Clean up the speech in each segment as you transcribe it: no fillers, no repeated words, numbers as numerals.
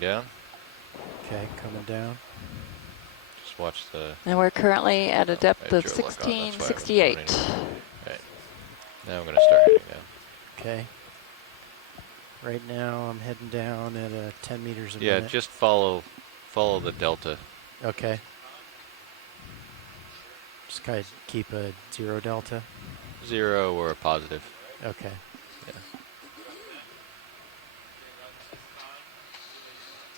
down. Okay, coming down. Just watch the... And we're currently at a depth of 1668. Right. Now I'm going to start heading down. Okay. Right now I'm heading down at 10 meters a minute. Yeah, just follow the delta. Okay. Just kind of keep a 0 delta. 0 or a positive. Okay. Yeah.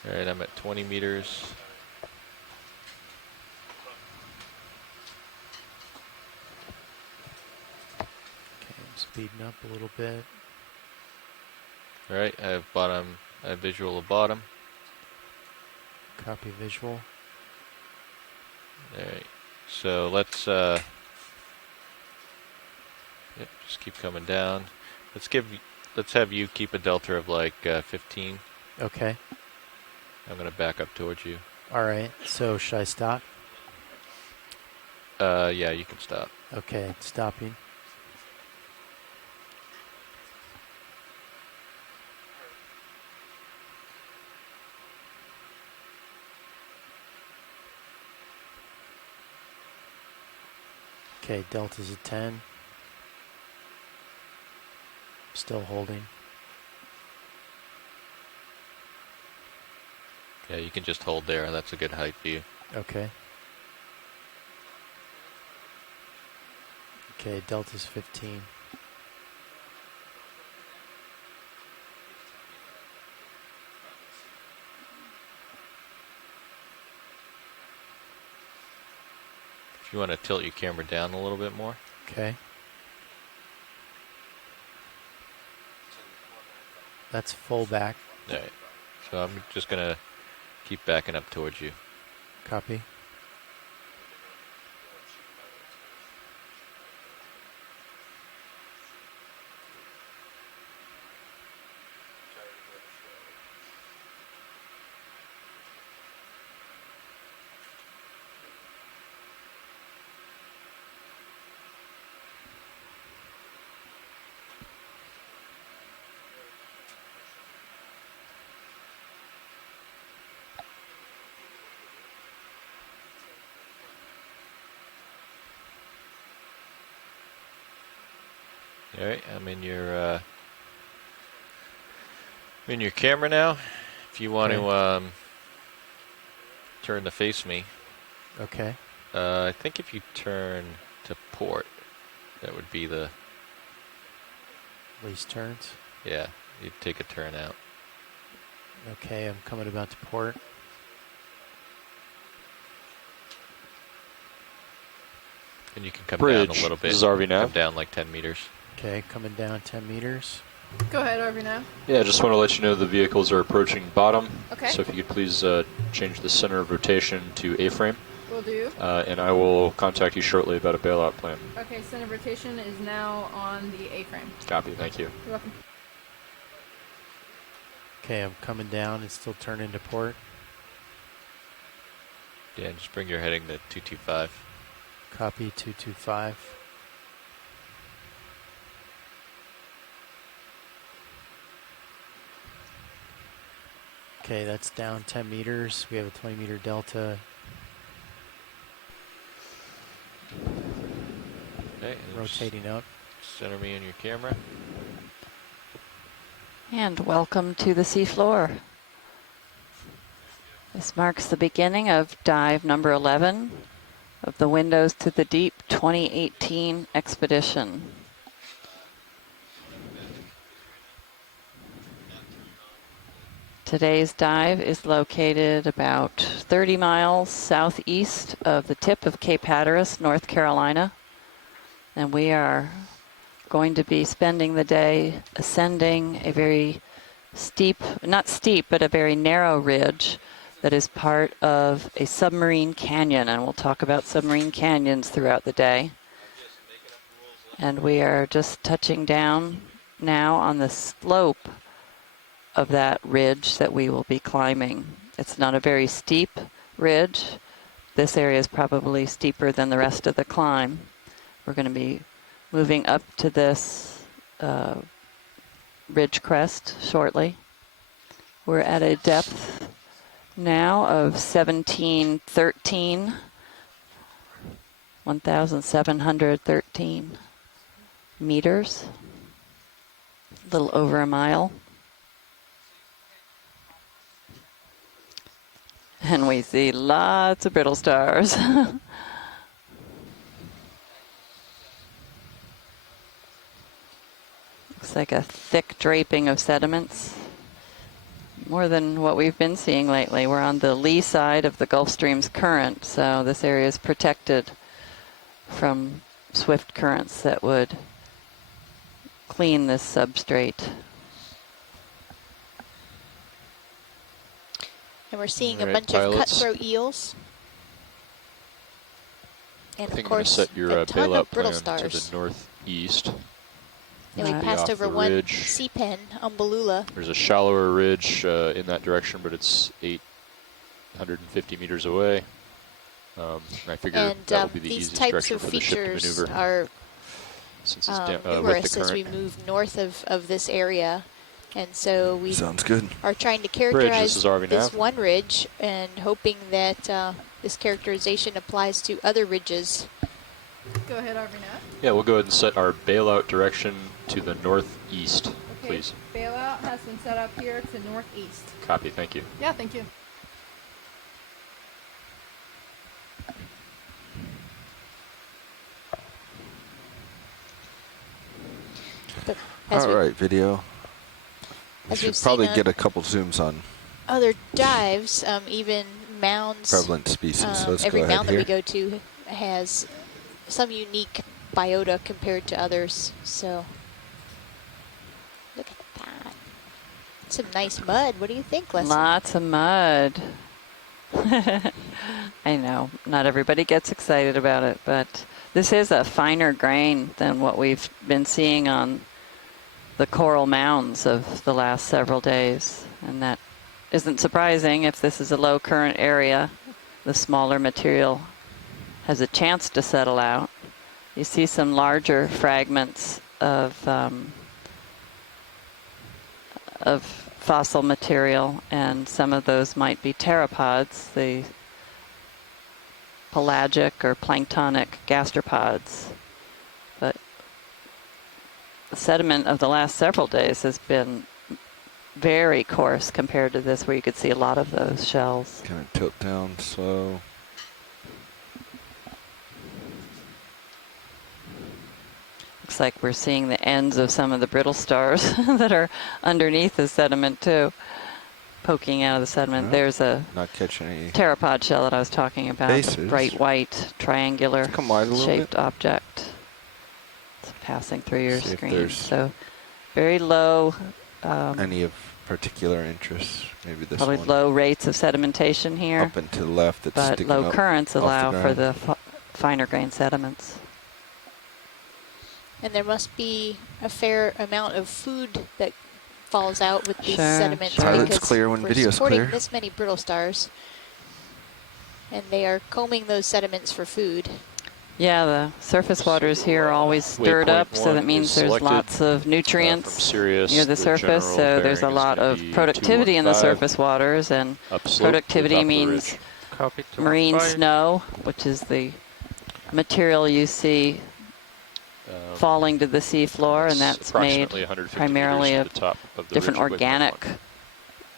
All right, I'm at 20 meters. Okay, I'm speeding up a little bit. All right, I have visual of bottom. Copy visual. All right, so let's yep, just keep coming down. Let's have you keep a delta of like 15. Okay. I'm gonna back up towards you. All right. So should I stop? Yeah, you can stop. Okay, stopping. Okay, delta's a 10. Still holding. Yeah, you can just hold there. That's a good height for you. Okay. Okay, delta's 15. If you want to tilt your camera down a little bit more. Okay. That's full back. All right. So I'm just gonna keep backing up towards you. Copy. All right, I'm in your camera now. If you want to turn to face me. Okay. I think if you turn to port, that would be the Least turns. yeah. You'd take a turn out. Okay, I'm coming about to port. And you can come Bridge. down a little bit. This is RV now. Come down like 10 meters. Okay, coming down 10 meters. Go ahead, RV now. Yeah, just want to let you know the vehicles are approaching bottom. Okay. So if you could please change the center of rotation to A-frame. Will do. And I will contact you shortly about a bailout plan. Okay, center of rotation is now on the A-frame. Copy, thank you. You're welcome. Okay, I'm coming down and still turning to port. Yeah, and just bring your heading to 225. Copy 225. Okay, that's down 10 meters. We have a 20 meter delta. Okay, Rotating up. Center me in your camera. And welcome to the seafloor. This marks the beginning of dive number 11 of the Windows to the Deep 2018 expedition. Today's dive is located about 30 miles southeast of the tip of Cape Hatteras, North Carolina. And we are going to be spending the day ascending a very steep, not steep, but a very narrow ridge that is part of a submarine canyon. And we'll talk about submarine canyons throughout the day. And we are just touching down now on the slope of that ridge that we will be climbing. It's not a very steep ridge. This area is probably steeper than the rest of the climb. We're going to be moving up to this ridge crest shortly. We're at a depth now of 1713, 1,713 meters, a little over a mile. And we see lots of brittle stars. Looks like a thick draping of sediments. More than what we've been seeing lately. We're on the lee side of the Gulf Stream's current, so this area is protected from swift currents that would clean this substrate. And we're seeing a Right, bunch pilots. of cutthroat eels. And I of think I'm going to course, set your a ton bailout of brittle plan to stars. the northeast. And we Right. passed Off over the one ridge. sea pen on Beluga. There's a shallower ridge in that direction, but it's 850 meters away. And I figure And that will be the these easiest types direction of for the ship to features maneuver. are Since it's with numerous the as we current. move north of this area. And so we Sounds good. are trying to Bridge, characterize this is RV this nav. one ridge and hoping that this characterization applies to other ridges. Go ahead, RV now. Yeah, we'll go ahead and set our bailout direction to the northeast, Okay. please. Bailout has been set up here to northeast. Copy, thank you. Yeah, thank you. But as All we, right, video. We as should we've seen probably on get a couple zooms on other dives, even mounds. prevalent species. So let's Every go ahead mound that here. we go to has some unique biota compared to others. So look at that. Some nice mud. What do you think, Leslie? Lots of mud. I know, not everybody gets excited about it, but this is a finer grain than what we've been seeing on the coral mounds of the last several days. And that isn't surprising if this is a low current area. The smaller material has a chance to settle out. You see some larger fragments of fossil material, and some of those might be pteropods, the pelagic or planktonic gastropods. But the sediment of the last several days has been very coarse compared to this, where you could see a lot of those shells. Kind of tilt down slow. Looks like we're seeing the ends of some of the brittle stars that are underneath the sediment too, poking out of the sediment. Well, There's a Not catching any. pteropod shell that I was talking about, a Bases. bright white triangular Come wide a little shaped bit. object. It's passing through your See if screen. there's So very low, Any of particular interest? Maybe this probably one. low rates of sedimentation here, Up and to the left. It's but sticking low up currents off allow for ground. the finer grain sediments. And there must be a fair amount of food that falls out with these Sure, sediments sure. Pilot's because clear when we're video's supporting clear. this many brittle stars. And they are combing those sediments for food. Yeah, the surface waters here are always stirred Waypoint up, so that one means is there's selected, lots of from nutrients Sirius, near the surface, general so there's a bearing is lot gonna of be productivity in the 215 surface waters, and upslope productivity to the top of the means ridge. Copy. marine 215. snow, which is the material you see falling to the sea floor, and It's that's made approximately 150 primarily meters of to the top of the different ridge at waypoint organic one.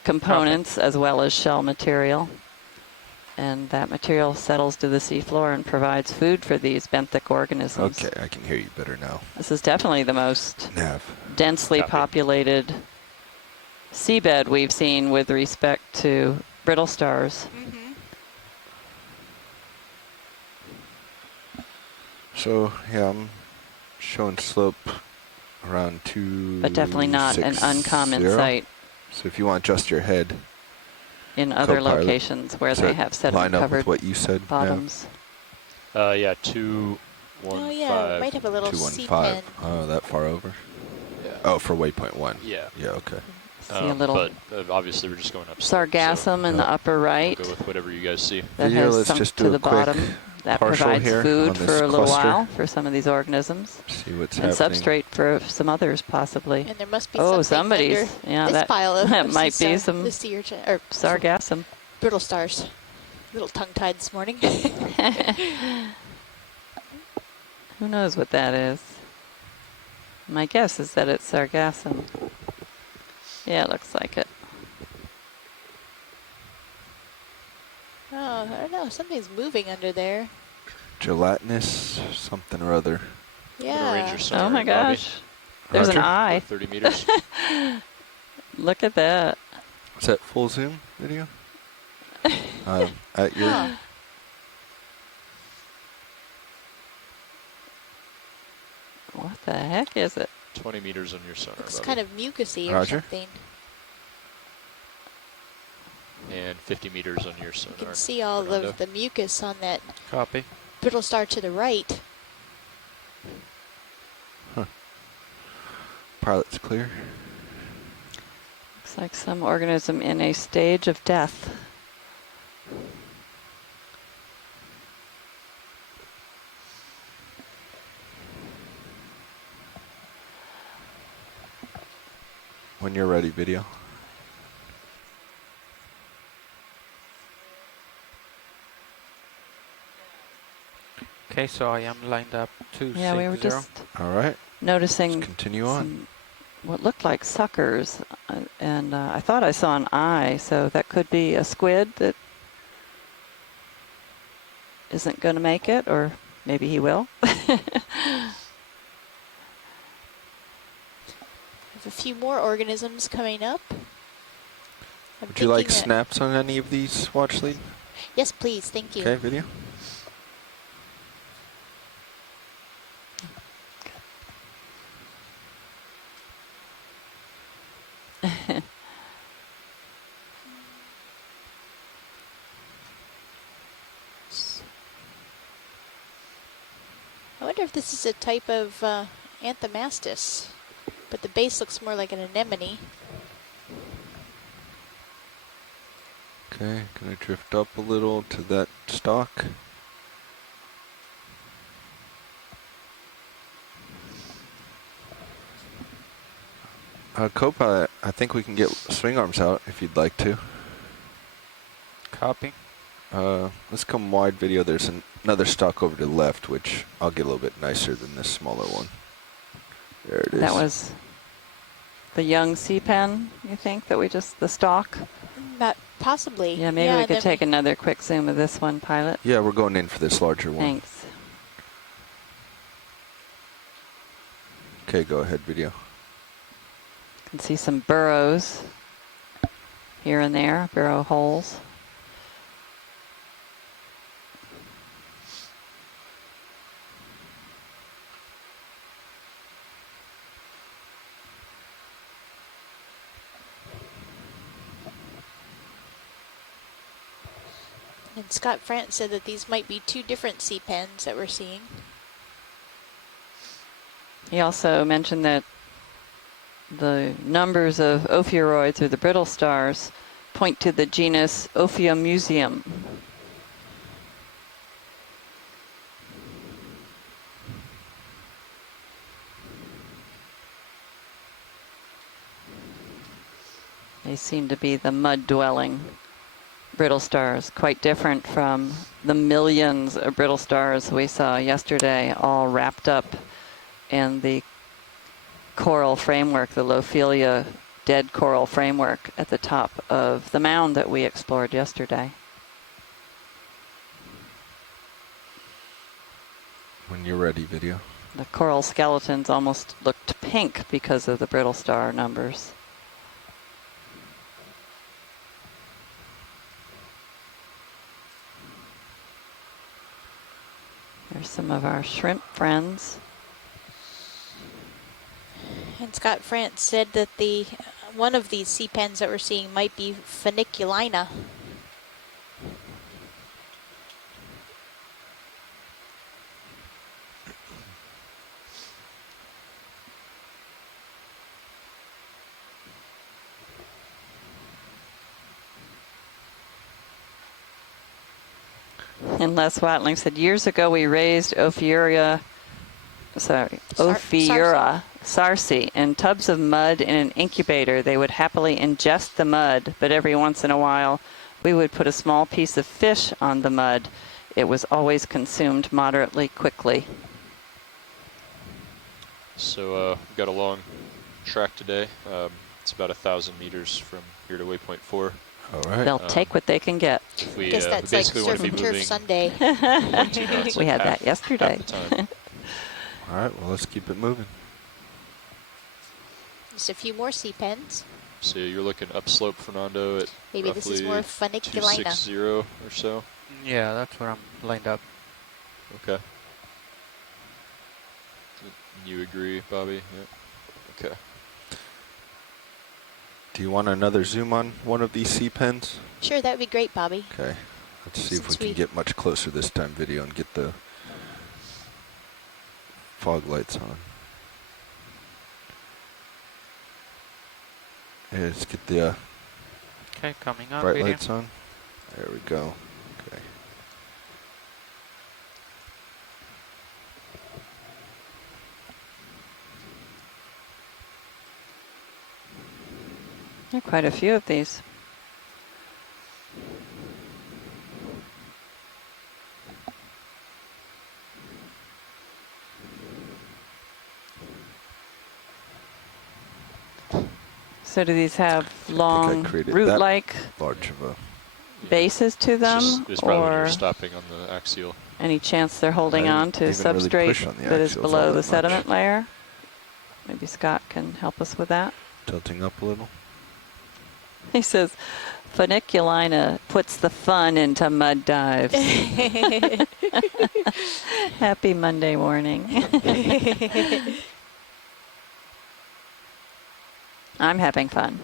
components as well as shell material. And that material settles to the seafloor and provides food for these benthic organisms. Okay, I can hear you better now. This is definitely the most Nav. densely Copy. populated seabed we've seen with respect to brittle stars. So yeah, I'm showing slope around 260. But definitely not an uncommon sight So if you want to adjust your head, in other Co-pilot, locations where does they that have line sediment up with covered what you said, Nav? bottoms. Yeah, 215. Oh yeah, it might have a little sea 215. pen. Oh, that far over? Yeah. Oh, for waypoint 1. Yeah. Yeah, okay. See a little But obviously we're just going up. sargassum in the upper right Go with whatever you guys see. that Video, has let's sunk just to do the a quick bottom. That partial provides here food on for this a little cluster. while for some of these organisms. See what's And happening. substrate for some others, possibly. And there must be Oh, something somebody's. under Yeah, this that, pile of that might be sea some the sea urchin, or sargassum. Brittle Stars. A little tongue-tied this morning. Who knows what that is? My guess is that it's sargassum. Yeah, it looks like it. Oh, I don't know. Something's moving under there. Gelatinous something or other. I'm gonna arrange Yeah. your sonar, Oh my Bobby. gosh. There's an Roger. eye. 30 meters. Look at that. Is that full zoom video? At your Huh. What the heck is it? 20 meters on your sonar, Looks Bobby. kind of mucusy or Roger. something. And 50 meters on your You sonar. can see all Fernando. of the mucus on that Copy. brittle star to the right. pilot's clear. Looks like some organism in a stage of death. When you're ready, video. Okay, so I am lined up to Yeah, we were 60. just All right. noticing Let's continue on. some, what looked like suckers, and I thought I saw an eye, so that could be a squid that isn't going to make it, or maybe he will. Have a few more organisms coming up. I'm Would you like thinking that- snaps on any of these watch lead? Yes, please. Thank you. Okay, video. I wonder if this is a type of Anthomastus, but the base looks more like an anemone. Okay, gonna drift up a little to that stalk. Co-pilot, I think we can get swing arms out if you'd like to. Copy. Let's come wide video. There's another stalk over to the left, which I'll get a little bit nicer than this smaller one. There it is. That was the young sea pen, you think, that we just, the stalk? Possibly. Yeah, maybe we and could then take another quick zoom of this one, pilot. Yeah, we're going in for this larger one. Thanks. Okay, go ahead, video. You can see some burrows here and there, burrow holes. And Scott France said that these might be two different sea pens that we're seeing. He also mentioned that the numbers of ophiuroids, or the brittle stars, point to the genus Ophiumusum. They seem to be the mud-dwelling brittle stars, quite different from the millions of brittle stars we saw yesterday, all wrapped up in the coral framework, the Lophelia dead coral framework at the top of the mound that we explored yesterday. When you're ready, video. The coral skeletons almost looked pink because of the brittle star numbers. There's some of our shrimp friends. And Scott France said that the one of these sea pens that we're seeing might be Funiculina. And Les Watling said, years ago we raised Ophiura sarsi in tubs of mud in an incubator. They would happily ingest the mud, but every once in a while we would put a small piece of fish on the mud, it was always consumed moderately quickly. So we've got a long track today. It's about 1,000 meters from here to waypoint 4. All right. They'll take what they can get. If I we, guess we that's like basically want to be surf and turf moving Sunday. 1-2 knots. We like had that yesterday. half the time. All right. Well, let's keep it moving. Just a few more sea pens. So you're looking upslope, Fernando, at Maybe this is roughly more funiculina. 260 or so. Yeah, that's where I'm lined up. Okay. You agree, Bobby? Yeah. Okay. Do you want another zoom on one of these sea pens? Sure, that would be great, Bobby. Okay. Let's see if we Since can we- get much closer this time video and get the fog lights on. Yeah, let's get the Okay, coming on. bright video. lights on. There we go. Okay. There are quite a few of these. So do these have long created that. root-like Large of a. Yeah. bases to them, It's probably when or you're stopping on the axial. any chance they're holding I on to didn't even really substrate push on the that is axials all below that the much. sediment layer? Maybe Scott can help us with that. Tilting up a little. He says, funiculina puts the fun into mud dives. Happy Monday morning. I'm having fun.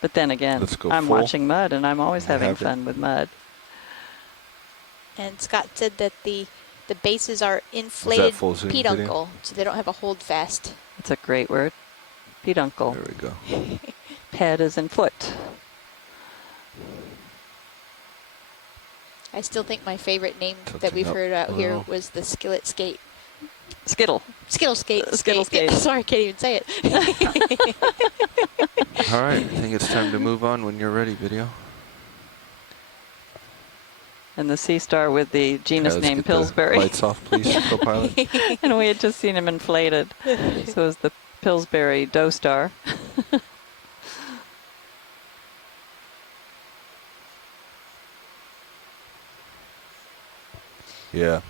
But then again, Let's go I'm full. watching mud and I'm always I having have it. fun with mud. And Scott said that the bases are inflated full zoom video? peduncle, so they don't have a hold fast. It's a great word. Peduncle. There we go. Ped is in foot. I still think my favorite name that Tilting we've up heard out a here little. was the skillet skate. Skittle. Skittle skate. Skittle skate. Sorry, I can't even say it. All right. I think it's time to move on when you're ready, video. And the Sea Star with the genus Okay, let's name get the Pillsbury. lights off, please, co-pilot. And we had just seen him inflated. So it was the Pillsbury Doe Star. Yeah.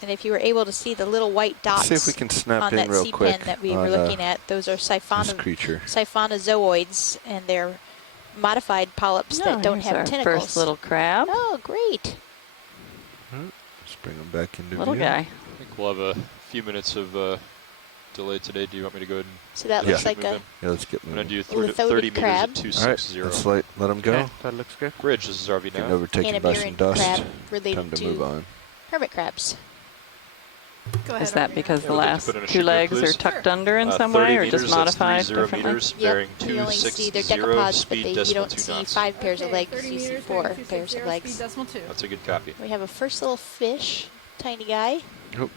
And if you were able to see the little white dots See if we can snap on in that real sea quick pen that we were on, looking at, those are this siphonozoids, creature. and they're modified polyps No, that don't here's have our tentacles. first little crab. Oh, great. Let's bring him back into Little view. guy. I think we'll have a few minutes of delay today. Do you want me to go ahead and So that Yeah. looks like move a in? Yeah, let's get I'm going to moving. do 30 Lithoid meters crab. at All right, 260. let's let him go. Okay, that looks good. Bridge, this is RV Getting now. overtaken by some Canaveran dust. crab Time related to move to on. hermit crabs. Go ahead, Is that Arvina. because the Yeah, we can last put in a two sheet there, legs are please. tucked under in some 30 way, or meters, just that's modified 30 differently? meters, bearing You only see their 260, decapods, but speed you decimal don't 2 see knots. 5 pairs of Okay, legs. 30 You see meters, 4 bearing pairs of 260, legs. speed decimal 2. That's a good copy. We have a first little fish, tiny guy. Oh.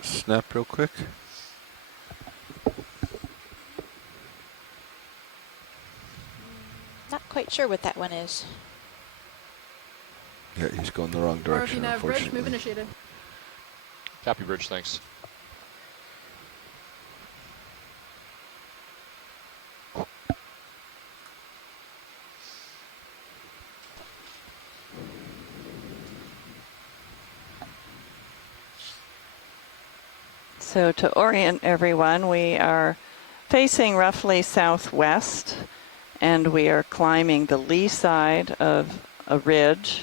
Snap real quick. Not quite sure what that one is. Yeah, he's going the wrong direction, Arvina, bridge, move unfortunately. initiated. Copy, Bridge, thanks. So to orient everyone, we are facing roughly southwest, and we are climbing the lee side of a ridge.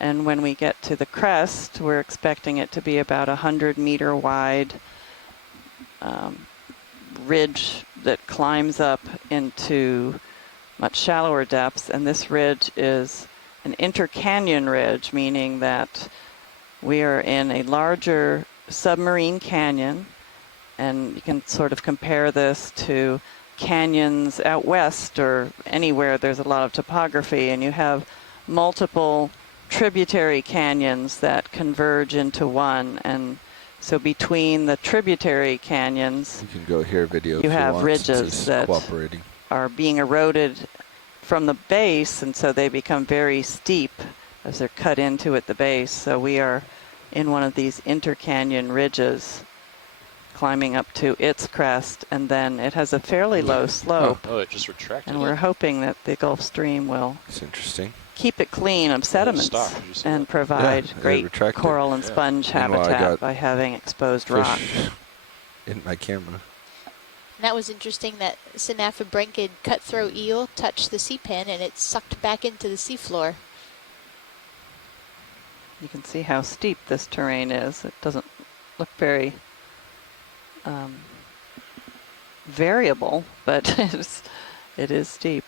And when we get to the crest, we're expecting it to be about 100-meter wide ridge that climbs up into much shallower depths. And this ridge is an intercanyon ridge, meaning that we are in a larger submarine canyon, and you can sort of compare this to canyons out west or anywhere there's a lot of topography, and you have multiple tributary canyons that converge into one. And So between the tributary canyons You can go here, video. You if have want, since ridges he's that- cooperating. are being eroded from the base, and so they become very steep as they're cut into at the base. So we are in one of these intercanyon ridges, climbing up to its crest, and then it has a fairly low slope. Oh, it just retracted. And we're hoping that the Gulf Stream will It's interesting. keep it clean of sediments stock, did you see and that? provide Yeah, it great retracted. coral and Yeah. sponge Meanwhile, I habitat got by having exposed rock. Fish in my camera. And that was interesting that Synaphobranchid cutthroat eel touched the sea pen and it sucked back into the seafloor. You can see how steep this terrain is. It doesn't look very variable, but it is steep.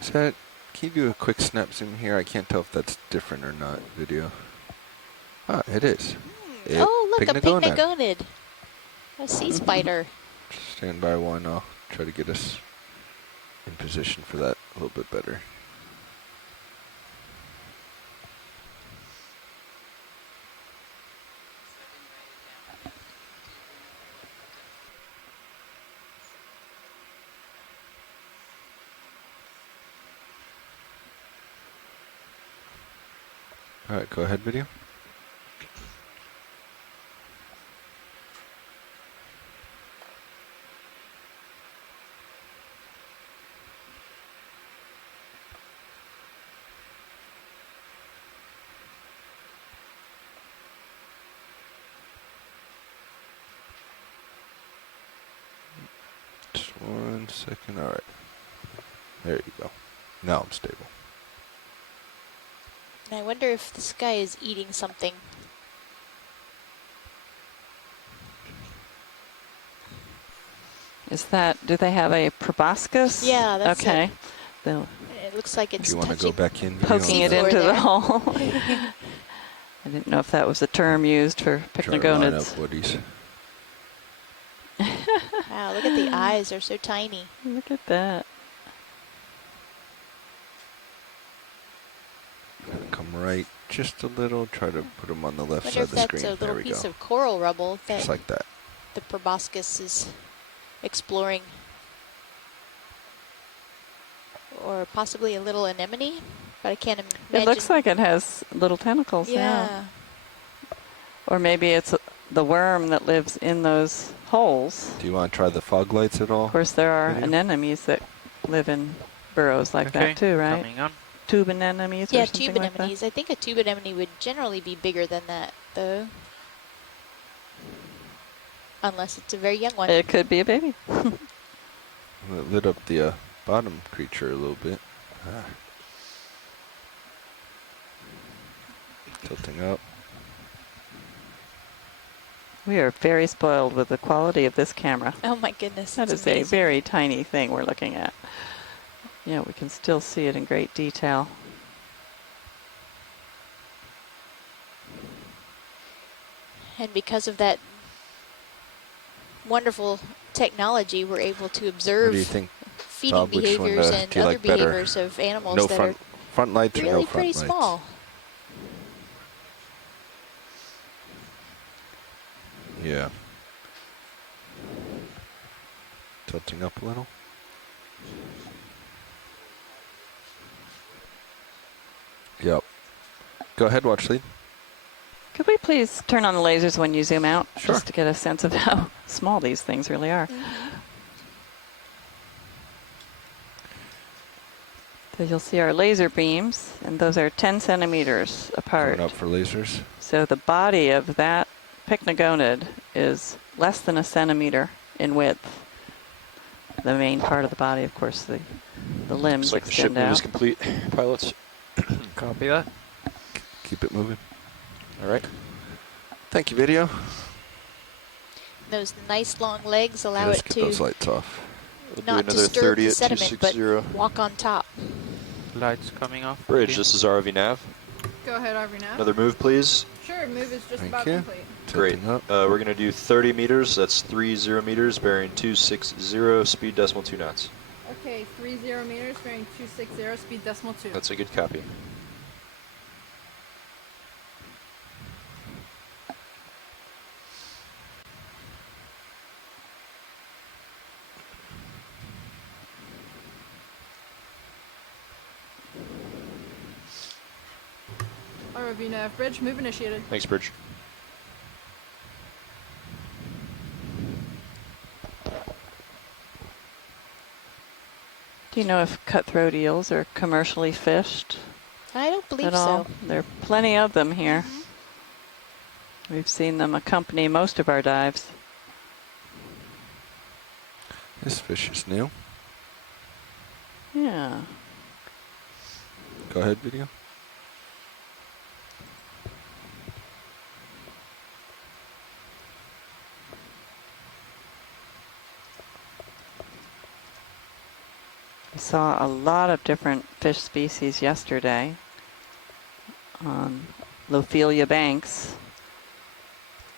Is that? Can you do a quick snap zoom here? I can't tell if that's different or not. Video. Ah, it is. Oh, look, a Pycnogonad. pycnogonid. A sea spider. Stand by one. I'll try to get us in position for that a little bit better. All right, go ahead, video. Just 1 second. All right. There you go. Now I'm stable. And I wonder if this guy is eating something. Is that, do they have a proboscis? Yeah, that's okay. They'll It looks like Do it's you want to go touching. back in? Video? poking it Seafloor into the there. hole. I didn't know if that was a term used for Try to line up pycnogonids. woodies. Wow, look at the eyes. They're so tiny. Look at that. Come right just a little. Try to put them on the left Wonder side if of the that's screen. a There little we piece go. of coral rubble that Just like that. the proboscis is exploring. Or possibly a little anemone, but I can't imagine. It looks like it has little tentacles. Yeah. Or maybe it's the worm that lives in those holes. Do you want to try the fog lights at all? Of course, there are Video? anemones that live in burrows like Okay, that too, right? Coming on. Tube anemones Yeah, or something tube like that. anemones. I think a tube anemone would generally be bigger than that, though. Unless it's a very young one. It could be a baby. It lit up the bottom creature a little bit. Ah. Tilting up. We are very spoiled with the quality of this camera. Oh my goodness. That it's is a amazing. very tiny thing we're looking at. Yeah, we can still see it in great detail. And because of that wonderful technology, we're able to observe What do you think? feeding Bob, which one, behaviors do and you other like better? behaviors of animals No that front lights are or really no front pretty lights? small. Yeah. Tilting up a little. Yep. Go ahead, watch lead. Could we please turn on the lasers when you zoom out? Sure. Just to get a sense of how small these things really are. So you'll see our laser beams, and those are 10 centimeters apart. Coming up for lasers. So the body of that pycnogonid is less than a centimeter in width. The main part of the body, of course, the limbs Looks like the ship extend move is out. complete, pilots. Copy that. Keep it moving. All right. Thank you, video. Those nice long legs allow Let's it get to those lights off. We'll not do another disturb 30 the at sediment, but 260. walk on top. Lights coming off. Bridge, Okay. this is ROV nav. Go ahead, Aubrey, now. Another move, please. Sure, move is just Thank about you. complete. Great. Tilting up. We're going to do 30 meters. That's 30 meters, bearing 260, speed decimal 2 knots. Okay, 30 meters, bearing 260, speed decimal 2. That's a good copy. RV nav. Bridge, move initiated. Thanks, Bridge. Do you know if cutthroat eels are commercially fished I don't believe at all? so. There are plenty of them here. We've seen them accompany most of our dives. This fish is new. Yeah. Go ahead, video. We saw a lot of different fish species yesterday on Lophelia Banks,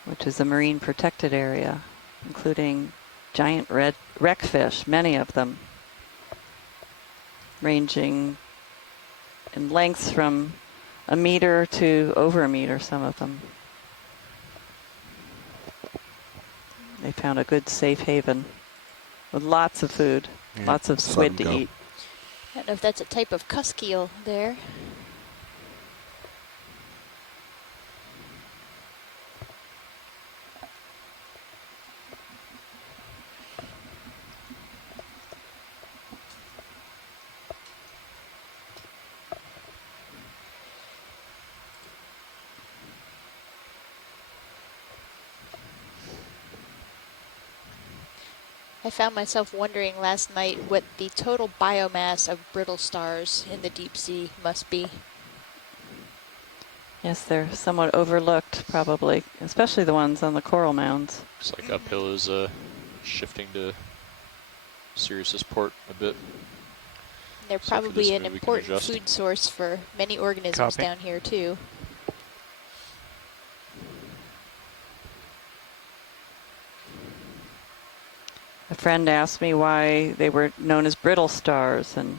which is a marine protected area, including giant red wreckfish, many of them, ranging in lengths from a meter to over a meter, some of them. They found a good safe haven with lots of food, Yeah, lots of just let squid 'em to go. eat. I don't know if that's a type of cusk eel there. I found myself wondering last night what the total biomass of brittle stars in the deep sea must be. Yes, they're somewhat overlooked, probably, especially the ones on the coral mounds. Looks like uphill is shifting to Sirius's port a bit. They're So for probably this an move, we can important adjust. food source for many organisms Copy. down here too. A friend asked me why they were known as brittle stars, and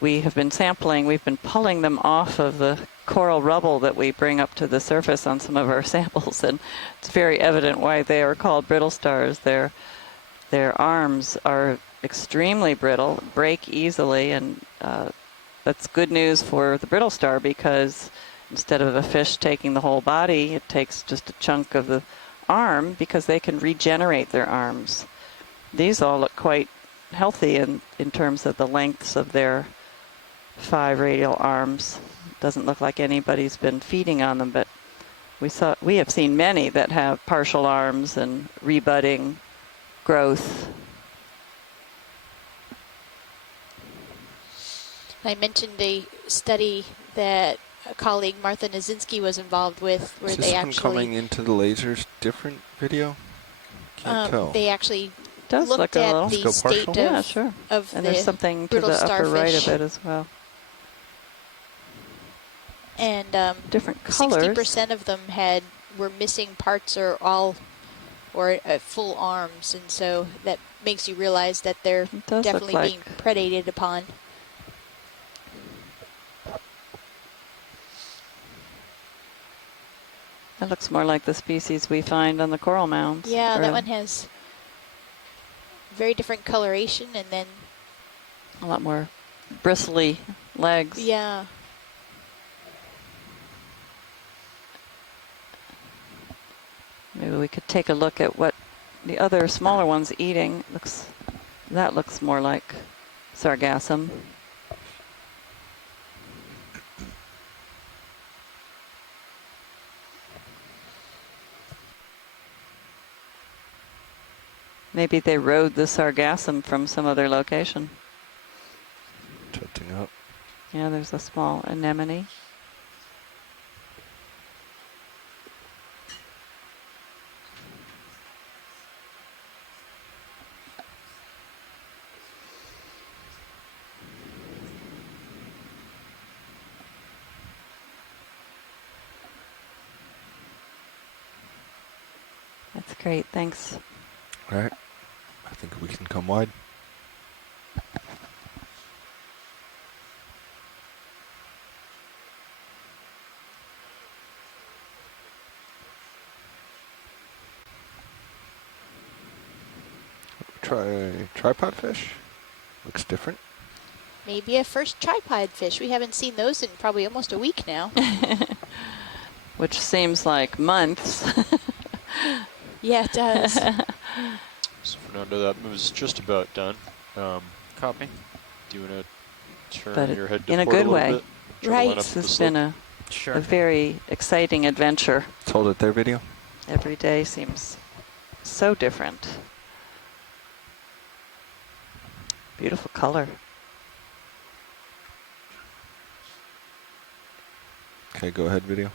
we have been sampling, we've been pulling them off of the coral rubble that we bring up to the surface on some of our samples, and it's very evident why they are called brittle stars. Their arms are extremely brittle, break easily, and that's good news for the brittle star, because instead of a fish taking the whole body, it takes just a chunk of the arm, because they can regenerate their arms. These all look quite healthy in terms of the lengths of their 5 radial arms. Doesn't look like anybody's been feeding on them, but we have seen many that have partial arms and rebudding growth. I mentioned a study that a colleague, Martha Nazinski, was involved with, where Is this they one coming actually into the lasers different video? Can't tell. they actually Does looked look a at little. the Let's go state partial? Yeah, of, sure. of And there's the something to brittle the upper right of starfish, it as well. and Different colors. 60% of them were missing parts or full arms, and so that makes you realize that they're It does look definitely like being predated upon. that looks more like the species we find on the coral mounds. Yeah, Or that one has very different coloration, and then a lot more bristly legs. yeah, Maybe we could take a look at what the other smaller one's eating. That looks more like sargassum. Maybe they rode the sargassum from some other location. Tilting up. Yeah, there's a small anemone. That's great, thanks. All right. I think we can come wide. Try tripod fish. Looks different. Maybe a first tripod fish. We haven't seen those in probably almost a week now. Which seems like months. Yeah, it does. So Fernando, that move's just about done. Copy. Do you want to turn But your head to in a port good little way. bit? Try to Right. line up This the has slope. been a Sure. very exciting adventure. Let's hold it there, video. Every day seems so different. Beautiful color. Okay, go ahead, video.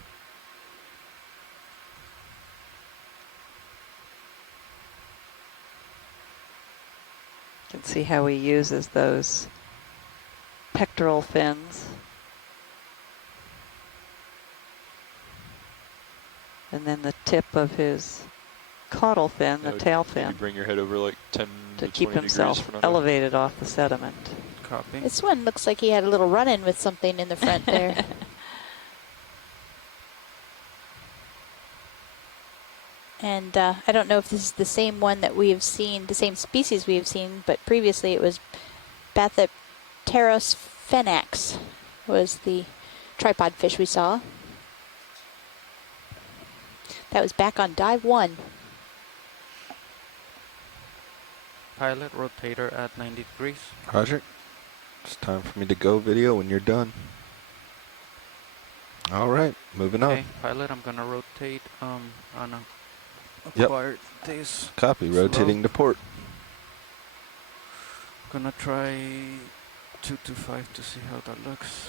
You can see how he uses those pectoral fins. And then the tip of his caudal fin, Yeah, the tail maybe fin, bring your head over like 10 to to keep 20 himself degrees, Fernando. elevated off the sediment. Copy. This one looks like he had a little run-in with something in the front there. And I don't know if this is the same one that we have seen, the same species we have seen, but previously it was Bathypteros fenax was the tripod fish we saw. That was back on dive 1. Pilot rotator at 90 degrees. Roger. It's time for me to go, video, when you're done. All right, moving Okay, on. pilot, I'm gonna rotate on a Yep. acquired this. Copy, rotating to port. Gonna try 225 to see how that looks.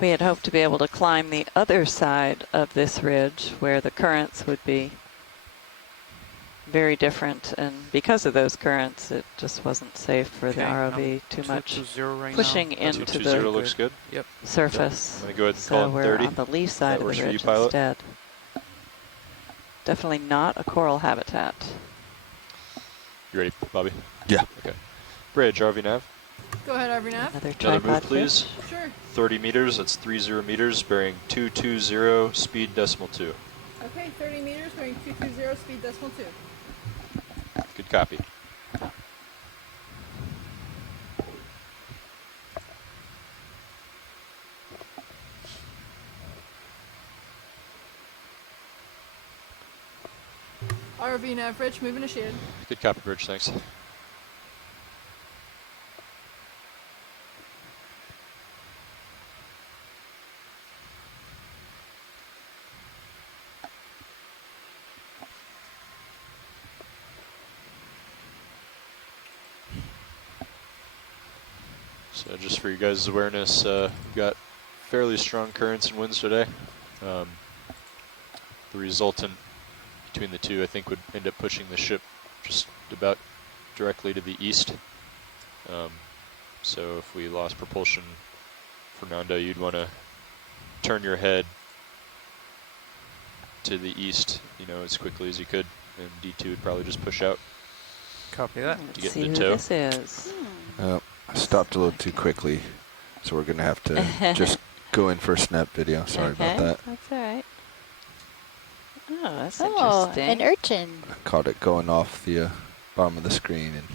We had hoped to be able to climb the other side of this ridge where the currents would be very different, and because of those currents it just wasn't safe for the Okay, ROV too much 220 right pushing now. into 220 the looks good. Yep. surface. I'm going to go ahead and So call it we're 30. on the lee side of works the for you, ridge pilot? instead. Definitely not a coral habitat. You ready, Bobby? Yeah. Okay. Bridge, RV nav. Go ahead, Nav. Another Another tripod move, fish. please. Sure. 30 meters, that's 30 meters, bearing 220, speed decimal 2. Okay, 30 meters, going 220, speed decimal 2. Good copy. RV nav bridge, moving to shade. Good copy, Bridge, thanks. So just for you guys' awareness, we've got fairly strong currents and winds today. The resultant between the two, I think, would end up pushing the ship just about directly to the east. So if we lost propulsion, Fernando, you'd want to turn your head to the east, you know, as quickly as you could, and D2 would probably just push out. Copy that. To Let's get see in who the tow. this is. I stopped a little too quickly, so we're going to have to just go in for a snap video. Sorry about that. That's all right. Oh, that's Oh, interesting. an urchin. I caught it going off the bottom of the screen, and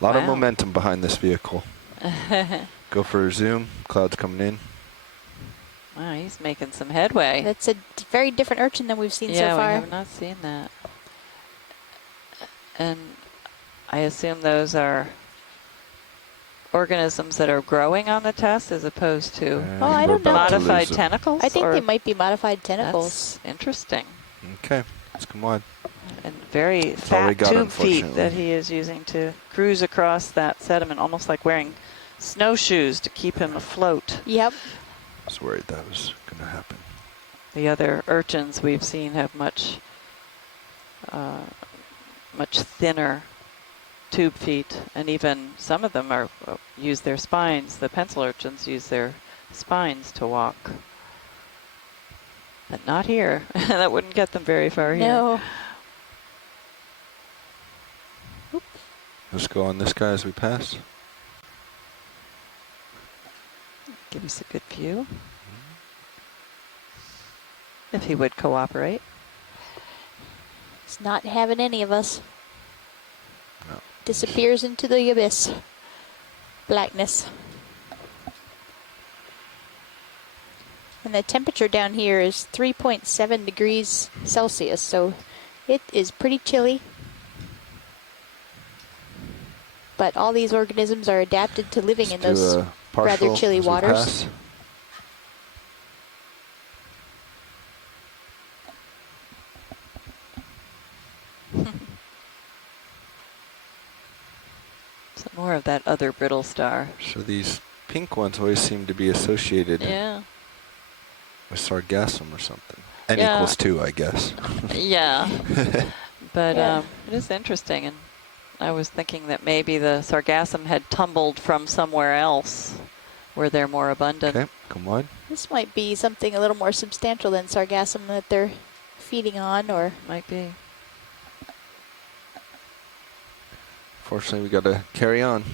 a lot of Wow. momentum behind this vehicle. Go for a zoom. Clouds coming in. Wow, he's making some headway. That's a very different urchin than we've seen Yeah, so we far. have not seen that. And I assume those are organisms that are growing on the test as opposed to Oh, I we're don't know. about to modified lose them. tentacles? I think or they might be modified tentacles. That's interesting. Okay, let's come on. And very all we fat got, tube feet that unfortunately. he is using to cruise across that sediment, almost like wearing snowshoes to keep him afloat. Yep. I was worried that was going to happen. The other urchins we've seen have much thinner tube feet, and even some of them are use their spines. The pencil urchins use their spines to walk, but not here. That wouldn't get them very far here. No. Let's go on this guy as we pass. Give us a good view. if he would cooperate. He's not having any of us. No. Disappears into the abyss. Blackness. And the temperature down here is 3.7 degrees Celsius, so it is pretty chilly. But all these organisms are adapted to living in Let's do those a partial rather chilly as we waters. pass. Some more of that other brittle star. So these pink ones always seem to be associated Yeah. with sargassum or something. N Yeah. equals 2, I guess. Yeah. But Yeah. it is interesting, and I was thinking that maybe the sargassum had tumbled from somewhere else where they're more abundant. Okay, come wide. This might be something a little more substantial than sargassum that they're feeding on, or Might be. Fortunately, we got to carry on.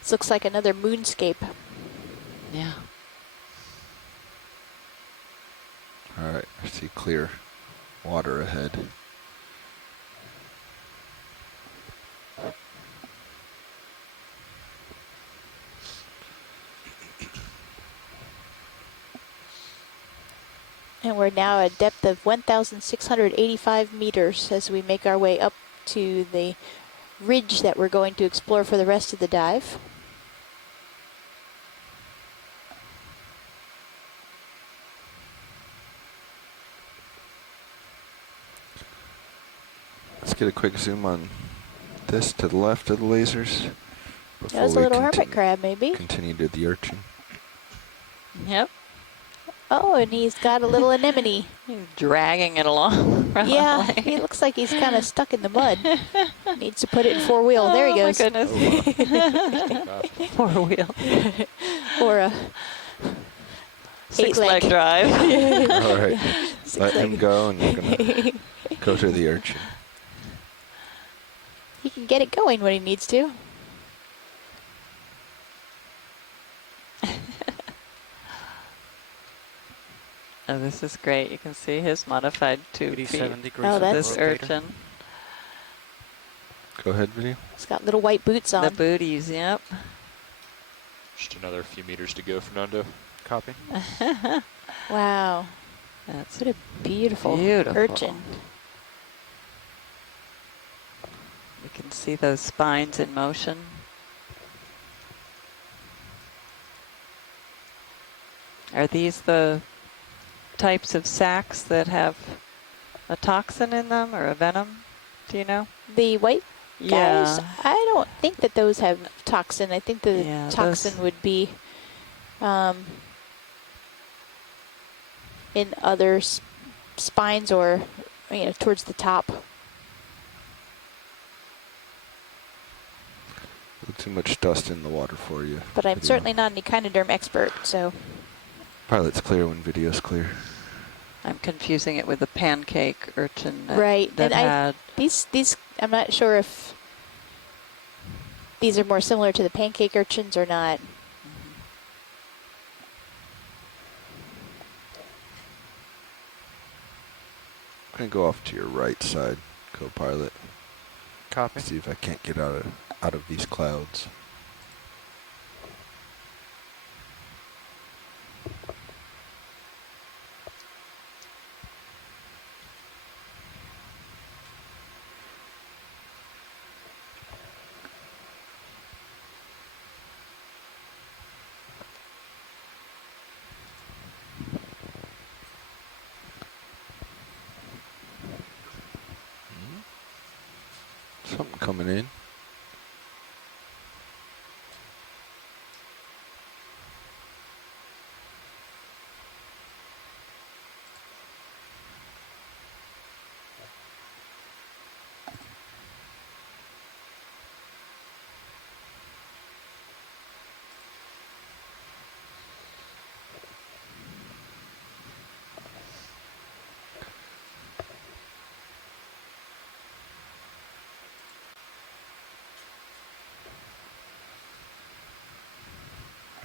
this looks like another moonscape. Yeah. All right, I see clear water ahead. And we're now at a depth of 1,685 meters as we make our way up to the ridge that we're going to explore for the rest of the dive. Let's get a quick zoom on this to the left of the lasers. That was a little hermit crab, maybe. Continue to the urchin. Yep. Oh, and he's got a little anemone. He's dragging it along. Yeah, he looks like he's kind of stuck in the mud. Needs to put it in four-wheel. There he goes. Oh, my goodness. Four-wheel. Or a Six-leg eight-leg. drive. All right, let him Six-leg. go, and we're gonna go to the urchin. He can get it going when he needs to. Oh, this is great. You can see his modified 2 feet. 87 degrees. Oh, of that's- This rotator. urchin. Go ahead, video. He's got little white boots on. The booties, yep. Just another few meters to go, Fernando. Copy. Wow. That's What a beautiful, beautiful. urchin. You can see those spines in motion. Are these the types of sacs that have a toxin in them or a venom? Do you know? The white guys, Yeah. I don't think that those have toxin. I think the Yeah, toxin those- would be in other spines or, you know, towards the top. Too much dust in the water for you. But I'm Video. certainly not an echinoderm expert, so Pilot's clear when video's clear. I'm confusing it with the pancake urchin that, Right, that and had. these I'm not sure if these are more similar to the pancake urchins or not. I'm gonna go off to your right side, co-pilot. Copy. See if I can't get out of these clouds. Something coming in.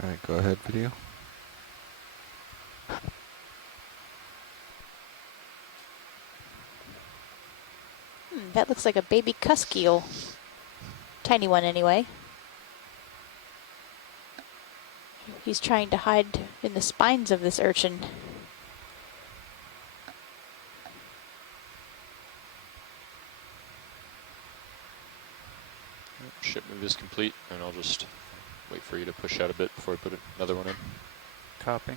All right, go ahead, video. That looks like a baby cusk eel. Tiny one anyway. He's trying to hide in the spines of this urchin. Ship move is complete, and I'll just wait for you to push out a bit before I put another one in. Copy.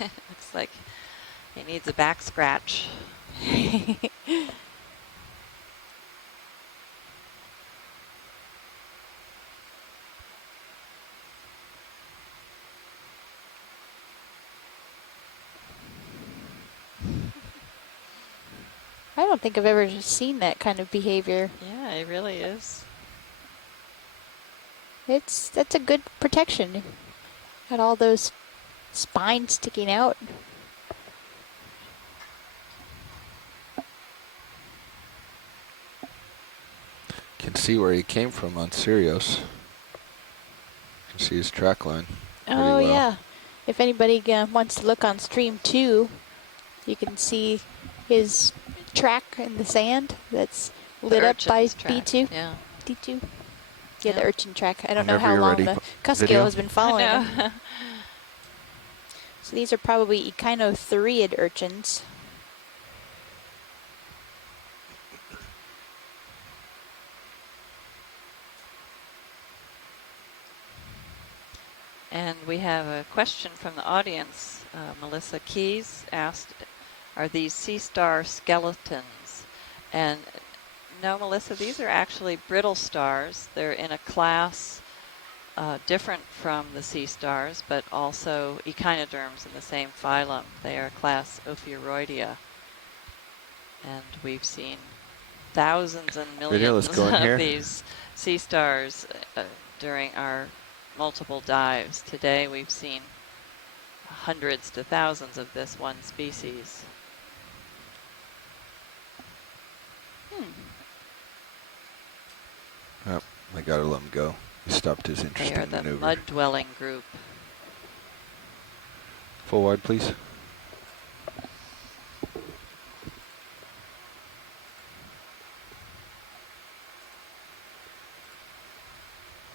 Looks like he needs a back scratch. I don't think I've ever seen that kind of behavior. Yeah, it really is. That's a good protection. Got all those spines sticking out. Can see where he came from on Sirius. Can see his track line. Oh well. yeah. If anybody wants to look on stream 2, you can see his track in the sand that's lit up by urchin's track. B2. Yeah. D2. Yeah, the Yeah. urchin track. I don't know Whenever how you're long ready, the cusk video. eel has been following him. So these are probably echinotheriid urchins. And we have a question from the audience. Melissa Keys asked, are these sea star skeletons? And no, Melissa, these are actually brittle stars. They're in a class different from the sea stars, but also echinoderms in the same phylum. They are class Ophiuroidea. And we've seen thousands and millions let's go in of here. these sea stars during our multiple dives. Today we've seen hundreds to thousands of this one species. Oh, I gotta let him go. He stopped his They interesting are the maneuver. mud-dwelling group. Full wide, please.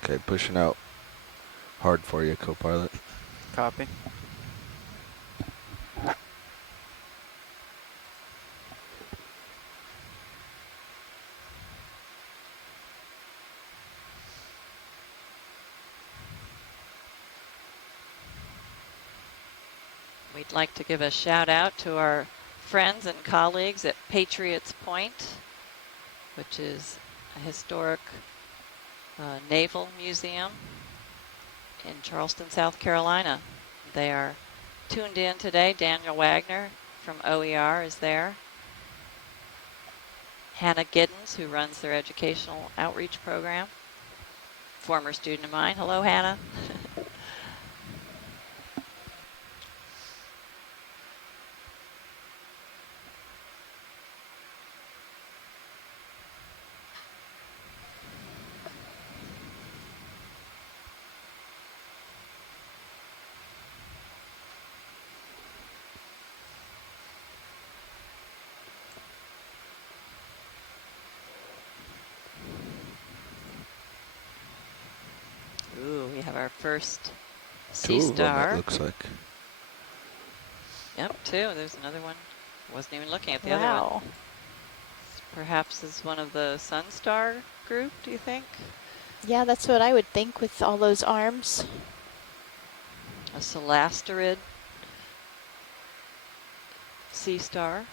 Okay, pushing out hard for you, co-pilot. Copy. We'd like to give a shout out to our friends and colleagues at Patriots Point, which is a historic naval museum in Charleston, South Carolina. They are tuned in today. Daniel Wagner from OER is there. Hannah Giddens, who runs their educational outreach program. Former student of mine. Hello, Hannah. Ooh, we have our first sea Two of them, star. it looks like. Yep, two. There's another one. Wasn't even looking at the other one. Wow. Perhaps is one of the Sunstar group, do you think? Yeah, that's what I would think with all those arms. A Celestered Sea Star.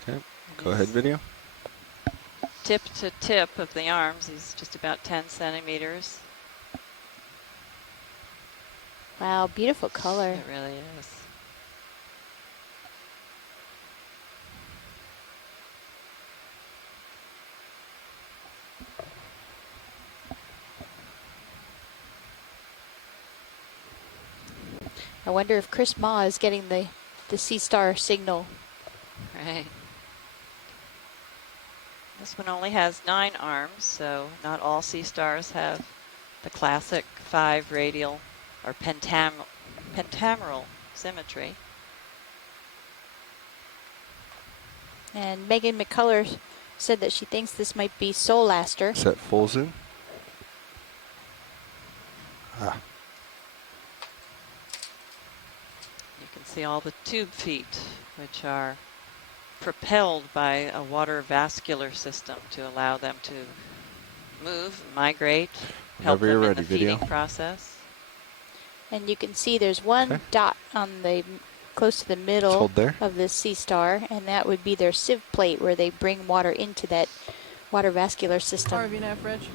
Okay, go ahead, video. Tip to tip of the arms is just about 10 centimeters. Wow, beautiful color. It really is. I wonder if Chris Ma is getting the Sea Star signal. Right. This one only has 9 arms, so not all sea stars have the classic 5 radial or pentameral symmetry. And Megan McCullers said that she thinks this might be Celestered. Is that full zoom? Ah, You can see all the tube feet, which are propelled by a water vascular system to allow them to move, migrate, help Whenever you're them ready, in the video. feeding process. And you can see there's one Okay. dot on the close to the let's middle hold there. of this sea star, and that would be their sieve plate where they bring water into that water vascular system. RVNAV Bridge.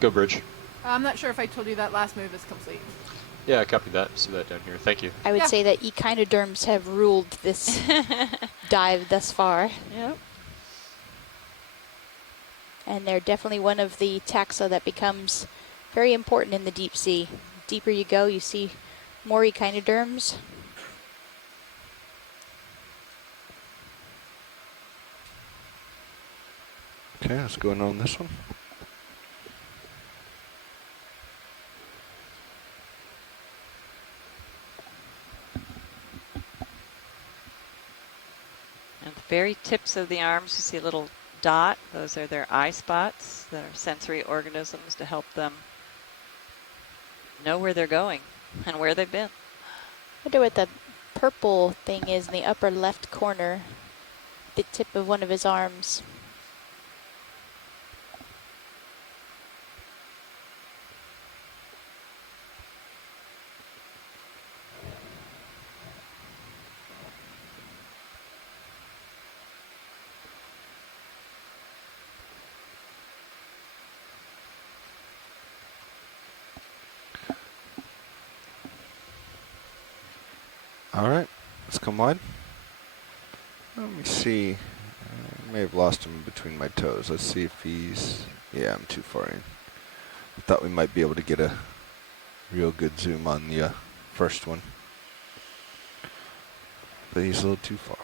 Go bridge. I'm not sure if I told you that last move is complete. Yeah, I copied that. See that down here. Thank you. I would Yeah. say that echinoderms have ruled this dive thus far, Yep. and they're definitely one of the taxa that becomes very important in the deep sea. Deeper you go, you see more echinoderms. Okay, let's go in on this one. At the very tips of the arms, you see a little dot. Those are their eye spots. That are sensory organisms to help them know where they're going and where they've been. I wonder what the purple thing is in the upper left corner, the tip of one of his arms. All right, let's come wide. Let me see. I may have lost him between my toes. Let's see if he's... Yeah, I'm too far in. I thought we might be able to get a real good zoom on the first one. But he's a little too far.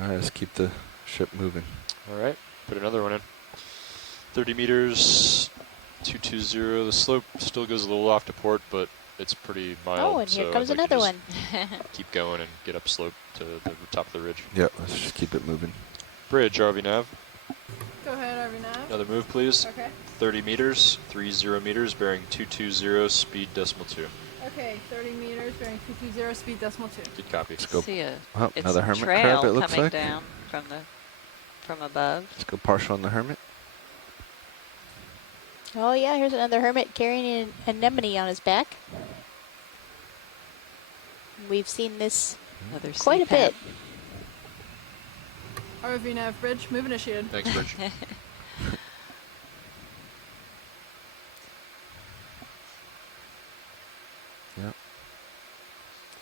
All right, let's keep the ship moving. All right, put another one in. 30 meters, 220. The slope still goes a little off to port, but it's pretty mild. Oh, and here so comes I'd like to another just one. Keep going and get up slope to the top of the ridge. Yeah, let's just keep it moving. Bridge, RV nav. Go ahead, RVNAV. Another move, please. Okay. 30 meters, 30 meters, bearing 220, speed decimal 2. Okay, 30 meters, bearing 220, speed decimal 2. Good copy. Let's go. See a Oh, it's another a hermit trail crab, it looks coming like. down from above. Let's go partial on the hermit. Oh yeah, here's another hermit carrying an anemone on his back. We've seen this Another quite a CPAP. bit. RVNAV Bridge, move initiated. Thanks, Bridge. Yep.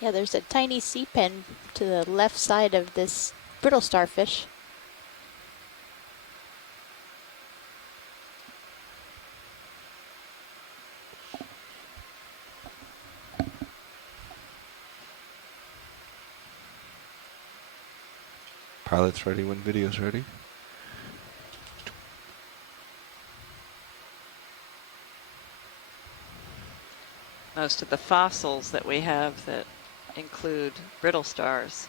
Yeah, there's a tiny sea pen to the left side of this brittle starfish. Pilot's ready when video's ready. Most of the fossils that we have that include brittle stars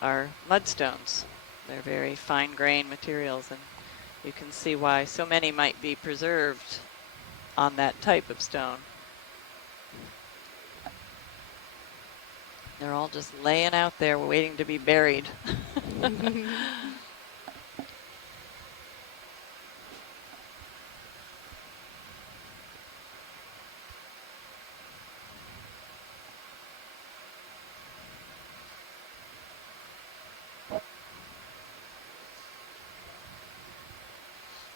are mudstones. They're very fine grained materials, and you can see why so many might be preserved on that type of stone. They're all just laying out there waiting to be buried.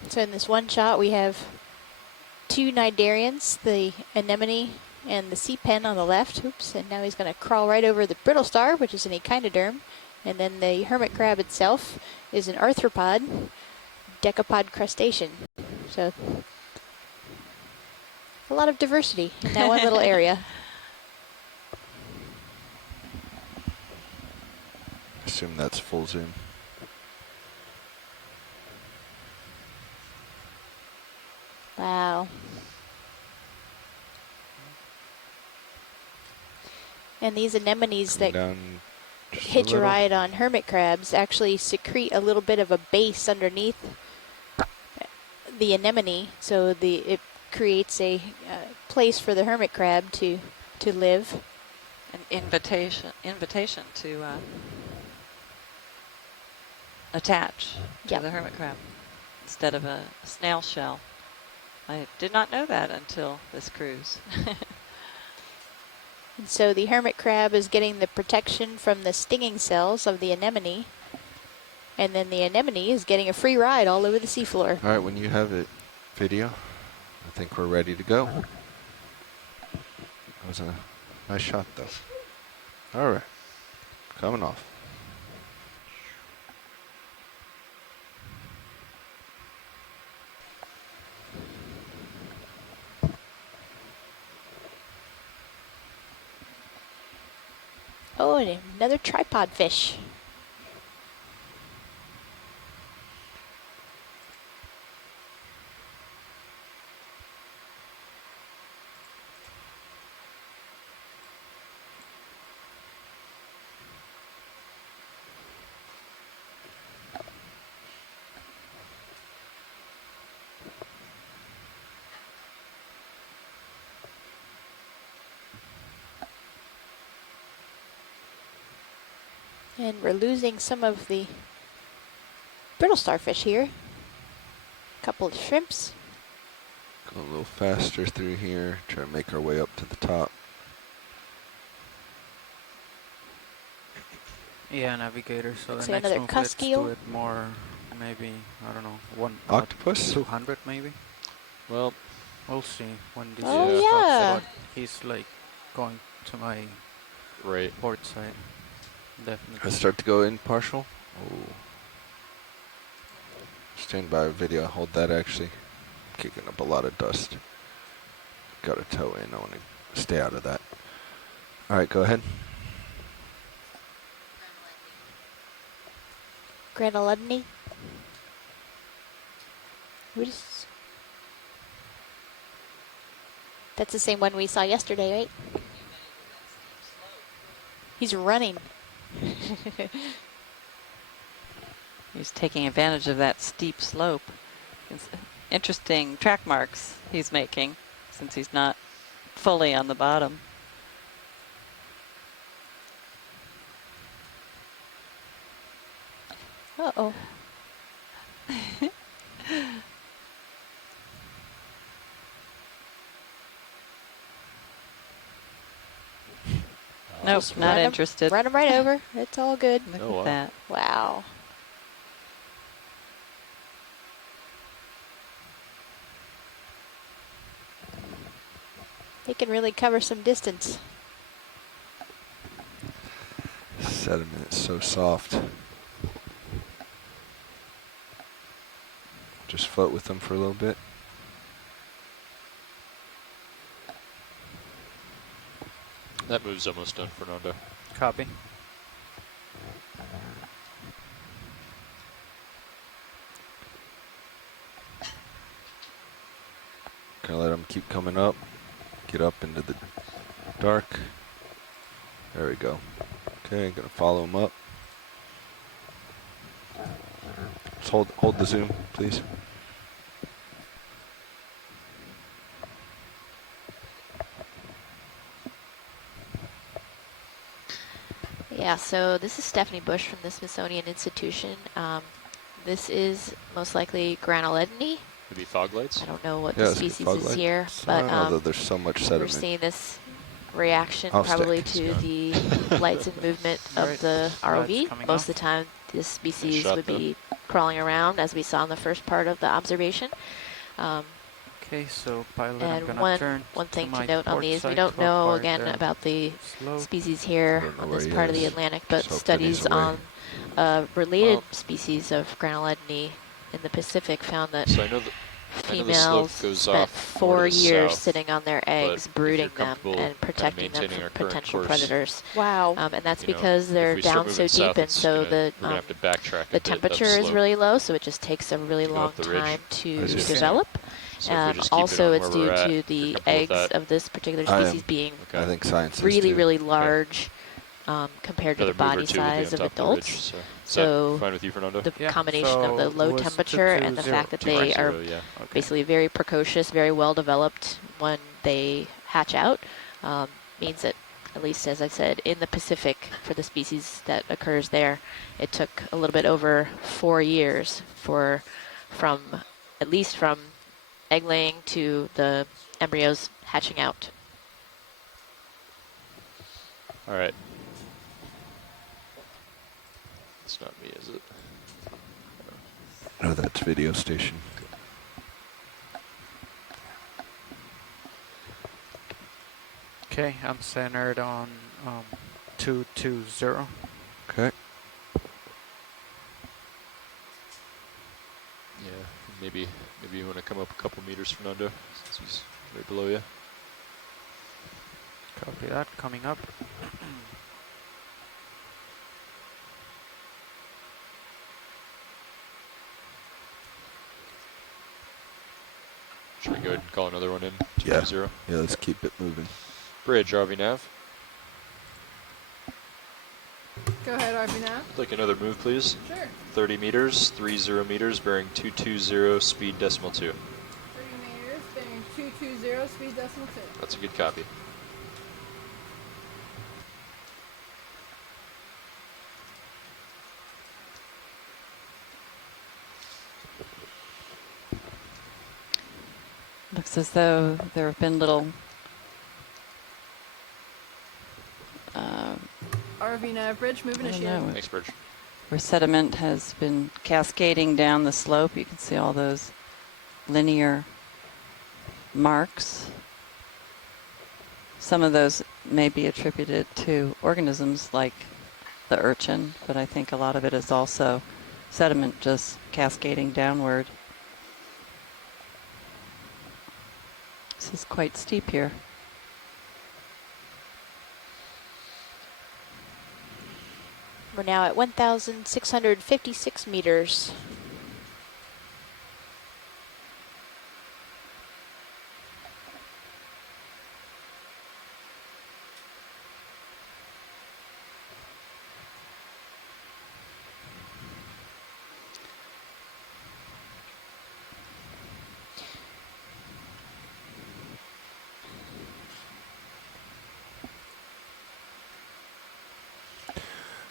So in this one shot, we have two cnidarians, the anemone and the sea pen on the left. Oops, and now he's going to crawl right over the brittle star, which is an echinoderm. And then the hermit crab itself is an arthropod, decapod crustacean. So a lot of diversity in that one little area. Assume that's full zoom. Wow. And these anemones Coming that down just a hitch a little. ride on hermit crabs actually secrete a little bit of a base underneath the anemone, so it creates a place for the hermit crab to live. An invitation to attach to Yep. the hermit crab instead of a snail shell. I did not know that until this cruise. And so the hermit crab is getting the protection from the stinging cells of the anemone, and then the anemone is getting a free ride all over the seafloor. All right, when you have it, video, I think we're ready to go. That was a nice shot, though. All right, coming off. Oh, and another tripod fish. And we're losing some of the brittle starfish here. A couple of shrimps. Go a little faster through here. Try to make our way up to the top. Yeah, navigator. So Let's the say next another move, cusk let's do eel. it more, maybe, I don't know, Octopus? 200 maybe. Well, We'll see when this Oh, talks yeah. about he's like going to my right. port side. Definitely. I start to go in partial. Oh. Stand by video. Hold that actually. Kicking up a lot of dust. Got to toe in. I want to stay out of that. All right, go ahead. Granulodini. What is? That's the same one we saw yesterday, right? He's running. He's taking advantage of that steep slope. It's interesting track marks he's making since he's not fully on the bottom. Uh-oh. Nope, Just not run 'em- interested. Run him right over. It's all good. Look Oh, at wow. that. Wow. They can really cover some distance. Sediment is so soft. Just float with them for a little bit. That move's almost done, Fernando. Copy. Gonna let them keep coming up. Get up into the dark. There we go. Okay, gonna follow them up. Just hold the zoom, please. Yeah, so this is Stephanie Bush from the Smithsonian Institution. This is most likely Granulodini. Maybe fog lights? I don't know what Yeah, the let's get species fog is light. here, I but don't know, though, there's so much we're sediment. seeing this reaction I'll probably stick. to the lights and movement of Right, the lights ROV. coming Most off. of the time, this species shot, would though. be crawling around, as we saw in the first part of the observation. Okay, so pilot, I'm And gonna turn one thing my to note on port these, we side don't to know avoid again the about the slope. species I here don't know on where this he part of the is. Atlantic, but Just hope that he's studies away. on related Well- species of Granulodini in the Pacific found that So I know that I know the slope females goes spent off more to 4 the years south, sitting on their eggs, if brooding you're them comfortable and kinda protecting them maintaining from our current potential course, predators. Wow. And that's you know, because if they're we start down moving so deep, south, and it's so we're gonna have to backtrack the a bit temperature is upslope really low, so it just takes a really to go long up the ridge. time to I see. develop. So if we just keep it Also, on it's where we're due at, to if you're the comfortable with eggs that. of this particular I species am. being Okay. I think science is really, too. really large compared to Another the move or body two will be on size of top of the ridge. adults. So is So that fine with you, Fernando? the Yeah, combination of the so low it was temperature and the 220. fact that they are 220, yeah. Okay. basically very precocious, very well developed when they hatch out, means that, at least as I said, in the Pacific, for the species that occurs there, it took a little bit over 4 years at least from egg laying to the embryos hatching out. All right. It's not me, is it? Oh, that's video station. Okay, I'm centered on 220. Okay. Yeah, maybe you want to come up a couple meters, Fernando, since he's right below you. Copy that, coming up. Should we go ahead and call another one in? Yeah. 220. Yeah, let's keep it moving. Bridge, RV nav. Go ahead, RV now. I'd like another move, please. Sure. 30 meters, 30 meters, bearing 220, speed decimal 2. 30 meters, bearing 220, speed decimal 2. That's a good copy. Looks as though there have been little RV nav bridge, move I don't initiated. know, Thanks, Bridge. where sediment has been cascading down the slope. You can see all those linear marks. Some of those may be attributed to organisms like the urchin, but I think a lot of it is also sediment just cascading downward. This is quite steep here. We're now at 1,656 meters.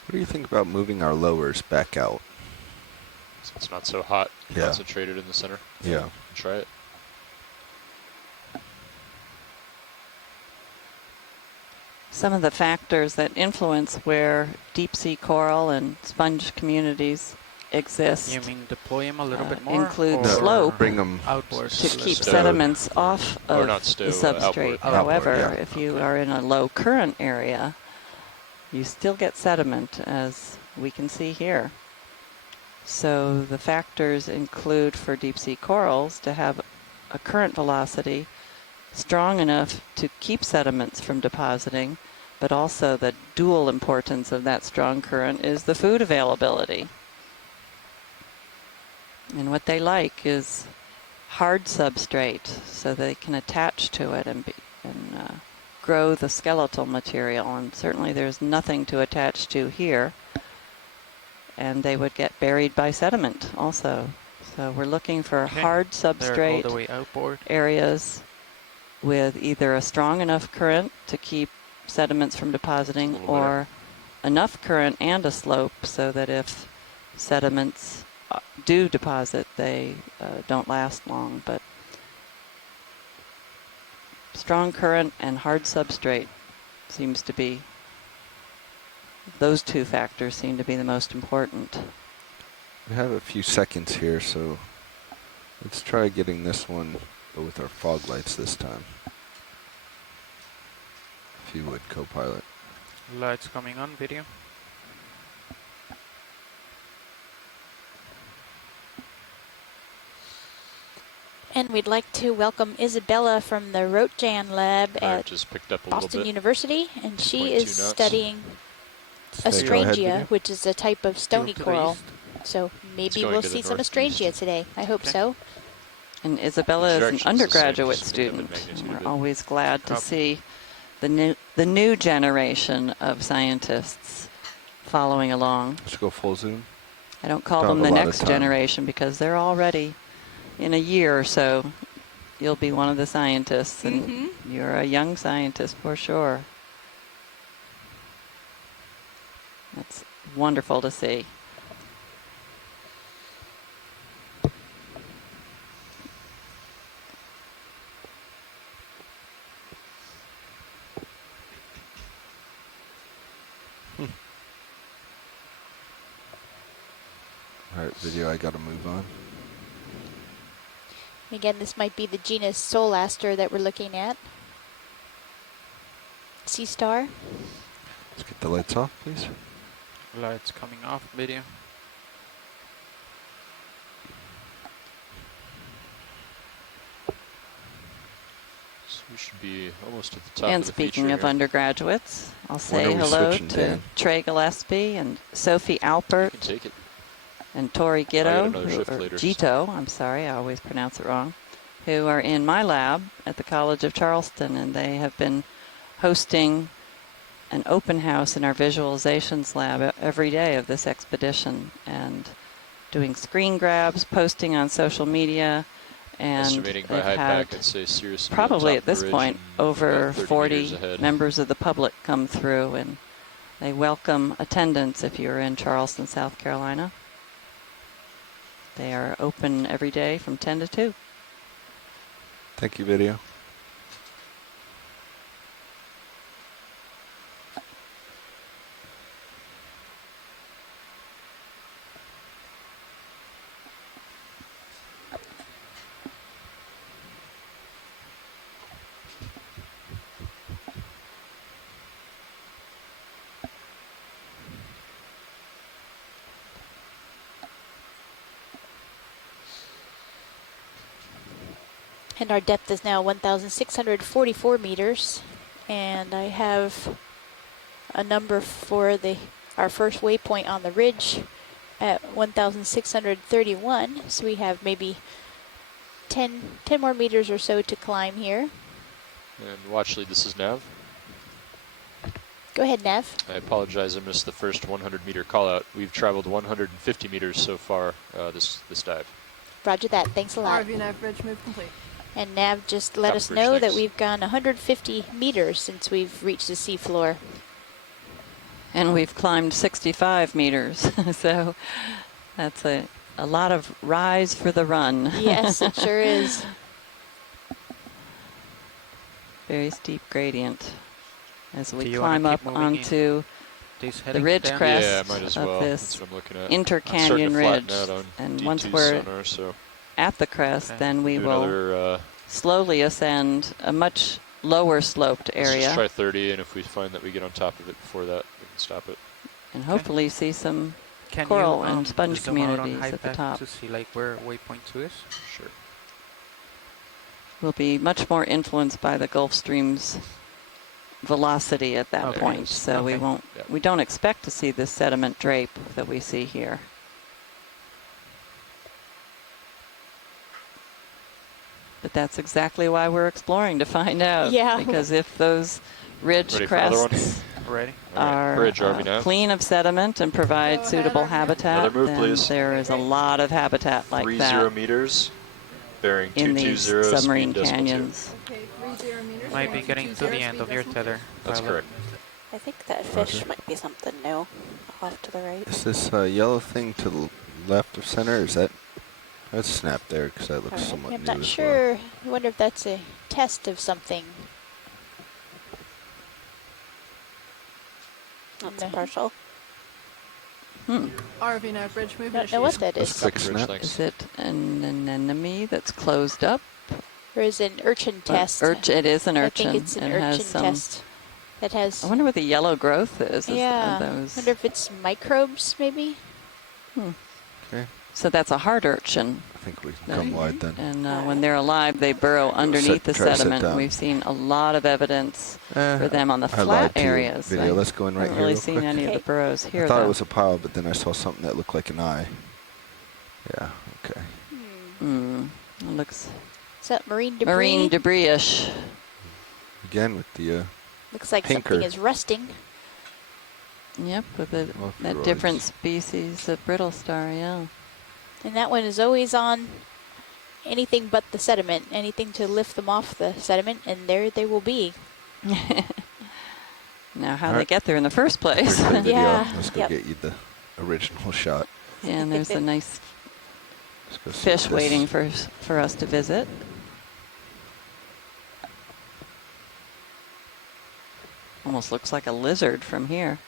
What do you think about moving our lowers back out? So it's not so hot, Yeah. concentrated in the center. Yeah. Try it. Some of the factors that influence where deep sea coral and sponge communities exist You mean deploy him a little bit more? include or slope Bring them. outwards. to keep Stow. sediments off Or of not stow, the substrate. outward. However, Outward, yeah. if you are in a low current area, you still get sediment, as we can see here. So the factors include for deep sea corals to have a current velocity strong enough to keep sediments from depositing, but also the dual importance of that strong current is the food availability. And what they like is hard substrate, so they can attach to it and grow the skeletal material. And certainly there's nothing to attach to here. And they would get buried by sediment also. So we're looking for Okay. hard They're all substrate the way outboard. areas with either a strong enough current to keep sediments from depositing, little or enough current and a slope so that if sediments do deposit, they don't last long. But strong current and hard substrate seems to be, those two factors seem to be the most important. We have a few seconds here, so let's try getting this one with our fog lights this time. If you would, co-pilot. Lights coming on, video. And we'd like to welcome Isabella from the Roentgen Lab Current at just picked up a little Boston bit. University, and she 2.2 is knots. studying Stay, go ahead, Astrangia, video. which is a type of stony to the coral. east. So maybe going we'll to the see some northeast. Astrangia today. I hope Okay. so. And Isabella is an Direction's the same, undergraduate just pick up in student. magnitude And a we're bit. always glad to Copy. see the new generation of scientists following along. Let's go full zoom. I don't call Don't them have the a lot of next time. generation because they're already in a year or so. You'll be one of the scientists, and you're a young scientist for sure. That's wonderful to see. All right, video, I gotta move on. Again, this might be the genus Celestered that we're looking at. Sea Star. Let's get the lights off, please. Lights coming off. Video. So we should be almost at the top And of the speaking feature of here. undergraduates, I'll When say are we hello switching, to Dan? Trey Gillespie and Sophie You Alpert can take it. and Tori got Gito, another shift or later, so- Gito, I'm sorry, I always pronounce it wrong, who are in my lab at the College of Charleston, and they have been hosting an open house in our visualizations lab every day of this expedition and doing screen grabs, posting on social media, and Estimating by they've high had pack, I'd say Sirius will be on probably top at of the this ridge point and over about 30 40 meters ahead. members of the public come through, and they welcome attendance if you're in Charleston, South Carolina. They are open every day from 10 to 2. Thank you, video. And our depth is now 1,644 meters. And I have a number for our first waypoint on the ridge at 1,631. So we have maybe 10 more meters or so to climb here. And watch lead, this is Nav. Go ahead, Nev. I apologize, I missed the first 100 meter call out. We've traveled 150 meters so far this dive. Roger that. Thanks a lot. RV nav bridge move complete. And Nav just let Top us bridge, know that thanks. we've gone 150 meters since we've reached the seafloor. And we've climbed 65 meters, so that's a lot of rise for the run. Yes, it sure is. Very steep gradient as Do we you wanna climb up keep moving in onto This the heading ridge down? crest Yeah, I might as of well. this That's what I'm looking at. intercanyon I'm starting to ridge. flatten out on And D2's once we're sonar, so at the crest, Okay. then we do will another, slowly ascend a much lower sloped let's just area try 30, and if we find that we get on top of it before that, we can stop it. and hopefully see some Can coral you, and sponge zoom out on communities high at the path top. to see like where waypoint 2 is? Sure. Will be much more influenced by the Gulf Stream's velocity at that Okay. point. So we Okay. won't, Yep. we don't expect to see this sediment drape that we see here. But that's exactly why we're exploring, to find out. Yeah. Because if those ridge Ready for another one? crests Ready? All right, are bridge, RV nav. clean of sediment and provide Go ahead, suitable RV nav. habitat, Another move, then please. there is a lot of habitat like 30 that meters, bearing in these 220, submarine speed decimal 2. canyons. Okay, 30 meters. Might be bearing getting to 220, the end of speed your decimal tether. That's Violet. correct. I think that fish might be something new off to the right. Is this yellow thing to the left of center? Is that? Let's snap there because that looks Alright. somewhat I'm new not as sure. I wonder if that's a test of something. That's No. partial. RV nav bridge move Don't know what that Let's is. quick Bridge, snap. thanks. Is it an anemone that's closed up? Or is it an urchin test? It is an I urchin. think it's an It has urchin some, test. That has. I wonder what the yellow growth is. Yeah. Of those. Wonder if it's microbes, maybe. Okay. So that's a heart urchin. I think we can come wide then. And when they're alive, they burrow underneath the try to sit sediment. down. We've seen a lot of evidence for them on the I lied flat to you. areas. Video, let's go in right haven't here really real seen quick. any of the Okay. burrows here, I thought though. it was a pile, but then I saw something that looked like an eye. Yeah, okay. It looks Is that marine debris? marine debris-ish. Again with the Looks like pinker. something is rusting. Yep, with Well, that fluoroids. different species of brittle star, yeah. And that one is always on anything but the sediment, anything to lift them off the sediment, and there they will be. Now, how All they right. get there in the first place. Quick video. Yeah. Let's go Yep. get you the original shot. Yeah, and there's a nice Let's go see fish what this- waiting for us to visit. Almost looks like a lizard from here.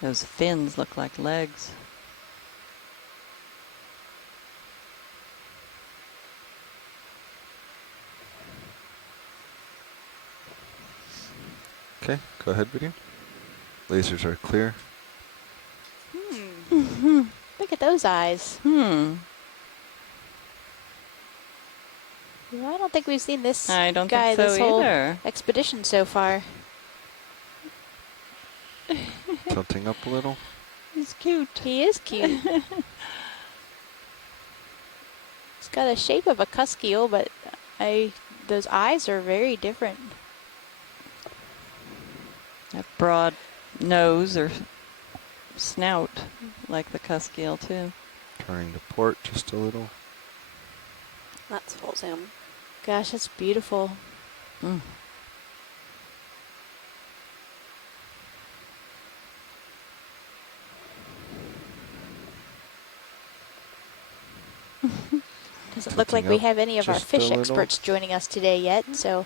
Those fins look like legs. Okay, go ahead, video. Lasers are clear. Look at those eyes. Hmm. Well, I don't think we've seen this I don't guy think so this whole either. expedition so far. Tilting up a little. He's cute. He is cute. He's got a shape of a cusk eel, but those eyes are very different. That broad nose or snout, like the cusk eel too. Turning to port just a little. That's full zoom. Gosh, that's beautiful. Mm. Doesn't look like we have any of our just a fish little. experts joining us today yet, so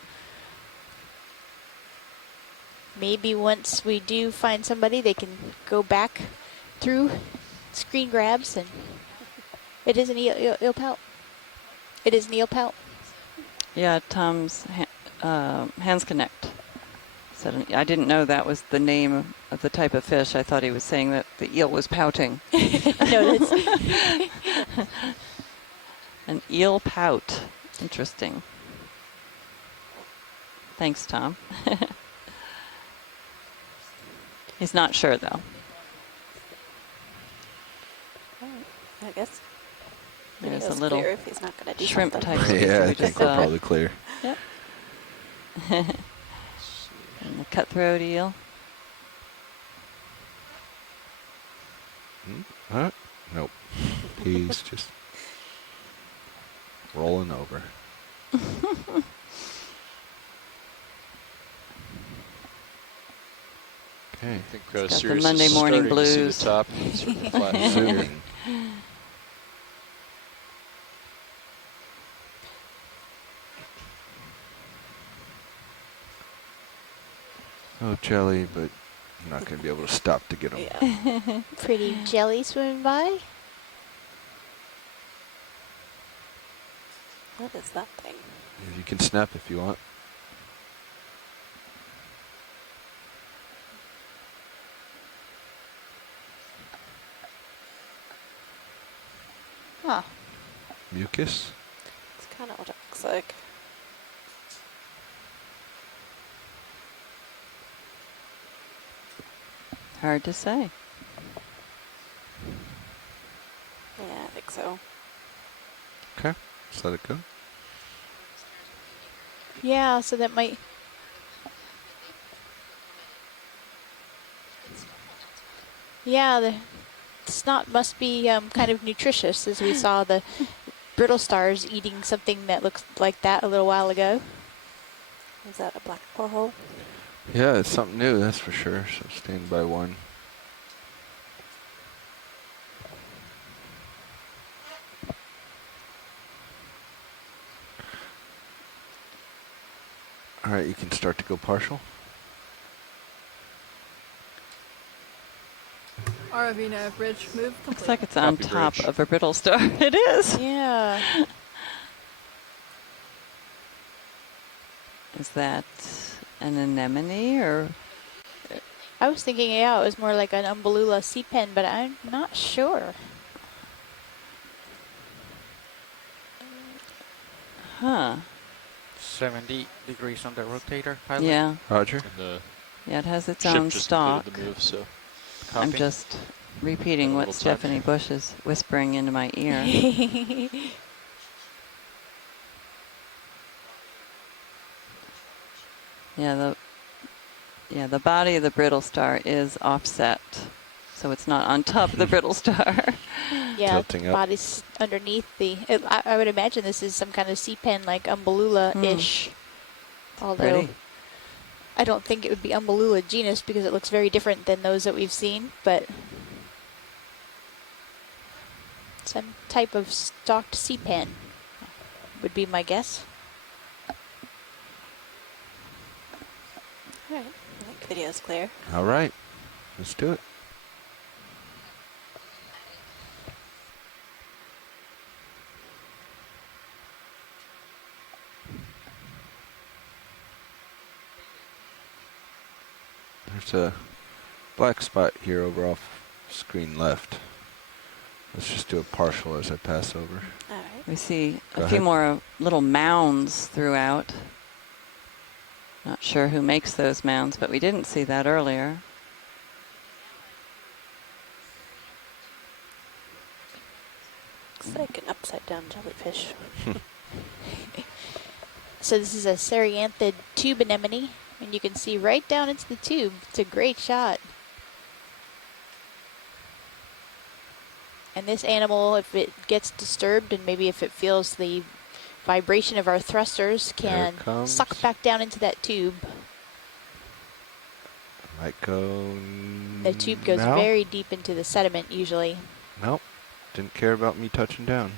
maybe once we do find somebody, they can go back through screen grabs. And it is an eel pout. It is an eel pout. Yeah, Tom's Hands Connect said, I didn't know that was the name of the type of fish. I thought he was saying that the eel was pouting. No, that's An eel pout. Interesting. Thanks, Tom. He's not sure, though. I guess. There's a Video's little clear if he's not going to do shrimp something. type species Yeah, I we think just we're saw. probably clear. Yep. And the cutthroat eel. Huh? Nope. He's just rolling over. Okay. I think got the Sirius Monday is morning starting to see blues. the top. Sort of flattening out here. Zooming. Oh, jelly, but I'm not going to be able to stop to get him. Yeah. pretty jelly swimming by. What is that thing? You can snap if you want. Huh. Mucus. It's kind of what it looks like. Hard to say. Yeah, I think so. Okay, just let it go. Yeah, so that might. Yeah, the snot must be kind of nutritious, as we saw the brittle stars eating something that looks like that a little while ago. Is that a black porthole? Yeah, it's something new, that's for sure. So stand by one. All right, you can start to go partial. ROV nav bridge move complete. Looks like it's on Copy top bridge. of a brittle star. It is. Yeah. Is that an anemone or? I was thinking, yeah, it was more like an Umbellula sea pen, but I'm not sure. Huh. 70 degrees on the rotator pilot. Yeah. Roger. And the Yeah, it has its ship own just stalk. completed the move, so I'm Copy. just repeating Got a what little time. Stephanie Bush is whispering into my ear. Yeah, the body of the Brittle Star is offset, so it's not on top of the Brittle Star. Yeah, Tilting up. body's underneath the. I would imagine this is some kind of sea pen, like Umbellula-ish. Although Pretty. I don't think it would be Umbellula genus because it looks very different than those that we've seen, but some type of stalked sea pen would be my guess. All right. I think video's clear. All right. Let's do it. There's a black spot here over off screen left. Let's just do a partial as I pass over. All right. We see Go a few ahead. more little mounds throughout. Not sure who makes those mounds, but we didn't see that earlier. Looks like an upside down jellyfish. So this is a Serianthid tube anemone, and you can see right down into the tube. It's a great shot. And this animal, if it gets disturbed and maybe if it feels the vibration of our thrusters, There can it comes. suck back down into that tube. Might go. The tube goes now? very deep into the sediment usually. Nope. Didn't care about me touching down.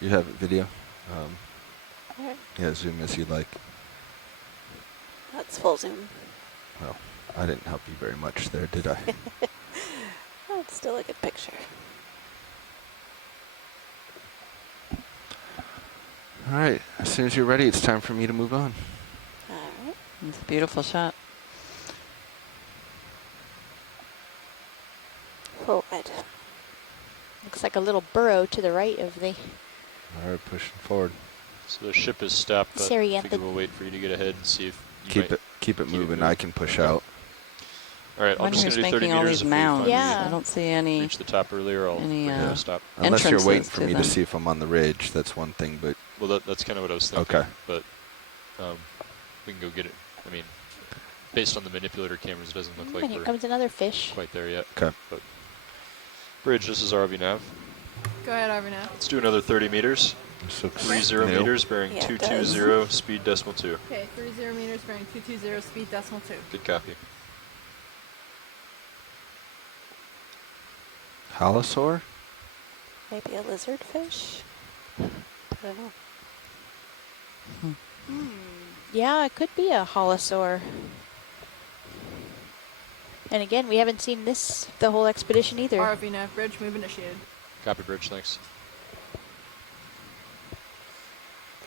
You have it video. All right. Yeah, zoom as you like. That's full zoom. Well, I didn't help you very much there, did I? Oh, it's still a good picture. All right. As soon as you're ready, it's time for me to move on. All right. It's a beautiful shot. Full wide. Looks like a little burrow to the right of the. All right, pushing forward. So the ship is stopped, but I Serianthid. figure we'll wait for you to get ahead and see if you Keep might. it moving. I can push out. All right, I'm Wonder just who's going to do 30 making all meters. these If we mounds. finally Yeah. I don't see any. reach the top earlier, I'll any, bring you to uh, a stop. Unless you're waiting entrances for to me them. to see if I'm on the ridge, that's one thing. But Well, that's kind of what I was thinking. okay. But we can go get it. I mean, based on the manipulator cameras, it doesn't look And like here we're comes another fish. quite there yet. Okay. But Bridge, this is RV nav. Go ahead, Arvin now. Let's do another 30 meters. This looks 30 new. meters, bearing Yeah, it 220, speed decimal 2. Okay, 30 meters, bearing 220, speed decimal 2. Good copy. Halosaur? Maybe a lizard fish? I don't know. Yeah, it could be a holosaur. And again, we haven't seen this the whole expedition either. RV nav, bridge, move initiated. Copy, Bridge, thanks.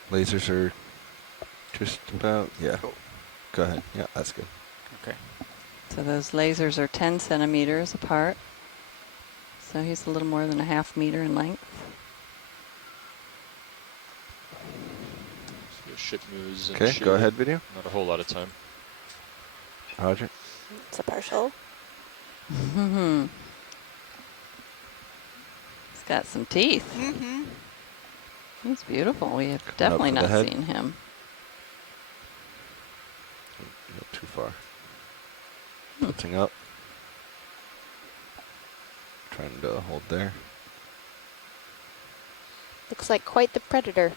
Lasers are just about, yeah. Go ahead. Yeah, that's good. Okay. So those lasers are 10 centimeters apart. So he's a little more than a half meter in length. So the ship moves. Okay, initiated. go ahead, video. Not a whole lot of time. Roger. It's a partial. Mm-hmm. He's got some teeth. Mm-hmm. He's beautiful. We have Coming up definitely for the not head. seen him. Not too far. Tilting up. Trying to hold there. Looks like quite the predator.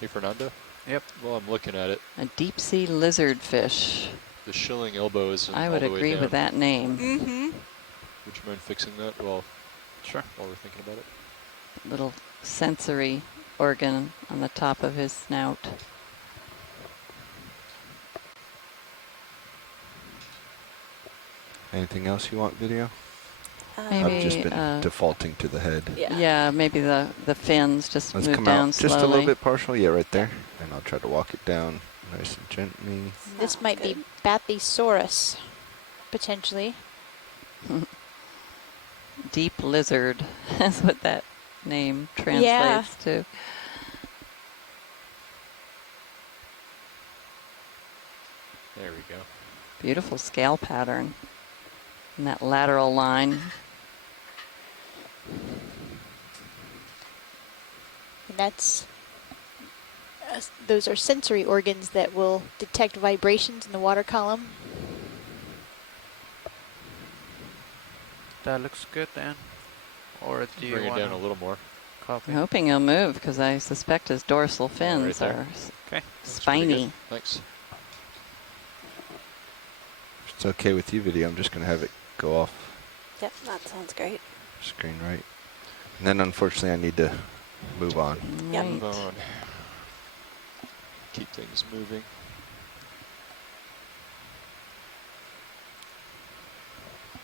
Hey, Fernando. Yep. Well, I'm looking at it. A deep sea lizard fish. The shilling elbow isn't I all would the way agree down. with that name. Mm-hmm. Would you mind fixing that while Sure. we're thinking about it? Little sensory organ on the top of his snout. Anything else you want video? Maybe, I've just been defaulting to the head. Yeah, maybe the fins just Let's move come down out slowly. just a little bit partial. Yeah, right there. And I'll try to walk it down nice and gently. This might be Bathysaurus, potentially. Deep lizard is what that name translates to. There we go. Beautiful scale pattern. And that lateral line. And that's, those are sensory organs that will detect vibrations in the water column. That looks good then. Or do you Bring it want down a little more. copy? I'm hoping he'll move because I suspect his dorsal right fins there. are Okay. Looks pretty good. spiny. Thanks. If it's okay with you, video, I'm just going to have it go off Yep, that sounds great. screen right. And then unfortunately I need to move on. Yep. Right. Move on. Keep things moving.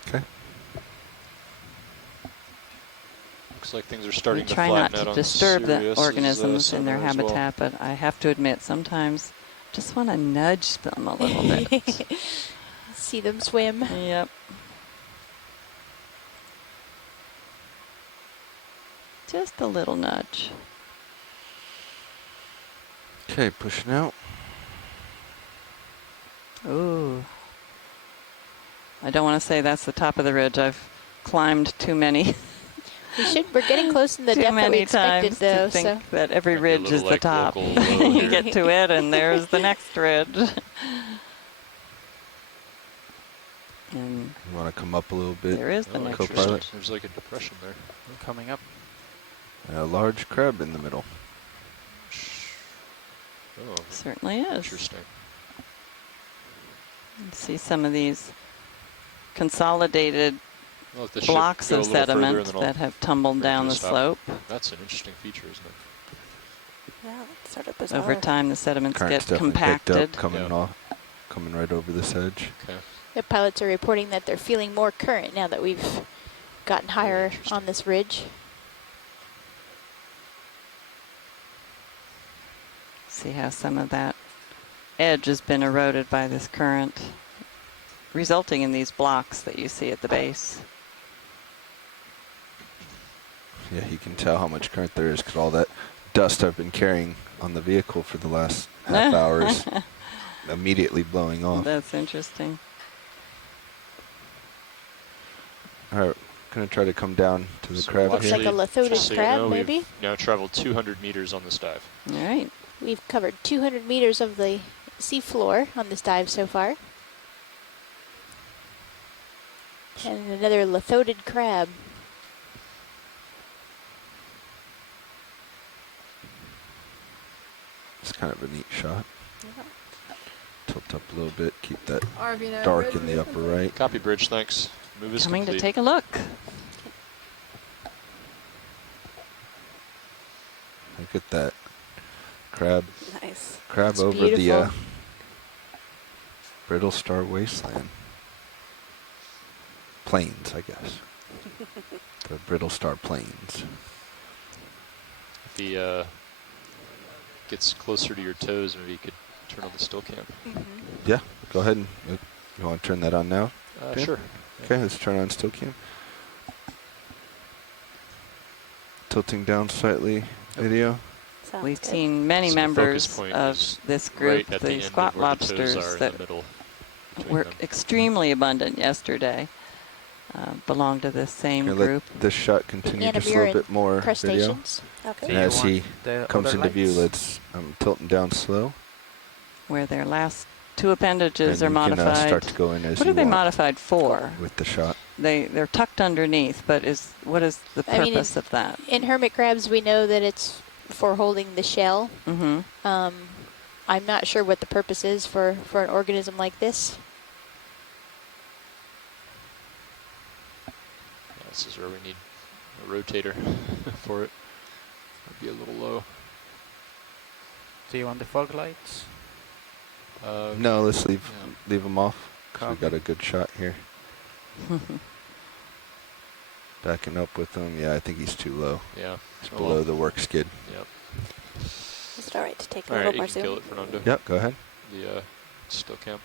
Okay. Looks like things are We starting to try not flatten out to on disturb the Sirius's, organisms in their sonar as well. habitat, but I have to admit sometimes just want to nudge them a little bit. See them swim. Yep. Just a little nudge. Okay, pushing out. Ooh. I don't want to say that's the top of the ridge. I've climbed too many. We're getting close to the too depth that we many expected, times though. to think So that every Might be a ridge little is the like top. local low You here. get to it, and there's the next ridge. And You want to come up a little bit? there is the Oh, next Co-pilot. ridge. There's like a depression there. I'm coming up. A large crab in the middle. Oh, Certainly is. interesting. See some of these consolidated I'll let the ship blocks go of a little further and sediment then I'll that have tumbled bring it to down a the stop. slope. That's an interesting feature, isn't it? Yeah, that's sort of bizarre. Over time, the sediments Current's get definitely picked compacted. up, coming Yeah. off, coming right over this edge. Okay. the pilots are reporting that they're feeling more current now that we've gotten higher interesting. on this ridge. See how some of that edge has been eroded by this current, resulting in these blocks that you see at the base. Yeah, you can tell how much current there is because all that dust I've been carrying on the vehicle for the last half hour is immediately blowing off. That's interesting. All right, gonna try to come down to the So crab Looks here. like a lithoted just so you crab, know, maybe. We've now traveled 200 meters on this dive. All right. We've covered 200 meters of the sea floor on this dive so far. And another lithoted crab. It's kind of a neat shot. Tilt up a little bit, keep that RV now, dark ready in to the upper complete. right. Copy bridge, thanks. Move is Coming to complete. take a look. Look at that crab Nice. It's over the beautiful. Brittle Star wasteland. Plains, I guess. The Brittle Star plains. If he gets closer to your toes, maybe you could turn on the still cam. Yeah, go ahead and you want to turn that on now? Okay. Sure. Okay, let's turn on still cam. Tilting down slightly, video. Sounds We've good. seen many So the focus members point of is this group, Right at the the end squat of where the toes lobsters are in that the middle between were them. extremely abundant yesterday, belong to this same Okay, group. let this shot continue just a little bit more video. Crustaceans. Okay. And as he the comes other into view, lights? let's tilting down slow. Where their last two appendages and are you can modified. start to go in as What you are they want modified for? with the shot. They're tucked underneath, but what is the I mean, purpose of that? In hermit crabs, we know that it's for holding the shell. Mm-hmm. I'm not sure what the purpose is for an organism like this. This is where we need a rotator for it. Might be a little low. Do you want the fog lights? No, let's leave Yeah. leave them off. 'Cause we Copy. got a good shot here. Backing up with him. Yeah, I think he's too low. Yeah. He's Oh, below well. the work skid. Yep. Is it alright to take a All little right, you more can zoom? kill it, Fernando. Yep, go ahead. The still cam.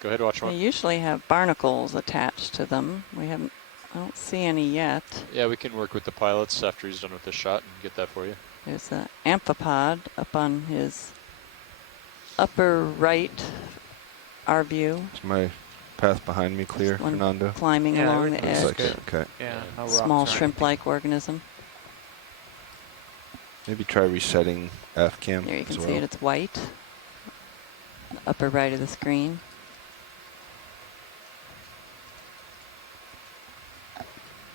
Go ahead, watch They one. usually have barnacles attached to them. We haven't, I don't see any yet. Yeah, we can work with the pilots after he's done with this shot and get that for you. There's an amphipod up on his upper right, our view, Is my path behind me clear, One Fernando? climbing Yeah, along the everything's Looks edge. like it. Okay. Yeah, Yeah. no rocks Small or shrimp-like organism. Maybe try resetting AFCAM There you can as see well. it, it's white. The upper right of the screen.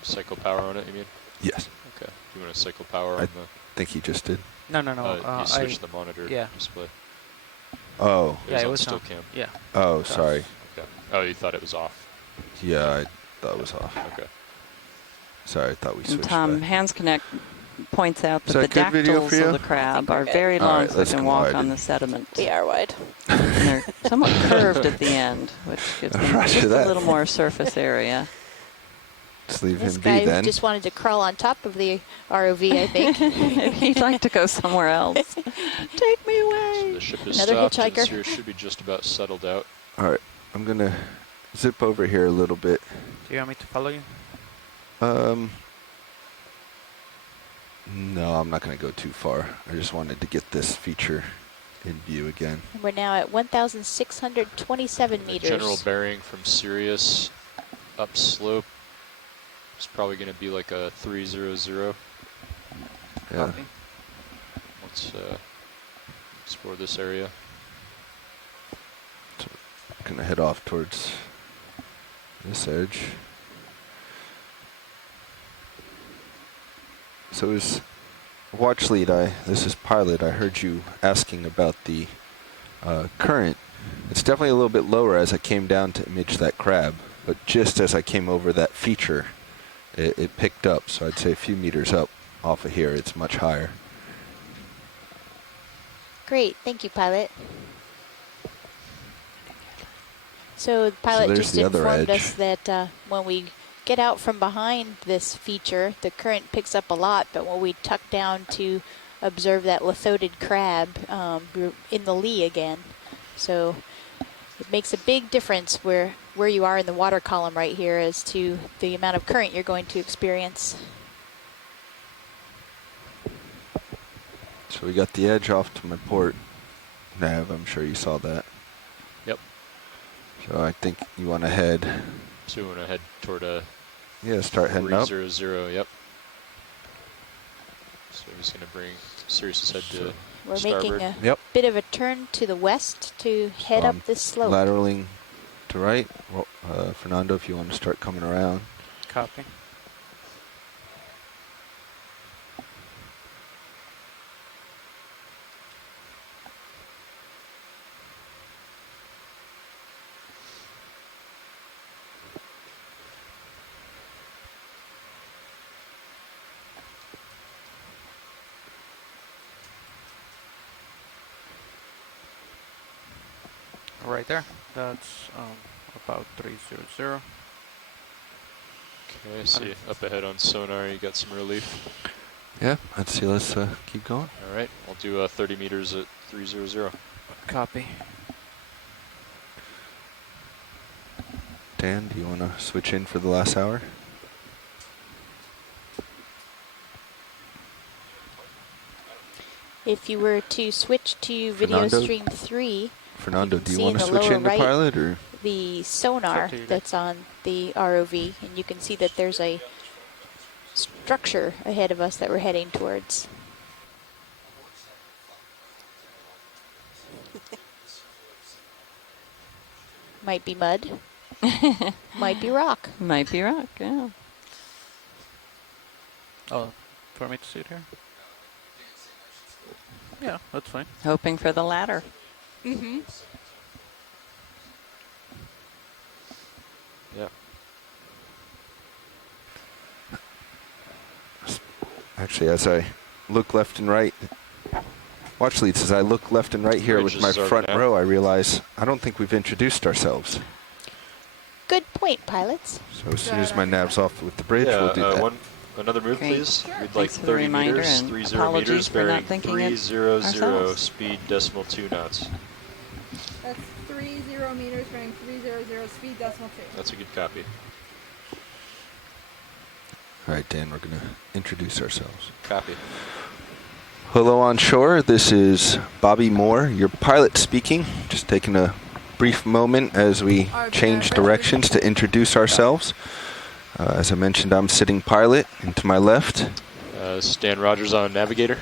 Cycle power on it, you mean? Yes, Okay. You want to cycle power I on the... I think he just did. anything. No. you switched the monitor yeah. display. Oh, It Yeah, was it on was still on. cam. Yeah. oh, sorry. Okay. Oh, you thought it was off. Yeah, I thought it was off. Okay. Sorry, I thought we And switched Tom, back. Hands Connect points out Is that the that good video dactyls for you? of the crab are we're very All long, right, so let's they can go walk wide. on the sediment. We are wide. And they're somewhat curved at the end, which gives them Roger just a that. little more surface area. Let's leave This him guy be then. just wanted to crawl on top of the ROV, I think. He'd like to go somewhere else. Take me So away. the ship is Another stopped and hitchhiker. here should be just about settled out. All right, I'm gonna zip over here a little bit. Do you want me to follow you? No, I'm not gonna go too far. I just wanted to get this feature in view again. We're now at 1,627 meters. General bearing from Sirius up slope is probably going to be like a 300. Yeah. Copy. Let's explore this area. Gonna head off towards this edge. So is watch lead, this is pilot. I heard you asking about the current. It's definitely a little bit lower as I came down to image that crab, but just as I came over that feature, it picked up. So I'd say a few meters up off of here, it's much higher. Great, thank you, pilot. So the pilot there's just the other informed edge. us that when we get out from behind this feature, the current picks up a lot, but when we tuck down to observe that lithodid crab, we're in the lee again. So it makes a big difference where you are in the water column right here as to the amount of current you're going to experience. So we got the edge off to my port nav. I'm sure you saw that. Yep. So I think you want to head. So we want to head toward a Yeah, start heading up. 300, yep. So he's going to bring Sirius's head to We're starboard. making a Yep. bit of a turn to the west to head up this slope. Lateraling to right. Well, Fernando, if you want to start coming around. Copy. Right there. That's about 300. Okay, see up ahead on sonar you got some relief. Yeah, let's see. Let's keep going. All right, I'll do 30 meters at 300. Copy. Dan, do you want to switch in for the last hour? If you were to switch to video Fernando? stream 3, Fernando, can do you see want in to the switch lower into right pilot or? the sonar to you guys. that's on the ROV, and you can see that there's a structure ahead of us that we're heading towards. Might be mud, might be rock. Might be rock, yeah. Oh, for me to sit here? Yeah, that's fine. Hoping for the latter. Mm-hmm. Yeah. Actually, as I look left and right. Watch leads, as I look left and right here Bridge with my is our front nav. row, I realize I don't think we've introduced ourselves. Good point, pilots. So as soon as my nav's off with the bridge, Yeah, we'll do that. another move, Great. please. We'd like Thanks for the 30 reminder meters, and 30 apologies meters, for not bearing thinking it 300, ourselves. speed decimal 2 knots. That's 30 meters, bearing 300, speed decimal 2. That's a good copy. All right, Dan, we're going to introduce ourselves. Copy. Hello on shore, this is Bobby Moore, your pilot speaking. Just taking a brief moment as we change directions to introduce ourselves. As I mentioned, I'm sitting pilot, and to my left. Stan Rogers on navigator.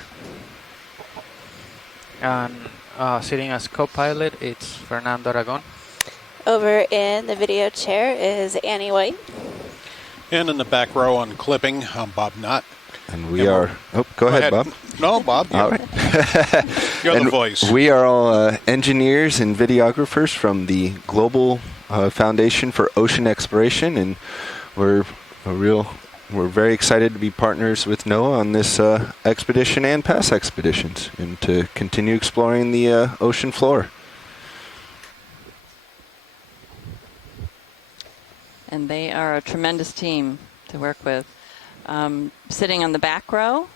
And sitting as co-pilot, it's Fernando Aragon. Over in the video chair is Annie White. And in the back row on clipping, I'm Bob Knott. And we are... Oh, go ahead, Bob. No, Bob. All right. You're And the voice. We are all engineers and videographers from the Global Foundation for Ocean Exploration, and we're very excited to be partners with NOAA on this expedition and past expeditions, and to continue exploring the ocean floor. And they are a tremendous team to work with. Sitting on the back row,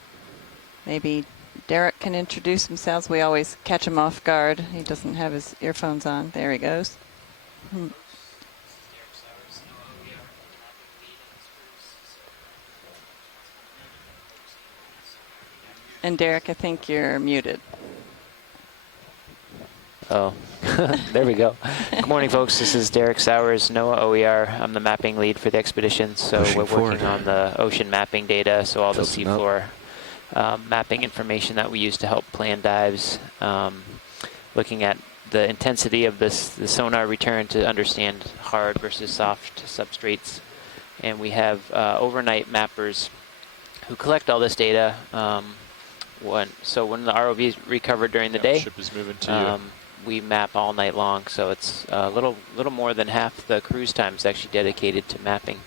maybe Derek can introduce himself. We always catch him off guard. He doesn't have his earphones on. There he goes. And Derek, I think you're muted. Oh, there we go. Good morning, folks. This is Derek Sowers, NOAA OER. I'm the mapping lead for the expedition. So Ocean we're working forward. on the ocean mapping data, so all the Tilting up. seafloor mapping information that we use to help plan dives, looking at the intensity of the sonar return to understand hard versus soft substrates. And we have overnight mappers who collect all this data. When the ROV is recovered during the day, Ship is moving to you. we map all night long, so it's a little more than half the cruise time is actually dedicated to mapping.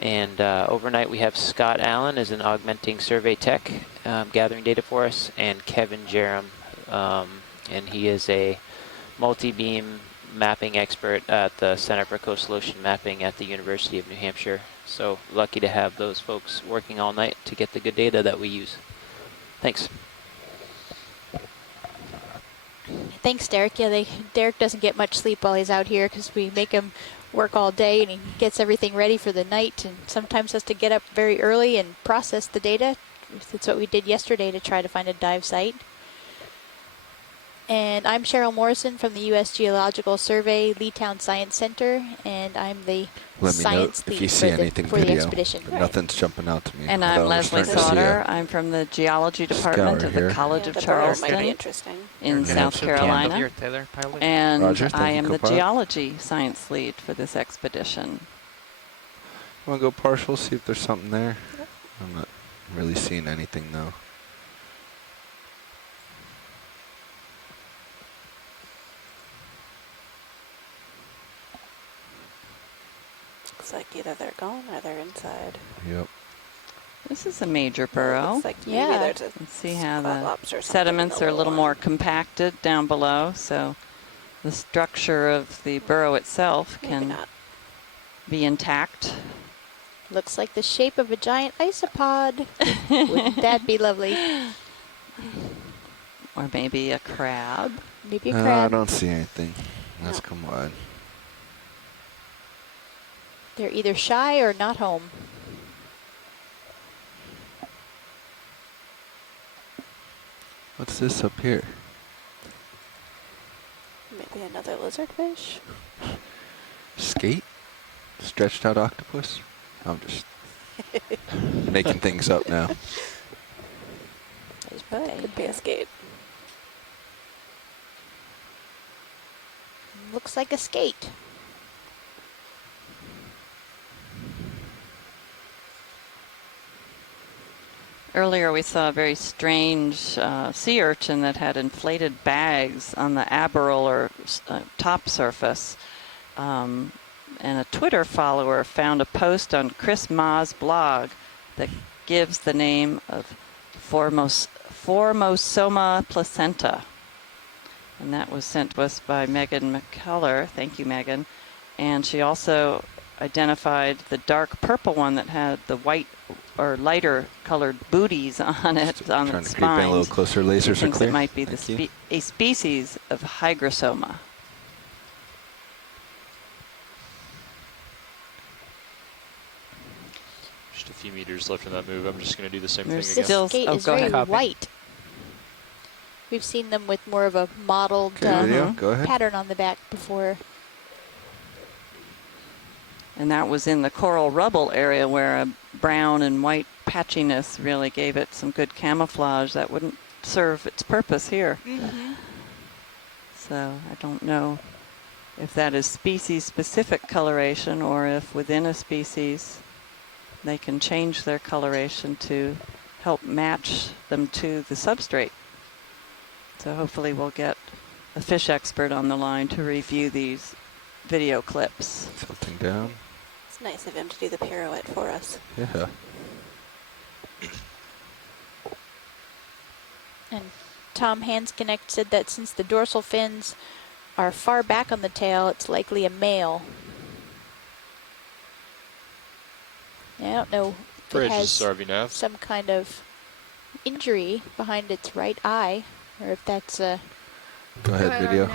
And overnight we have Scott Allen as an augmenting survey tech, gathering data for us, and Kevin Jerem, and he is a multi-beam mapping expert at the Center for Coastal Ocean Mapping at the University of New Hampshire. So lucky to have those folks working all night to get the good data that we use. Thanks. Thanks, Derek. Yeah, Derek doesn't get much sleep while he's out here because we make him work all day, and he gets everything ready for the night, and sometimes has to get up very early and process the data. That's what we did yesterday to try to find a dive site. And I'm Cheryl Morrison from the U.S. Geological Survey Leetown Science Center, and I'm the Let me know science if lead you see for, anything for the video. expedition. But nothing's jumping out to me. And although I'm we're Leslie starting to see Sauter. I'm from the Geology Department scour of the here. College of The border might be Charleston interesting. in Yeah, South so Carolina. Your tether pilot. And Roger, thank I you, am the co-pilot. geology science lead for this expedition. Want to go partial, see if there's something there? I'm not really seeing anything, though. Looks like either they're gone or they're inside. Yep. This is a major burrow. Looks like Yeah. maybe there's a Let's see how spot the lobster or something in sediments the are a little lower more one. compacted down below, so the structure of the burrow itself Maybe can not. be intact. Looks like the shape of a giant isopod. Wouldn't that be lovely? Or maybe a crab. Maybe a I crab. don't see anything. Let's No. come wide. They're either shy or not home. What's this up here? Maybe another lizardfish. Skate? Stretched out octopus? I'm just making things up now. Could be a skate. Looks like a skate. Earlier we saw a very strange sea urchin that had inflated bags on the aboral or top surface. And a Twitter follower found a post on Chris Ma's blog that gives the name of Formosoma placenta. And that was sent to us by Megan McCullough. Thank you, Megan. And she also identified the dark purple one that had the white or lighter colored booties on it, on Trying its to creep in a little spines. closer. Lasers are Thinks clear. it might be Thank you. a species of hygrosoma. Just a few meters left in that move. I'm just going to do the same There's thing again. still- Skate oh, is go very ahead. white. We've seen them with more of a mottled Okay, video, go ahead. pattern on the back before. And that was in the coral rubble area where a brown and white patchiness really gave it some good camouflage that wouldn't serve its purpose here. So I don't know if that is species-specific coloration or if within a species they can change their coloration to help match them to the substrate. So hopefully we'll get a fish expert on the line to review these video clips. Tilting down. It's nice of him to do the pirouette for us. Yeah. And Tom Hansconnect said that since the dorsal fins are far back on the tail, it's likely a male. I don't know if Bridge it is has RV nav. some kind of injury behind its right eye, or if that's a... Go ahead, video.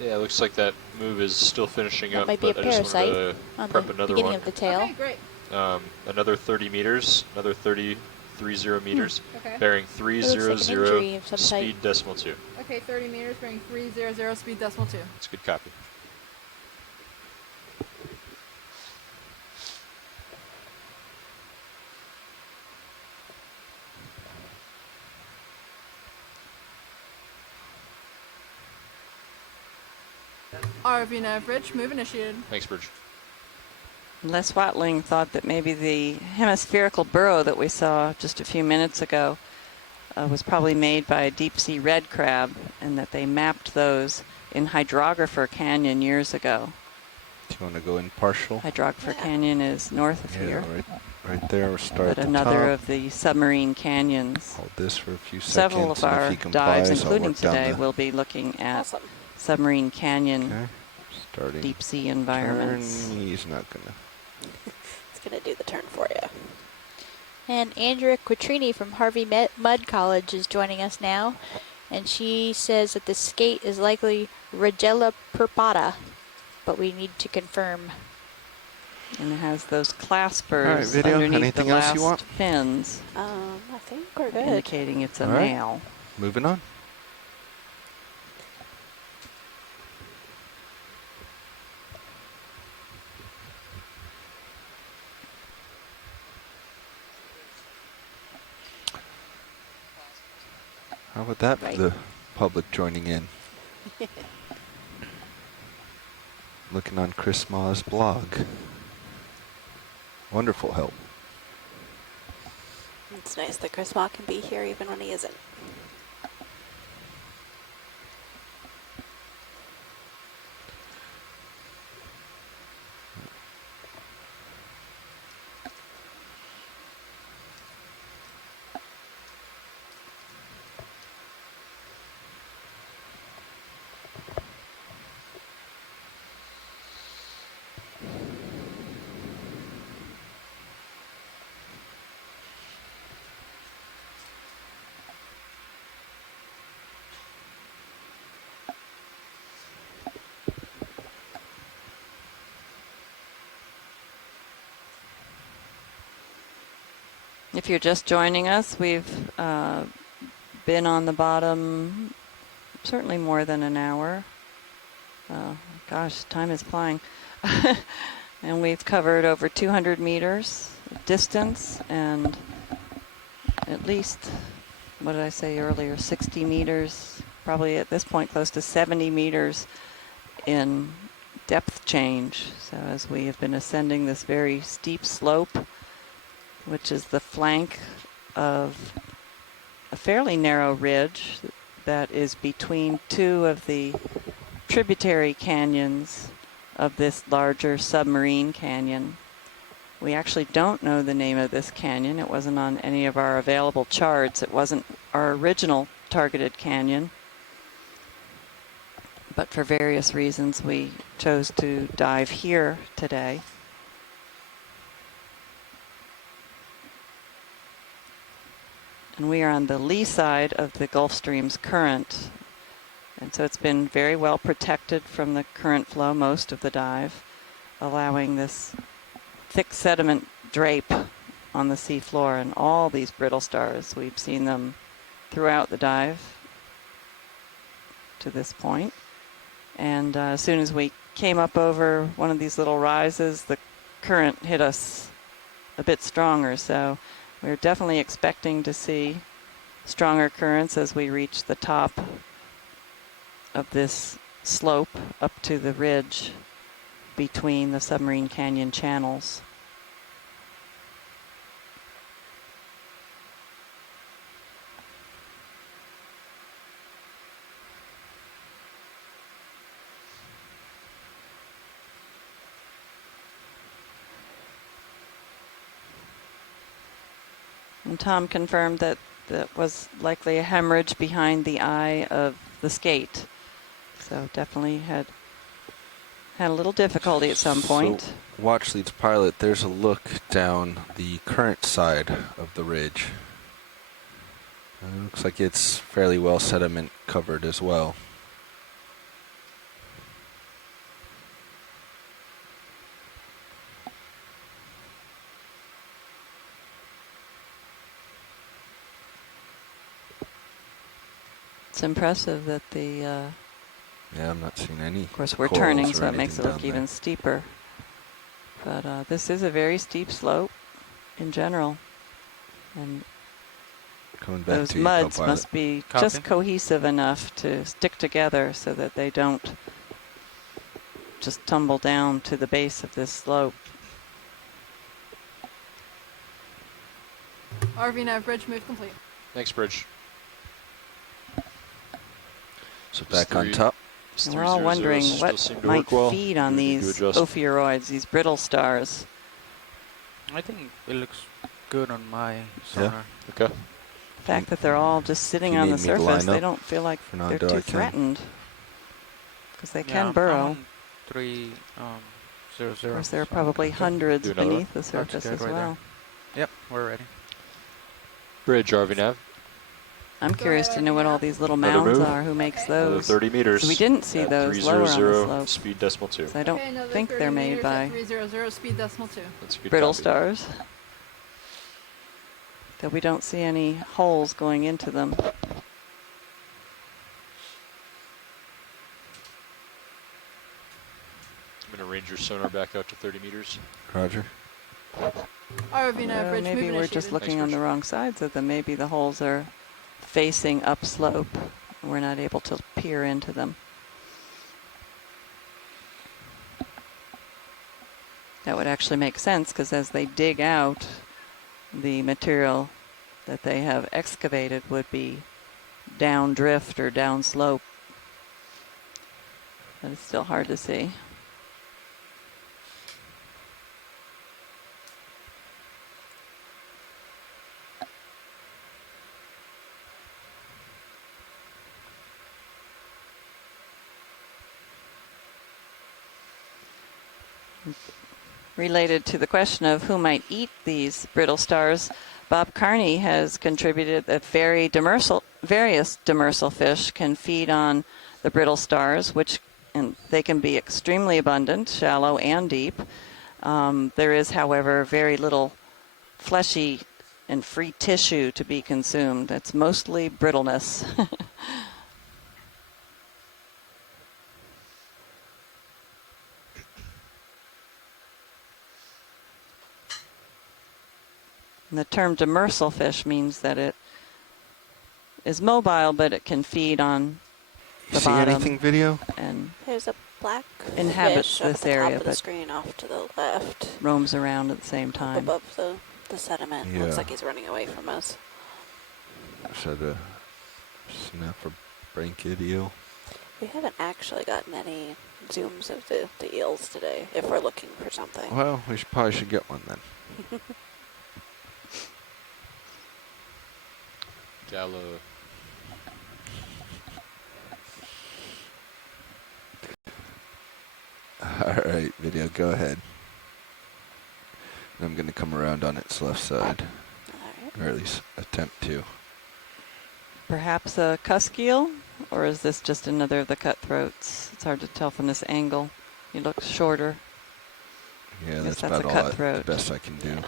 Yeah, it looks like that move is still finishing That up, might be a but I just wanted parasite to on prep the another beginning one. of the tail. Okay, great. Another 30 meters, another 30 meters, Okay. bearing It looks like an 300 injury of some speed type. decimal 2. Okay, 30 meters, bearing 300, speed decimal 2. That's a good copy. RV nav bridge, move initiated. Thanks, Bridge. Les Watling thought that maybe the hemispherical burrow that we saw just a few minutes ago was probably made by a deep sea red crab, and that they mapped those in Hydrographer Canyon years ago. Do you want to go in partial? Hydrographer Canyon is north of Yeah, here, right there. We'll start but at the another top. of the submarine canyons. Hold this for a few Several seconds. of and our if he complies, dives, I'll including work down today, the- will be looking at Awesome. submarine canyon Okay. Starting. deep sea environments. Turn. He's not gonna. It's going to do the turn for you. And Andrea Quattrini from Harvey Mudd College is joining us now. And she says that the skate is likely Regella purpata, but we need to confirm. And it has those claspers All right, video. underneath Anything the else last you want? fins, I think we're good. indicating it's a All right. male. Moving on. How about that Right. for the public joining in? Looking on Chris Ma's blog. Wonderful help. It's nice that Chris Ma can be here even when he isn't. If you're just joining us, we've been on the bottom certainly more than an hour. Gosh, time is flying. And we've covered over 200 meters distance and at least, what did I say earlier, 60 meters, probably at this point close to 70 meters in depth change. So as we have been ascending this very steep slope, which is the flank of a fairly narrow ridge that is between two of the tributary canyons of this larger submarine canyon. We actually don't know the name of this canyon. It wasn't on any of our available charts. It wasn't our original targeted canyon. But for various reasons, we chose to dive here today. And we are on the lee side of the Gulf Stream's current. And so it's been very well protected from the current flow most of the dive, allowing this thick sediment drape on the seafloor and all these brittle stars. We've seen them throughout the dive to this point. And as soon as we came up over one of these little rises, the current hit us a bit stronger. So we're definitely expecting to see stronger currents as we reach the top of this slope up to the ridge between the submarine canyon channels. And Tom confirmed that that was likely a hemorrhage behind the eye of the skate. So definitely had a little difficulty at some point. So, watch leads pilot, there's a look down the current side of the ridge. Looks like it's fairly well sediment covered as well. It's impressive that the Yeah, I'm not seeing any. of course, we're corals turning, or so it makes it anything look down even steeper. But this is a very steep slope in general. And there. Coming back those to you, muds co-pilot. must be Copy. just cohesive enough to stick together so that they don't just tumble down to the base of this slope. RV nav bridge move complete. Thanks, Bridge. So Just back on three- top. These And we're all 300s wondering still what seem to might work well. feed on Do we need to these adjust? ophiuroids, these brittle stars. I think it looks good on my sonar. Okay. The fact that they're all just sitting you on the need me to surface, line they up don't feel like for they're non-do, too I can. threatened. Because they Yeah, can I'm burrow. on 300. Of course, there are so probably okay. hundreds Do another one? beneath the surface good as right there. well. Yep, we're ready. Bridge, RV nav. I'm curious to know what all these little Another mounds move. are. Who makes Okay. Another those? 30 meters. So we didn't see at those lower on the 300, slope. speed decimal 2. So I don't Okay, another think 30 they're made meters by at 300 speed decimal 2. That's a good brittle copy. stars. Though we don't see any holes going into them. I'm going to range your sonar back out to 30 meters. Roger. RV nav bridge Maybe move we're just initiated. looking on Bridge. the wrong sides of them. Maybe the holes are facing upslope. We're not able to peer into them. That would actually make sense because as they dig out, the material that they have excavated would be down drift or down slope. But it's still hard to see. Related to the question of who might eat these brittle stars, Bob Carney has contributed that various demersal fish can feed on the brittle stars, and they can be extremely abundant, shallow and deep. There is, however, very little fleshy and free tissue to be consumed. It's mostly brittleness. And the term demersal fish means that it is mobile, but it can feed on You the see bottom anything, video? and There's a black Inhabits fish up this at the area, top of the but- screen off to the left, roams around at the same up time. above the sediment. Yeah. Looks like he's running away from us. Just had a snap or branchidio. We haven't actually gotten any zooms of the eels today, if we're looking for something. Well, we probably should get one then. Gallo. Alright, video, go ahead. I'm going to come around on its left side. Alright. Or at least attempt to. Perhaps a cusk eel? Or is this just another of the cutthroats? It's hard to tell from this angle. He looks shorter. Yeah, Guess that's that's about a all cutthroat. the best I can do. Yeah.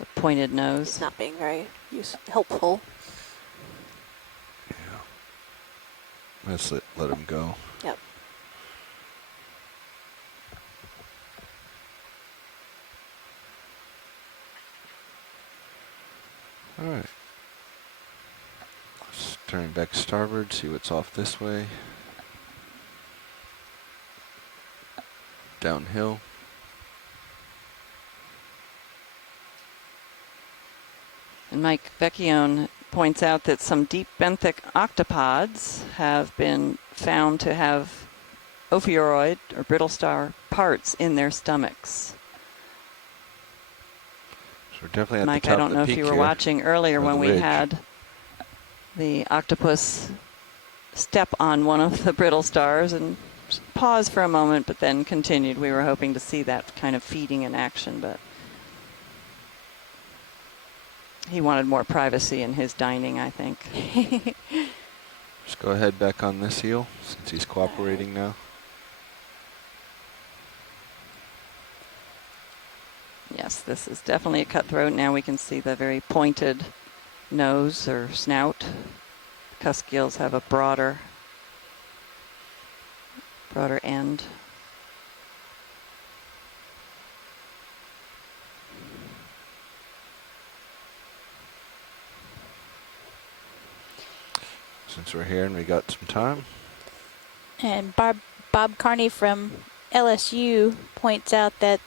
The pointed It's nose. not being very helpful. Yeah. Let's let him go. Yep. Alright. Let's turn back starboard, see what's off this way. Downhill. And Mike Vecchione points out that some deep benthic octopods have been found to have ophiuroid or brittle star parts in their stomachs. So we're definitely at Mike, the top I don't of the know if peak you were here, watching earlier or when the we ridge. had the octopus step on one of the brittle stars and pause for a moment, but then continued. We were hoping to see that kind of feeding in action, but he wanted more privacy in his dining, I think. Just go ahead back on this eel, since he's cooperating now. Yes, this is definitely a cutthroat. Now we can see the very pointed nose or snout. Cusk eels have a broader end. Since we're here and we got some time. And Bob Carney from LSU points out that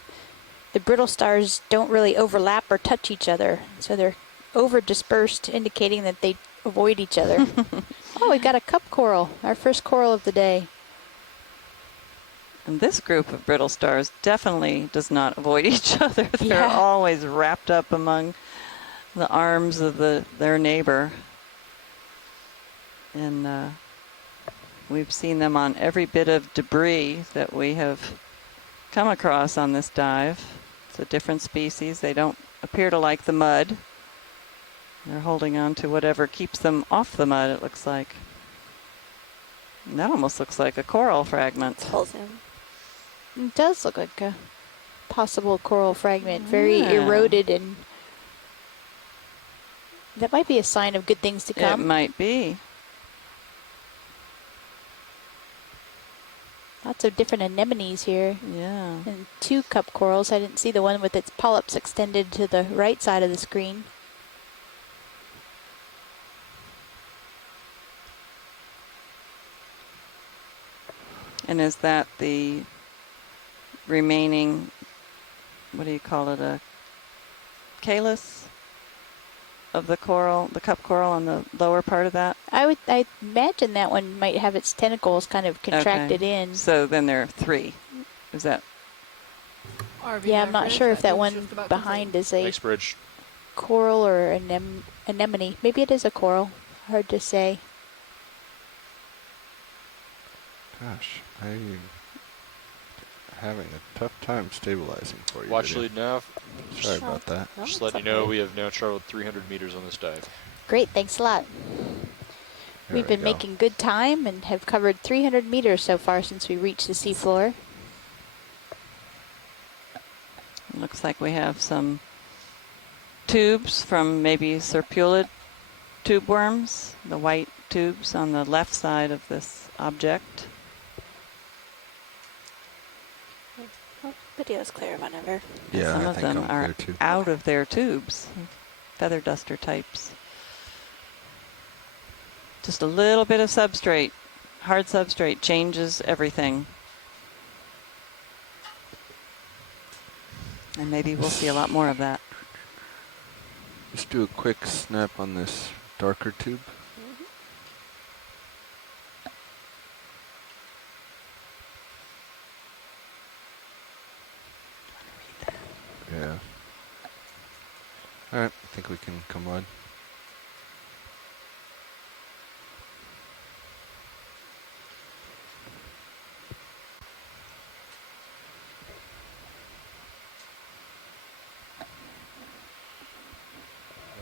the brittle stars don't really overlap or touch each other, so they're over dispersed, indicating that they avoid each other. Oh, we got a cup coral, our first coral of the day. And this group of brittle stars definitely does not avoid each other. They're Yeah. always wrapped up among the arms of their neighbor. And we've seen them on every bit of debris that we have come across on this dive. It's a different species. They don't appear to like the mud. They're holding on to whatever keeps them off the mud, it looks like. And that almost looks like a coral fragment. Full zoom. It does look like a possible coral fragment, very Yeah. eroded, and that might be a sign of good things to It come. might be. Lots of different anemones here. Yeah. And 2 cup corals. I didn't see the one with its polyps extended to the right side of the screen. And is that the remaining, what do you call it, a calyx of the coral, the cup coral on the lower part of that? I imagine that one might have its tentacles kind of contracted in. So then there are 3. Is that? Yeah, I'm not sure if that one behind is a Thanks, Bridge. coral or anemone. Maybe it is a coral. Hard to say. Gosh, I'm having a tough time stabilizing for you. Watch video. lead nav. Sorry about that. No, Just it's letting you okay. know we have now traveled 300 meters on this dive. Great, thanks a lot. There We've we been go. making good time and have covered 300 meters so far since we reached the seafloor. Looks like we have some tubes from maybe serpulid tube worms, the white tubes on the left side of this object. Oh, video's clear whenever. Yeah, Some I of think them I'm are clear too. out of their tubes, feather duster types. Just a little bit of substrate, hard substrate changes everything. And maybe we'll see a lot more of that. Just do a quick snap on this darker tube. Yeah. Alright, I think we can come on.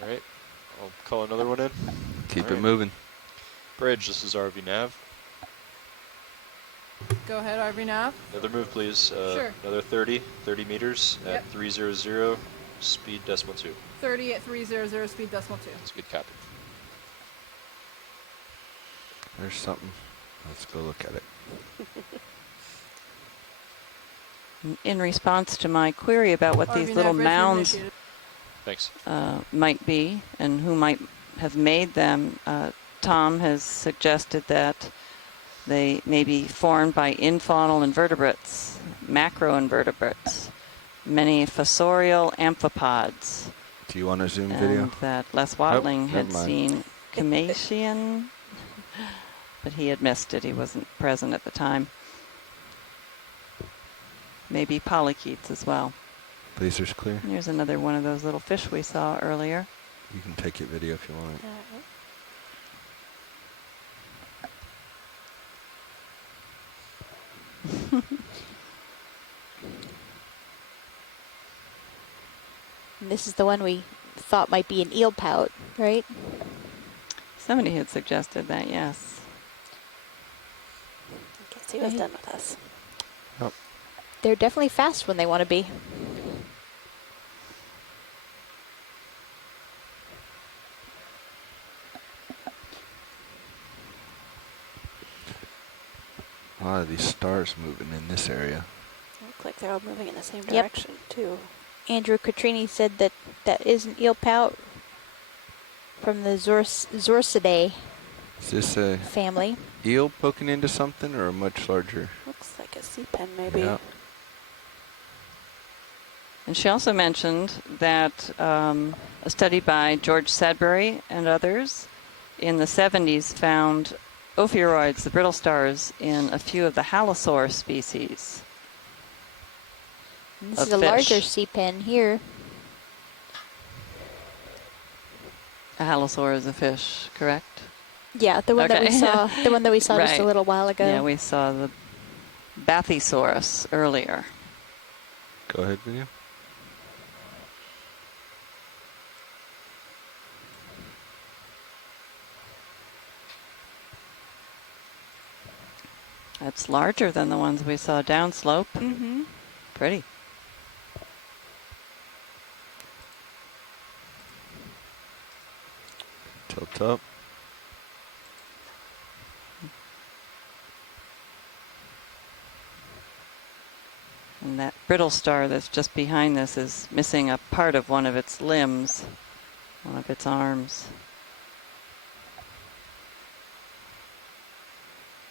All right, I'll call another one in. Keep All it right. moving. Bridge, this is RV Nav. Go ahead, RV Nav. Another move, please. Sure. Another 30 meters Yep. at 300, speed decimal 2. 30 at 300, speed decimal 2. That's a good copy. There's something. Let's go look at it. In response to my query about what these RV little Nav mounds initiated. Thanks. might be and who might have made them, Tom has suggested that they may be formed by infaunal invertebrates, macroinvertebrates, many fossorial amphipods. Do you want to zoom And video? that Les Watling Nope, had never mind. seen Comatian, but he had missed it. He wasn't present at the time. Maybe polychaetes as well. Laser's clear. Here's another one of those little fish we saw earlier. You can take your video if you want. And this is the one we thought might be an eel pout, right? Somebody had suggested that, yes. I guess he was done with us. They're definitely fast when they want to be. A lot of these stars moving in this area. Look like they're all moving in the same Yep. direction, too. Andrew Catrini said that that is an eel pout from the Zorsidae Is this a family. eel poking into something or a much larger? Looks like a sea pen, maybe. Yeah. And she also mentioned that a study by George Sedbury and others in the 70s found ophiuroids, the brittle stars, in a few of the halosaur species. And this of is a larger fish. sea pen here. A halosaur is a fish, correct? Yeah, the one that we Okay. saw. The one that we saw just a Right. little while ago. Yeah, we saw the Bathysaurus earlier. Go ahead, video. That's larger than the ones we saw downslope. Mm-hmm. Pretty. Tilt up. And that brittle star that's just behind this is missing a part of one of its limbs, one of its arms.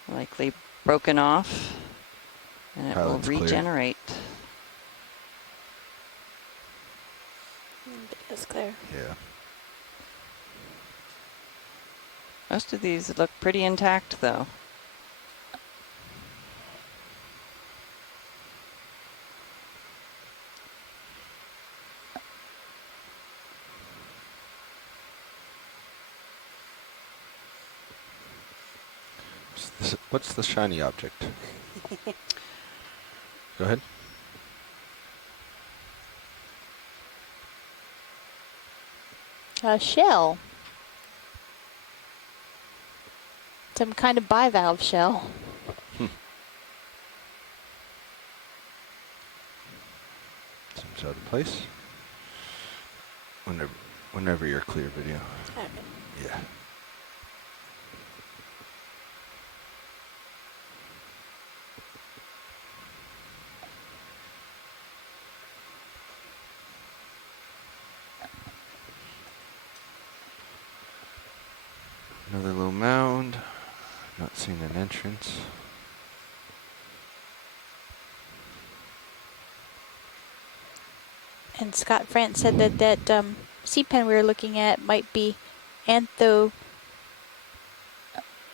Likely broken off, and it Pilot's will clear. regenerate. It's clear. Yeah. Most of these look pretty intact, though. What's the shiny object? Go ahead. A shell. Some kind of bivalve shell. Seems out of place. Whenever you're clear, video. Yeah. Another little mound. Not seeing an entrance. And Scott France said that that sea pen we were looking at might be Anthoptilum.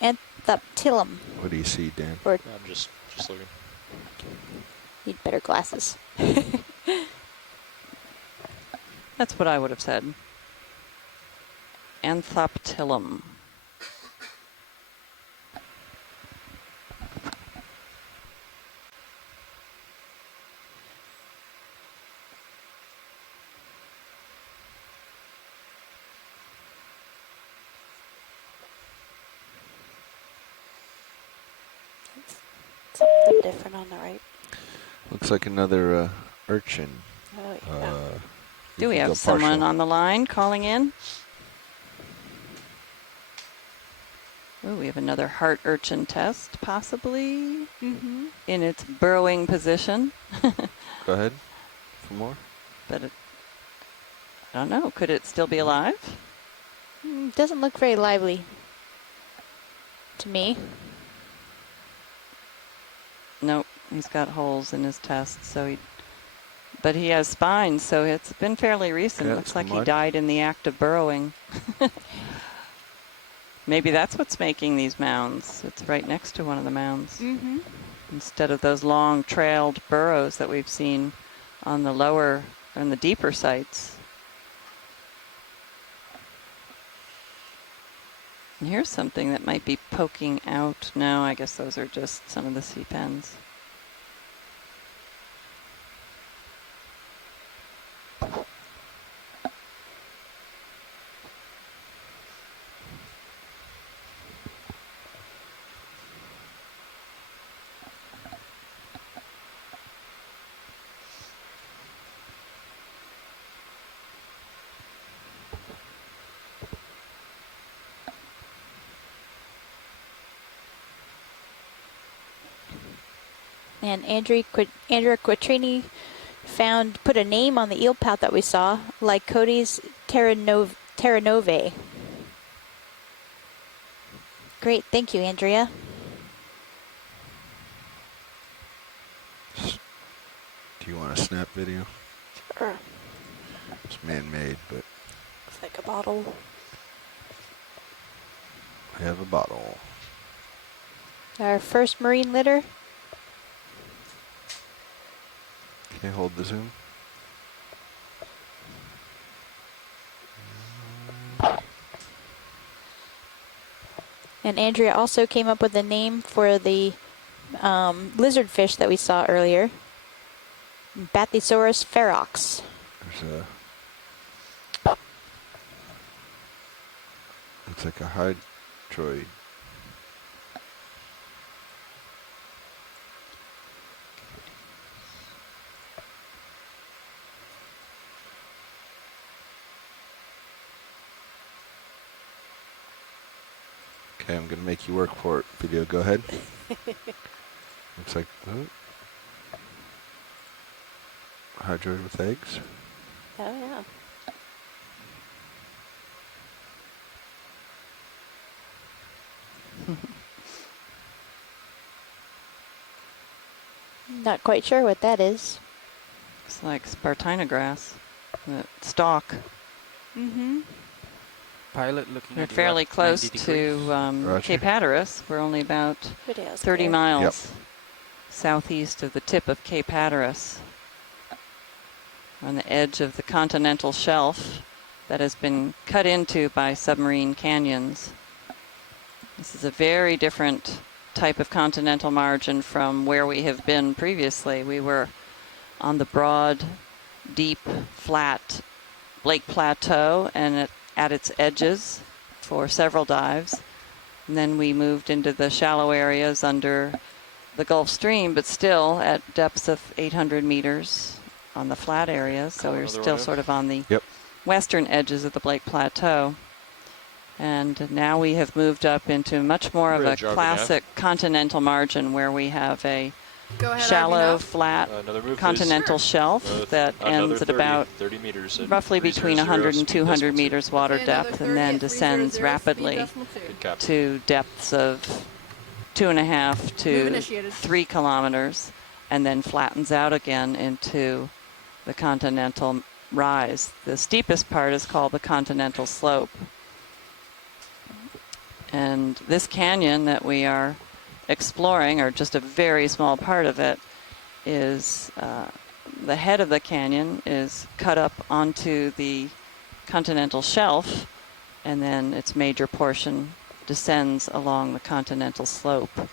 What do you see, Dan? Or I'm just looking. need better glasses. That's what I would have said. Anthoptilum. Something different on the right. Looks like another urchin. Oh, yeah. Do we can go have someone partial. on the line calling in? Oh, we have another heart urchin test, possibly Mm-hmm. in its burrowing position. Go ahead for more. But I don't know. Could it still be alive? Doesn't look very lively to me. Nope. He's got holes in his test, but he has spines, so it's been fairly recent. Yeah, Looks like he mud. died in the act of burrowing. Maybe that's what's making these mounds. It's right next to one of the mounds. Mm-hmm. Instead of those long trailed burrows that we've seen on the lower and the deeper sites. And here's something that might be poking out. No, I guess those are just some of the sea pens. And Andrea Quattrini put a name on the eel pout that we saw, like Cody's Terranove. Great, thank you, Andrea. Do you want a snap video? Sure. It's man-made, but It's like a bottle. I have a bottle. Our first marine litter. Okay, hold the zoom. And Andrea also came up with a name for the lizard fish that we saw earlier. Bathysaurus ferox. There's looks like a hydroid. Okay, I'm gonna make you work for it. Video, go ahead. Looks like hydroid with eggs. Oh, yeah. Not quite sure what that is. It's like Spartina grass, the stalk. Mm-hmm. Pilot looking We're at you fairly at close 90 to degrees. Cape Hatteras. We're only about Video's 30 clear. miles southeast of the tip of Cape Hatteras. We're on the edge of the continental shelf that has been cut into by submarine canyons. This is a very different type of continental margin from where we have been previously. We were on the broad, deep, flat Lake Plateau and at its edges for several dives. And then we moved into the shallow areas under the Gulf Stream, but still at depths of 800 meters on the flat areas. So we're still sort of on the western edges of the Lake Plateau. And now we have moved up into much more of a classic continental margin where we have a shallow, flat continental shelf that ends at about 30 meters roughly between 100 and 200 meters water depth, and then descends rapidly to depths of 2.5 to 3 kilometers, and then flattens out again into the continental rise. The steepest part is called the Continental Slope. And this canyon that we are exploring, or just a very small part of it, is the head of the canyon is cut up onto the continental shelf, and then its major portion descends along the continental slope.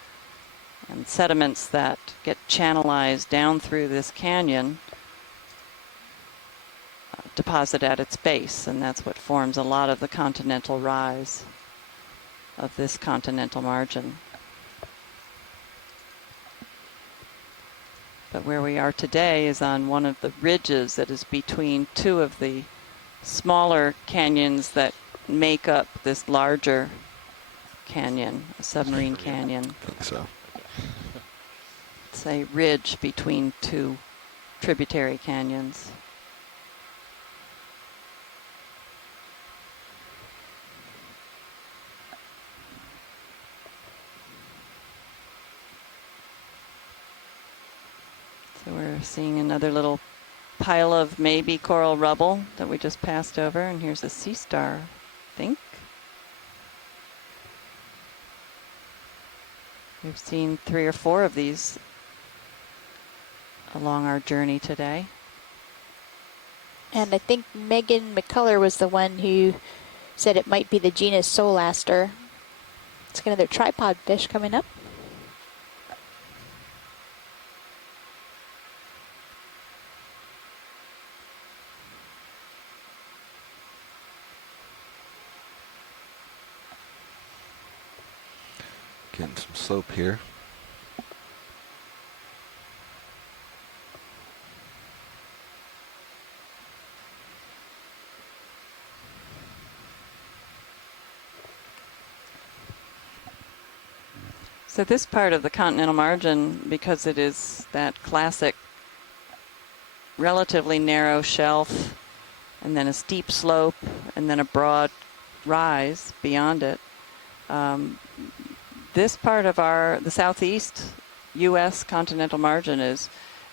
And sediments that get channelized down through this canyon deposit at its base, and that's what forms a lot of the continental rise of this continental margin. But where we are today is on one of the ridges that is between two of the smaller canyons that make up this larger canyon, a submarine canyon. I think so. It's a ridge between two tributary canyons. So we're seeing another little pile of maybe coral rubble that we just passed over, and here's a sea star, I think. We've seen 3 or 4 of these along our journey today. And I think Megan McCullough was the one who said it might be the genus Celestered. It's another tripod fish coming up. Getting some slope here. So this part of the continental margin, because it is that classic relatively narrow shelf and then a steep slope and then a broad rise beyond it, this part of the southeast U.S. continental margin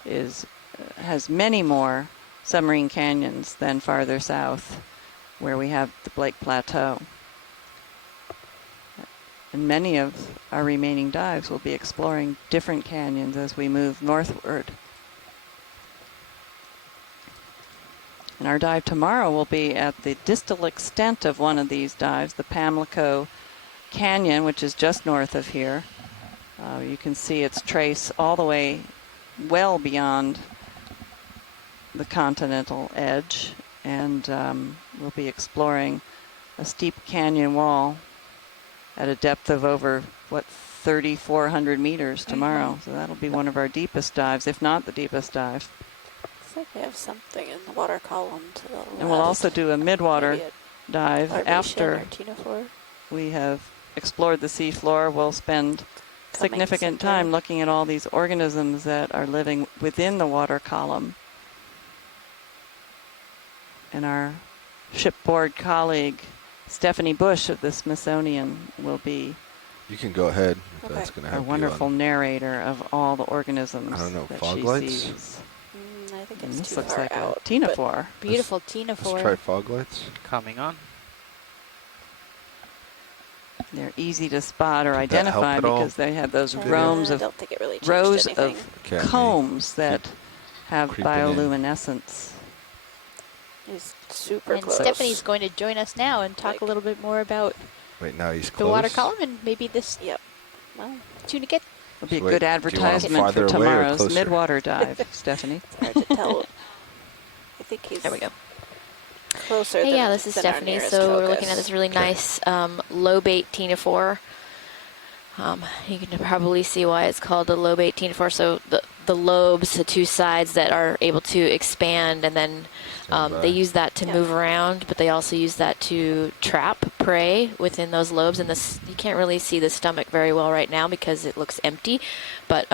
has many more submarine canyons than farther south, where we have the Blake Plateau. And many of our remaining dives will be exploring different canyons as we move northward. And our dive tomorrow will be at the distal extent of one of these dives, the Pamlico Canyon, which is just north of here. You can see its trace all the way well beyond the continental edge, and we'll be exploring a steep canyon wall at a depth of over, 3,400 meters tomorrow. So that'll be one of our deepest dives, if not the deepest dive. Looks like we have something in the water column to the left. And we'll also do a midwater dive after Ctenophore. we have explored the seafloor. We'll spend significant time looking at all these organisms that are living within the water column. And our shipboard colleague, Stephanie Bush of the Smithsonian, will be You can go ahead if that's going to help a wonderful narrator of all the organisms I don't know, that fog she lights? sees. I think And it's this too looks far like out, a ctenophore. Beautiful Let's ctenophore. try fog lights. Coming on. They're easy to spot or Did that help identify at all? because they have those I rows don't think it really changed rows anything. of Can't be. combs that have creeping in. bioluminescence. He's super And close. Stephanie's going to join us now and talk a little bit more about Wait, now he's close. the water column and maybe this Yep. Well, tunicate. It'll be So a wait, good do you want 'em advertisement farther for away or tomorrow's closer? midwater dive, Stephanie. it's hard to tell. I think he's There we go. closer Hey, than, yeah, this is than our Stephanie. nearest So we're focus. looking at this really nice low-bait ctenophore. You can probably see why it's called a low-bait ctenophore. So the lobes, the two sides that are able to expand, and then they use that to move around, but they also use that to trap prey within those lobes. And this, you can't really see the stomach very well right now because it looks empty, but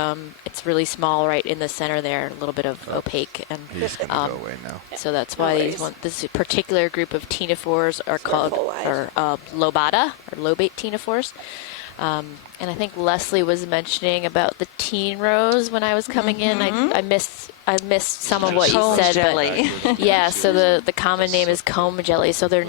it's really small right in the center there, a little bit of opaque. And He's going to go away now. so that's why this particular group of ctenophores are called lobata, or low-bait ctenophores. And I think Leslie was mentioning about the teen rose when I was coming in. I missed some of what you said, jelly. but yeah. So the common name is comb jelly. So they're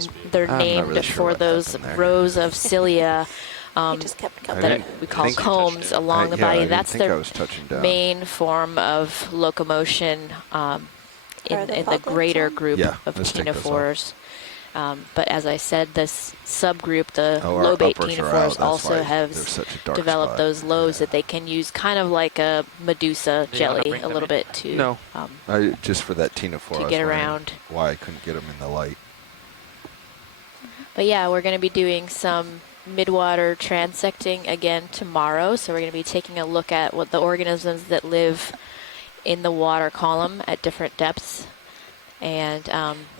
not named really sure for what those happened there. rows of cilia He just kept coming. Oh, in. that we call combs along the body. That's I their was touching down. main form of locomotion in the fog greater lights on? group Yeah, of let's take those off. ctenophores. But as I said, this subgroup, the Oh, our lobate uppers are out, ctenophores, that's also why have there's such a dark developed spot. those lobes that they can use kind of like a Medusa Do you wanna jelly bring a them little in? bit to No. Just for that ctenophore, I to was get wondering around. why I couldn't get them in the light. But yeah, we're going to be doing some midwater transecting again tomorrow. So we're going to be taking a look at what the organisms that live in the water column at different depths. And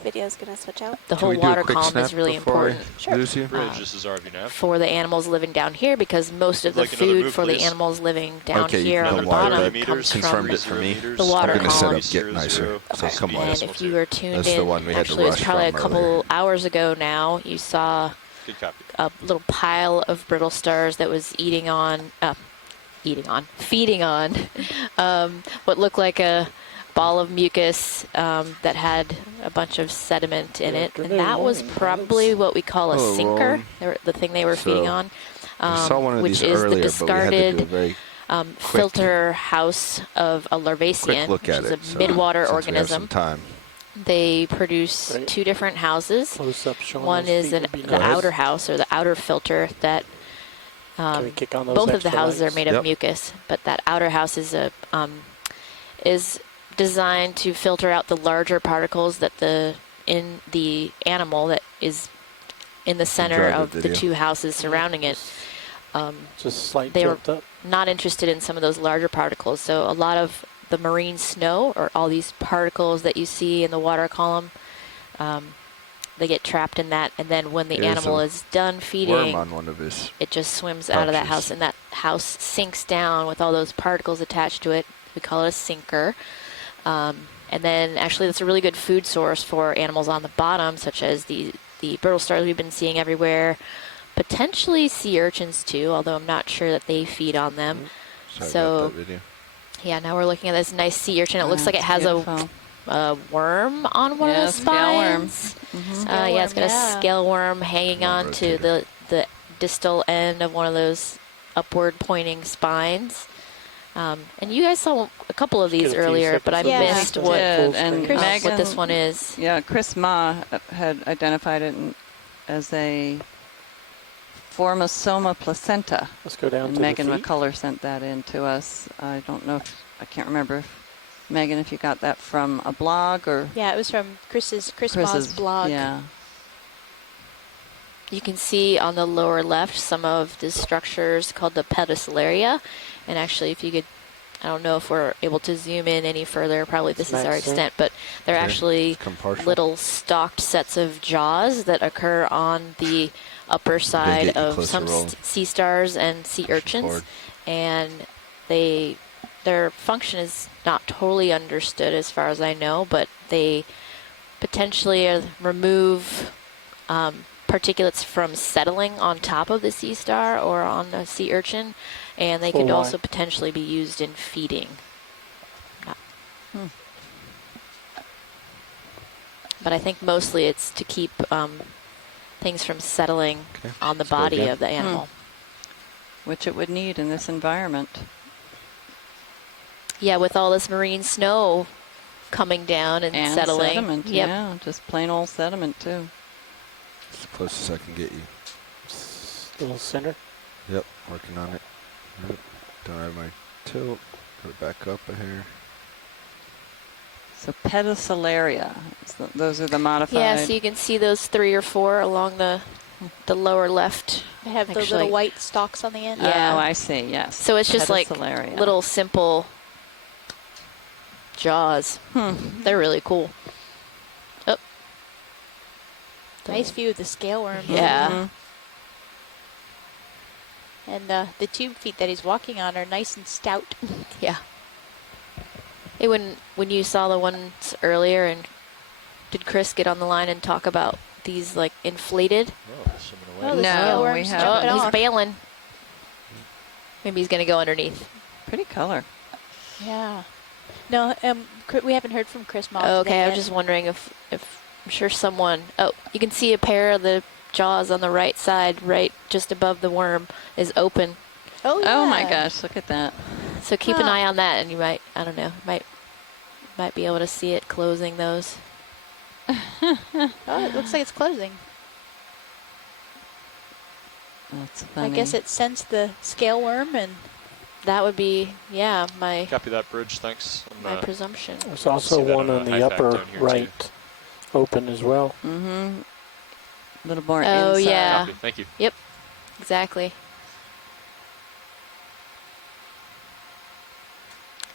Video's gonna switch out. the Can whole we do a water quick column snap is really before I important lose you? Bridge, this is RV nav. for the animals living down here, because most of the Like another food move, for the please. animals living down Okay, you here can on the come wide, bottom but comes confirmed from it for me. the water I'm gonna set column. up Get Nicer, so come on. And if you were tuned That's the in, one we had to actually it was rush probably a from couple earlier. hours ago now, you saw Good copy. a little pile of brittle stars that was feeding on what looked like a ball of mucus that had a bunch of sediment in it, and that was probably what we call a Hello, sinker, Roland. the thing they were feeding So, on, I saw one of which these is the earlier, but we had to do a discarded very filter house of a quick larvacean, look which at is it. a So, midwater since we have some organism. time. They produce Right. two different houses. Close up, showing One those is feet would be the nice. outer house, or the outer filter, that Can we kick on those both of the extra houses lights? are made of Yep. mucus, but that outer house is designed to filter out the larger particles that in the animal that is in the center drive the of the video. two houses surrounding it. Just slight They were tilt up. not interested in some of those larger particles. So a lot of the marine snow, or all these particles that you see in the water column, they get trapped in that, and then when the There's animal a is done Worm feeding, on one of his. it just swims out of that pouches. house, and that house sinks down with all those particles attached to it. We call it a sinker. And then actually that's a really good food source for animals on the bottom, such as the brittle stars we've been seeing everywhere, potentially sea urchins too, although I'm not sure that they feed on them. Sorry So about that video. yeah, now we're looking at this nice sea urchin. It looks like it has beautiful. a worm on one Yeah, of the scale worm. spines. Scale Yeah, it's got worm, a yeah. scale worm hanging One on to the distal end of one of those upward pointing spines. And you guys saw a couple of Get these a few earlier, but I seconds of this. missed Yeah, what, Full and screen. Megan- what this one is. Yeah, Chris Ma had identified it as a Formosoma placenta. Let's go down And to Megan the feet. McCullough sent that in to us. I don't know I can't remember if, Megan, if you got that from a blog or Yeah, it was from Chris Ma's blog. Yeah. You can see on the lower left some of the structures called the pedicelaria. And actually, if you could, I don't know if we're able to zoom in any further, probably this is our Max, extent, but they're Okay, actually it's come partial. little stalked sets of jaws that occur on the upper side get you of closer, some Roland. sea stars and sea urchins. forward. And their function is not totally understood as far as I know, but they potentially remove particulates from settling on top of the sea star or on a sea urchin, and they Full could line. also potentially be used in feeding. But I think mostly it's to keep things from settling Okay, on the let's go body again. of the animal. which it would need in this environment. Yeah, with all this marine snow coming down and, And settling. sediment, Yep. yeah, just plain old sediment too. It's the closest I can get you. Little center. Yep, working on it. Yep. Don't have my tilt. Put it back up a hair. So pedicelaria, those are the modified. Yeah, so you can see those 3 or 4 along the lower left. They have the Actually- little white stalks on the end. Yeah. Oh, I see, yes. So it's just like Pedicelaria. little simple jaws. They're really cool. Oh. Nice view of the scale worm. Yeah. Mhm. And the tube feet that he's walking on are nice and stout. Yeah. Hey, when you saw the ones earlier, and did Chris get on the line and talk about these like inflated? Oh, there's someone away. Oh, the No, scale we worm's have- jumping He's off. bailing. Maybe he's gonna go underneath. Pretty color. Yeah. No, we haven't heard from Chris Ma. Oh, today okay, I was yet. just wondering if I'm sure someone. Oh, you can see a pair of the jaws on the right side, right just above the worm, is open. Oh, yeah. Oh my gosh, look at that. So keep an eye on that, and you might, I don't know, might be able to see it closing those. Oh, it looks like it's closing. That's funny. I guess it sensed the scale worm, and that would be, yeah, my Copy that, Bridge. Thanks. my presumption. There's also one on the upper right open as well. Mm-hmm. A little more Oh, inside. yeah. Copy. Thank you. Yep, exactly.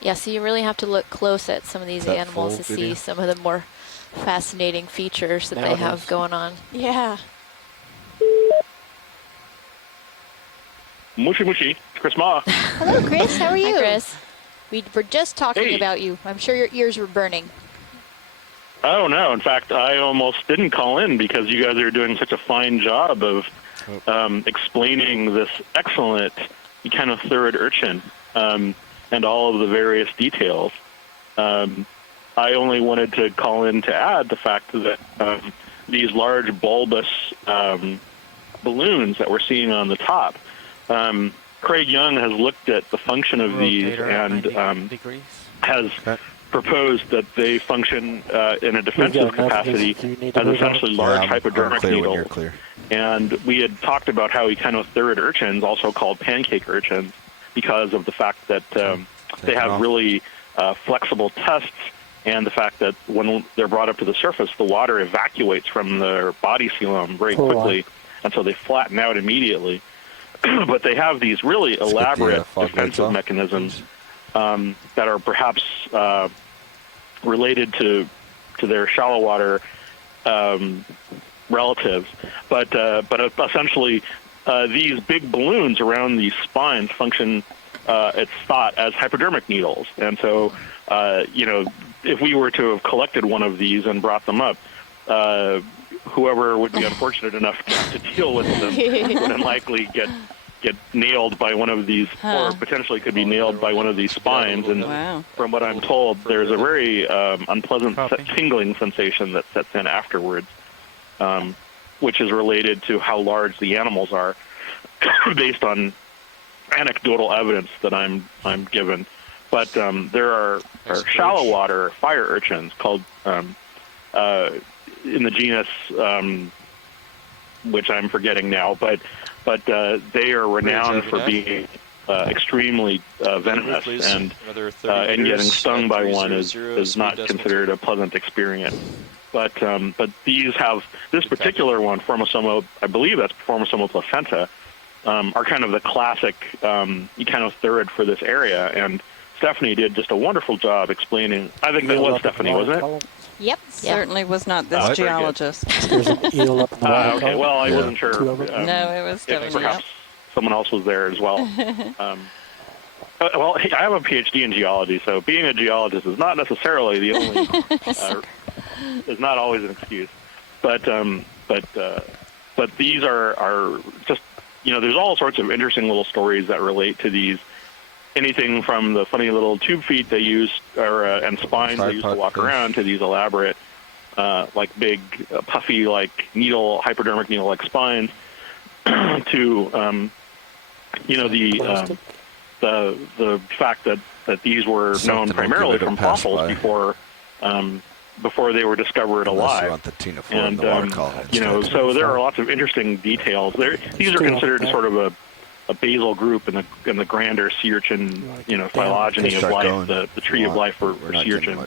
Yeah, so you really have to look close at some of these That animals to full see video? some of the more fascinating features that Now they it have is. going on. yeah. Mushy mushy, Chris Ma. Hello, Chris. How are you? Hi, Chris. We were just talking Hey. about you. I'm sure your ears were burning. Oh no! In fact, I almost didn't call in because you guys are doing such a fine job of explaining this excellent echinotherid urchin and all of the various details. I only wanted to call in to add the fact that these large bulbous balloons that we're seeing on the top. Craig Young has looked at the function of these and has proposed that they function in a defensive capacity as essentially large hypodermic needles. And we had talked about how echinotherid urchins, also called pancake urchins, because of the fact that they have really flexible tusks, and the fact that when they're brought up to the surface, the water evacuates from their body coelom very quickly, and so they flatten out immediately. But they have these really elaborate defensive mechanisms that are perhaps related to their shallow water relatives. But essentially, these big balloons around these spines function, it's thought, as hypodermic needles. And so, if we were to have collected one of these and brought them up, whoever would be unfortunate enough to deal with them would unlikely get nailed by one of these, or potentially could be nailed by one of these spines. And from what I'm told, there's a very unpleasant tingling sensation that sets in afterwards, which is related to how large the animals are, based on anecdotal evidence that I'm given. But there are shallow water fire urchins called in the genus, which I'm forgetting now, but they are renowned for being extremely venomous, and getting stung by one is not considered a pleasant experience. But these have this particular one, Formosoma, I believe that's Formosoma placenta, are kind of the classic echinotherid for this area, and Stephanie did just a wonderful job explaining. I think that was Stephanie, wasn't it? Yep. Certainly was not this very good. geologist. There's an eel up in the water Okay, well, I wasn't sure. No, it was if definitely perhaps someone else was there as well. Well, I have a PhD in geology, so being a geologist is not necessarily the only, is not always an excuse. But these are just, there's all sorts of interesting little stories that relate to these. Anything from the funny little tube feet they use, and spines they use to walk around, to these elaborate, like big, puffy, like hypodermic needle-like spines, to, the fact that these were known primarily from fossils before they were discovered alive. And so there are lots of interesting details. These are considered sort of a basal group in the grander sea urchin, phylogeny of life, the tree of life for sea urchin.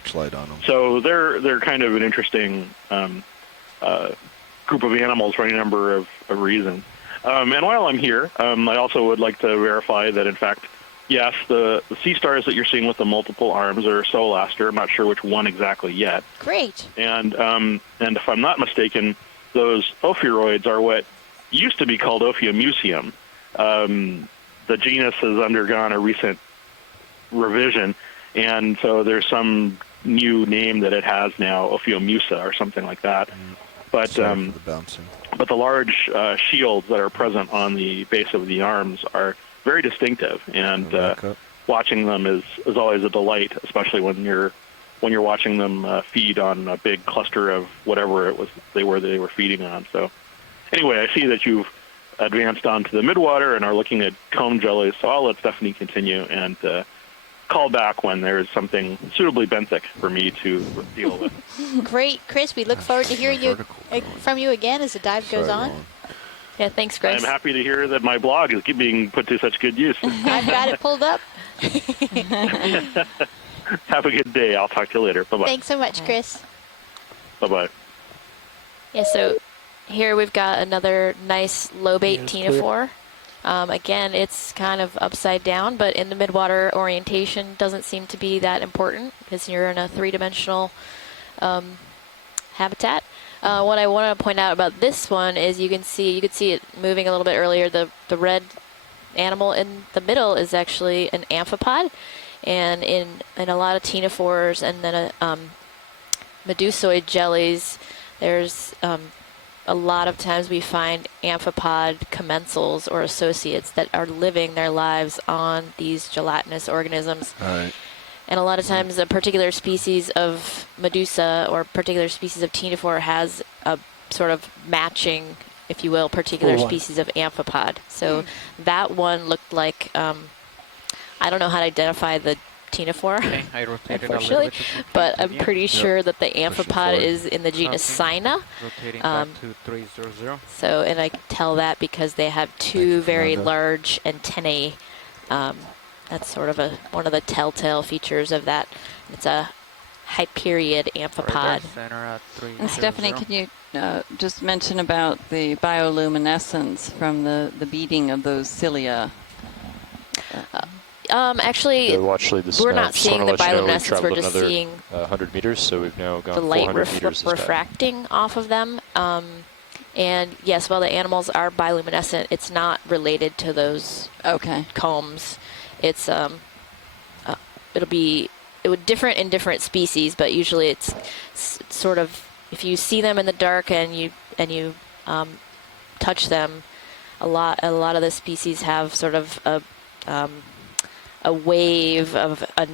So they're kind of an interesting group of animals for any number of reasons. And while I'm here, I also would like to verify that, in fact, yes, the sea stars that you're seeing with the multiple arms are Celestered. I'm not sure which one exactly yet. Great. And if I'm not mistaken, those ophiuroids are what used to be called Ophiumuscium. The genus has undergone a recent revision, and so there's some new name that it has now, Ophiomusa or something like that. But the large shields that are present on the base of the arms are very distinctive, and watching them is always a delight, especially when you're watching them feed on a big cluster of whatever it was they were feeding on. So anyway, I see that you've advanced onto the midwater and are looking at comb jellies, so I'll let Stephanie continue and call back when there's something suitably benthic for me to deal with. Great, Chris. We look forward to hearing from you again as the dive goes on. Yeah, thanks, Chris. I'm happy to hear that my blog is being put to such good use. I've got it pulled up. Have a good day. I'll talk to you later. Bye-bye. Thanks so much, Chris. Bye-bye. Yeah, so here we've got another nice low bait ctenophore. Again, it's kind of upside down, but in the midwater orientation doesn't seem to be that important because you're in a three-dimensional habitat. What I want to point out about this one is you could see it moving a little bit earlier. The red animal in the middle is actually an amphipod, and in a lot of ctenophores and then medusoid jellies, there's a lot of times we find amphipod commensals or associates that are living their lives on these gelatinous organisms. All right. And a lot of times a particular species of medusa or particular species of ctenophore has a sort of matching, if you will, particular species of amphipod. So that one looked like, I don't know how to identify the ctenophore, unfortunately, but I'm pretty sure that the amphipod is in the genus Cyna. Rotating back to 300. So, and I can tell that because they have two very large antennae. That's sort of one of the telltale features of that. It's a Hyperiid amphipod. And Stephanie, can you just mention about the bioluminescence from the beating of those cilia? Actually, we're not seeing the bioluminescence. We're just seeing 100 meters, so we've now gone the light 400 meters refracting off of them. And yes, while the animals are bioluminescent, it's not related to those combs. It's it would different in different species, but usually it's sort of, if you see them in the dark and you touch them, a lot of the species have sort of a wave of a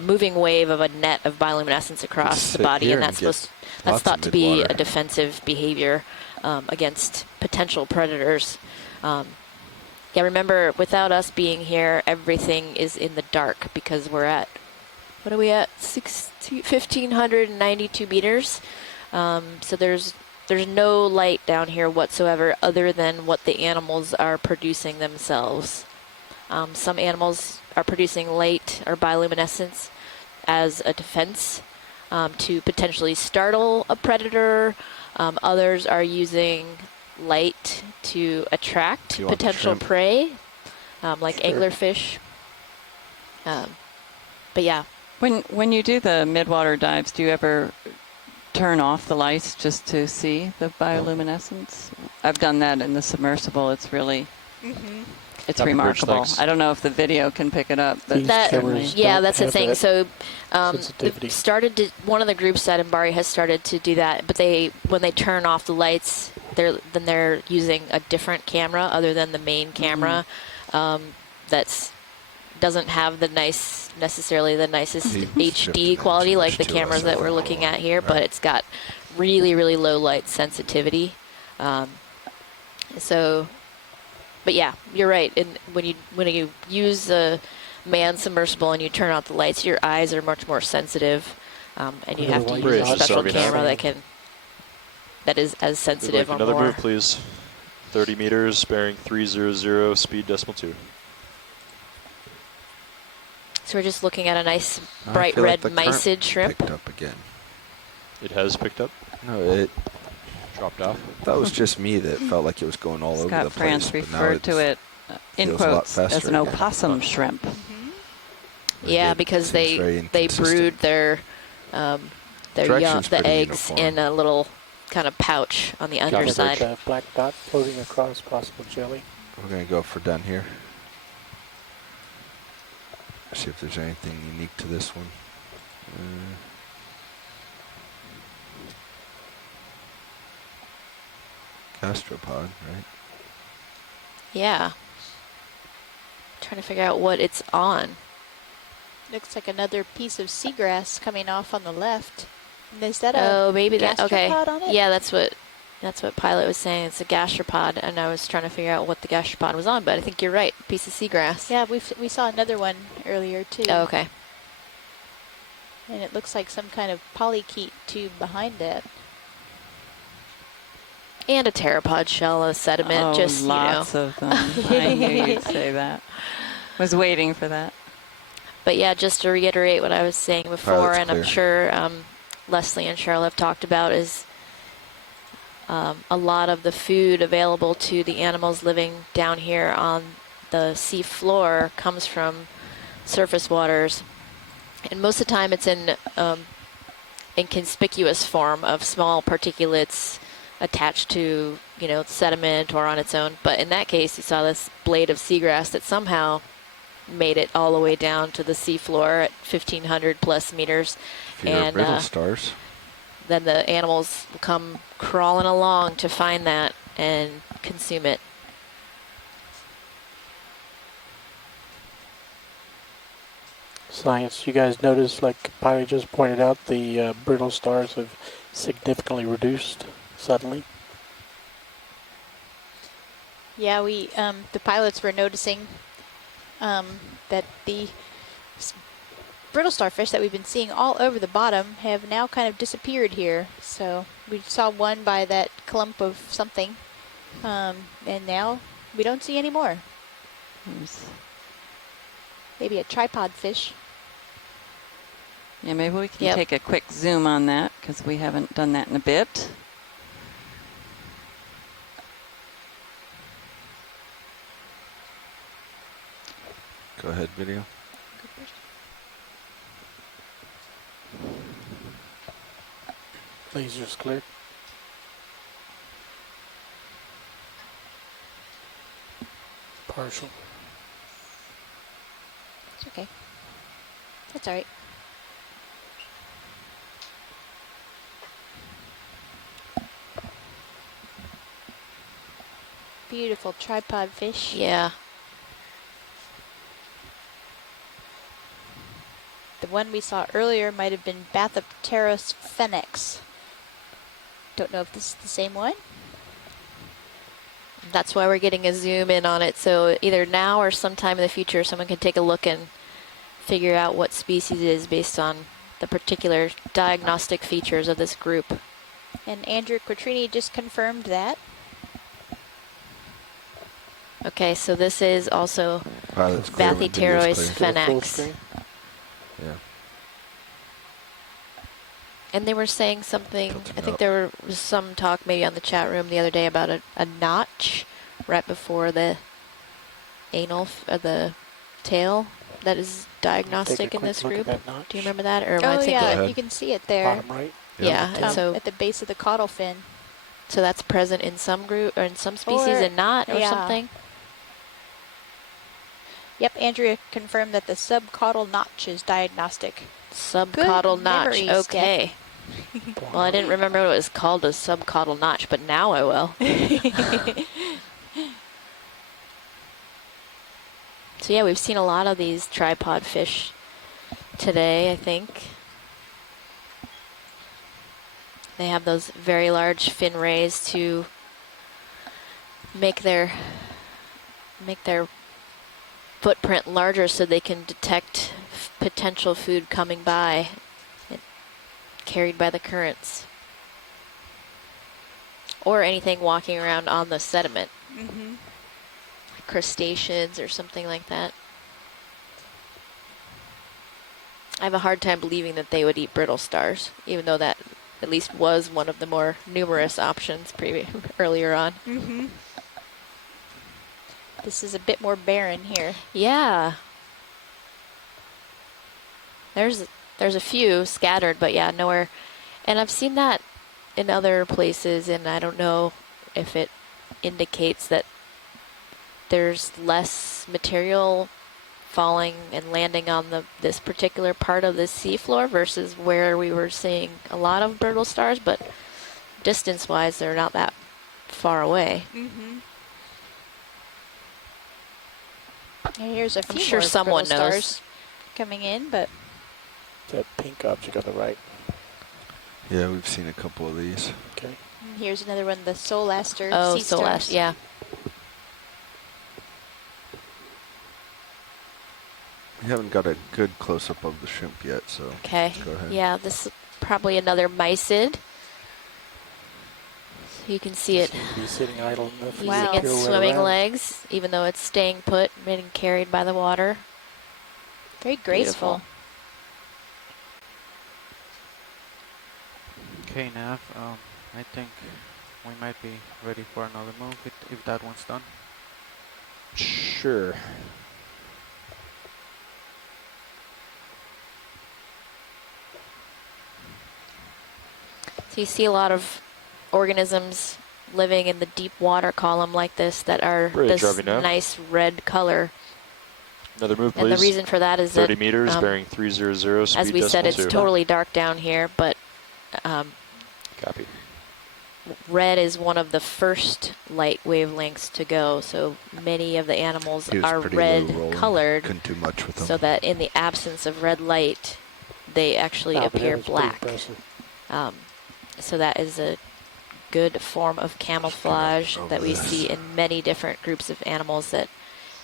moving wave of a net of bioluminescence across the body, and that's thought to be a defensive behavior against potential predators. Yeah, remember, without us being here, everything is in the dark because we're at, what are we at, 1,592 meters. So there's no light down here whatsoever other than what the animals are producing themselves. Some animals are producing light or bioluminescence as a defense to potentially startle a predator. Others are using light to attract potential prey, like anglerfish. But yeah. When you do the midwater dives, do you ever turn off the lights just to see the bioluminescence? I've done that in the submersible. It's really... It's remarkable. I don't know if the video can pick it up. But that's the thing. So one of the groups at Mbari has started to do that, but when they turn off the lights, they're using a different camera other than the main camera that's doesn't have necessarily the nicest HD quality like the cameras that we're looking at here, but it's got really, really low light sensitivity. But yeah, you're right. And when you use a manned submersible and you turn out the lights, your eyes are much more sensitive, and you have to use a special camera that is as sensitive or another more. move, please. 30 meters, bearing 300, speed .2. So we're just looking at a nice bright red mysid shrimp. Picked up again. It has picked up? No, it dropped off. That was just me that felt like it was going all over the Scott France place. referred to it, in quotes, as an opossum shrimp. Yeah, because they brood their eggs in a little kind of pouch on the underside. Black dot floating across possible jelly. We're going to go for done here. See if there's anything unique to this one. Gastropod, right? Yeah. Trying to figure out what it's on. Looks like another piece of seagrass coming off on the left. Is that maybe that, okay. gastropod on it? Yeah, that's what That's what Pilot was saying. It's a gastropod, and I was trying to figure out what the gastropod was on, but I think you're right. Piece of seagrass. Yeah, we saw another one earlier too. Oh, okay. And it looks like some kind of polychaete tube behind it. And a pteropod shell of sediment. Oh, just lots you know. of them. I knew you'd say that. Was waiting for that. But yeah, just to reiterate what I was saying before, and I'm sure Leslie and Cheryl have talked about, is a lot of the food available to the animals living down here on the sea floor comes from surface waters, and most of the time it's in inconspicuous form of small particulates attached to, you know, sediment or on its own. But in that case, you saw this blade of seagrass that somehow made it all the way down to the seafloor at 1,500 plus meters. And Brittle Stars. Then the animals will come crawling along to find that and consume it. Science, you guys notice, like Pilot just pointed out, the brittle stars have significantly reduced suddenly. Yeah, the pilots were noticing that the brittle starfish that we've been seeing all over the bottom have now kind of disappeared here. So we saw one by that clump of something, and now we don't see any more. Maybe a tripod fish. Yeah, maybe we can take a quick zoom on that, because we haven't done that in a bit. Go ahead, video. Laser's clear. Partial. It's okay. That's all right. Beautiful tripod fish. Yeah. The one we saw earlier might have been Bathopteros phoenix. Don't know if this is the same one. That's why we're getting a zoom in on it. So either now or sometime in the future, someone can take a look and figure out what species it is based on the particular diagnostic features of this group. And Andrew Quattrini just confirmed that. Okay, so this is also Pilot's clear, Bathopteros phoenix. Yeah. And they were saying something, I think there was some talk maybe on the chat room the other day about a notch right before the anal, the tail that is diagnostic in this group. Do you remember that? Or am I thinking? Yeah, you can see it there. Bottom right. Yeah, and so at the base of the caudal fin. So that's present in some group or in some species and not, or something? Yep, Andrea confirmed that the subcaudal notch is diagnostic. Subcaudal notch, okay. Well, I didn't remember what it was called, a subcaudal notch, but now I will. So yeah, we've seen a lot of these tripod fish today, I think. They have those very large fin rays to make their footprint larger so they can detect potential food coming by, carried by the currents, or anything walking around on the sediment. Mm-hmm. Crustaceans or something like that. I have a hard time believing that they would eat brittle stars, even though that at least was one of the more numerous options earlier on. Mm-hmm. This is a bit more barren here. Yeah. There's a few scattered, but yeah, nowhere. And I've seen that in other places, and I don't know if it indicates that there's less material falling and landing on this particular part of the seafloor versus where we were seeing a lot of brittle stars, but distance-wise, they're not that far away. Mm-hmm. And here's a few I'm sure more someone brittle knows. stars coming in, but That pink object on the right. Yeah, we've seen a couple of these. Okay. And here's another one, the Celestered Oh, Sea Stars. Celeste, yeah. We haven't got a good close-up of the shrimp yet, so Okay. go ahead. Yeah, this is probably another mysid. So you can see it Seem to be sitting idle enough. using its swimming legs, even though it's staying put, being carried by the water. Very graceful. Okay, Nav. I think we might be ready for another move if that one's done. Sure. So you see a lot of organisms living in the deep water column like this that are Bridge, this Nav. nice red color. Another move, please. And the reason for that is 30 that, meters, bearing 300, speed as we said, it's 2. totally dark down here, but Copy. red is one of the first light wavelengths to go, so many of the animals He was are pretty red low rolling. colored, Couldn't do much with them. so that in the absence of red light, they actually But appear that was pretty black. impressive. So that is a good form of camouflage that we see in many different groups of animals that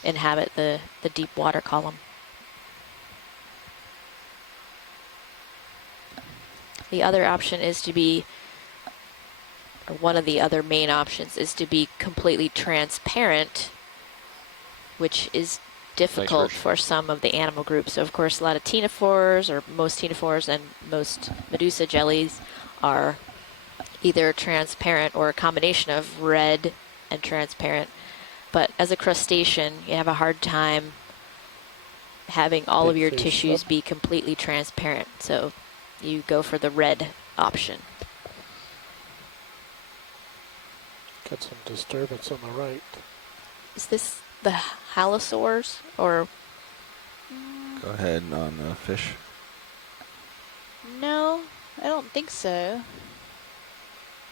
inhabit the deep water column. The other option is to be, or one of the other main options is to be completely transparent, which is difficult for some of the animal groups. So of course a lot of ctenophores, or most ctenophores and most medusa jellies, are either transparent or a combination of red and transparent. But as a crustacean, you have a hard time having all of your Big fish tissues slip. be completely transparent. So you go for the red option. Got some disturbance on the right. Is this the halosaurs, or? Go ahead on fish. No, I don't think so.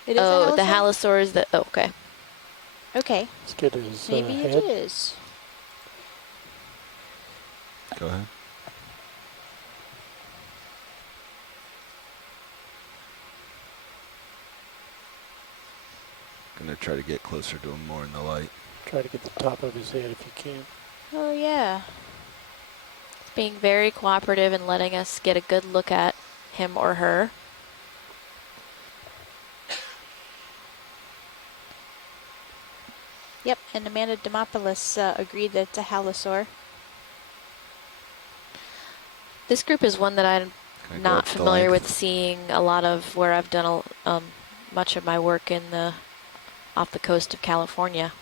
It is Oh, a the halosaur? halosaurs that, oh, okay. Okay. Let's get his Maybe head. it is. Go ahead. Gonna try to get closer to him more in the light. Try to get the top of his head if you can. Oh, yeah. Being very cooperative and letting us get a good look at him or her. Yep, and Amanda Demopoulos agreed that it's a halosaur. This group is one that I'm Can I go not up the familiar length? with seeing a lot of, where I've done much of my work in off the coast of California.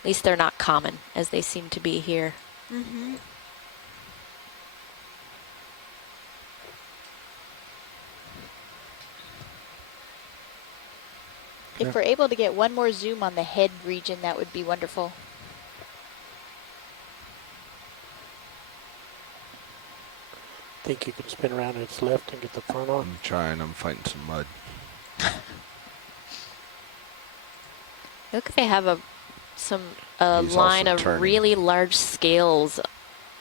At least they're not common, as they seem to be here. Mm-hmm. If we're able to get one more zoom on the head region, that would be wonderful. Think you can spin around to its left and get the front on? I'm trying. I'm fighting some mud. Look, they have a He's line also of turning. really large scales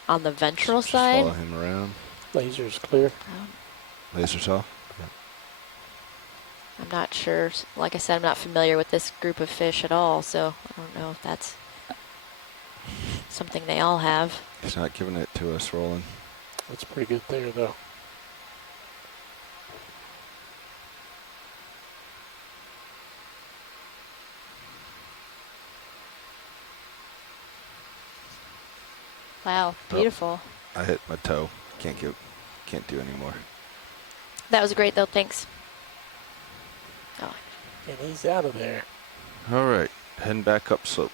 on the ventral Just side. follow him around. Laser's clear. Laser's off. I'm not sure. Like I said, I'm not familiar with this group of fish at all, so I don't know if that's something they all have. He's not giving it to us, Roland. That's pretty good there, though. Wow, beautiful. I hit my toe. Can't do anymore. That was great, though. Thanks. Oh. And he's out of there. All right, heading back up slope.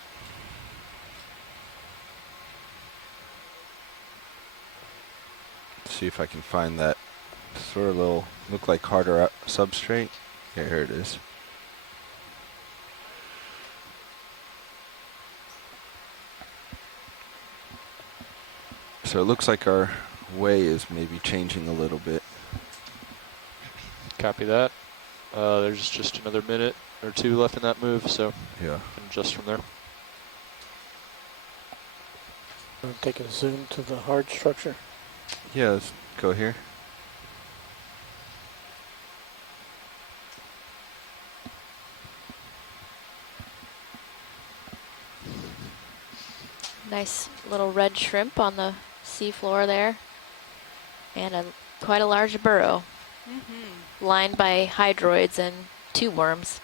See if I can find that sort of little, look like harder substrate. Yeah, here it is. So it looks like our way is maybe changing a little bit. Copy that. There's just another minute or two left in that move, so yeah, can adjust from there. I'm taking a zoom to the hard structure. Yeah, let's go here. Nice little red shrimp on the seafloor there. And quite a large burrow. Lined by hydroids and tube worms.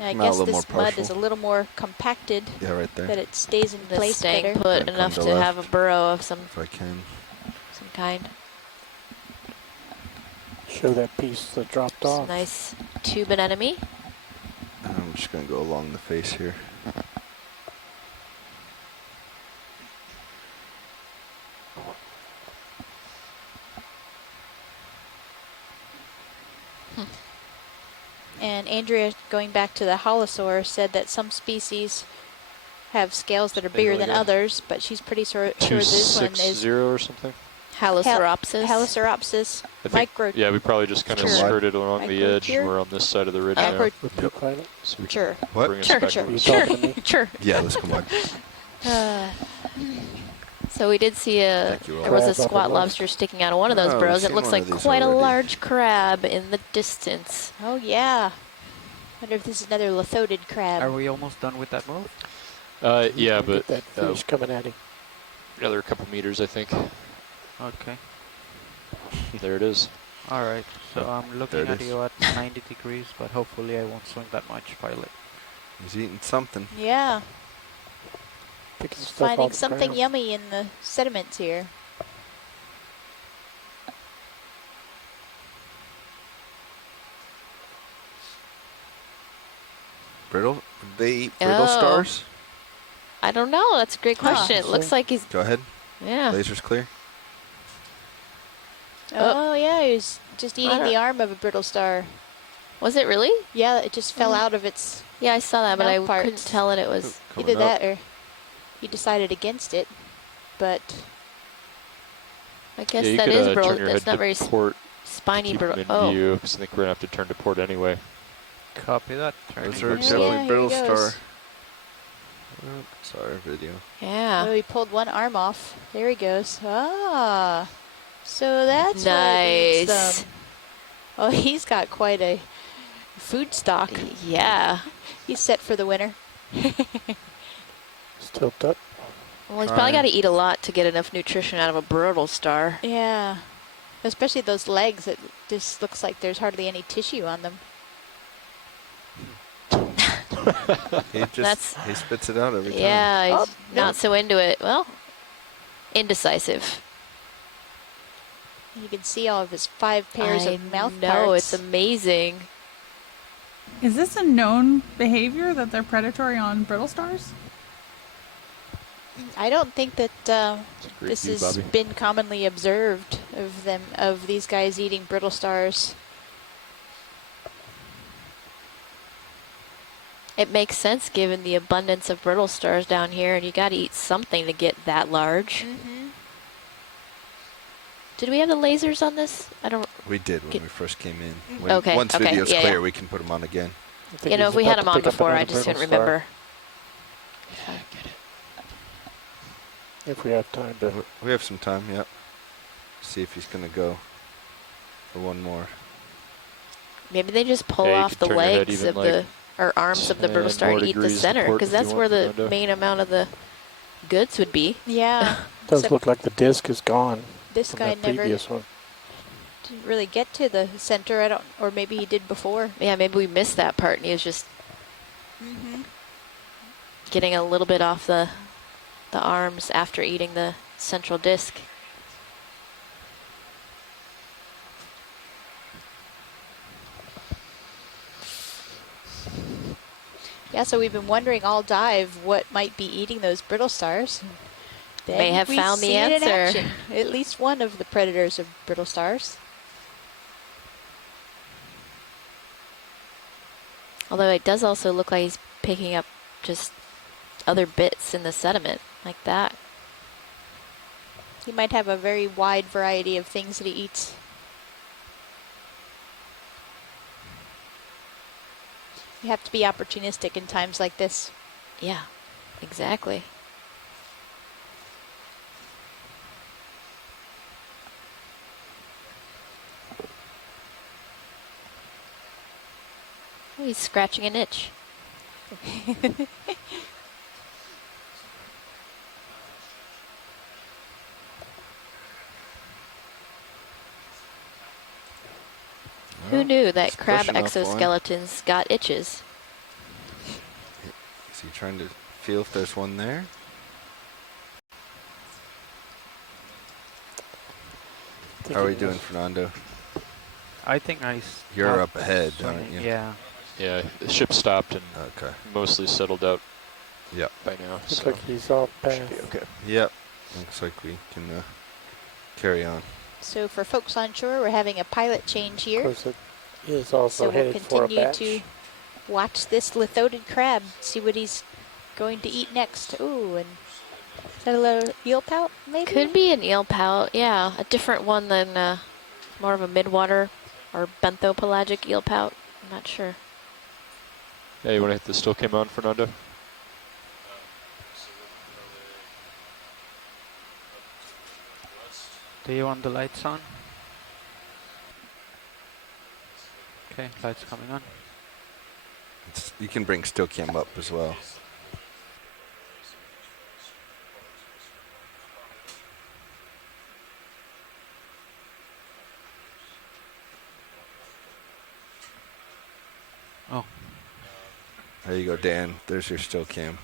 I guess this mud is a little more compacted. Yeah, right there. That it stays in The place staying better. put enough to have a burrow of some if I can. some kind. Show that piece that dropped off. Nice tube anemone. I'm just going to go along the face here. And Andrea, going back to the holosaur, said that some species have scales that are bigger than others, but she's pretty sure this one is 260 or something. Halosauropsis. Halosauropsis. I think, Micro. yeah, we probably just kind of skirted along the edge. And we're on this side of the ridge now. So we Sure. What? bring us Sure, back sure, over to sure, the side. sure. Yeah, let's come on. So we did see there was a squat lobster sticking out of one of those Oh, burrows. we've It looks seen one like of these quite a already. large crab in the distance. Oh, yeah. Wonder if this is another lithodid crab. Are we almost done with that move? Yeah, but That fish coming at him. another couple meters, I think. Okay. There it is. All right. So I'm There looking it at is. you at 90 degrees, but hopefully I won't swing that much, pilot. He's eating something. Yeah. Picking stuff Finding off the something ground. yummy in the sediments here. Brittle? They eat brittle Oh. stars? I don't know. That's a great question. It looks like he's. Go ahead. Yeah. Laser's clear. Oh, yeah, he was just eating don't- the arm of a brittle star. Was it really? Yeah, it just fell out of its Yeah, I saw that, but I mouth parts. couldn't tell it was. Either that or he decided against it, but I guess Yeah, you that could, is turn brittle. your That's head not to very port spiny keep brittle. them in Oh, view, because I think we're going to have to turn to port anyway. Copy that. Those Turning are back. definitely yeah, here brittle he star. goes. Oh, sorry, video. yeah. oh, he pulled one arm off. There he goes. Ah, so that's why it eats Nice. them. Oh, he's got quite a food stock. Yeah. He's set for the winter. Still up. Well, he's probably got to eat a lot to get enough nutrition out of a brittle star. Yeah, especially those legs. It just looks like there's hardly any tissue on them. He spits it out every time. Yeah, he's no. not so into it. Well, indecisive. You can see all of his 5 pairs I of mouth know, parts. it's amazing. Is this a known behavior that they're predatory on brittle stars? I don't think that great this view, has Bobby. been commonly observed of these guys eating brittle stars. It makes sense given the abundance of brittle stars down here, and you got to eat something to get that large. Did we have the lasers on this? I don't. We did when we first came in. When, Okay, Once okay, video's yeah, clear, yeah. we can put them on again. You know, if we had them on before, I just couldn't remember. If we have time to. We have some time, yep. See if he's going to go for one more. Maybe they just pull Yeah, you off could the turn your head legs even of like the or arms of the brittle 10 star more and eat the degrees to center, port because if you that's want, where the Fernando. main amount of the goods would be. Yeah. Does look like the disc is gone. This from guy that never previous one. didn't really get to the center. I don't, or maybe he did before. Yeah, maybe we missed that part, and he was just getting a little bit off the arms after eating the central disc. Yeah, so we've been wondering all dive what might be eating those brittle stars. Then May have we found the see it in answer. action. At least one of the predators of brittle stars. Although it does also look like he's picking up just other bits in the sediment, like that. He might have a very wide variety of things that he eats. You have to be opportunistic in times like this. Yeah, exactly. Oh, he's scratching an itch. Who knew that It's crab pushing off one. exoskeletons got itches? Is he trying to feel if there's one there? How are we doing, Fernando? I think You're up ahead, swinging. aren't you? Yeah. Yeah, the ship stopped and mostly settled out. Yep. By now. Looks So like he's off path. should be okay. Yep. Looks like we can carry on. So for folks on shore, we're having a pilot change here. Of course, it is also So we'll headed for a continue batch. to watch this lithoded crab, see what he's going to eat next. Ooh, and is that a little eel pout, maybe? Could be an eel pout, yeah. A different one than more of a midwater or benthopelagic eel pout. I'm not sure. Yeah, you want to hit the still came on, Fernando? Do you want the lights on? Okay, lights coming on. You can bring still cam up as well. Oh. There you go, Dan. There's your still cam.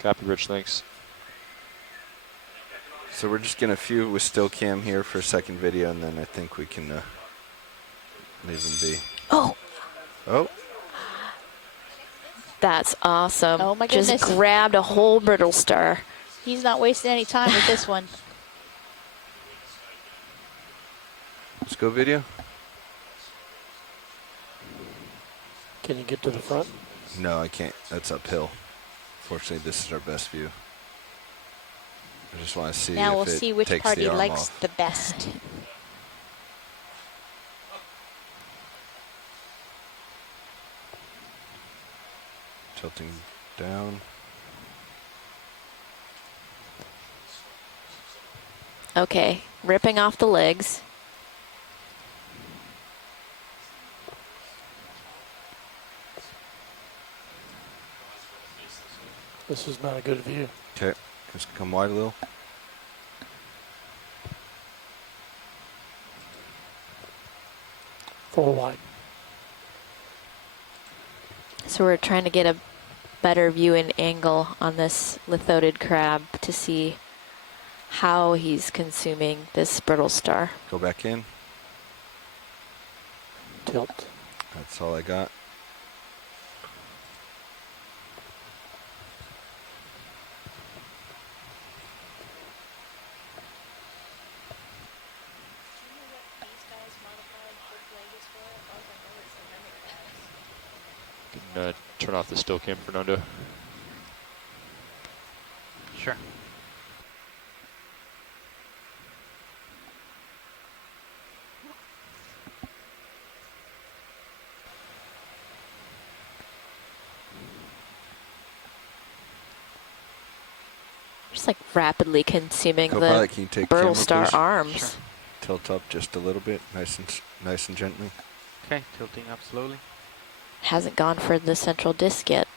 Copy, Rich, thanks. So we're just getting a few with still cam here for a second video, and then I think we can leave them be. Oh. Oh. That's awesome. Oh my goodness. Just grabbed a whole brittle star. He's not wasting any time with this one. Let's go video. Can you get to the front? No, I can't. That's uphill. Fortunately, this is our best view. I just want to see Now if we'll it see which takes party the arm likes off. the best. Tilting down. Okay, ripping off the legs. This is not a good view. Okay, just come wide a little. Full wide. So we're trying to get a better view and angle on this lithoded crab to see how he's consuming this brittle star. Go back in. Tilt. That's all I got. Can turn off the still cam, Fernando. Sure. Just like rapidly consuming Co-pilot, can you the take brittle camera, star please? arms. Sure. Tilt up just a little bit, nice and gently. Okay, tilting up slowly. Hasn't gone for the central disc yet.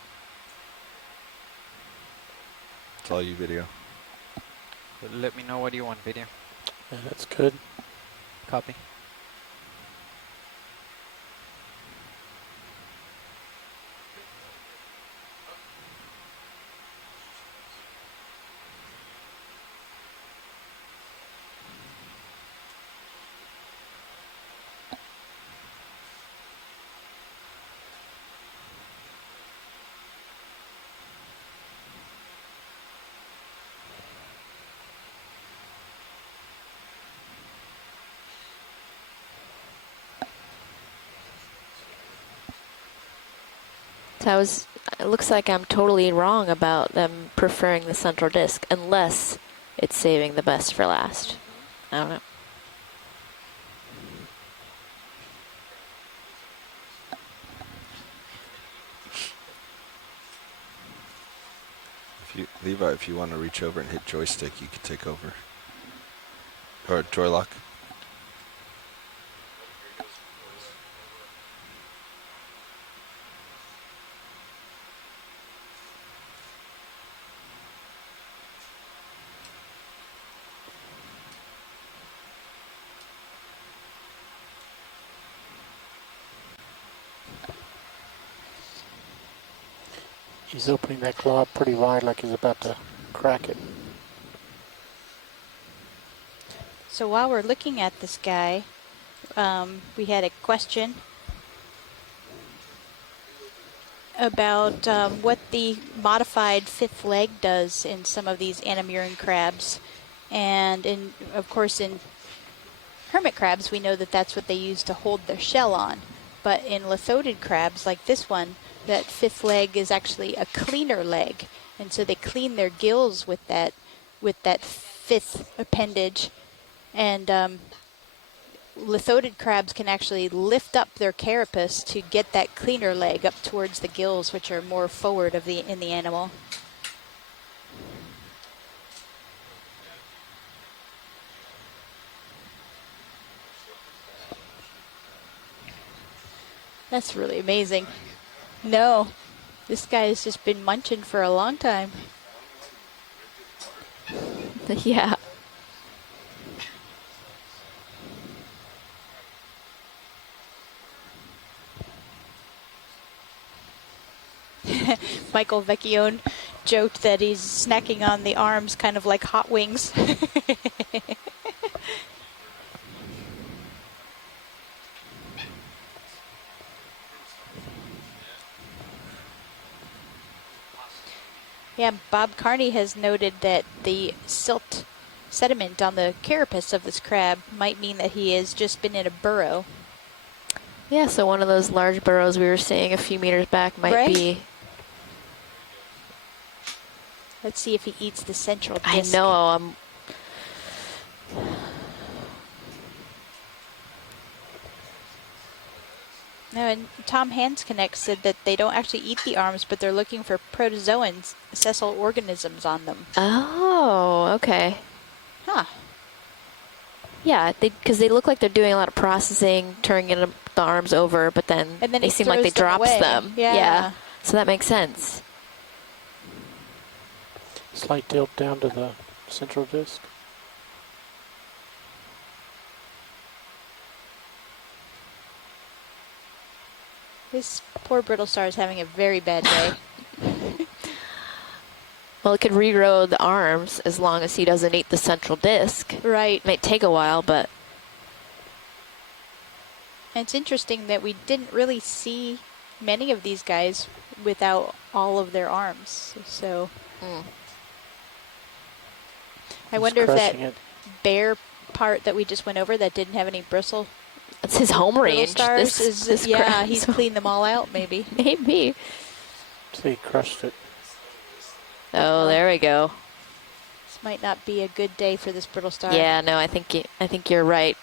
It's all you, video. Let me know what you want, video. Yeah, that's good. Copy. So it looks like I'm totally wrong about them preferring the central disc unless it's saving the best for last. I don't know. Levi, if you want to reach over and hit joystick, you can take over. Or joy lock. He's opening that claw up pretty wide like he's about to crack it. So while we're looking at this guy, we had a question about what the modified fifth leg does in some of these Anamurin crabs. And of course in hermit crabs, we know that that's what they use to hold their shell on. But in lithodid crabs like this one, that fifth leg is actually a cleaner leg. And so they clean their gills with that fifth appendage. And lithodid crabs can actually lift up their carapace to get that cleaner leg up towards the gills, which are more forward in the animal. That's really amazing. No, this guy has just been munching for a long time. Yeah. Michael Vecchione joked that he's snacking on the arms kind of like hot wings. Yeah, Bob Carney has noted that the silt sediment on the carapace of this crab might mean that he has just been in a burrow. Yeah, so one of those large burrows we were seeing a few meters back might be. Let's see if he eats the central I disc. know. No, and Tom Hansknecht said that they don't actually eat the arms, but they're looking for protozoans, sessile organisms on them. Oh, okay. Huh. Yeah, because they look like they're doing a lot of processing, turning the arms over, but then And then they he seem like they throws them drops away. them. Yeah. So that makes sense. Slight tilt down to the central disc. This poor Brittle Star is having a very bad day. Well, it could regrow the arms as long as he doesn't eat the central disc. Right. It might take a while, but. And it's interesting that we didn't really see many of these guys without all of their arms. So I wonder if that bare part that we just went over that didn't have any bristle. That's his home range. Stars This yeah, crab. he's cleaned them all out, maybe. Maybe. So he crushed it. Oh, there we go. This might not be a good day for this Brittle Star. Yeah, no, I think you're right.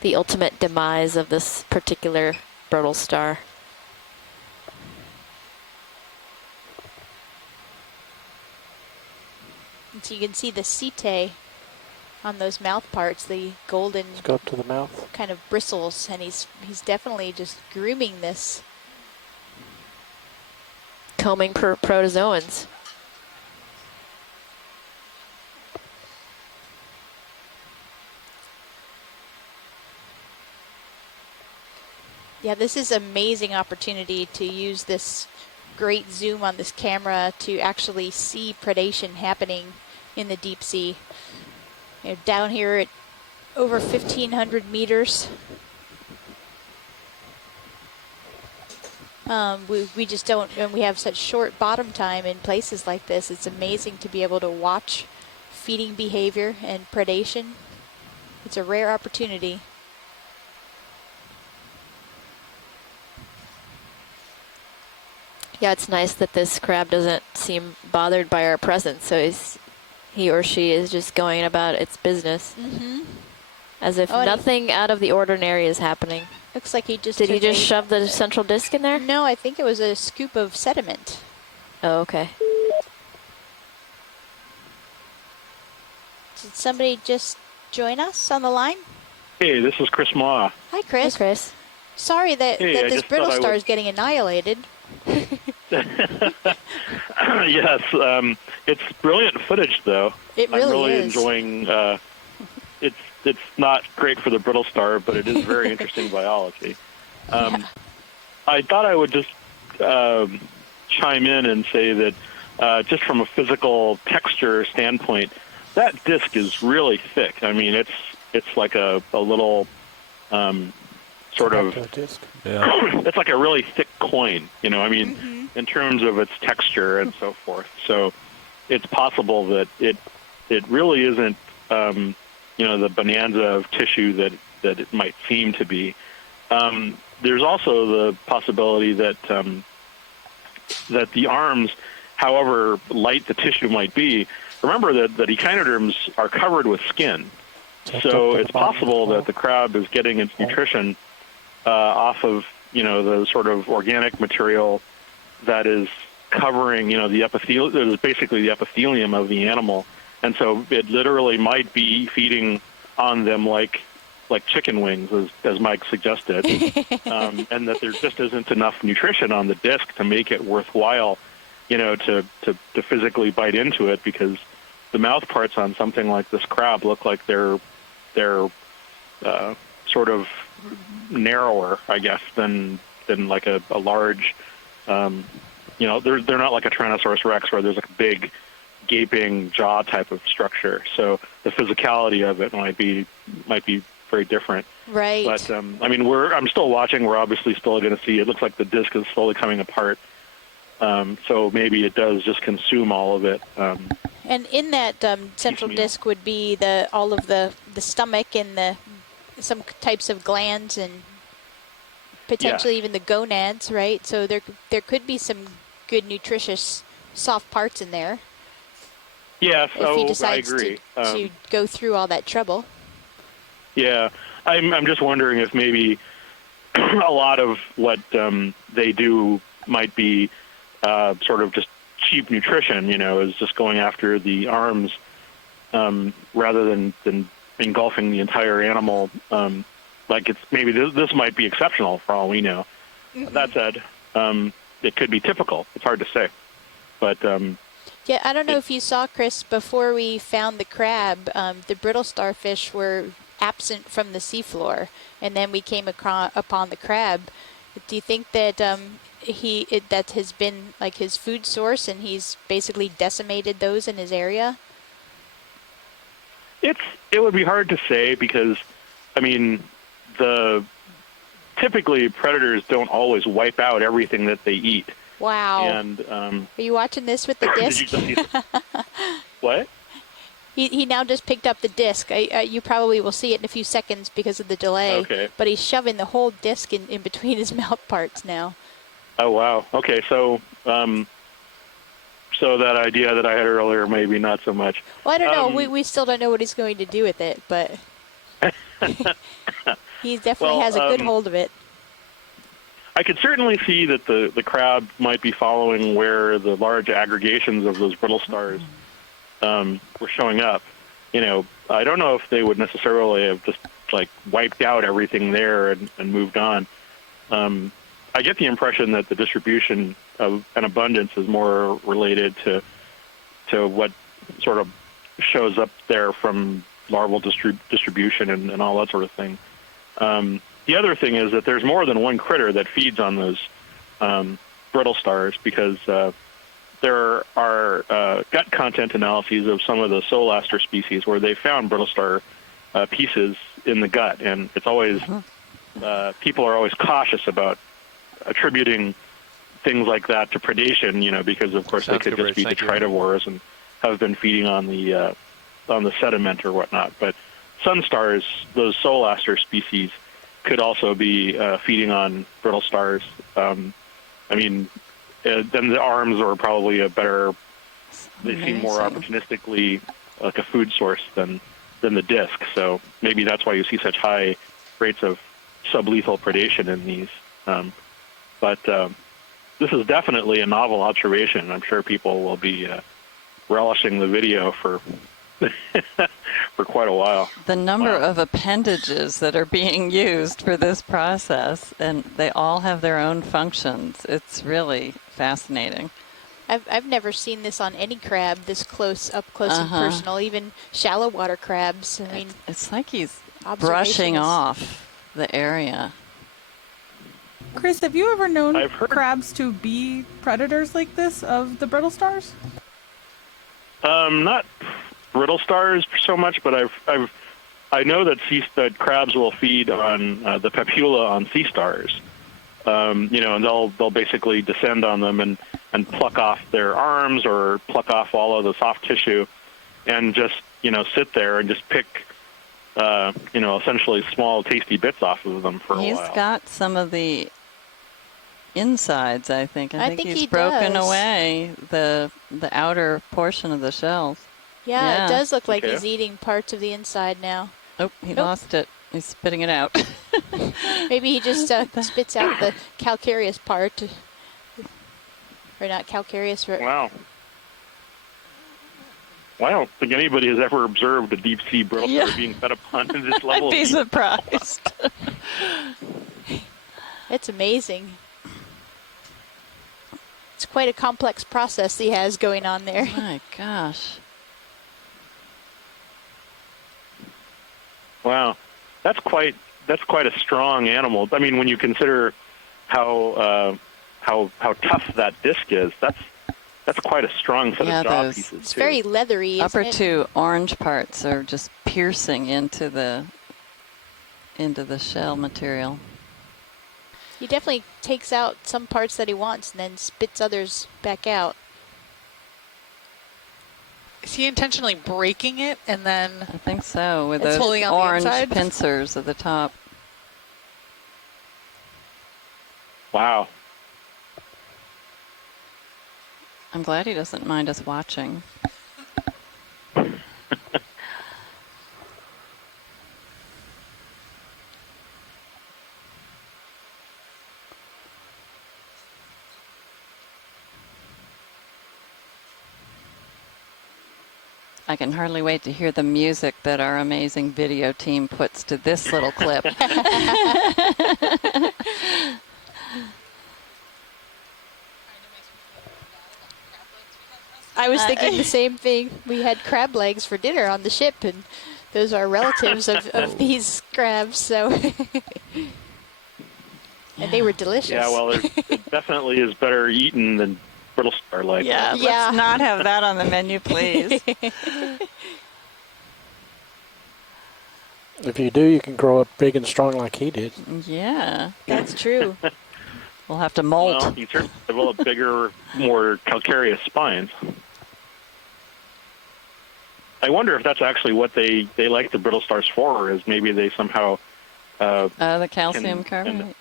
The ultimate demise of this particular Brittle Star. And so you can see the setae on those mouth parts, the golden Let's go up to the mouth. kind of bristles, and he's definitely just grooming this. Combing protozoans. Yeah, this is an amazing opportunity to use this great zoom on this camera to actually see predation happening in the deep sea. You know, down here at over 1,500 meters. We just don't, and we have such short bottom time in places like this. It's amazing to be able to watch feeding behavior and predation. It's a rare opportunity. Yeah, it's nice that this crab doesn't seem bothered by our presence, so he or she is just going about its business. As if nothing out of the ordinary is happening. Looks like he just Did he just shove the central disc in there? No, I think it was a scoop of sediment. Oh, okay. Did somebody just join us on the line? Hey, this is Chris Ma. Hi, Chris. Hey, Chris. Sorry that, Hey, that I this just brittle thought I star would- is getting annihilated. Yes, it's brilliant footage, though. It really I'm really is. enjoying. It's not great for the brittle star, but it is very interesting biology. I thought I would just chime in and say that just from a physical texture standpoint, that disc is really thick. I mean, it's like a little sort of disc. Yeah. it's like a really thick coin, you know. I mean, in terms of its texture and so forth. So it's possible that it really isn't the bonanza of tissue that it might seem to be. There's also the possibility that that the arms, however light the tissue might be, remember that echinoderms are covered with skin. So it's possible that the crab is getting its nutrition off of, the sort of organic material that is covering, the epithelium, that is basically the epithelium of the animal. And so it literally might be feeding on them like chicken wings, as Mike suggested, and that there just isn't enough nutrition on the disc to make it worthwhile, to physically bite into it, because the mouth parts on something like this crab look like they're sort of narrower, I guess, than like a large, they're not like a Tyrannosaurus Rex where there's like a big gaping jaw type of structure. So the physicality of it might be very different. Right. But I'm still watching. We're obviously still going to see. It looks like the disc is slowly coming apart. So maybe it does just consume all of it. And in that central disc would be all of the stomach and some types of glands and potentially even the gonads, right? So there could be some good nutritious soft parts in there. Yeah, if he decides I agree. To go through all that trouble. Yeah, I'm just wondering if maybe a lot of what they do might be sort of just cheap nutrition, is just going after the arms rather than engulfing the entire animal. Like it's maybe this might be exceptional for all we know. That said, it could be typical. It's hard to say, but yeah, I don't know if you saw, Chris, before we found the crab, the brittle starfish were absent from the seafloor, and then we came upon the crab. Do you think that that has been like his food source, and he's basically decimated those in his area? It would be hard to say because, typically predators don't always wipe out everything that they eat. Wow. And are you watching this with the disc? What? He now just picked up the disc. You probably will see it in a few seconds because of the delay. Okay. But he's shoving the whole disc in between his mouth parts now. Oh wow. Okay, so that idea that I had earlier, maybe not so much. Well, I don't know. We still don't know what he's going to do with it, but he definitely has a good hold of it. I could certainly see that the crab might be following where the large aggregations of those brittle stars were showing up. I don't know if they would necessarily have just like wiped out everything there and moved on. I get the impression that the distribution of an abundance is more related to what sort of shows up there from larval distribution and all that sort of thing. The other thing is that there's more than one critter that feeds on those brittle stars, because there are gut content analyses of some of the Celestered species where they found brittle star pieces in the gut, and it's always people are always cautious about attributing things like that to predation, because of course they could just be detritivores and have been feeding on the sediment or whatnot. But sun stars, those Celestered species, could also be feeding on brittle stars. Then the arms are probably a better. They seem more opportunistically like a food source than the disc. So maybe that's why you see such high rates of sublethal predation in these. But this is definitely a novel observation. I'm sure people will be relishing the video for for quite a while. The number of appendages that are being used for this process, and they all have their own functions. It's really fascinating. I've never seen this on any crab this close, up close and personal, even shallow water crabs. I mean, it's like he's brushing off the area. Chris, have you ever known crabs to be predators like this of the brittle stars? Not brittle stars so much, but I know that crabs will feed on the papula on sea stars. And they'll basically descend on them and pluck off their arms or pluck off all of the soft tissue, and just sit there and just pick essentially small tasty bits off of them for a while. He's got some of the insides, I think. I think he's he broken does. away the outer portion of the shells. Yeah, it does look like he's eating parts of the inside now. Oh, he lost it. He's spitting it out. Maybe he just spits out the calcareous part. Or not calcareous. Wow. Well, I don't think anybody has ever observed a deep sea brittle star being fed upon at this level. I'd be surprised. It's amazing. It's quite a complex process he has going on there. My gosh. Wow. That's quite a strong animal. I mean, when you consider how tough that disc is, that's quite a strong set of jaw pieces. It's very leathery. Upper isn't it? two orange parts are just piercing into the shell material. He definitely takes out some parts that he wants and then spits others back out. Is he intentionally breaking it and then? I think so, with It's those pulling on the orange inside? pincers at the top. Wow. I'm glad he doesn't mind us watching. I can hardly wait to hear the music that our amazing video team puts to this little clip. I was thinking the same thing. We had crab legs for dinner on the ship, and those are relatives of these crabs, so. And they were delicious. Yeah, well, it definitely is better eaten than brittle star legs. Yeah, let's not have that on the menu, please. If you do, you can grow up big and strong like he did. Yeah. That's true. We'll have to molt. Well, you certainly develop bigger, more calcareous spines. I wonder if that's actually what they like the brittle stars for, is maybe they somehow... the calcium carbonate?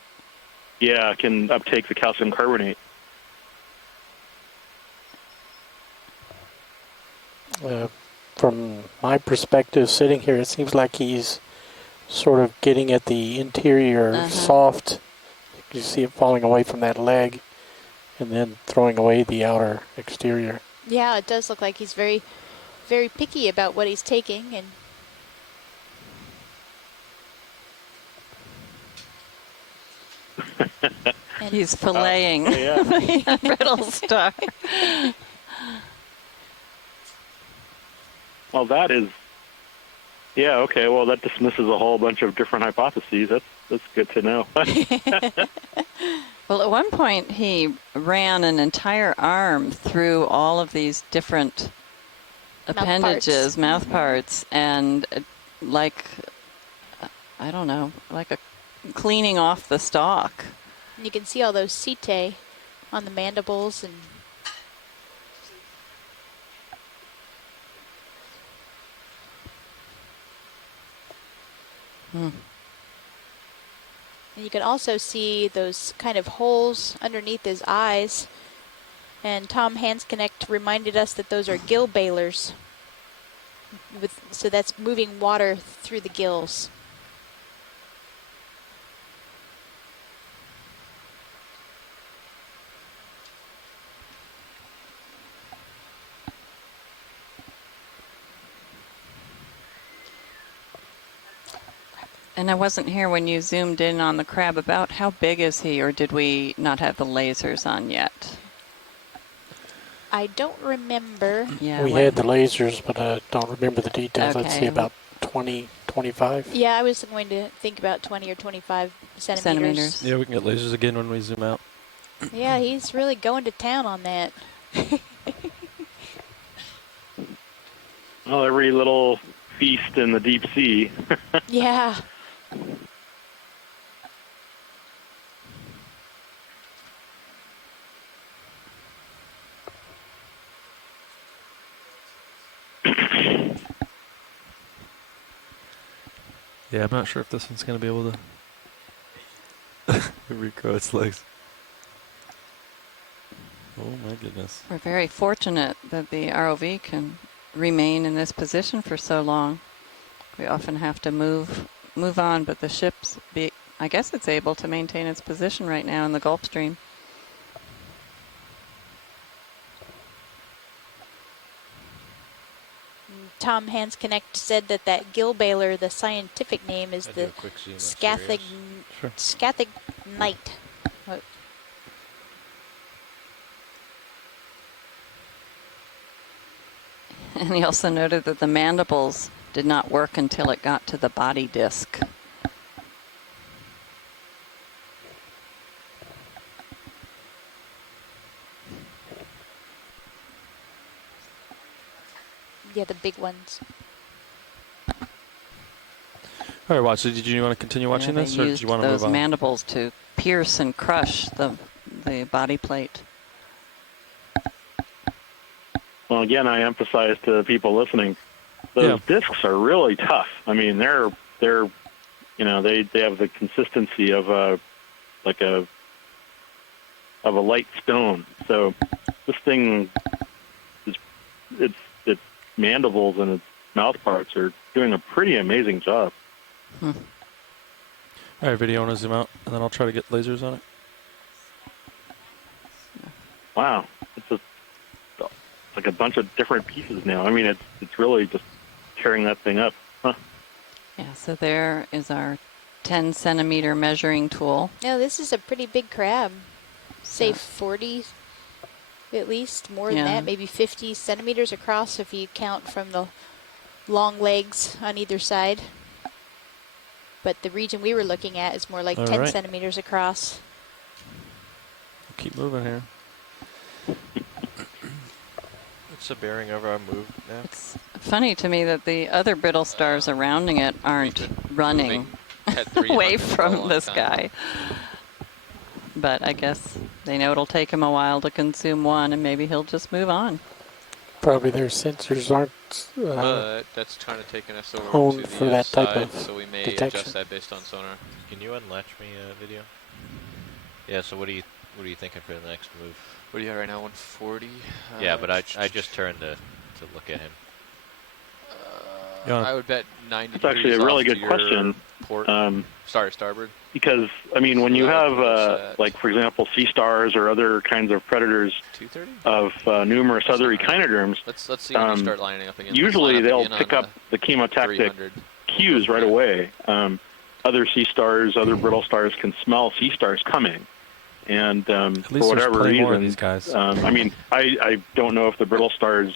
Can uptake the calcium carbonate. From my perspective, sitting here, it seems like he's sort of getting at the interior soft. You see it falling away from that leg and then throwing away the outer exterior. Yeah, it does look like he's very, very picky about what he's taking. And he's filleting the brittle star. Well, that is... Yeah, okay, well, that dismisses a whole bunch of different hypotheses. That's good to know. Well, at one point, he ran an entire arm through all of these different appendages, mouth parts, and like, I don't know, like a cleaning off the stalk. And you can see all those setae on the mandibles and... And you can also see those kind of holes underneath his eyes. And Tom Hansknecht reminded us that those are gill bailers. So that's moving water through the gills. And I wasn't here when you zoomed in on the crab. About how big is he, or did we not have the lasers on yet? I don't remember. Yeah, we had the lasers, but I don't remember the details. I'd say Okay. about 20, 25. Yeah, I was going to think about 20 or 25 centimeters. Yeah, we can get lasers again when we zoom out. Yeah, he's really going to town on that. Well, every little feast in the deep sea. Yeah. Yeah, I'm not sure if this one's going to be able to regrow its legs. Oh my goodness. We're very fortunate that the ROV can remain in this position for so long. We often have to move on, but the ship's I guess it's able to maintain its position right now in the Gulf Stream. Tom Hands Connect said that gill bailer, the scientific name is the Scathig Knight. And he also noted that the mandibles did not work until it got to the body disc. Yeah, the big ones. All right, Watch. So did you want to continue watching they this, or did used you want to move those on? mandibles to pierce and crush the body plate. Well, again, I emphasize to the people listening, those discs are really tough. I mean, they're they have the consistency of a light stone. So this thing its mandibles and its mouth parts are doing a pretty amazing job. All right, video. I want to zoom out, and then I'll try to get lasers on it. Wow, it's like a bunch of different pieces now. I mean, it's really just tearing that thing up. Huh. Yeah, so there is our 10 centimeter measuring tool. No, this is a pretty big crab. Say 40 at least, more than that, maybe 50 centimeters across if you count from the long legs on either side. But the region we were looking at is more like 10 centimeters across. Keep moving here. What's the bearing of our move now? It's funny to me that the other brittle stars surrounding it aren't running away from this guy. But I guess they know it'll take him a while to consume one, and maybe he'll just move on. Probably their sensors aren't But that's kind of taking us over honed to the for that type side, of so we may detection. adjust that based on sonar. Can you unlatch me video? Yeah. So what are you thinking for the next move? What do you have right now? 140. Yeah, but I just turned to look at him. I would bet 90. It's actually a really good question. Port. Starboard. Because I mean, when you have like, for example, sea stars or other kinds of predators of numerous other echinoderms, Let's see when you start lining up again. Usually they'll pick up the chemotactic cues right away. Other sea stars, other brittle stars can smell sea stars coming. And for whatever reason, more of these guys. I mean, I don't know if the brittle stars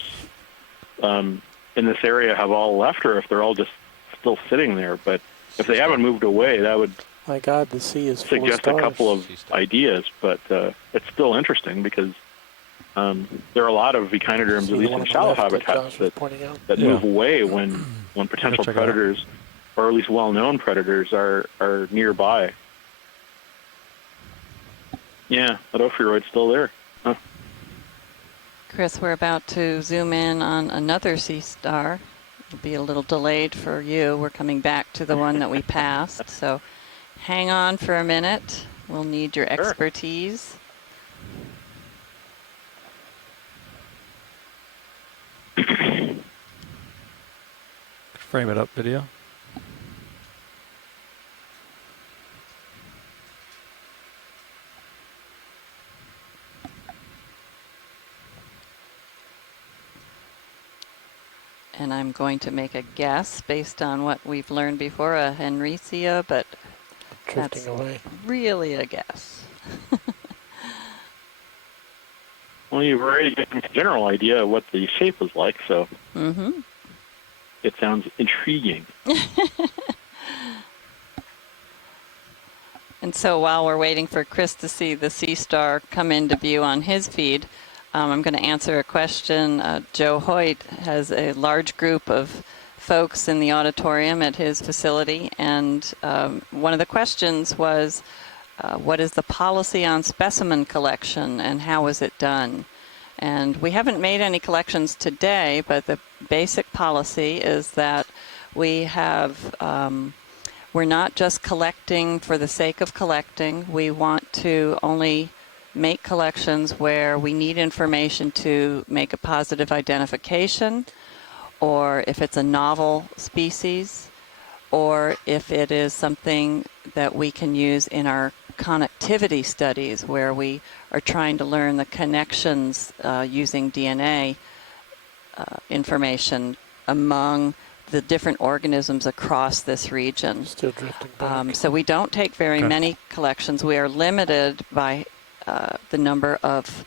in this area have all left or if they're all just still sitting there. But if they haven't moved away, that would my God, the sea is full suggest of stars. a couple of ideas. But it's still interesting because there are a lot of echinoderms, at least in shallow habitats, that move away when potential predators, or at least well-known predators, are nearby. Yeah, that ophiuroid's still there. Huh. Chris, we're about to zoom in on another sea star. It'll be a little delayed for you. We're coming back to the one that we passed. So hang on for a minute. We'll need your expertise. Frame it up, video. and I'm going to make a guess based on what we've learned before, a Henricia, but Drifting that's away. really a guess. Well, you've already gotten a general idea of what the shape was like, so it sounds intriguing. And so while we're waiting for Chris to see the Sea Star come into view on his feed, I'm going to answer a question. Joe Hoyt has a large group of folks in the auditorium at his facility, and one of the questions was, what is the policy on specimen collection and how is it done? And we haven't made any collections today, but the basic policy is that we have, we're not just collecting for the sake of collecting. We want to only make collections where we need information to make a positive identification, or if it's a novel species, or if it is something that we can use in our connectivity studies where we are trying to learn the connections using DNA information among the different organisms across this region. Still drifting back. So we don't take very many collections. We are limited by the number of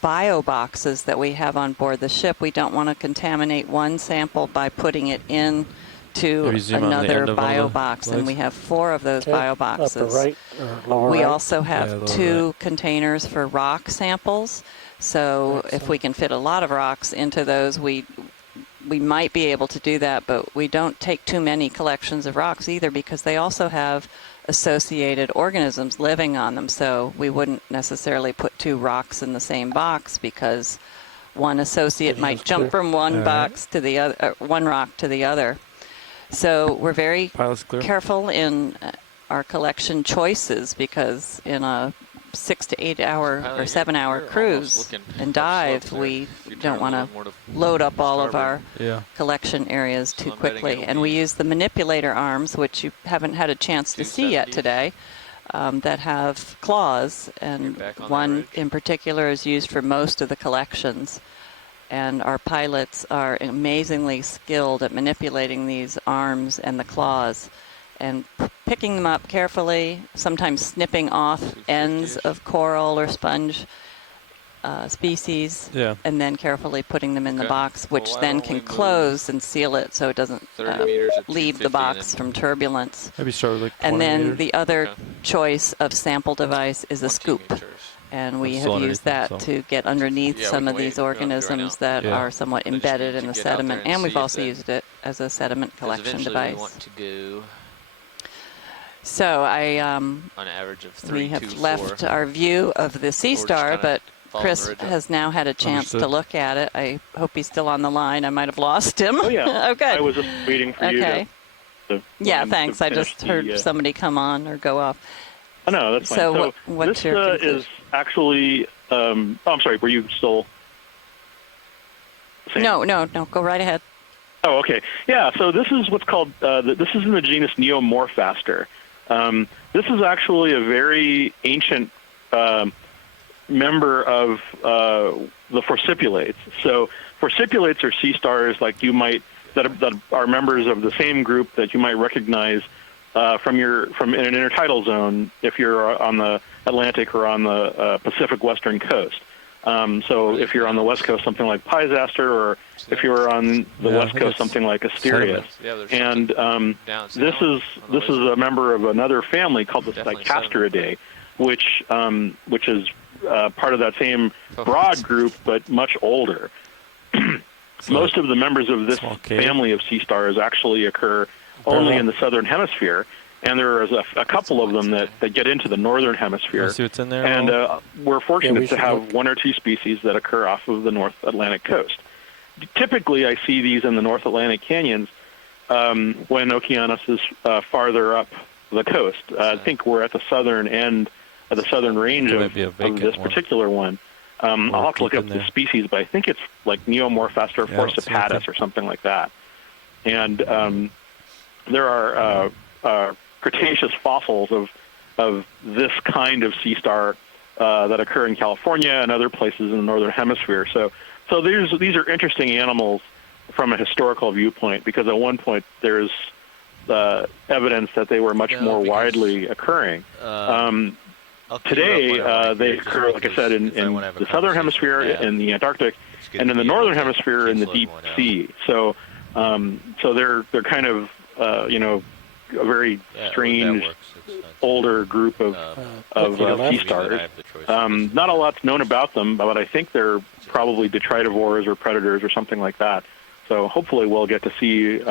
bio boxes that we have on board the ship. We don't want to contaminate one sample by putting it in to another bio box, and we have 4 of those bio boxes. Upper right or lower we right? also have 2 containers for rock samples. So if we can fit a lot of rocks into those, we might be able to do that, but we don't take too many collections of rocks either, because they also have associated organisms living on them. So we wouldn't necessarily put 2 rocks in the same box, because one associate might jump from one box to the other, one rock to the other. So we're very careful in our collection choices, because in a 6 to 8 hour or 7 hour cruise and dive, we don't want to load up all of our collection areas too quickly. And we use the manipulator arms, which you haven't had a chance to see yet today, that have claws, and one in particular is used for most of the collections. And our pilots are amazingly skilled at manipulating these arms and the claws and picking them up carefully, sometimes snipping off ends of coral or sponge species, and then carefully putting them in the box, which then can close and seal it so it doesn't leave the box from turbulence. Maybe start with like 20 And then meters. the other choice of sample device is a scoop. And we have used that to get underneath some of these organisms that are somewhat embedded in the sediment. And we've also used it as a sediment collection device. We want to go So on average of 3, we have 2, 4. left our view of the Sea Star, but Chris has now had a chance to look at it. I hope he's still on the line. I might have lost him. Oh, yeah. Okay. I was just waiting for you to yeah, thanks. I just heard somebody come on or go off. Oh, no, that's fine. So what's this your conclusion? is actually, I'm sorry, were you still saying? No, go right ahead. Oh, okay. Yeah, so this is what's called, this is in the genus Neomorphaster. This is actually a very ancient member of the forcipulates. So forcipulates are sea stars like you might, that are members of the same group that you might recognize from in an intertidal zone if you're on the Atlantic or on the Pacific Western coast. So if you're on the West Coast, something like Pisaster, or if you're on the West Coast, something like Asterias. And this is a member of another family called the Psychasteridae, which is part of that same broad group, but much older. Most of the members of this family of sea stars actually occur only in the southern hemisphere, and there is a couple of them that get into the northern hemisphere. See what's in there? And we're fortunate to have 1 or 2 species that occur off of the North Atlantic coast. Typically, I see these in the North Atlantic canyons when Okeanos is farther up the coast. I think we're at the southern end, at the southern range of this particular one. I'll have to look up the species, but I think it's like Neomorphaster forcipatus or something like that. And there are Cretaceous fossils of this kind of sea star that occur in California and other places in the northern hemisphere. So these are interesting animals from a historical viewpoint, because at one point there's evidence that they were much more widely occurring. Today, they occur, like I said, in the southern hemisphere, in the Antarctic, and in the northern hemisphere in the deep sea. So, so they're kind of a very strange older group of sea stars. Not a lot's known about them, but I think they're probably detritivores or predators or something like that. So hopefully we'll get to see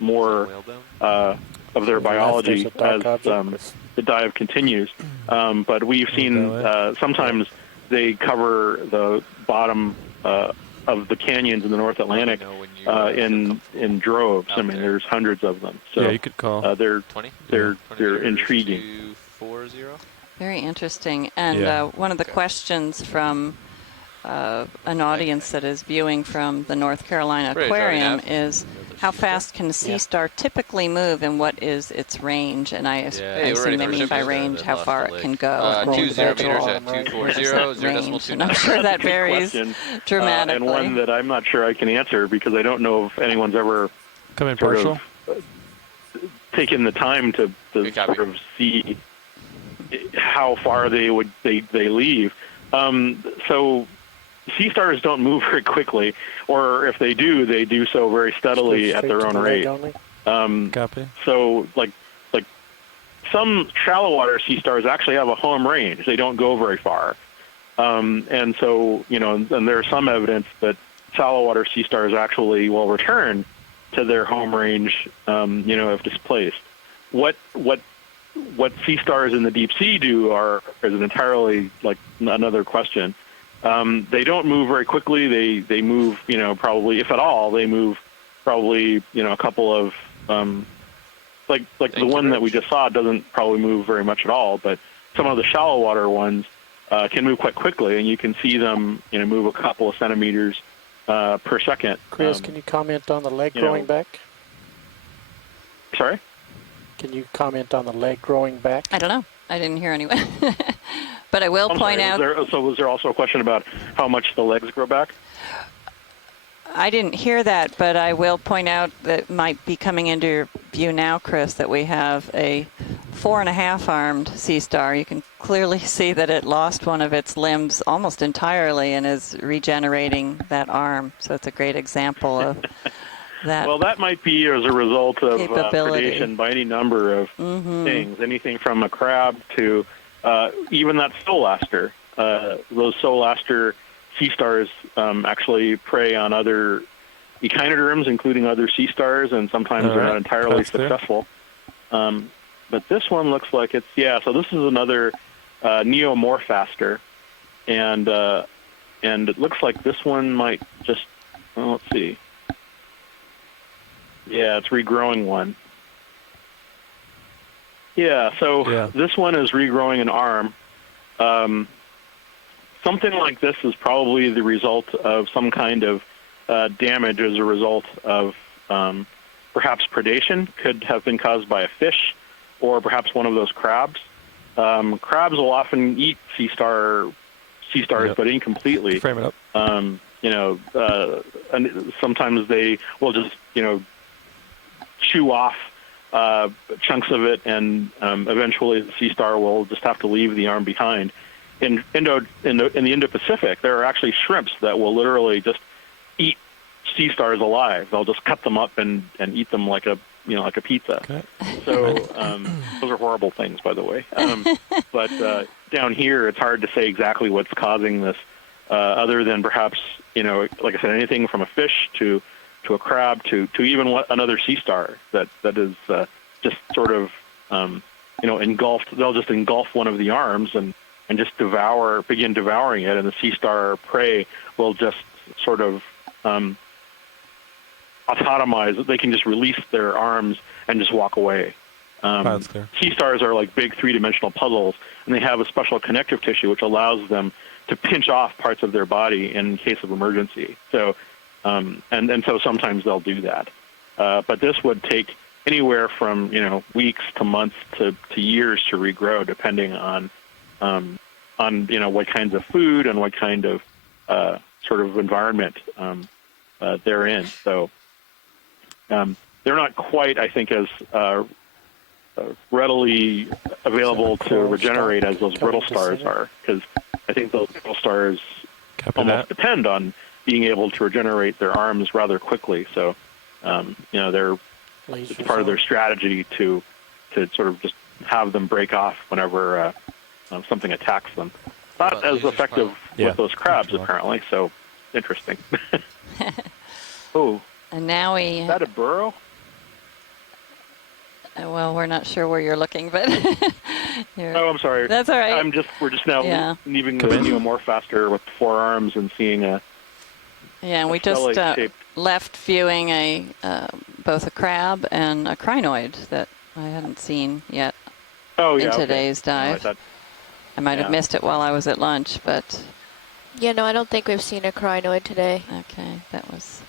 more of their biology as the dive continues. But we've seen sometimes they cover the bottom of the canyons in the North Atlantic in droves. I mean, there's hundreds of them. So yeah, you could call. They're intriguing. Very interesting. And one of the questions from an audience that is viewing from the North Carolina Aquarium is, how fast can a sea star typically move, and what is its range? And I assume they mean by range how far it can go. 20 meters at 240, 0.2. And I'm sure that varies dramatically. And one that I'm not sure I can answer, because I don't know if anyone's ever taken the time to sort of see how far they leave. So sea stars don't move very quickly, or if they do so very steadily at their own rate. Copy. So, like some shallow water sea stars actually have a home range. They don't go very far, and so and there's some evidence that shallow water sea stars actually will return to their home range, if displaced. What sea stars in the deep sea do is an entirely another question. They don't move very quickly. They move, probably, if at all, they move probably, a couple of, like the one that we just saw doesn't probably move very much at all, but some of the shallow water ones can move quite quickly, and you can see them, move a couple of centimeters per second. Chris, can you comment on the leg growing back? Sorry? Can you comment on the leg growing back? I don't know. I didn't hear anyone. But I will point out... Was there also a question about how much the legs grow back? I didn't hear that, but I will point out that might be coming into your view now, Chris, that we have a 4.5-armed sea star. You can clearly see that it lost one of its limbs almost entirely and is regenerating that arm. So it's a great example of that. Well, that might be as a result of predation by any number of things, anything from a crab to even that Celestered. Those Celestered sea stars actually prey on other echinoderms, including other sea stars, and sometimes they're not entirely successful. But this one looks like it's, so this is another neomorphaster, and it looks like this one might just, let's see. Yeah, it's regrowing one. This one is regrowing an arm. Something like this is probably the result of some kind of damage as a result of perhaps predation. Could have been caused by a fish or perhaps one of those crabs. Crabs will often eat sea stars, but incompletely. Frame it up. And sometimes they will just, chew off chunks of it, and eventually the sea star will just have to leave the arm behind. In the Indo-Pacific, there are actually shrimps that will literally just eat sea stars alive. They'll just cut them up and eat them like a pizza. Okay. So those are horrible things, by the way. But down here, it's hard to say exactly what's causing this, other than perhaps like I said, anything from a fish to a crab to even another sea star that is just sort of engulfed. They'll just engulf one of the arms and just begin devouring it, and the sea star prey will just sort of autotomize. They can just release their arms and just walk away. That's clear. Sea stars are like big three-dimensional puzzles, and they have a special connective tissue which allows them to pinch off parts of their body in case of emergency. So, and so sometimes they'll do that. But this would take anywhere from weeks to months to years to regrow, depending on what kinds of food and what kind of sort of environment they're in. So they're not quite, I think, as readily available to regenerate as those brittle stars are, because I think those brittle stars almost depend on being able to regenerate their arms rather quickly. So, it's part of their strategy to sort of just have them break off whenever something attacks them. Not as effective with those crabs, apparently. So, interesting. Oh. And now Is that a burrow? Well, we're not sure where you're looking, but oh, I'm sorry. That's all right. We're just now leaving the neomorphaster with 4 arms and seeing a. Yeah, and we just left viewing both a crab and a crinoid that I hadn't seen yet in today's dive. No, I might have missed it while I was at lunch, but. Yeah, no, I don't think we've seen a crinoid today. Okay, that was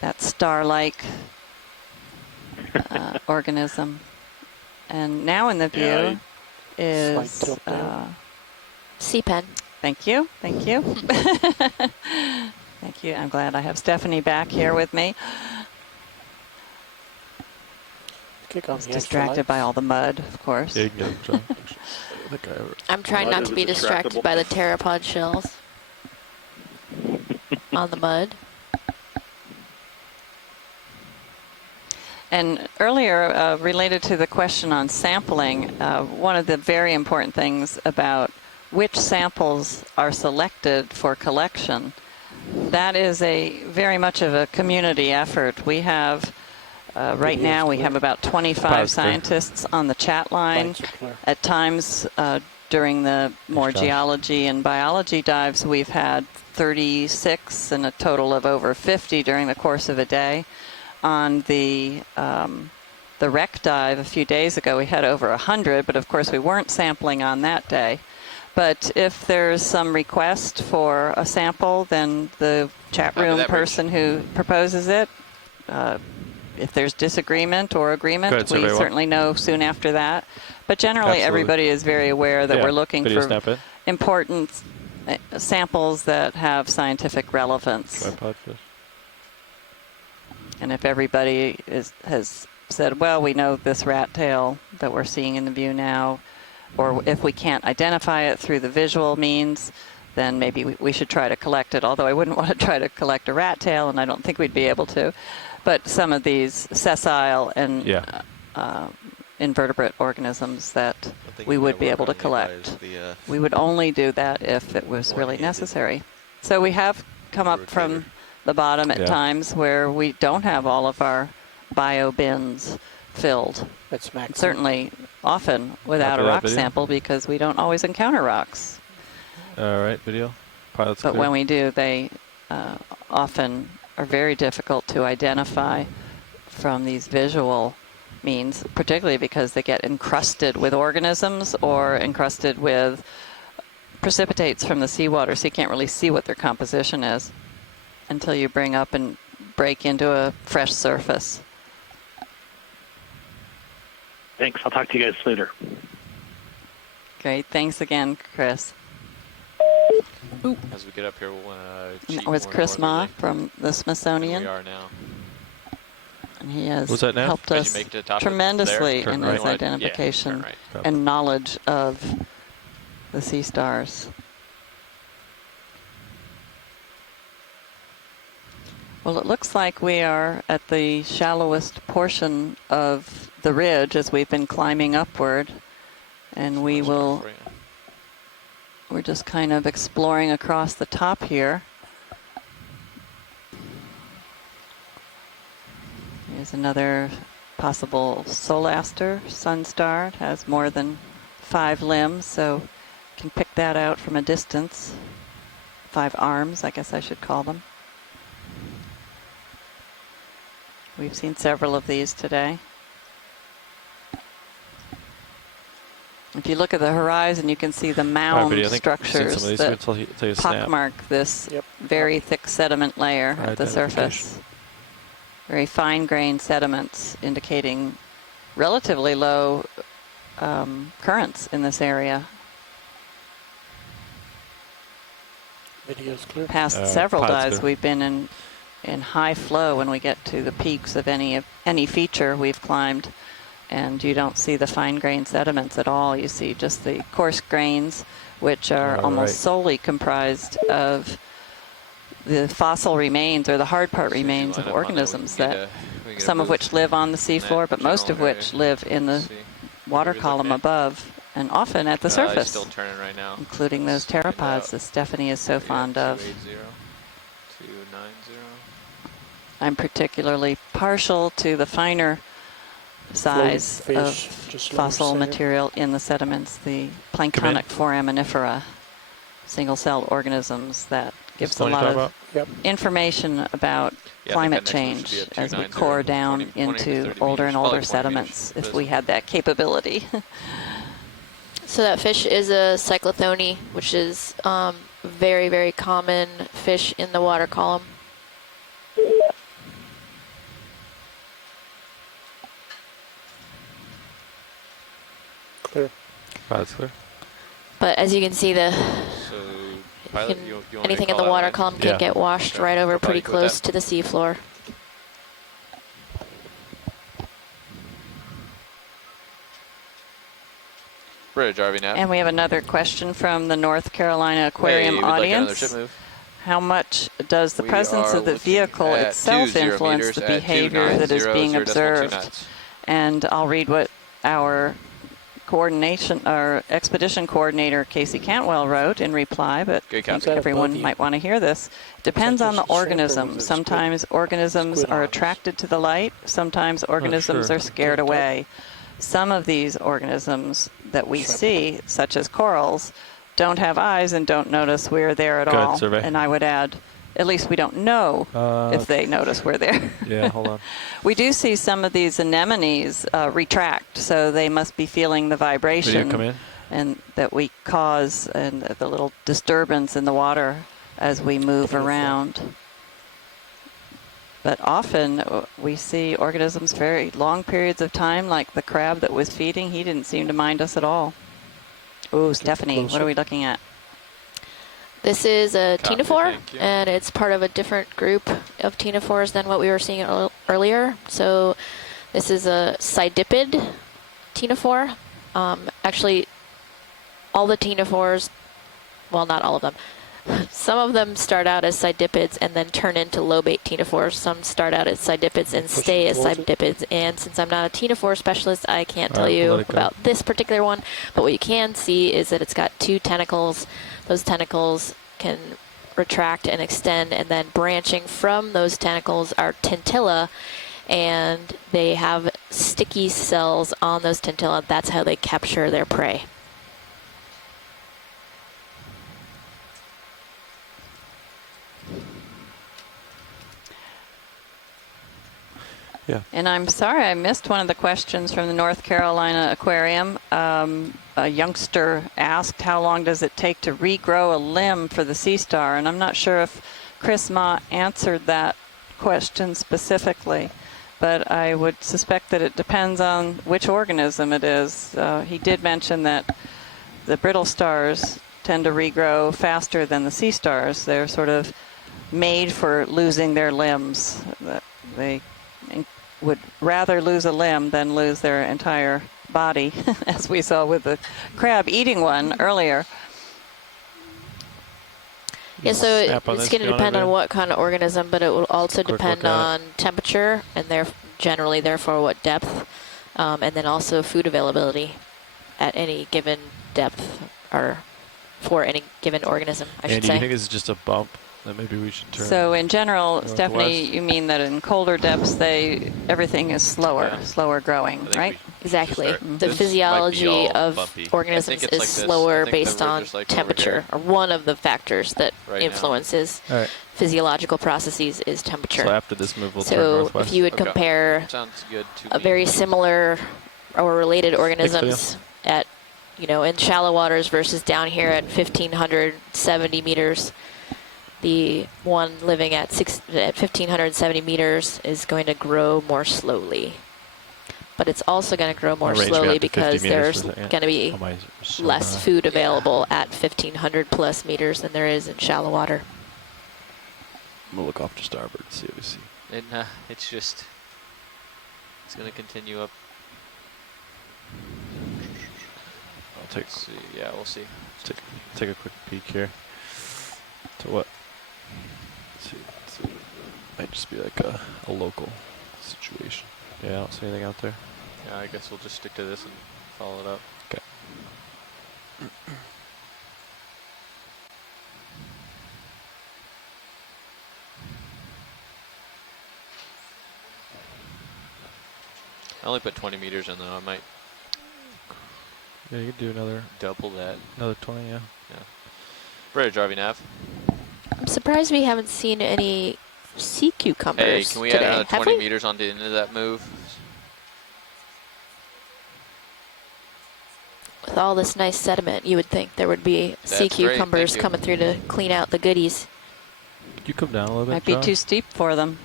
that star-like organism. And now in the view is sea pen. Thank you. Thank you. Thank you. I'm glad I have Stephanie back here with me. I was distracted by all the mud, of course. Yeah, you can I'm trying not to be distracted by the pteropod shells on the mud. And earlier, related to the question on sampling, one of the very important things about which samples are selected for collection, that is very much of a community effort. We have, right now, we have about 25 scientists on the chat line. At times, during the more geology and biology dives, we've had 36 and a total of over 50 during the course of a day. On the wreck dive a few days ago, we had over 100, but of course we weren't sampling on that day. But if there's some request for a sample, then the chat room person who proposes it, if there's disagreement or agreement, we certainly know soon after that. But generally, everybody is very aware that we're looking for important samples that have scientific relevance. And if everybody has said, well, we know this rat tail that we're seeing in the view now, or if we can't identify it through the visual means, then maybe we should try to collect it. Although I wouldn't want to try to collect a rat tail, and I don't think we'd be able to. But some of these sessile and invertebrate organisms that we would be able to collect. We would only do that if it was really necessary. So we have come up from the bottom at times where we don't have all of our bio bins filled. Certainly often without a rock sample because we don't always encounter rocks. All right, video. Pilot's but clear. when we do, they often are very difficult to identify from these visual means, particularly because they get encrusted with organisms or encrusted with precipitates from the seawater, so you can't really see what their composition is until you bring up and break into a fresh surface. Thanks. I'll talk to you guys later. Great. Thanks again, Chris. Ooh. As we get up here, we'll want to That was Chris Ma from the Smithsonian. We are now. And he has What's that now? helped us tremendously in his right. identification and knowledge of the sea stars. Well, it looks like we are at the shallowest portion of the ridge as we've been climbing upward. And we're just kind of exploring across the top here. Here's another possible Celestered Sun Star. It has more than 5 limbs, so you can pick that out from a distance. 5 arms, I guess I should call them. We've seen several of these today. If you look at the horizon, you can see the mound structures that pockmark this very thick sediment layer at the surface. Very fine-grained sediments indicating relatively low currents in this area. Video's clear. Past several dives we've been in in high flow when we get to the peaks of any feature we've climbed, and you don't see the fine grained sediments at all. You see just the coarse grains, which are almost solely comprised of the fossil remains or the hard part remains of organisms some of which live on the seafloor, but most of which live in the water column above, and often at the surface, still turning right now, including those pteropods that Stephanie is so fond of. 290. I'm particularly partial to the finer size of fossil material in the sediments, the planktonic foraminifera, single-celled organisms that gives a lot of information about climate change as we core down into older and older sediments, if we had that capability. So that fish is a cyclothone, which is very, very common fish in the water column. Clear. That's clear. But as you can see, anything in the water column can get washed right over pretty close to the seafloor. Bridge, RV Nav. And we have another question from the North Carolina Aquarium audience. How much does the presence of the vehicle itself influence the behavior that is being observed? And I'll read what our expedition coordinator, Casey Cantwell, wrote in reply, but I think everyone might want to hear this. Depends on the organism. Sometimes organisms are attracted to the light. Sometimes organisms are scared away. Some of these organisms that we see, such as corals, don't have eyes and don't notice we're there at all. Survey. And I would add, at least we don't know if they notice we're there. Yeah, hold on. We do see some of these anemones retract, so they must be feeling the vibration and that we cause, and the little disturbance in the water as we move around. But often we see organisms very long periods of time, like the crab that was feeding. He didn't seem to mind us at all. Ooh, Stephanie, what are we looking at? This is a ctenophore, and it's part of a different group of ctenophores than what we were seeing earlier. So this is a sidipid ctenophore. Actually, all the ctenophores, well, not all of them. Some of them start out as sidipids and then turn into lobate ctenophores. Some start out as sidipids and stay as sidipids. And since I'm not a ctenophore specialist, I can't tell you about this particular one. But what you can see is that it's got two tentacles. Those tentacles can retract and extend, and then branching from those tentacles are tentilla, and they have sticky cells on those tentilla. That's how they capture their prey. Yeah. And I'm sorry I missed one of the questions from the North Carolina Aquarium. A youngster asked, how long does it take to regrow a limb for the sea star? And I'm not sure if Chris Ma answered that question specifically, but I would suspect that it depends on which organism it is. He did mention that the brittle stars tend to regrow faster than the sea stars. They're sort of made for losing their limbs. They would rather lose a limb than lose their entire body, as we saw with the crab eating one earlier. Yeah, so it's going to depend on what kind of organism, but it will also depend on temperature and generally, therefore, what depth, and then also food availability at any given depth, or for any given organism, I should say. And do you think this is just a bump that maybe we should turn? So in general, Stephanie, you mean that in colder depths, everything is slower growing, right? Exactly. The physiology of organisms is slower based on temperature, or one of the factors that influences physiological processes is temperature. So after this move, we'll turn northwest. If you would compare a very similar or related organisms at, in shallow waters versus down here at 1,570 meters, the one living at 1,570 meters is going to grow more slowly. But it's also going to grow more slowly because there's going to be less food available at 1,500 plus meters than there is in shallow water. I'm gonna look off to starboard to see what we see. And it's going to continue up. I'll take. Let's see. Yeah, we'll see. Take a quick peek here. To what? Let's see. Might just be like a local situation. Yeah, I don't see anything out there. Yeah, I guess we'll just stick to this and follow it up. Okay. I only put 20 meters in though. I might. Yeah, you could do another. Double that. Another 20, yeah. Yeah. Bridge, RV nav. I'm surprised we haven't seen any sea cucumbers Hey, can we today. add another Have 20 we? meters onto the end of that move? With all this nice sediment, you would think there would be sea That's great, cucumbers thank you. coming through to clean out the goodies. Could you come down a little bit, Might be John? too steep for them.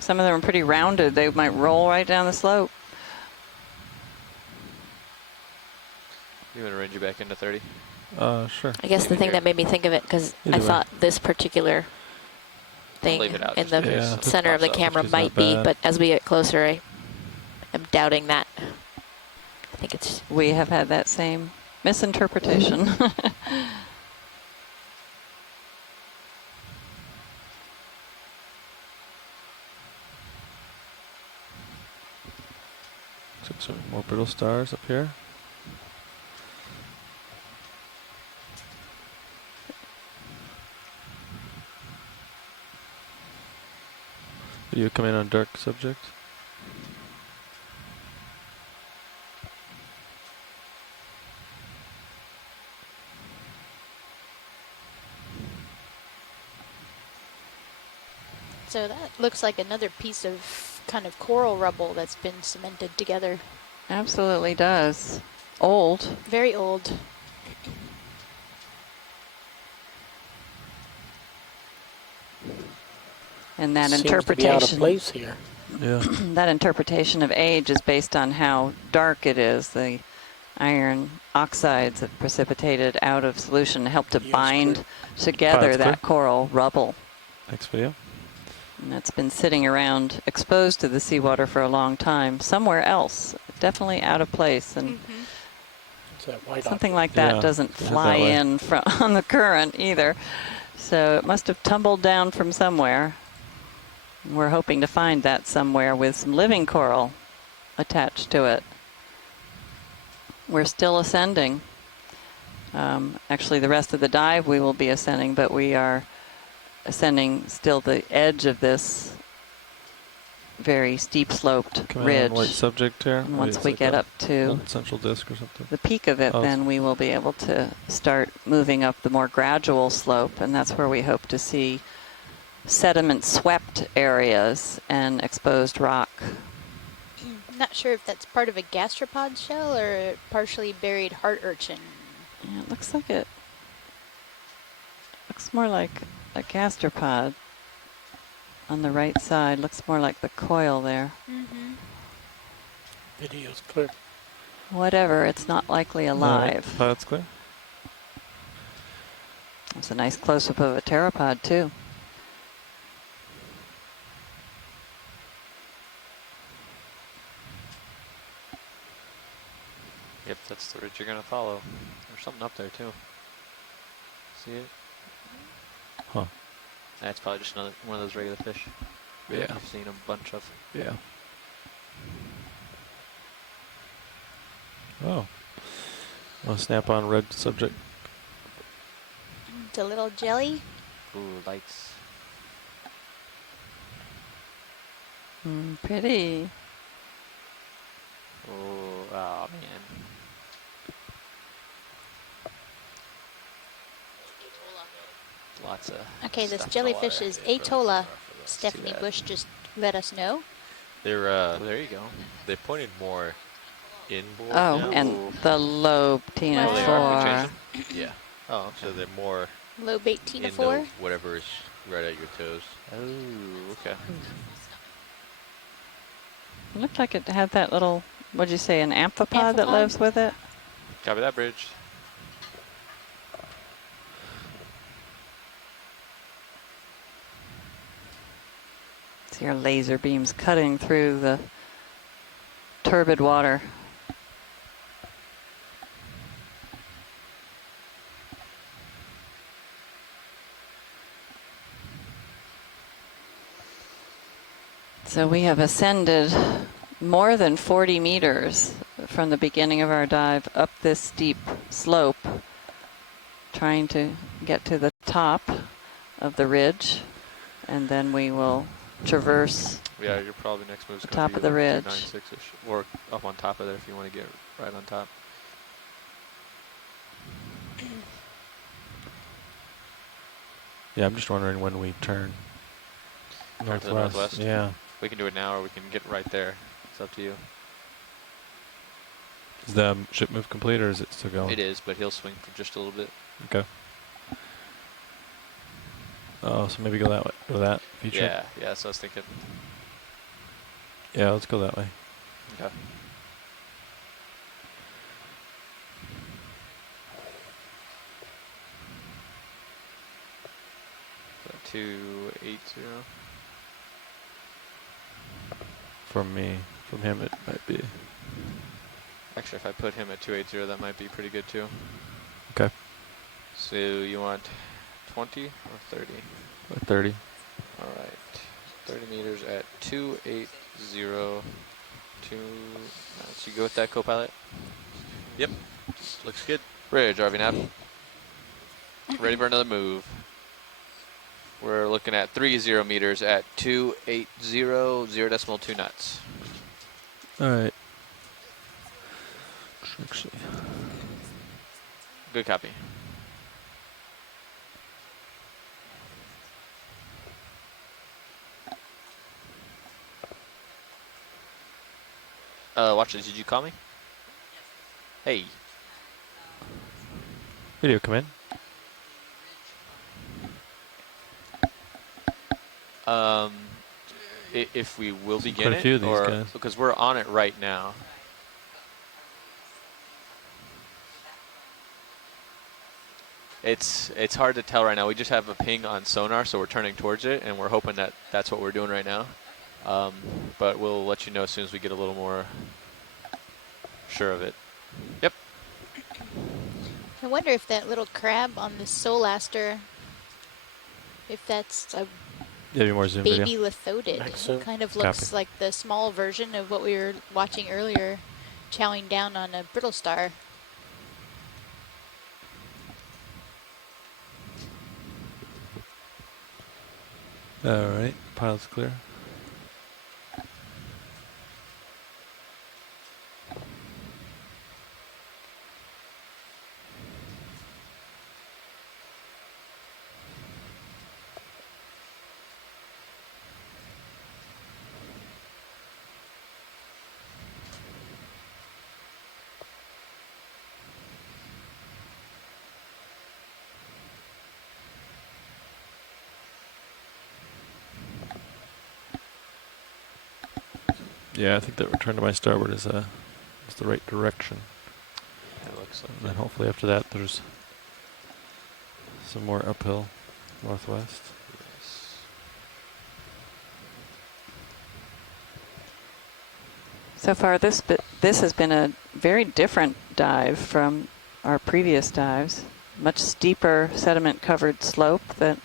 Some of them are pretty rounded. They might roll right down the slope. You want to range you back into 30? Sure. I guess the thing that made me think of it, because I Either way. thought this particular thing leave it out in just the in case something center of the pops up. camera It's might not be, bad. but as we get closer, I am doubting that. I think it's... We have had that same misinterpretation. Some more brittle stars up here. You come in on dark subject. So that looks like another piece of kind of coral rubble that's been cemented together. Absolutely does. Old. Very old. And that Seems to be out of interpretation. place here. Yeah. That interpretation of age is based on how dark it is. The iron oxides that precipitated out of solution help to bind together That's that clear. coral rubble. Next video. And that's been sitting around exposed to the seawater for a long time, somewhere else, definitely out of place. And It's that white something like that Yeah, doesn't is it that fly way? in from on the current either. So it must have tumbled down from somewhere. We're hoping to find that somewhere with some living coral attached to it. We're still ascending. Actually, the rest of the dive we will be ascending, but we are ascending still the edge of this very steep sloped Come in ridge. on white subject here. And Wait, once it's we like get a up to molten central disk or something. the peak of it, Oh, then we will be able to start moving up the more gradual slope, and that's where we hope to see sediment swept areas and exposed rock. Not sure if that's part of a gastropod shell or a partially buried heart urchin. Yeah, it looks like it. Looks more like a gastropod on the right side. Looks more like the coil there. Video's clear. Whatever, it's not likely alive. That's clear. It's a nice close-up of a pteropod too. Yep, that's the ridge you're going to follow. There's something up there too. See it? Huh. That's probably just another one of those regular fish. Yeah. You've seen a bunch of. Yeah. Oh. Well, snap on red subject. It's a little jelly. Ooh, lights. Pretty. Oh, man. Lots of. Okay, this stuff. jellyfish is Atola. Stephanie Bush just let us know. They're There you go. they pointed more inboard. Oh, now. and the lobe Oh, they are. We Tina changed them? Yeah. Oh, so they're more Low bait in Tina the 4. whatever is right at your toes. Oh, okay. It looked like it had that little, what'd you say, an amphipod that Amphipod? lives with it? Copy that, bridge. See our laser beams cutting through the turbid water. So we have ascended more than 40 meters from the beginning of our dive up this steep slope, trying to get to the top of the ridge, and then we will traverse. Yeah, your probably next move is the top of the ridge, 296-ish, or up on top of it if you want to get right on top. Yeah, I'm just wondering when we turn Turn to the northwest. Yeah. We can do it now, or we can get right there. It's up to you. Is the ship move complete, or is it still going? It is, but he'll swing for just a little bit. Okay. Oh, so maybe go that way. Go that feature. Yeah, yeah. So I was thinking. Yeah, let's go that way. Okay. So 280. From me, from him, it might be. Actually, if I put him at 280, that might be pretty good too. Okay. So you want 20 or 30? 30. All right. 30 meters at 280. So you go with that, co-pilot? Yep. Looks good. Bridge, RV nav. Ready for another move. We're looking at 30 meters at 280, 0.2 knots. All right. Actually. Good copy. Watch this. Did you call me? Hey. Video come in. If we will begin quite a few it, of these or guys. because we're on it right now. It's hard to tell right now. We just have a ping on sonar, so we're turning towards it, and we're hoping that that's what we're doing right now. But we'll let you know as soon as we get a little more sure of it. Yep. I wonder if that little crab on the Celestered, if that's a Yeah, more zoom baby video. lithodid. Kind of looks like the small version of what we were watching earlier, chowing down on a Brittle Star. All right, pilot's clear. Yeah, I think that return to my starboard is the right direction. It looks like. And then hopefully after that there's some more uphill northwest. Yes. So far, this has been a very different dive from our previous dives. Much steeper sediment-covered slope than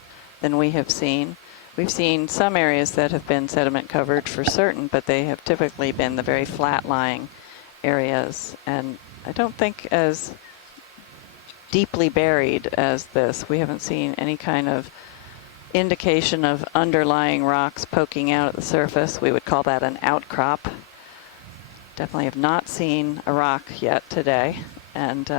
we have seen. We've seen some areas that have been sediment covered for certain, but they have typically been the very flat-lying areas, and I don't think as deeply buried as this. We haven't seen any kind of indication of underlying rocks poking out at the surface. We would call that an outcrop. Definitely have not seen a rock yet today, and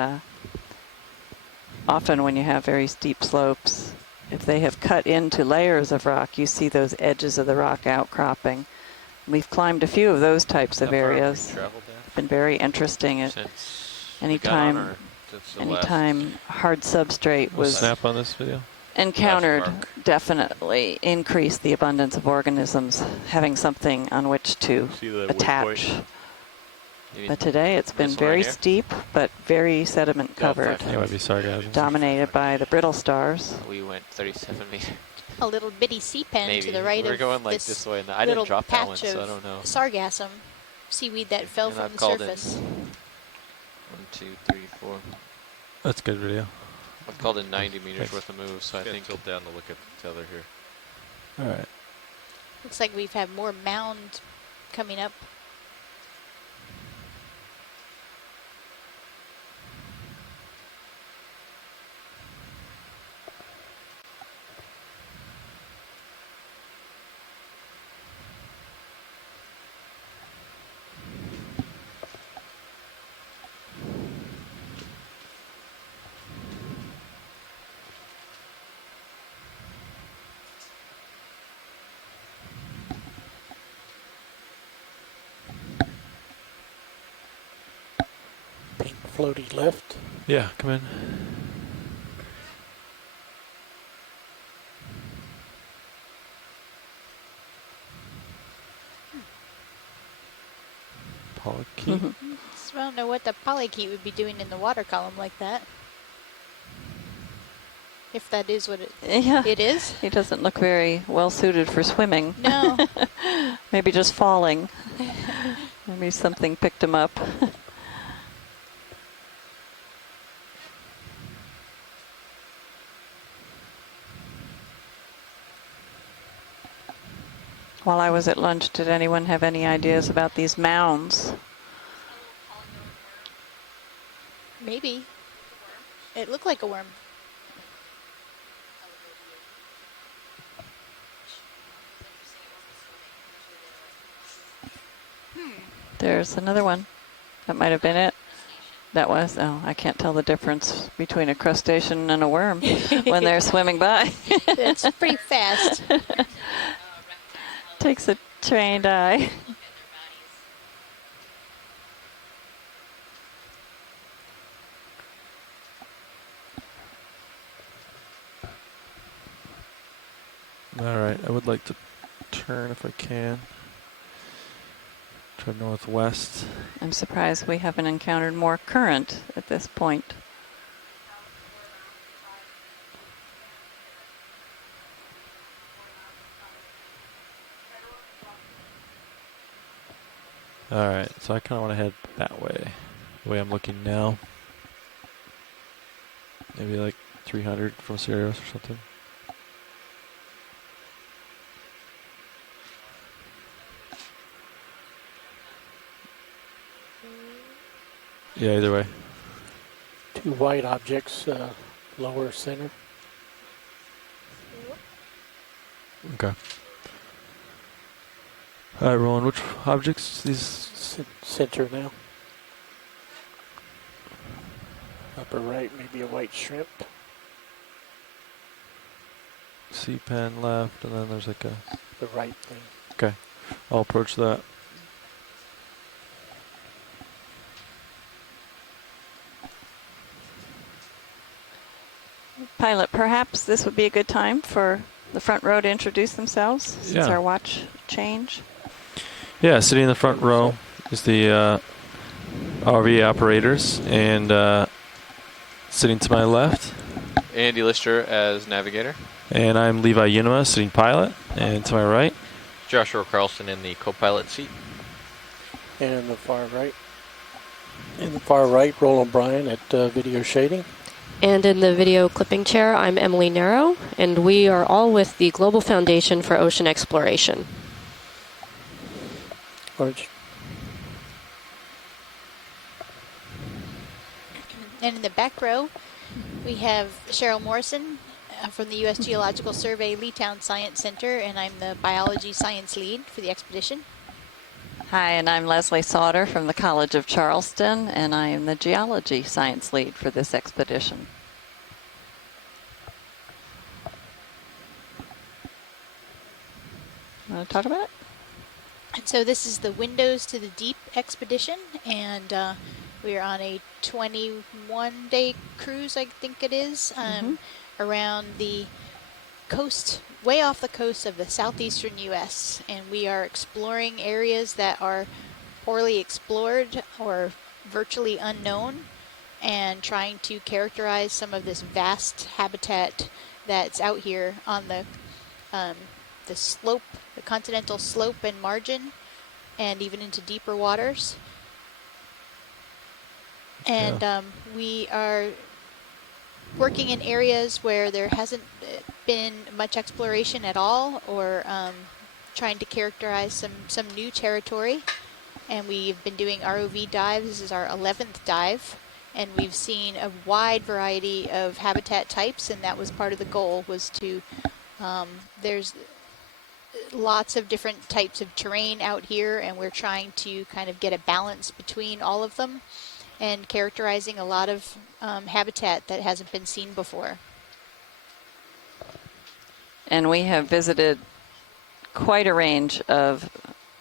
often when you have very steep slopes, if they have cut into layers of rock, you see those edges of the rock outcropping. We've climbed a few of those types of areas. It's been very interesting. Anytime hard substrate was snap on this video encountered, definitely increased the abundance of organisms having something on which to attach. But today it's been very steep, but very sediment covered. Yeah, might be sargassum. Dominated by the Brittle Stars. We went 37 meters. a little bitty sea pen Maybe. to the right We're of going like this way. I didn't drop that one, patch so I of don't know. sargassum seaweed that fell And from I've the called surface. in 1, 2, 3, 4. That's good video. I've called in 90 meters worth of moves, so I think. Tilt down to look at the tether here. All right. Looks like we've had more mound coming up. Pink floaty left. Yeah, come in. Polychaete. I don't know what the polychaete would be doing in the water column like that. If that is what it is. He doesn't look very well suited for swimming. No. Maybe just falling. Maybe something picked him up. While I was at lunch, did anyone have any ideas about these mounds? Maybe. It looked like a worm. There's another one. That might have been it. That was, oh, I can't tell the difference between a crustacean and a worm when they're swimming by. It's pretty fast. Takes a trained eye. All right, I would like to turn if I can. Try northwest. I'm surprised we haven't encountered more current at this point. All right, so I kind of want to head that way. The way I'm looking now. Maybe like 300 from Sirius or something. Yeah, either way. Two white objects, lower center. Okay. All right, Roland, which objects? These center now. Upper right, maybe a white shrimp. sea pen left, and then there's like a... The right thing. Okay, I'll approach that. Pilot, perhaps this would be a good time for the front row to introduce themselves since our watch change. Yeah, sitting in the front row is the RV operators, and sitting to my left, Andy Lister as navigator. And I'm Levi Unima, sitting pilot, and to my right, Joshua Carlson in the co-pilot seat. And in the far right, Roland Bryan at video shading. And in the video clipping chair, I'm Emily Narrow, and we are all with the Global Foundation for Ocean Exploration. Orange. And in the back row, we have Cheryl Morrison from the U.S. Geological Survey Leetown Science Center, and I'm the biology science lead for the expedition. Hi, and I'm Leslie Sauter from the College of Charleston, and I am the geology science lead for this expedition. Want to talk about it? And so this is the Windows to the Deep expedition, and we are on a 21-day cruise, I think it is, around the coast, way off the coast of the southeastern U.S., and we are exploring areas that are poorly explored or virtually unknown, and trying to characterize some of this vast habitat that's out here on the the slope, the continental slope and margin, and even into deeper waters. And we are working in areas where there hasn't been much exploration at all, or trying to characterize some new territory. And we've been doing ROV dives. This is our 11th dive, and we've seen a wide variety of habitat types, and that was part of the goal, was to, there's lots of different types of terrain out here, and we're trying to kind of get a balance between all of them and characterizing a lot of habitat that hasn't been seen before. And we have visited quite a range of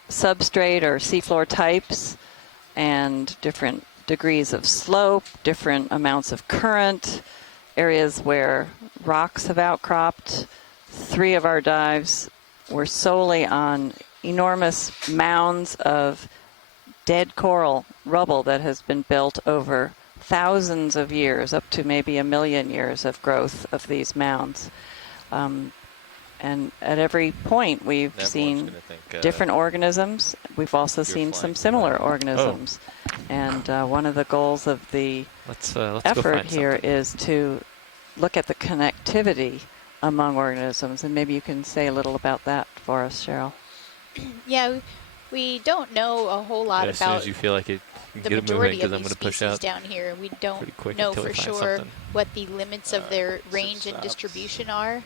substrate or seafloor types and different degrees of slope, different amounts of current, areas where rocks have outcropped. 3 of our dives were solely on enormous mounds of dead coral rubble that has been built over thousands of years, up to maybe 1 million years of growth of these mounds. And at every point we've seen different organisms. We've also seen some similar organisms. And one of the goals of the effort here is to look at the connectivity among organisms. And maybe you can say a little about that for us, Cheryl. Yeah, we don't know a whole lot as soon about as you feel like it, you the get a majority movement, of because I'm these going to push species out down here. We don't quick know until for we find sure something. what the limits of their range and distribution are.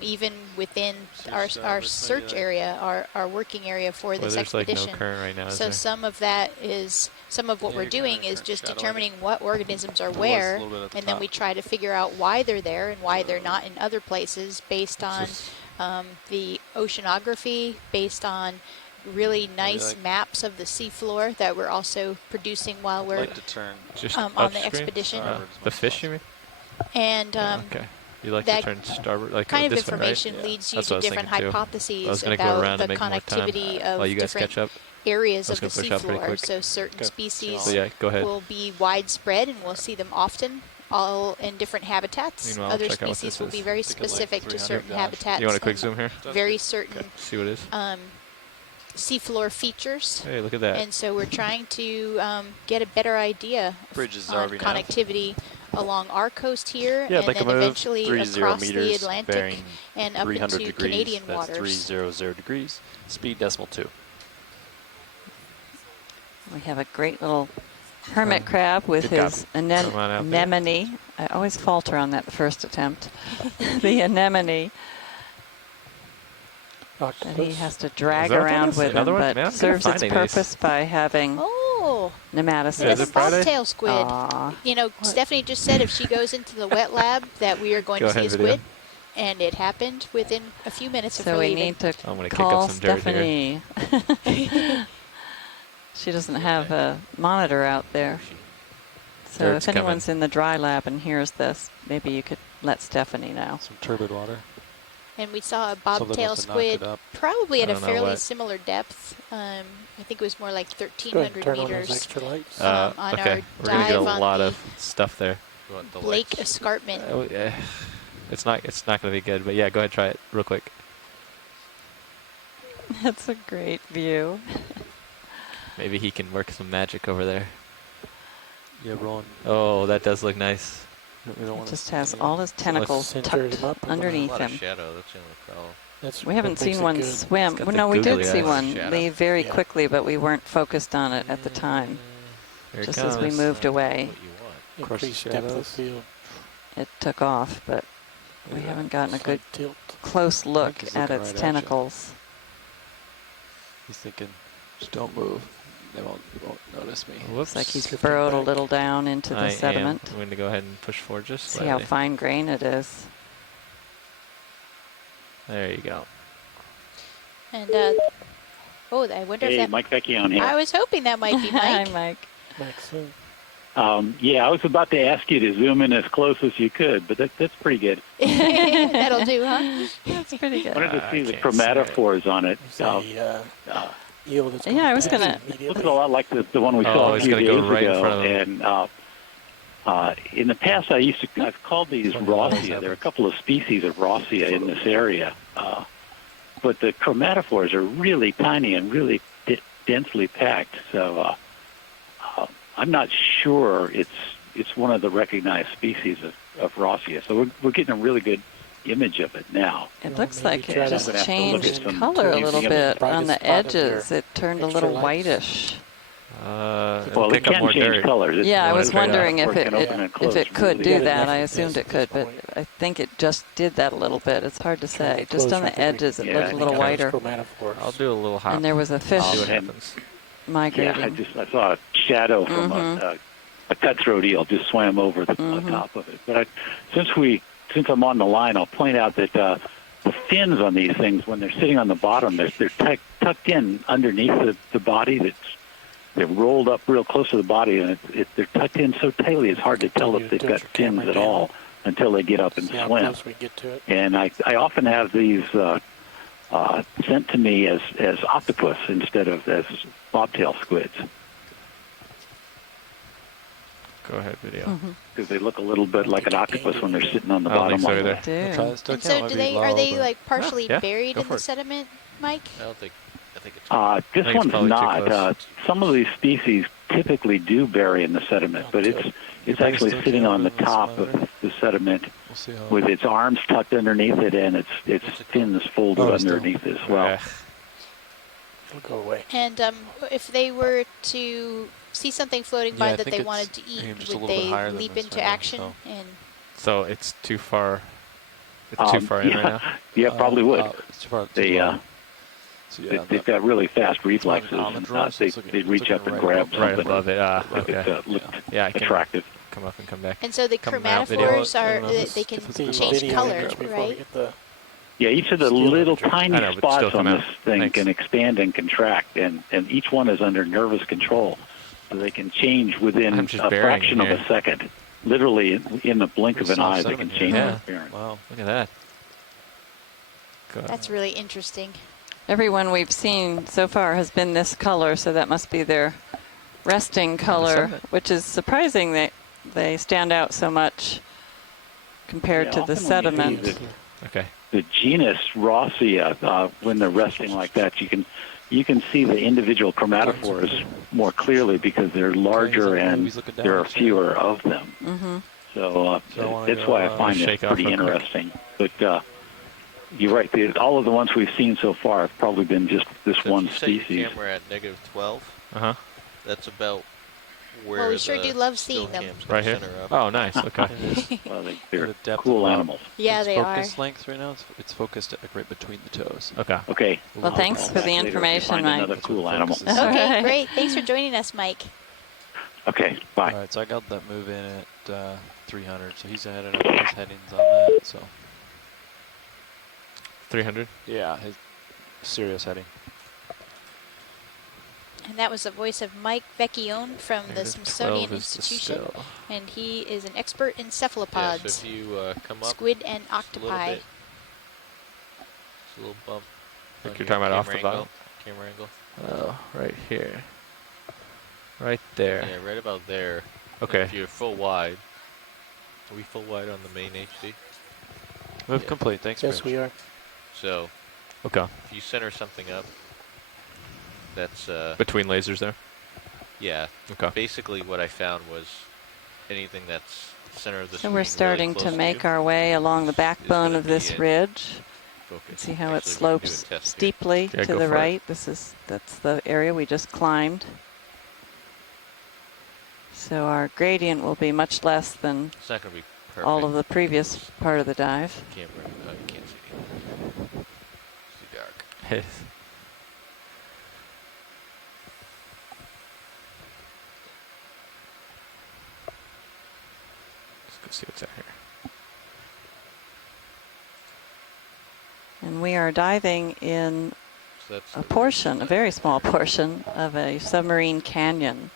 Even within our search area, our working area for this expedition. Like no current right now, so some of that is, some of what we're doing is just determining what organisms are where, and then we try to figure out why they're there and why they're not in other places based on the oceanography, based on really nice maps of the seafloor that we're also producing while we're on the expedition. The fish, you mean? And okay. You like that to turn starboard, like kind of this information way, right? leads you That's to different hypotheses about the connectivity of different areas of the seafloor. So certain species will be widespread and we'll see them often, all in different habitats. Other species will be very specific to certain habitats. You want a quick zoom here? Very certain see what it is? Seafloor features. Hey, look at that. And so we're trying to get a better idea on connectivity along our coast here, and then eventually across the Atlantic and up into Canadian waters. 300 degrees, speed decimal 2. We have a great little hermit crab with his anemone. I always falter on that first attempt. The anemone that he has to drag around with him, but serves its purpose by having nematocysts. It's a bobtail squid. You know, Stephanie just said if she goes into the wet lab that we are going to see a squid, and it happened within a few minutes of her leaving. So we need to call Stephanie. She doesn't have a monitor out there. So if anyone's in the dry lab and hears this, maybe you could let Stephanie know. Some turbid water. And we saw a bobtail squid probably at a fairly similar depth. I think it was more like 1,300 meters. On okay, we're going to get a lot of stuff there. Lake Escarpment. It's not going to be good, but yeah, go ahead, try it real quick. That's a great view. Maybe he can work some magic over there. Yeah, rolling. Oh, that does look nice. It just has all his tentacles tucked underneath him. We haven't seen one swim. Well, no, we did see one leave very quickly, but we weren't focused on it at the time. Just as we moved away, it took off, but we haven't gotten a good close look at its tentacles. He's thinking, just don't move. They won't notice me. Looks like he's burrowed a little down into the sediment. I'm going to go ahead and push forward just slightly. See how fine grain it is. There you go. And I wonder if that... Mike Vecchione here. I was hoping that might be Mike. Hi, Mike. Yeah, I was about to ask you to zoom in as close as you could, but that's pretty good. That'll do, huh? That's pretty good. I wanted to see the chromatophores on it. Yeah, I was going to... It looks a lot like the one we saw a few days ago. And in the past, I've called these Rossia. There are a couple of species of Rossia in this area. but the chromatophores are really tiny and really densely packed. So I'm not sure it's one of the recognized species of Rossia. So we're getting a really good image of it now. It looks like it just changed color a little bit on the edges. It turned a little whitish. Well, it can change colors. Yeah, I was wondering if it could do that. I assumed it could, but I think it just did that a little bit. It's hard to say. Just on the edges, it looked a little whiter. I'll do a little hop. And there was a fish migrating. Yeah, I saw a shadow from a cutthroat eel just swam over the top of it. But since I'm on the line, I'll point out that the fins on these things, when they're sitting on the bottom, they're tucked in underneath the body. They're rolled up real close to the body, and they're tucked in so tightly it's hard to tell if they've got fins at all until they get up and swim. And I often have these sent to me as octopus instead of as bobtail squids. Go ahead, video. Because they look a little bit like an octopus when they're sitting on the bottom. They do. And so are they like partially buried in the sediment, Mike? I think it's this one's not. Some of these species typically do bury in the sediment, but it's actually sitting on the top of the sediment with its arms tucked underneath it and its fins folded underneath as well. It'll go away. And if they were to see something floating by that they wanted to eat, would they leap into action? So it's too far. It's too far in right now. Yeah, probably would. It's too far. They've got really fast reflexes, and they reach up and grab something. Right above it. Okay. Yeah, attractive. Come up and come back. And so the chromatophores they can change color, right? Yeah, each of the little tiny spots on this thing can expand and contract, and each one is under nervous control, so they can change within a fraction of a second. Literally, in the blink of an eye, they can change their appearance. Wow, look at that. That's really interesting. Everyone we've seen so far has been this color, so that must be their resting color, which is surprising that they stand out so much compared to the sediment. Okay. The genus Rossia, when they're resting like that, you can see the individual chromatophores more clearly because they're larger and there are fewer of them. So that's why I find it pretty interesting. But you're right. All of the ones we've seen so far have probably been just this one species. Camera at -12. That's about where. Well, we sure do love seeing them. Right here. Oh, nice. Okay. Well, they're cool animals. Yeah, they are. Focus length right now. It's focused right between the toes. Okay. Okay. Well, thanks for the information, Mike. Another cool animal. Okay, great. Thanks for joining us, Mike. Okay. Bye. All right. So I got that move in at 300. So he's ahead of his headings on that. So. 300? Yeah, his serious heading. And that was the voice of Mike Vecchione from the Smithsonian Institution. And he is an expert in cephalopods, so if you come up squid and octopi. It's a little bump. I think you're talking about off the bottom? Camera angle. Oh, right here. Right there. Yeah, right about there. Okay. If you're full wide. Are we full wide on the main HD? Move complete. Thanks, Yes, Rich. we are. So, okay. If you center something up, that's between lasers there. Yeah. Okay. Basically, what I found was anything that's center of the. So we're starting to make our way along the backbone of this ridge. See how it slopes steeply to the right. That's the area we just climbed. So our gradient will be much less than it's not gonna be all of the previous part of the dive. You can't see anything. It's too dark. Let's go see what's out here. And we are diving in a portion, a very small portion of a submarine canyon.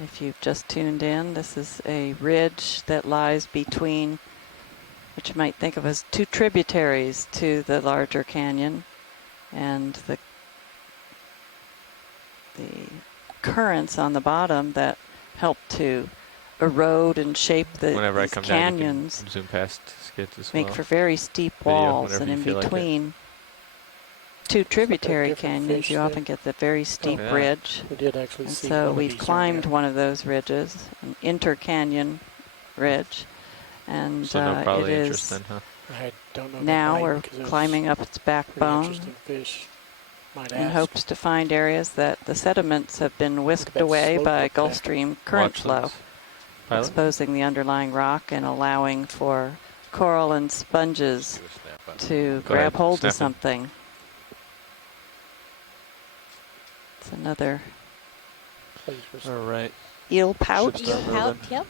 If you've just tuned in, this is a ridge that lies between what you might think of as two tributaries to the larger canyon, and the currents on the bottom that help to erode and shape these come canyons. down, you can zoom past skids as make for very steep walls, and in between two tributary different canyons, fish you there. often get the very steep yeah. ridge. We did actually And see so one of we've these climbed earlier. one of those ridges, an inter-canyon ridge. And So no probably it interest is then, huh? I don't know. now that we're might, because climbing up its pretty backbone interesting fish. Might in ask. hopes to find areas that the sediments have been whisked that away slope by up Gulf there. Stream current Watch flow, those. Pilot? exposing the underlying rock and allowing for coral and sponges Do a snap button. to Go grab ahead, hold snap of in. something. It's another All right. eel pout. Ship's not Eel pout, moving. yep.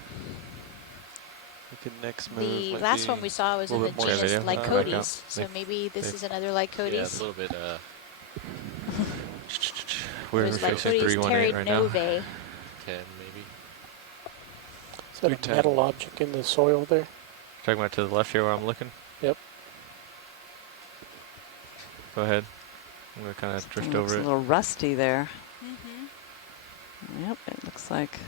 We can next move. The might last be one we saw was a in the little bit more genus video. Lycodes, so Like- maybe this like- is another Yeah, Lycodes. it's a little bit. We're There's facing Lycodes 318 right now. terrinove. 10 maybe. Is that a 310. metal object in the soil there? Talking about to the left here where I'm looking? Yep. Go ahead. I'm going to kind of drift It looks over a it. little rusty there. Mm-hmm. Yep, it looks like.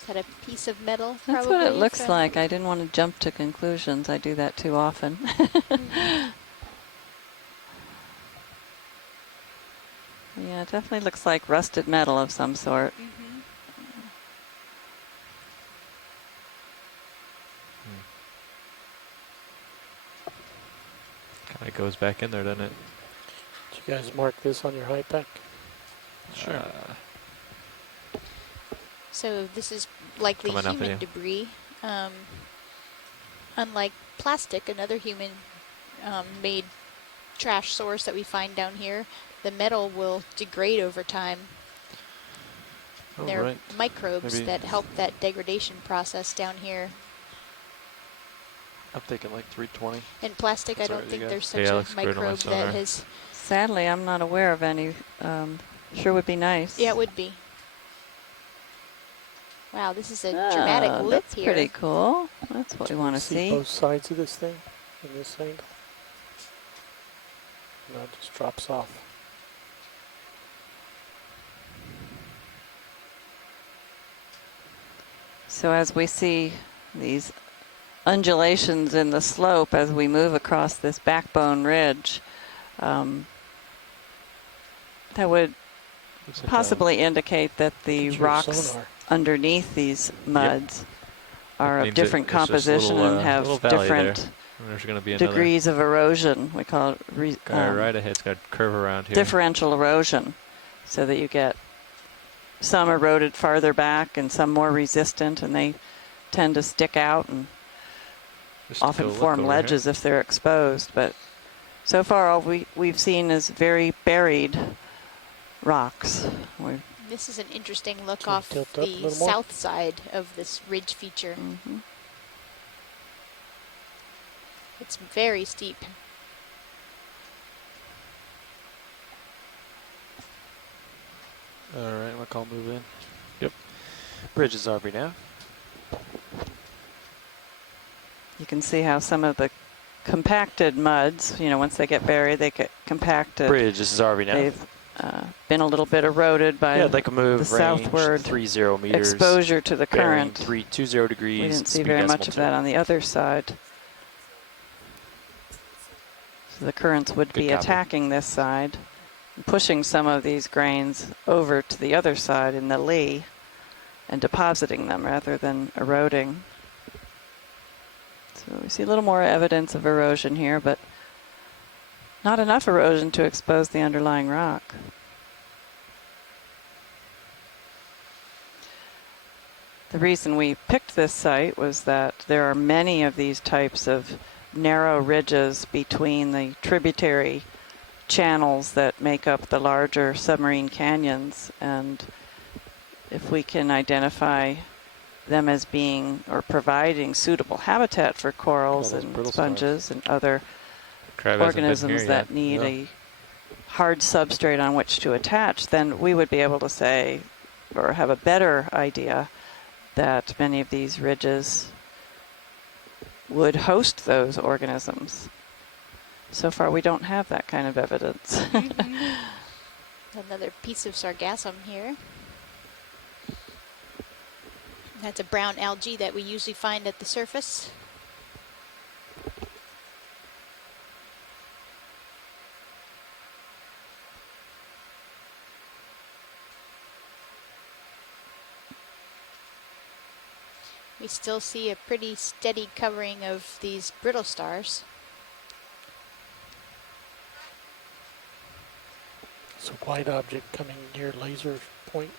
Is that a piece of metal? That's probably what it looks from- like. I didn't want to jump to conclusions. I do that too often. Yeah, it definitely looks like rusted metal of some sort. Mm-hmm. Kind of goes back in there, doesn't it? Did you guys mark this on your high pack? Sure. So this is likely Coming up, human yeah. debris. Unlike plastic, another human made trash source that we find down here, the metal will degrade over time. Oh, There are right. microbes Maybe- that help that degradation process down here. I'm thinking like 320. In plastic, I Sorry, don't think you there's guys. such Yeah, a looks good on my microbe sonar. that has. Sadly, I'm not aware of any. Sure would be nice. Yeah, it would be. Wow, this is a dramatic Oh, lip that's here. pretty cool. That's what we want to see. both sides of this thing in this angle. No, it just drops off. So as we see these undulations in the slope as we move across this backbone ridge, that would Looks like possibly indicate that the Look at your rocks sonar. underneath these muds are of Means different it's just a composition little, and have little valley different there. And there's going to be another degrees of erosion. We call it guy right ahead. It's got a curve around here. differential erosion, so that you get some eroded farther back and some more resistant, and they tend to stick out and Just to go often look form over ledges if they're exposed. But so far, all we've seen is very buried rocks. This is an interesting look Can you off tilt up a the little more? south side of this ridge feature. Mm-hmm. It's very steep. All right, my call move in. Yep. Bridge is RV now. You can see how some of the compacted muds, once they get buried, they get compacted. Bridge, this is RV now. They've been a little bit eroded by Yeah, like a move the range southward 30 meters. exposure to the bearing current. 320 degrees. We didn't see speed very decimal much of 2. that on the other side. So the currents would Good be copy. attacking this side, pushing some of these grains over to the other side in the lee and depositing them rather than eroding. So we see a little more evidence of erosion here, but not enough erosion to expose the underlying rock. The reason we picked this site was that there are many of these types of narrow ridges between the tributary channels that make up the larger submarine canyons, and if we can identify them as being or providing suitable habitat for corals those and brittle sponges and other Crab hasn't been organisms here that yet. need No. a hard substrate on which to attach, then we would be able to say or have a better idea that many of these ridges would host those organisms. So far, we don't have that kind of evidence. Another piece of sargassum here. That's a brown algae that we usually find at the surface. still see a pretty steady covering of these brittle stars. It's a white object coming near laser point.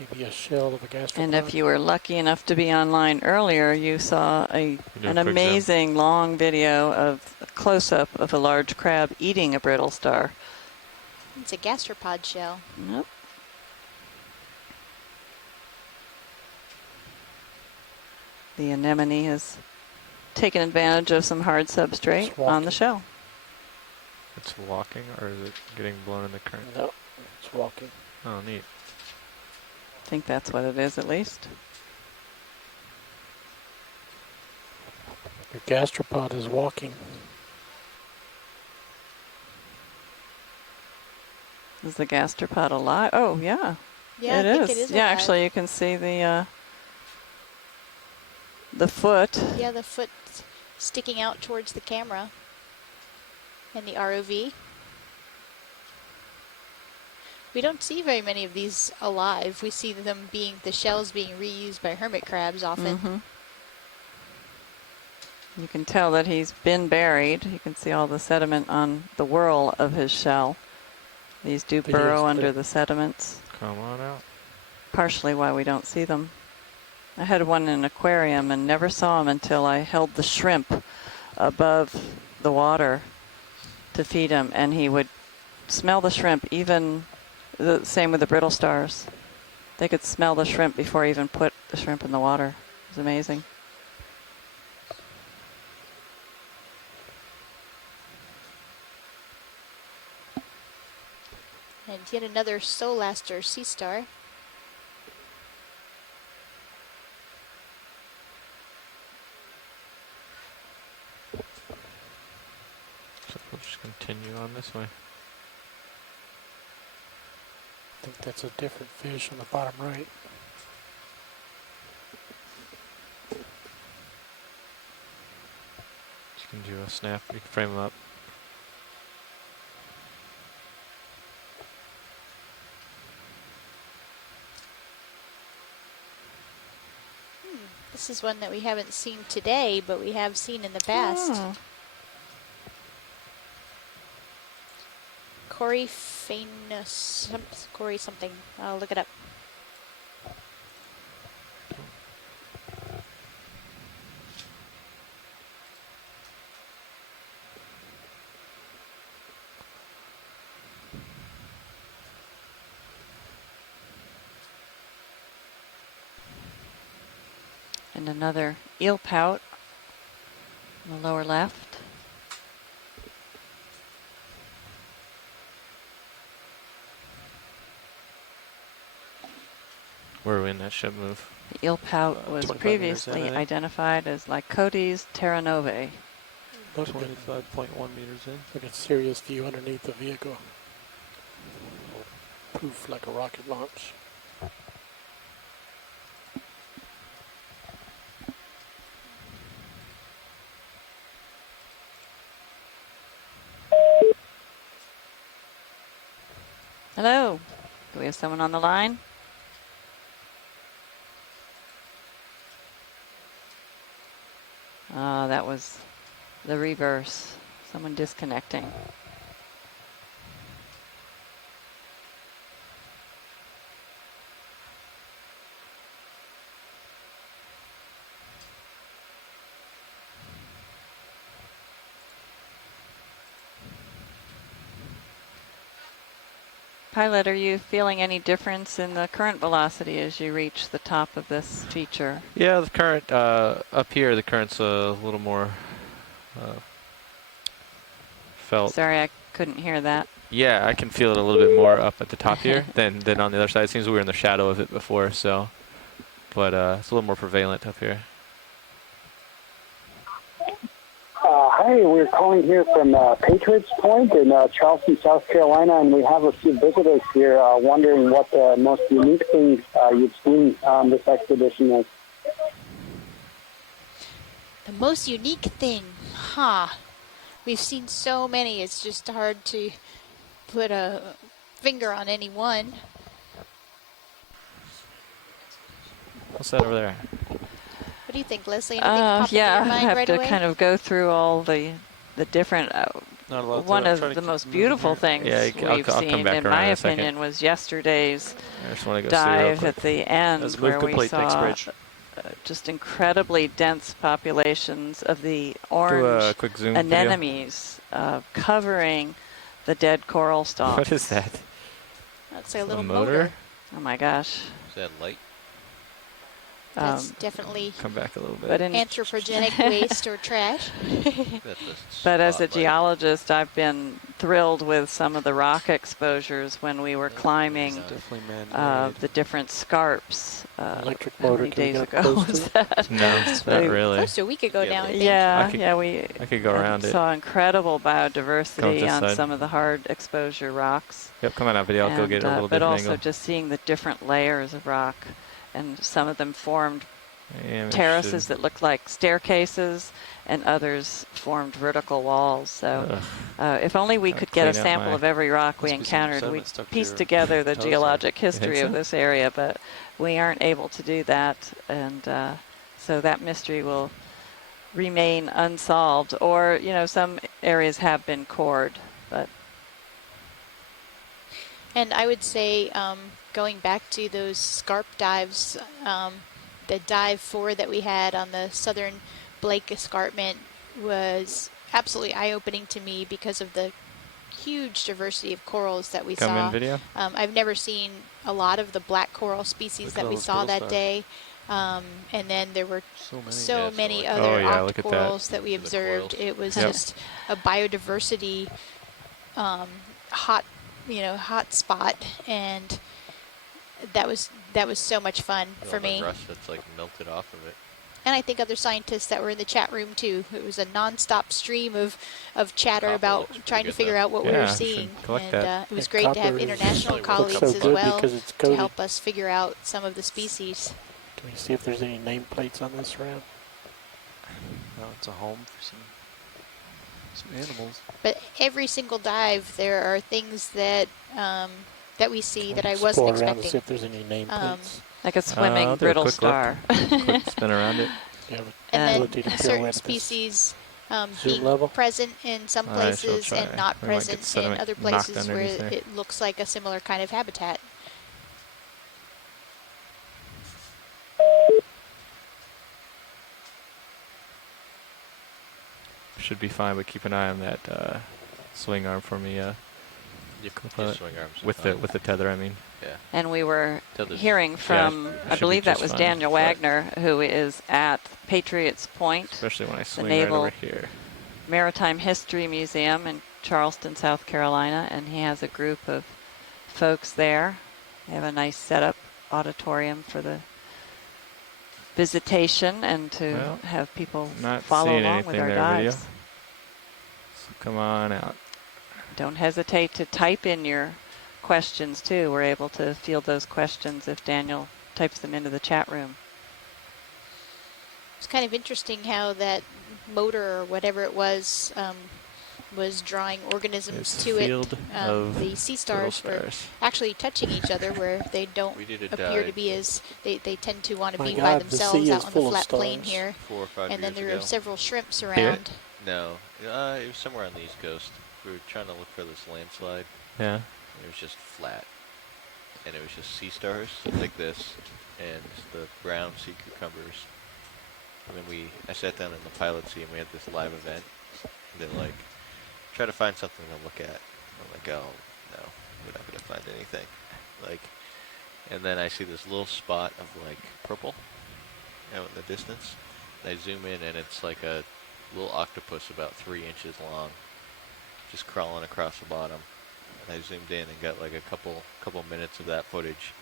Maybe a shell of a gastropod. And if you were lucky enough to be online earlier, you saw an amazing long video of a close-up of a large crab eating a brittle star. It's a gastropod shell. Nope. The anemone has taken advantage of some hard substrate on the shell. It's walking, or is it getting blown in the current? No, it's walking. Oh, neat. I think that's what it is, at least. Your gastropod is walking. Is the gastropod alive? Oh, yeah. Yeah, it I think is. it is Yeah, alive. actually, you can see the foot. Yeah, the foot sticking out towards the camera and the ROV. We don't see very many of these alive. We see them the shells being reused by hermit crabs often. Mm-hmm. You can tell that he's been buried. You can see all the sediment on the whorl of his shell. These do burrow under the sediments. Come on out. Partially why we don't see them. I had one in an aquarium and never saw him until I held the shrimp above the water to feed him, and he would smell the shrimp. Even the same with the brittle stars. They could smell the shrimp before I even put the shrimp in the water. It was amazing. And yet another Celestered Sea Star. So we'll just continue on this way. I think that's a different fish on the bottom right. You can do a snap. You can frame them up. This is one that we haven't seen today, but we have seen in the past. Oh. Corey something. I'll look it up. And another eel pout in the lower left. Where are we in that ship move? The eel pout was 25 previously meters in, identified as Lycotes terranovae. 25.1 meters in. Look at serious view underneath the vehicle. Poof, like a rocket launch. Hello, do we have someone on the line? That was the reverse. Someone disconnecting. Pilot, are you feeling any difference in the current velocity as you reach the top of this feature? Yeah, the current up here, the current's a little more felt. Sorry, I couldn't hear that. Yeah, I can feel it a little bit more up at the top here than on the other side. It seems we were in the shadow of it before, so. But it's a little more prevalent up here. Hi, we're calling here from Patriots Point in Charleston, South Carolina, and we have a few visitors here wondering what the most unique thing you've seen on this expedition is. The most unique thing, huh? We've seen so many, it's just hard to put a finger on any one. What's that over there? What do you think, Leslie? Anything pop into Yeah, your I mind have right to away? kind of go through all the different. Not a lot One to it. I'm of trying the to most keep beautiful moving things here. Yeah, we've I'll come seen, back in around my in a second. opinion, was yesterday's I just want to go see real dive quick. at the end Let's move where we complete. Thanks, saw Bridge. just incredibly dense populations of the Do a orange quick zoom video. anemones covering the dead coral stalks. What is that? That's a little motor? Oh my gosh. Is that light? That's definitely Come back a little bit. But in anthropogenic waste or trash. But as a geologist, I've been thrilled with some of the rock exposures when we were climbing the different scarps. Electric how motor, many can we days get ago up close was to it? that? No, it's not really. Close to a week ago now, I think. Yeah, I could go around it. saw incredible Come biodiversity this on side. some of the hard exposure rocks. Yep, come on out video. I'll go get a little but different also angle. just seeing the different layers of rock, and some of them formed Yeah, we terraces should- that looked like staircases, and others formed vertical walls. So if only we could get a clean out sample my- of every rock we must be some encountered, sediment we'd stuck to piece your together the toes, or- geologic You think history of so? this area, but we aren't able to do that. And so that mystery will remain unsolved. Or, some areas have been cored, but And I would say, going back to those scarp dives, the dive 4 that we had on the southern Blake Escarpment was absolutely eye-opening to me because of the huge diversity of corals that we Come saw. in video? I've never seen a lot of the black coral species Look at that all we those saw brittle that stars. day. And then there were so many Oh, other yeah, look at that. octocorals that we observed. It was Yep. just a biodiversity hot spot, and that was so much fun for me. The rust that's like melted off of it. And I think other scientists that were in the chat room too. It was a non-stop stream of chatter Copper about looks trying to pretty good, figure though. out what we Yeah, were we should seeing. collect And that. it was Yeah, great to have copper international looks colleagues so as good well because it's to coated. help us figure out some of the species. Can we see if there's any nameplates on this round? Oh, it's a home for some animals. But every single dive, there are things that that we see that I wasn't Explore around to expecting. see if there's any nameplates. like a swimming I'll do a brittle quick look. star. Quick spin around it. Yeah, but And ability to then feel certain at this species zoom being level. present in some I shall places and try. not We might get present in sediment other knocked places where underneath there. it looks like a similar kind of habitat. Should be fine, but keep an eye on that swing arm for me. Your swing arms are with fine. the tether, I mean. Yeah. And we were Tether's- hearing from, it I should be believe that just was fine. Daniel Right. Wagner, who is at Patriots Point, Especially when I the swing right Naval over here. Maritime History Museum in Charleston, South Carolina, and he has a group of folks there. They have a nice setup auditorium for the visitation and to Well, have people not follow seeing along with anything our there, dives. video. So come on out. Don't hesitate to type in your questions too. We're able to field those questions if Daniel types them into the chat room. It's kind of interesting how that motor or whatever it was drawing organisms It's to a it. field of The sea brittle stars were stars. actually touching each other where they don't We did a appear to dive be as, they tend to want to My be by God, the themselves sea out is on full the of flat plain stars. here. 4 or 5 And then years there ago. are several shrimps Here? around. No, it was somewhere on the East Coast. We were trying to look for this landslide. Yeah. It was just flat, and it was just sea stars like this, and the brown sea cucumbers. And then I sat down in the pilot seat, and we had this live event. And they're like, try to find something to look at. I'm like, oh no, we're not gonna find anything. Like, and then I see this little spot of like purple out in the distance. And I zoom in, and it's like a little octopus about 3 inches long, just crawling across the bottom. And I zoomed in and got like a couple minutes of that footage.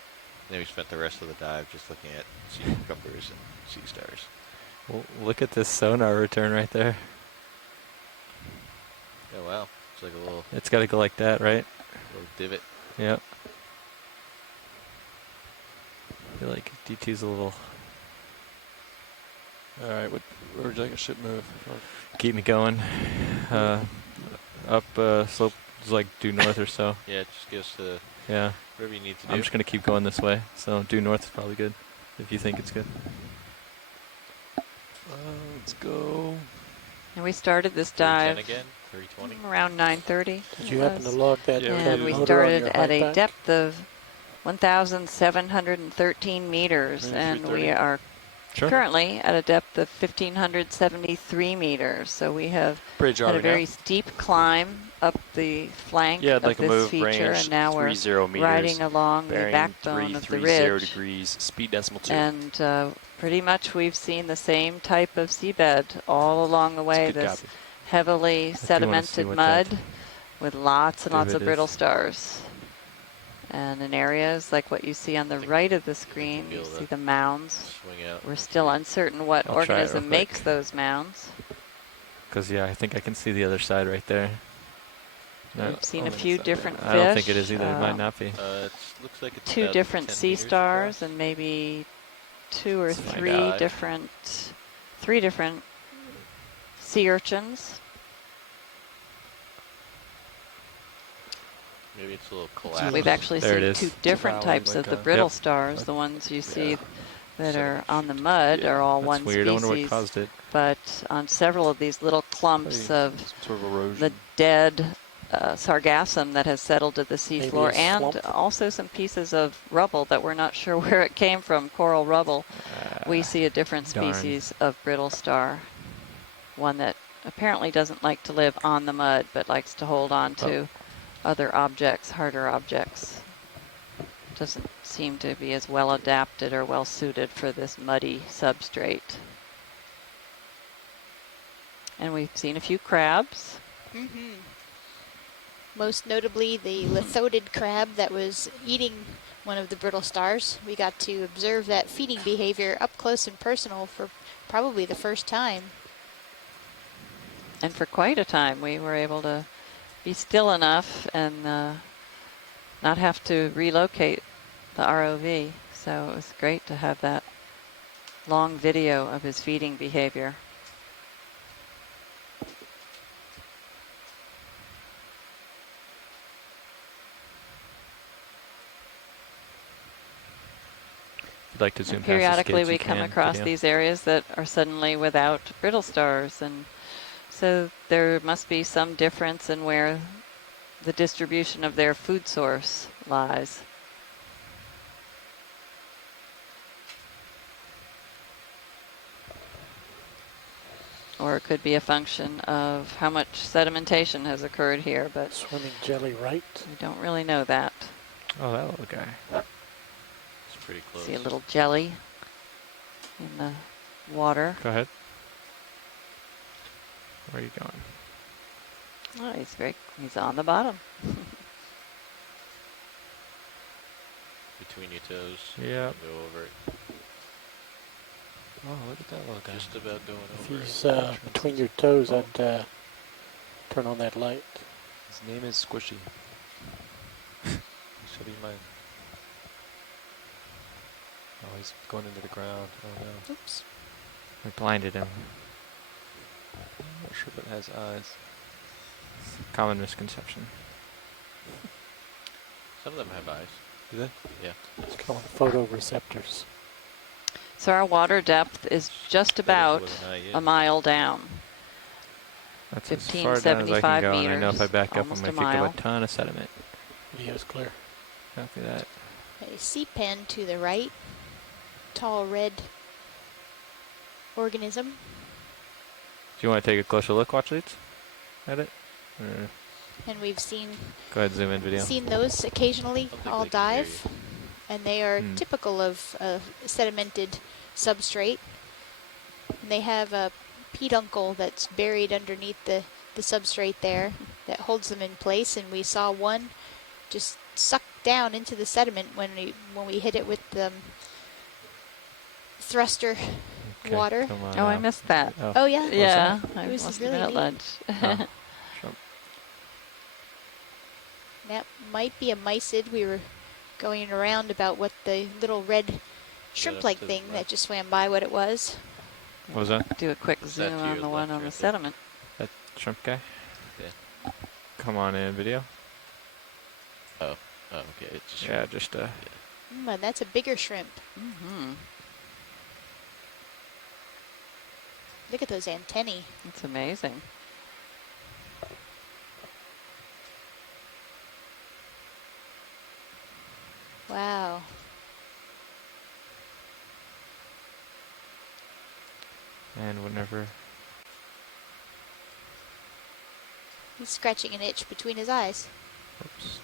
And then we spent the rest of the dive just looking at sea cucumbers and sea stars. Well, look at this sonar return right there. Oh wow, it's like a little It's got to go like that, right? divot. Yep. I feel like DT's a little. All right, where would you like a ship move? Keep me going. Up slope is like due north or so. Yeah, just give us the Yeah. whatever you need to do. I'm just gonna keep going this way. So due north is probably good, if you think it's good. Let's go. And we started this 310 dive again? 320? around 9:30. Did you happen to log that And we motor on started your at high a pack? depth of 1,713 meters, Maybe and we 330? are Sure. currently at a depth of 1,573 meters. So we have Pretty had a jolly very now. steep climb up the flank Yeah, of like a this move feature, range and now we're 30 meters. riding along the Bearing backbone of the 330 ridge. degrees, speed decimal 2. And pretty much we've seen the same type of seabed all along the way. good This copy. heavily If you wanna see sedimented what mud that with lots and lots of divot brittle is. stars. And in areas like what you see on the right of the screen, you see the mounds. Swing out. We're still uncertain what I'll try it real organism quick. makes those mounds. Because, yeah, I think I can see the other side right there. We've seen a few different fish. I don't think it is either. It might not be. Looks like it's Two about different 10 sea meters stars across. and maybe two or Let's find three out. different sea urchins. Maybe it's a little collapse. We've actually There it seen is. two different Wow, types like of the a- brittle Yep. stars. The ones you see that So are on the mud are all That's one weird. I wonder what species. caused it. But on several of these little clumps Probably of some sort of erosion. the dead sargassum that has settled to the Maybe a seafloor, and slump. also some pieces of rubble that we're not sure where it came from, coral rubble. We see a different darn. species of brittle star, one that apparently doesn't like to live on the mud, but likes to hold on to other objects, harder objects. Doesn't seem to be as well adapted or well suited for this muddy substrate. And we've seen a few crabs. Most notably the lithodid crab that was eating one of the brittle stars. We got to observe that feeding behavior up close and personal for probably the first time. And for quite a time, we were able to be still enough and not have to relocate the ROV. So it was great to have that long video of his feeding behavior. If you'd like to zoom And past the periodically skids, we you come can, across video. these areas that are suddenly without brittle stars, and so there must be some difference in where the distribution of their food source lies. Or it could be a function of how much sedimentation has occurred here, but Swimming jelly right. we don't really know that. Oh, that little guy. It's pretty close. See a little jelly in the water. Go ahead. Where are you going? Oh, he's on the bottom. Between your toes. Yep. Go over it. Oh, look at that little guy. Just about going If over he's it. between your toes, I'd turn on that light. His name is Squishy. Should be mine. Oh, he's going into the ground. Oh no. Oops. We blinded him. I'm not sure if it has eyes. Common misconception. Some of them have eyes. Do they? Yeah. It's called photoreceptors. So our water depth is just about with an eye, yeah. a mile down. That's as far down as I can 1575 go, and I know if I meters, back up, I'm almost going a to pick up mile. a ton of sediment. Video's clear. Copy that. A sea pen to the right. Tall red organism. Do you want to take a closer look, watch these? At it? Or And we've seen go ahead, zoom in video. those occasionally all dive, and they are Hmm. typical of a sedimented substrate. And they have a peduncle that's buried underneath the substrate there that holds them in place, and we saw one just suck down into the sediment when we hit it with the thruster Okay, water. come on Oh, I now. missed that. Oh, yeah? Yeah, What was I that? It was must have really been at neat. lunch. Oh, shrimp. That might be a mysid. We were going around about what the little red shrimp-like to the thing that left. just swam by, what it was. What was that? Do a quick Is zoom that to on your the one left on right the there? sediment. That shrimp guy? Yeah. Come on in, video. Oh, okay. It's just Yeah, just And that's a bigger shrimp. Mm-hmm. Look at those antennae. It's amazing. Wow. And whenever He's scratching an itch between his eyes. oops.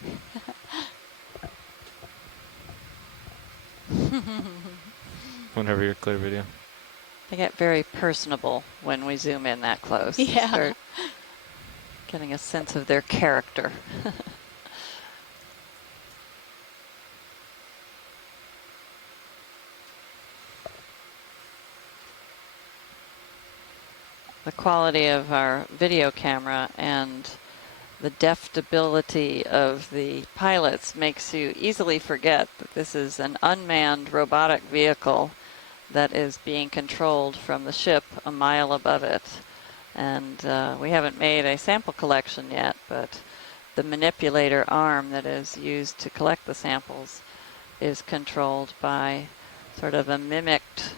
Whenever you're clear video. They get very personable when we zoom in that close. Yeah. Start getting a sense of their character. The quality of our video camera and the deft ability of the pilots makes you easily forget that this is an unmanned robotic vehicle that is being controlled from the ship a mile above it. And we haven't made a sample collection yet, but the manipulator arm that is used to collect the samples is controlled by sort of a mimicked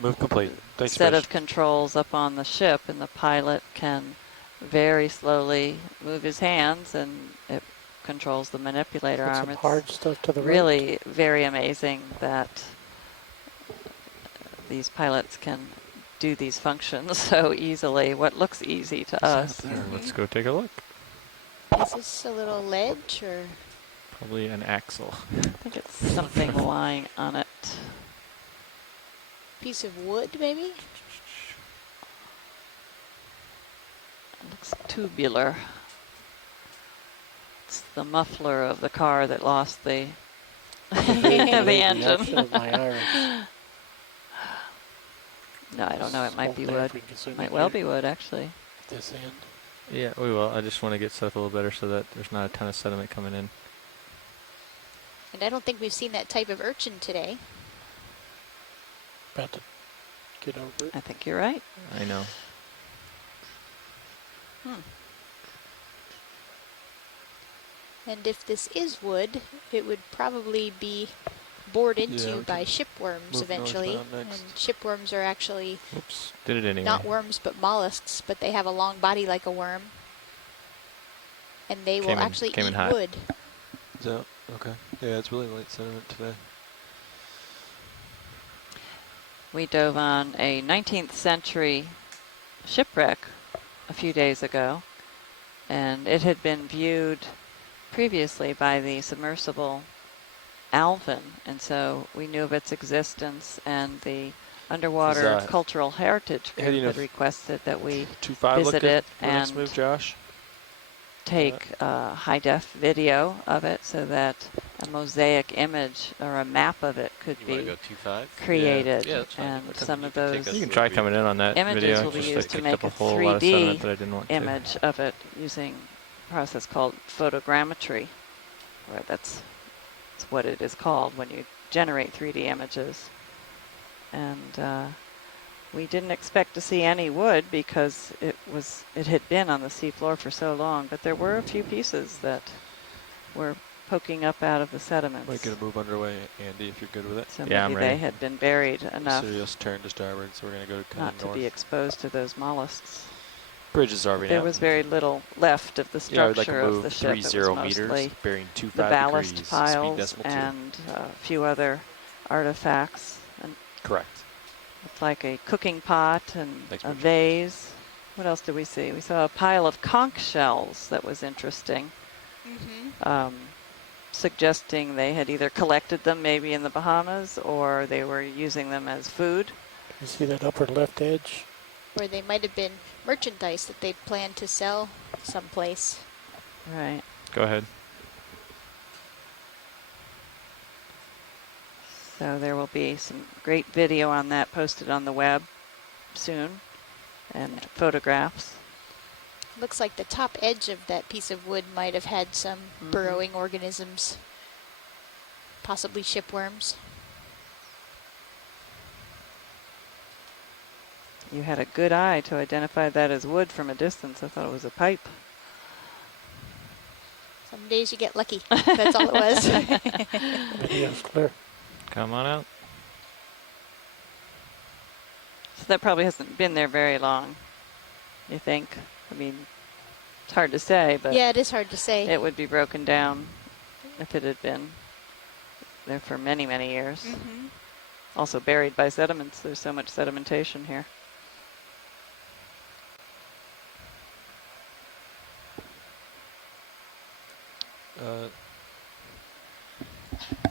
Move complete. Thanks, set Rich. of controls up on the ship, and the pilot can very slowly move his hands and it controls the manipulator Put arm. some It's hard stuff to the really very amazing that these pilots can do these functions so easily. What looks easy to us. There, let's go take a look. Is this a little ledge or? Probably an axle. I think it's something lying on it. Piece of wood, maybe? It looks tubular. It's the muffler of the car that lost the the engine. Of my iris. No, I don't know. It might be wood. Might well be wood, actually. This end. Yeah, we will. I just want to get stuff a little better so that there's not a ton of sediment coming in. And I don't think we've seen that type of urchin today. About to get over it. I think you're right. I know. And if this is wood, it would probably be bored into we by can shipworms move eventually. northbound next. And shipworms are actually Oops, did it anyway. not worms but mollusks, but they have a long body like a worm. And they will actually came in eat hot. wood. So, okay. Yeah, it's really light sediment today. We dove on a 19th century shipwreck a few days ago, and it had been viewed previously by the submersible Alvin, and so we knew of its existence, and the Underwater Cultural Heritage Group had requested that we visit it and move, Josh. take high def video of it so that a mosaic image or a map of it could be created. Yeah, that's fine. And some of those You can try coming in on that images video. will be Just, used to picked make up a a whole lot of sediment 3D that I didn't want image of it using a process called photogrammetry, or that's what it is called when you generate 3D images. And we didn't expect to see any wood because it had been on the seafloor for so long, but there were a few pieces that were poking up out of the sediments. Might get a move underway, Andy, if you're good with it. So maybe they had been buried enough Serious turn to starboard, so we're going to go kind not of to north. be exposed to those mollusks. Bridge is already There out. was very little left of the structure Yeah, I'd like to of move the ship. 30 it was meters, mostly bearing 25 the ballast degrees, piles speed decimal 2. and a few other artifacts. And Correct. looked like a cooking pot and Thanks, a Bridget. vase. What else did we see? We saw a pile of conch shells that was interesting. Suggesting they had either collected them maybe in the Bahamas or they were using them as food. You see that upper left edge? Or they might have been merchandise that they planned to sell someplace. Right. Go ahead. So there will be some great video on that posted on the web soon, and photographs. Looks like the top edge of that piece of wood might have had some burrowing organisms, possibly shipworms. You had a good eye to identify that as wood from a distance. I thought it was a pipe. Some days you get lucky. That's all it was. Video's clear. Come on out. that probably hasn't been there very long, you think? I mean, it's hard to say, but yeah, it is hard to say. it would be broken down if it had been there for many, many years. Also buried by sediments. There's so much sedimentation here.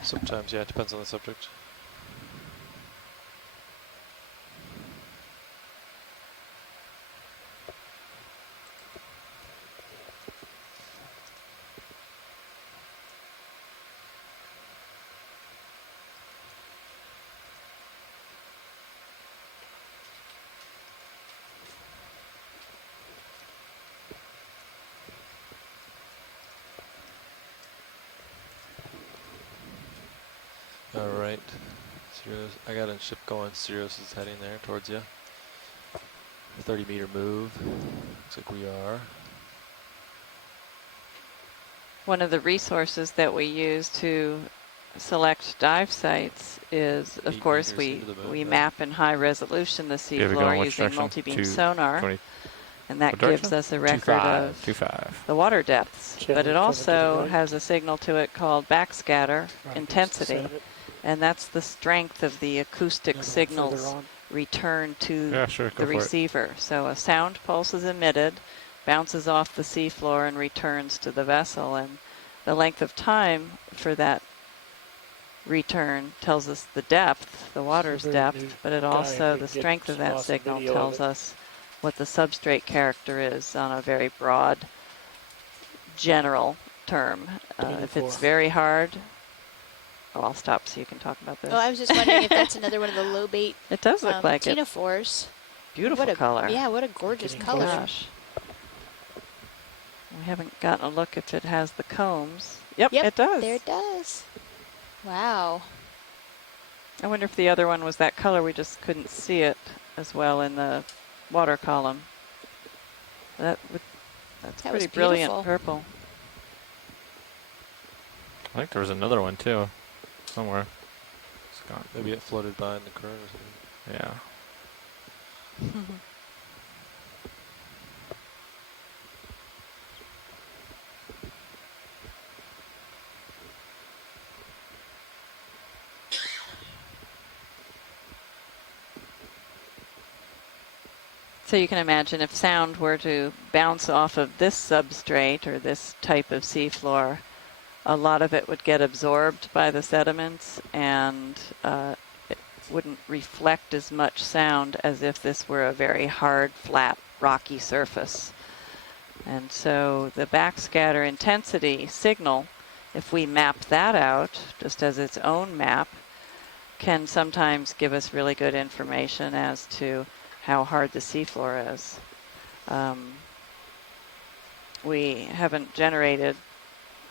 Sometimes, yeah, it depends on the subject. All right, Sirius, I got a ship going. Sirius is heading there towards you. 30-meter move. Looks like we are. One of the resources that we use to select dive sites is, of course, we map in high resolution the seafloor using multi-beam sonar, and that gives us a record of the water depths. But it also has a signal to it called backscatter intensity, and that's the strength of the acoustic signals returned to the receiver. So a sound pulse is emitted, bounces off the seafloor, and returns to the vessel. And the length of time for that return tells us the depth, the water's depth, but it also, the strength of that signal tells us what the substrate character is on a very broad, general term. If it's very hard, I'll stop so you can talk about this. Oh, I was just wondering if that's another one of the low-bait it does look like ctenophores. Beautiful color. Yeah, what a gorgeous color. Gosh. We haven't gotten a look if it has the combs. Yep, it does. There it does. Wow. I wonder if the other one was that color. We just couldn't see it as well in the water column. That's pretty brilliant purple. I think there was another one too, somewhere. It's gone. Maybe it floated by in the current or something. Yeah. So you can imagine if sound were to bounce off of this substrate or this type of seafloor, a lot of it would get absorbed by the sediments, and it wouldn't reflect as much sound as if this were a very hard, flat, rocky surface. And so the backscatter intensity signal, if we map that out just as its own map, can sometimes give us really good information as to how hard the seafloor is. We haven't generated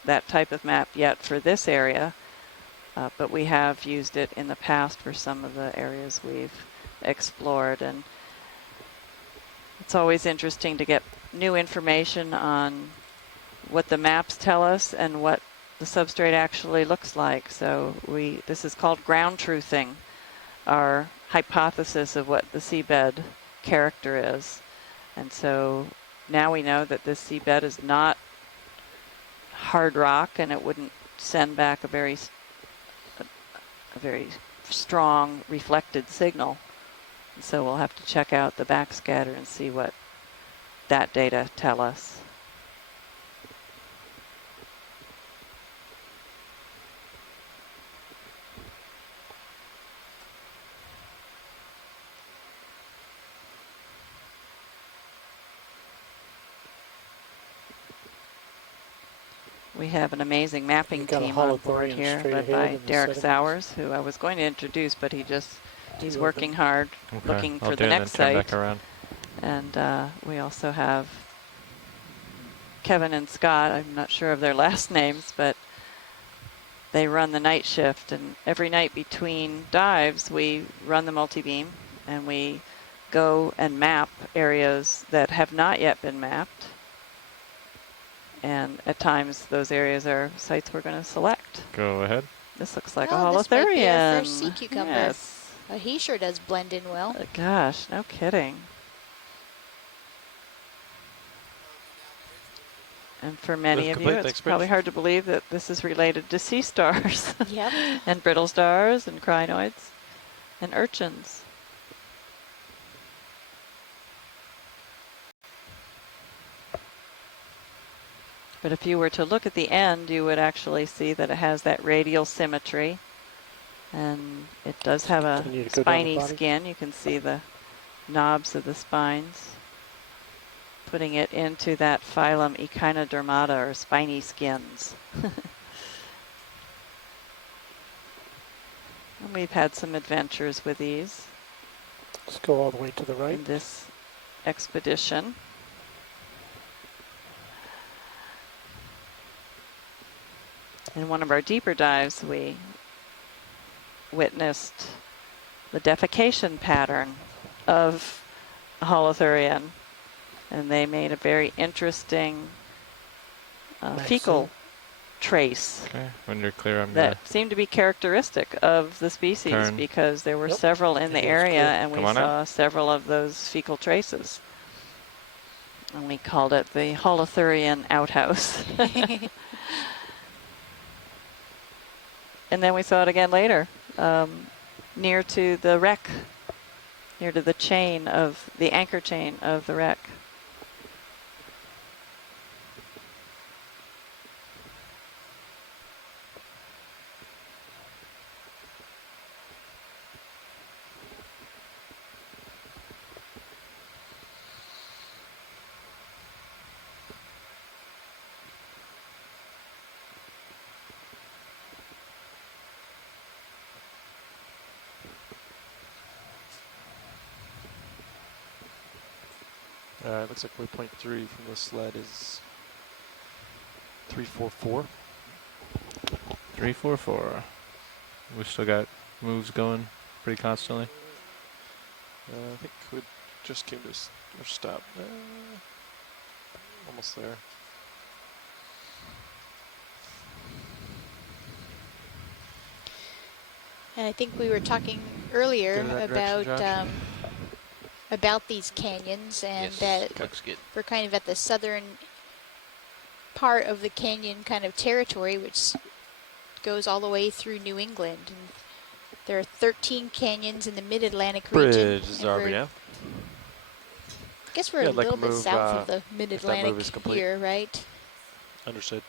that type of map yet for this area, but we have used it in the past for some of the areas we've explored. And it's always interesting to get new information on what the maps tell us and what the substrate actually looks like. So this is called ground truthing, our hypothesis of what the seabed character is. And so now we know that this seabed is not hard rock, and it wouldn't send back a very strong reflected signal. And so we'll have to check out the backscatter and see what that data tell us. We have an amazing mapping team on board here, led by Derek Sowers, who I was going to introduce, but he's working hard, looking for the next site. And we also have Kevin and Scott. I'm not sure of their last names, but they run the night shift. And every night between dives, we run the multi-beam, and we go and map areas that have not yet been mapped. And at times, those areas are sites we're going to select. Go ahead. This looks like a This might be our holothurian. first sea cucumber. Yes. He sure does blend in well. Gosh, no kidding. And for many of you, it's probably hard to believe that this is related to sea stars. Yep. And brittle stars and crinoids and urchins. But if you were to look at the end, you would actually see that it has that radial symmetry. And it does have a spiny skin. You can see the knobs of the spines, putting it into that phylum Echinodermata, or spiny skins. And we've had some adventures with these. Let's go all the way to the right. In this expedition. In one of our deeper dives, we witnessed the defecation pattern of a holothurian, and they made a very interesting fecal trace. Okay, when you're clear, I'm that seemed to be characteristic of the species, because there were several in the area, and we saw several of those fecal traces. And we called it the holothurian outhouse. And then we saw it again later, near to the wreck, near to the chain of the anchor chain of the wreck. Looks like waypoint 3 from the sled is 344. 344. We've still got moves going pretty constantly. I think we just came to our stop. Almost there. And I think we were talking earlier about these canyons, and that we're kind of at the southern part of the canyon kind of territory, which goes all the way through New England. And there are 13 canyons in the mid-Atlantic region. Bridge is RVF. I guess we're a little bit south of the mid-Atlantic here, right? Understood.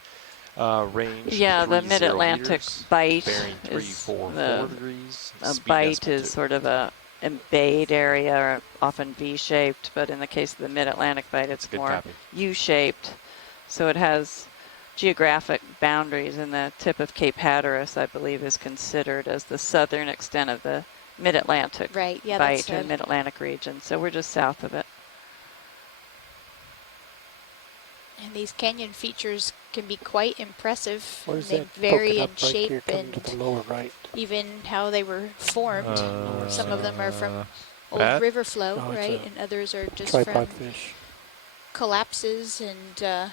Range. Yeah, the mid-Atlantic bite is degrees. A bite is sort of a embayed area, often V-shaped, but in the case of the mid-Atlantic bite, it's more U-shaped. So it has geographic boundaries, and the tip of Cape Hatteras, I believe, is considered as the southern extent of the mid-Atlantic bite or mid-Atlantic region. So we're just south of it. And these canyon features can be quite impressive. They vary in right shape here, and to the lower right. even how they were formed. Some of them are from old river flow, right? And others are just from collapses and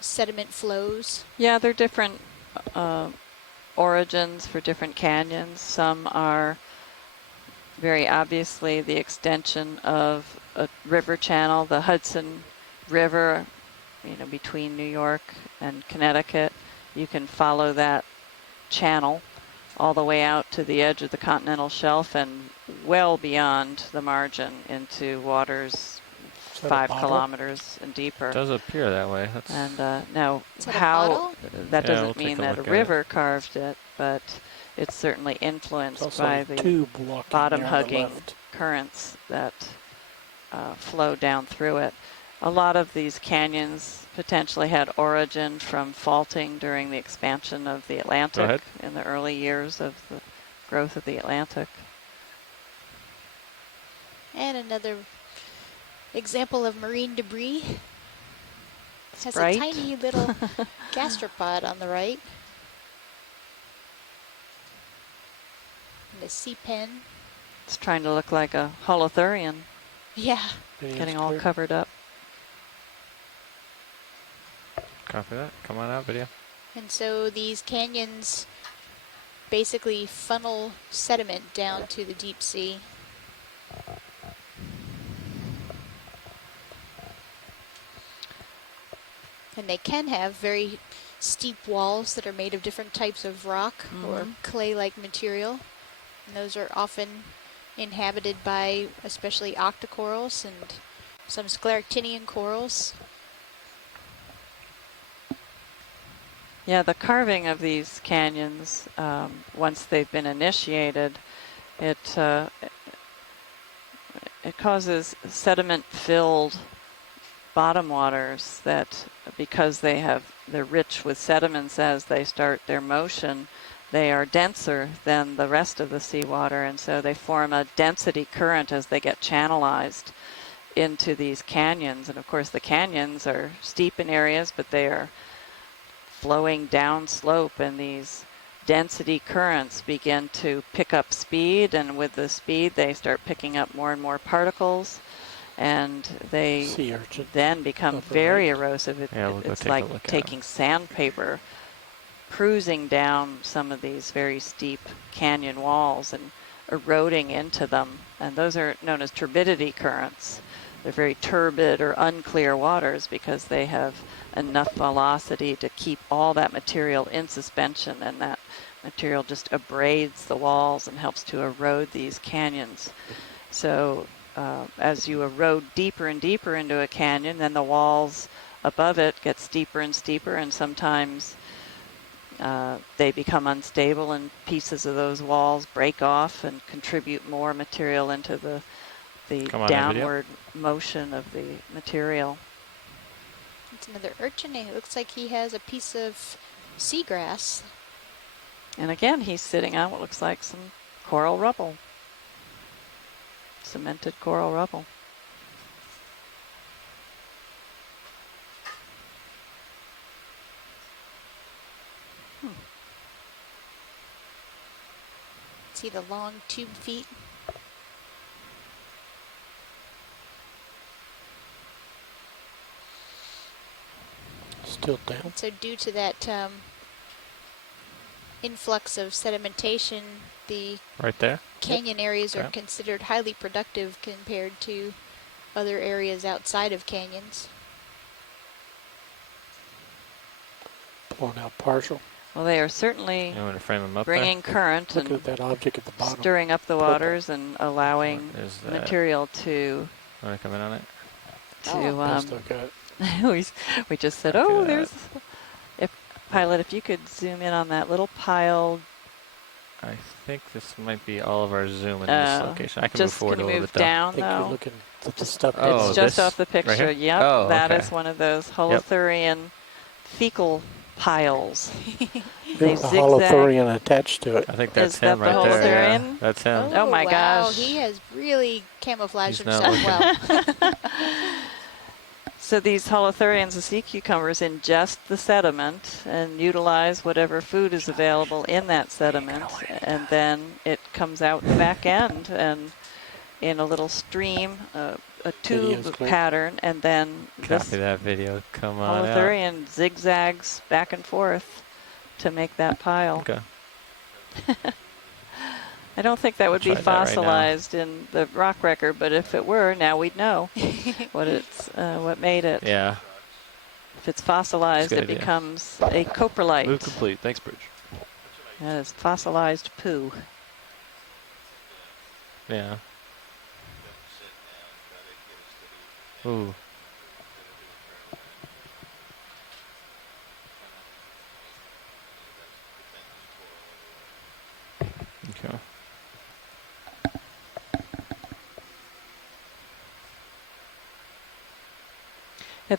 sediment flows. Yeah, they're different origins for different canyons. Some are very obviously the extension of a river channel, the Hudson River, between New York and Connecticut. You can follow that channel all the way out to the edge of the continental shelf and well beyond the margin into waters 5 kilometers and deeper. It does appear that way. And now how, that doesn't mean that a river carved it, but it's certainly influenced by the bottom-hugging currents that flow down through it. A lot of these canyons potentially had origin from faulting during the expansion of the Atlantic in the early years of the growth of the Atlantic. And another example of marine debris. It has Sprite. a tiny little gastropod on the right. And a sea pen. It's trying to look like a holothurian. Yeah. Getting all covered up. Copy that. Come on out, video. And so these canyons basically funnel sediment down to the deep sea. And they can have very steep walls that are made of different types of rock or clay-like material. And those are often inhabited by especially octocorals and some scleractinian corals. Yeah, the carving of these canyons, once they've been initiated, it causes sediment-filled bottom waters that, because they're rich with sediments as they start their motion, they are denser than the rest of the seawater, and so they form a density current as they get channelized into these canyons. And of course the canyons are steep in areas, but they are flowing down slope, and these density currents begin to pick up speed, and with the speed they start picking up more and more particles, and they then become very erosive. It's like taking sandpaper, cruising down some of these very steep canyon walls and eroding into them. And those are known as turbidity currents. They're very turbid or unclear waters because they have enough velocity to keep all that material in suspension, and that material just abrades the walls and helps to erode these canyons. So as you erode deeper and deeper into a canyon, then the walls above it get steeper and steeper, and sometimes they become unstable and pieces of those walls break off and contribute more material into the downward motion of the material. It's another urchin. It looks like he has a piece of seagrass. And again, he's sitting on what looks like some coral rubble. Cemented coral rubble. See the long tube feet? Still down. And so due to that influx of sedimentation, the right there canyon areas are considered highly productive compared to other areas outside of canyons. Pulling out partial. Well, they are certainly bringing current Look and at that object at the bottom. stirring up the waters and allowing material to want to come in on it? we just said, oh, there's Pilot, if you could zoom in on that little pile. I think this might be all of our zoom in this location. I can move forward a little bit down, though. though. You're looking at the stuff. It's just off the picture. Right yep, oh, that okay. is one of those holothurian fecal piles. There's a holothurian attached to it. I think that's is him that right the there. Holothurian? Yeah, that's him. Oh my wow, gosh. He has really camouflaged He's himself well. So these holothurians, the sea cucumbers, ingest the sediment and utilize whatever food is available in that sediment, and then it comes out the back end and in a little stream, a tube pattern, and then Copy that video. Come on holothurian out. zigzags back and forth to make that pile. Okay. I don't think that would be Try that right fossilized in the rock record, but if it were, now we'd know what made it. Yeah. If it's fossilized, it idea. becomes a coprolite. Move complete. Thanks, Bridge. That is fossilized poo. Yeah. Ooh. Okay.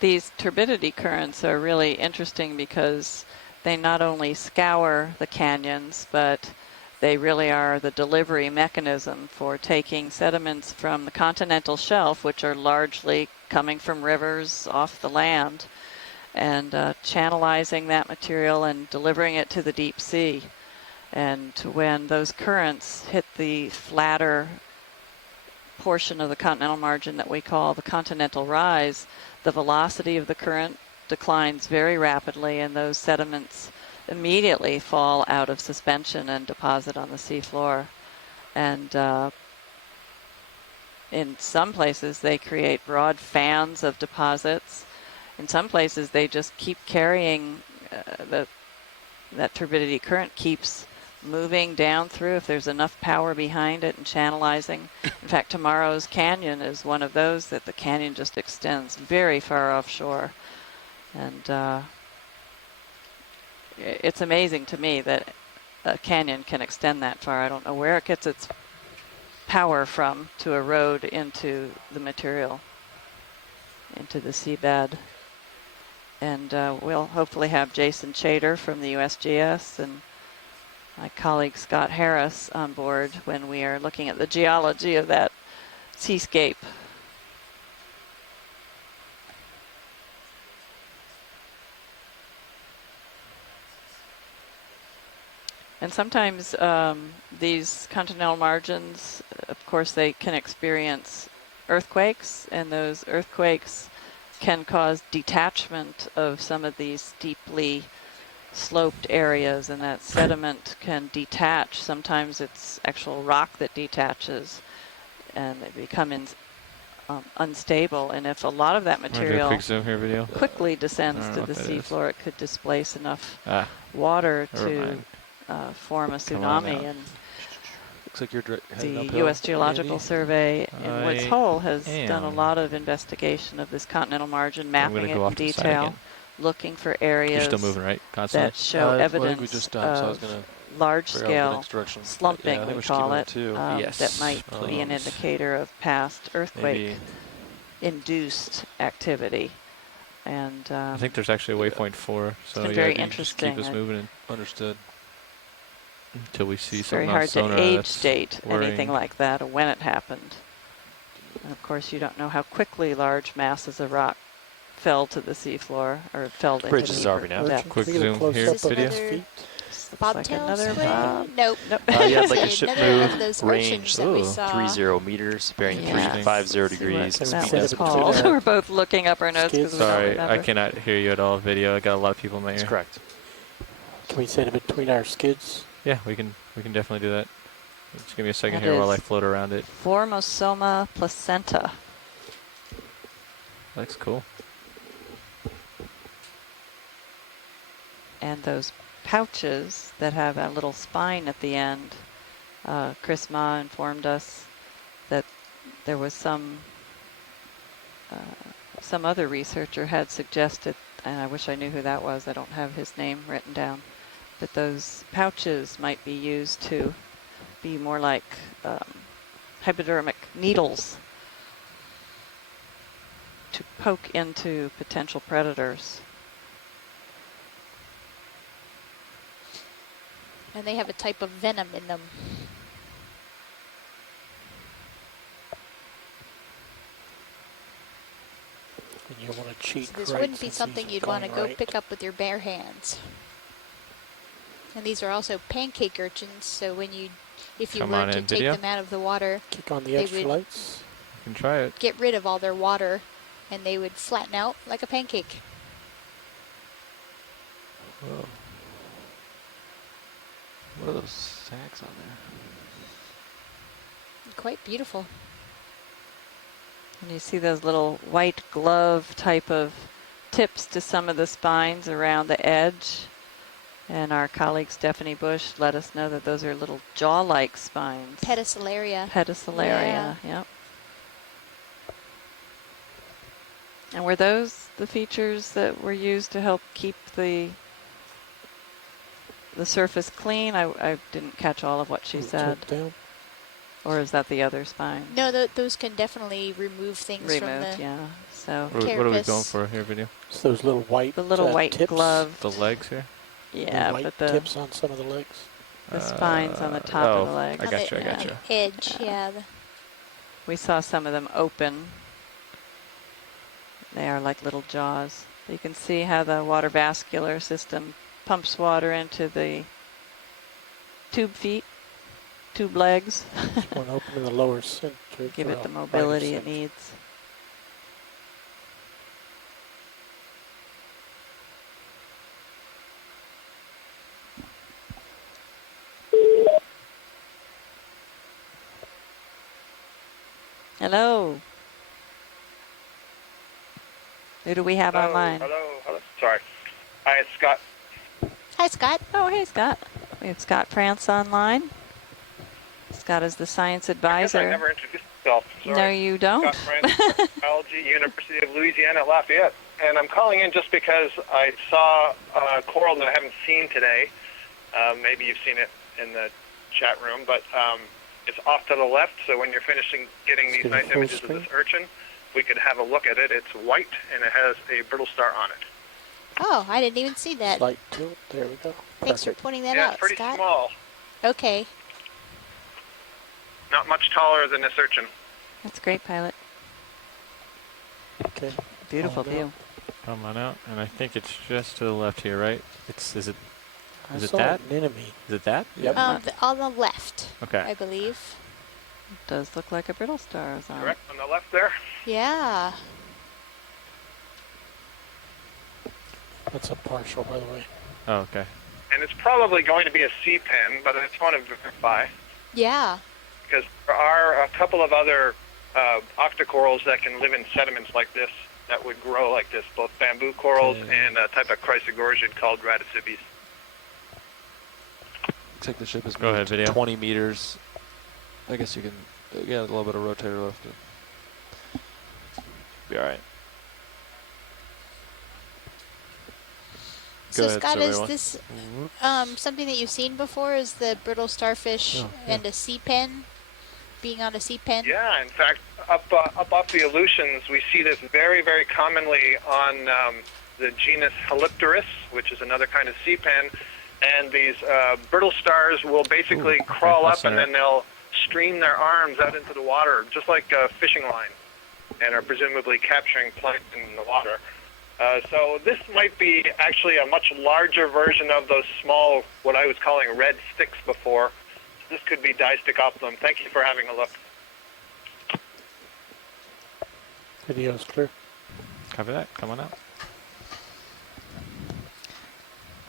These turbidity currents are really interesting because they not only scour the canyons, but they really are the delivery mechanism for taking sediments from the continental shelf, which are largely coming from rivers off the land, and channelizing that material and delivering it to the deep sea. And when those currents hit the flatter portion of the continental margin that we call the continental rise, the velocity of the current declines very rapidly, and those sediments immediately fall out of suspension and deposit on the seafloor. And in some places, they create broad fans of deposits. In some places, they just keep carrying that turbidity current keeps moving down through if there's enough power behind it and channelizing. In fact, tomorrow's canyon is one of those that the canyon just extends very far offshore. And it's amazing to me that a canyon can extend that far. I don't know where it gets its power from to erode into the material, into the seabed. And we'll hopefully have Jason Chater from the USGS and my colleague Scott Harris on board when we are looking at the geology of that seascape. And sometimes these continental margins, of course, they can experience earthquakes, and those earthquakes can cause detachment of some of these steeply sloped areas, and that sediment can detach. Sometimes it's actual rock that detaches, and they become unstable. And if a lot of that material quickly descends to the seafloor, it could displace enough water to form a tsunami. And looks like you're the U.S. Geological Survey in Woods Hole has done a lot of investigation of this continental margin, mapping it in detail, looking for areas that show evidence of large-scale slumping, we call it, that might be an indicator of past earthquake-induced activity. And I think there's actually a waypoint 4, so it's been very interesting. Just keep us moving. Understood. Until we see it's very hard to age date anything like that or when it happened. And of course, you don't know how quickly large masses of rock fell to the seafloor or fell into the bridge is over now. Quick zoom here, video. Bobtail another swim? Nope. Yeah, like a ship Another move of those range that we saw. 30 meters, bearing 350 degrees. That was called. We're both looking up our notes because we don't Sorry, remember. I cannot hear you at all. Video. I got a lot of people in my ear. That's correct. Can we set it between our skids? Yeah, we can definitely do that. Just give me a second That here while I is float around it. Formosoma placenta. Looks cool. And those pouches that have a little spine at the end, Chris Ma informed us that there was some other researcher had suggested, and I wish I knew who that was, I don't have his name written down, that those pouches might be used to be more like hypodermic needles to poke into potential predators. And they have a type of venom in them. And you want to cheat. So this right, wouldn't be something you'd want to go pick up with your bare hands. And these are also pancake urchins, so if you were to take them out of the water, kick on the extra lights. You can try it. Get rid of all their water, and they would flatten out like a pancake. Whoa. What are those sacs on there? Quite beautiful. And you see those little white glove type of tips to some of the spines around the edge. And our colleague Stephanie Bush let us know that those are little jaw-like spines. Pedicelaria. Pedicelaria, yep. And were those the features that were used to help keep the surface clean? I didn't catch all of what she said. Or is that the other spine? No, those can definitely remove things from the yeah. So what are we going for here, video? It's those little white white tips. glove. The legs here? Yeah, white but the tips on some of the legs. The spines on the top of the leg. I got you. Edge, yeah. We saw some of them open. They are like little jaws. You can see how the water vascular system pumps water into the tube feet, tube legs. One open in the lower center. Give it the mobility it needs. Hello. Who do we have online? Hello. Sorry. Hi, it's Scott. Hi, Scott. Oh, hey, Scott. We have Scott France online. Scott is the science advisor. I guess I never introduced myself. Sorry. No, you don't. Scott France, Biology, University of Louisiana at Lafayette. And I'm calling in just because I saw a coral that I haven't seen today. Maybe you've seen it in the chat room, but it's off to the left, so when you're finishing getting these nice images of this urchin, we could have a look at it. It's white, and it has a brittle star on it. Oh, I didn't even see that. Slight tilt. There we go. Thanks for pointing that out, it's pretty Scott. small. Okay. Not much taller than this urchin. That's great, Pilot. Okay. Beautiful view. Come on out, and I think it's just to the left here, right? Is it saw that? an enemy. Is it that? Yep. On the left. Okay. I believe. It does look like a brittle star is on. Correct, on the left there. Yeah. That's a partial, by the way. Oh, okay. And it's probably going to be a sea pen, but I just want to verify. Yeah. Because there are a couple of other octocorals that can live in sediments like this that would grow like this, both bamboo corals and a type of chrysogorgiid called radicibes. Looks like the ship is Go ahead, video. 20 meters. I guess you can get a little bit of rotator left. Be all right. So Scott, is this something that you've seen before? Is the brittle starfish and a sea pen, being on a sea pen? Yeah, in fact, up off the Aleutians, we see this very, very commonly on the genus Helipterus, which is another kind of sea pen. And these brittle stars will basically crawl up and then they'll stream their arms out into the water, just like a fishing line, and are presumably capturing plankton in the water. So this might be actually a much larger version of those small, what I was calling red sticks before. So this could be Distichoptilum. Thank you for having a look. Video's clear. Cover that. Come on out.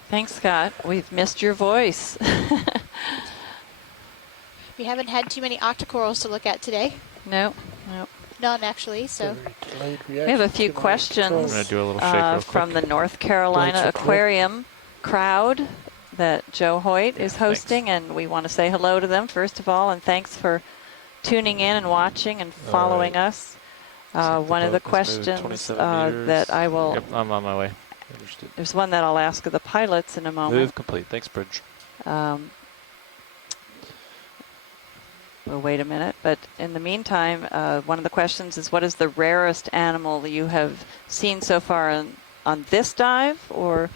Thanks, Scott. We've missed your voice. We haven't had too many octocorals to look at today. No. None, actually, so. We have a few questions I'm gonna do a little shake real from quick. the North Carolina Aquarium crowd that Joe Hoyt is hosting, and we want to say hello to them, first of all, and thanks for tuning in and watching and following us. One of the questions that I will... Yep, I'm on my way. There's one that I'll ask of the pilots in a moment. Move complete. Thanks, Bridge. We'll wait a minute, but in the meantime, one of the questions is, what is the rarest animal you have seen so far on this dive? Or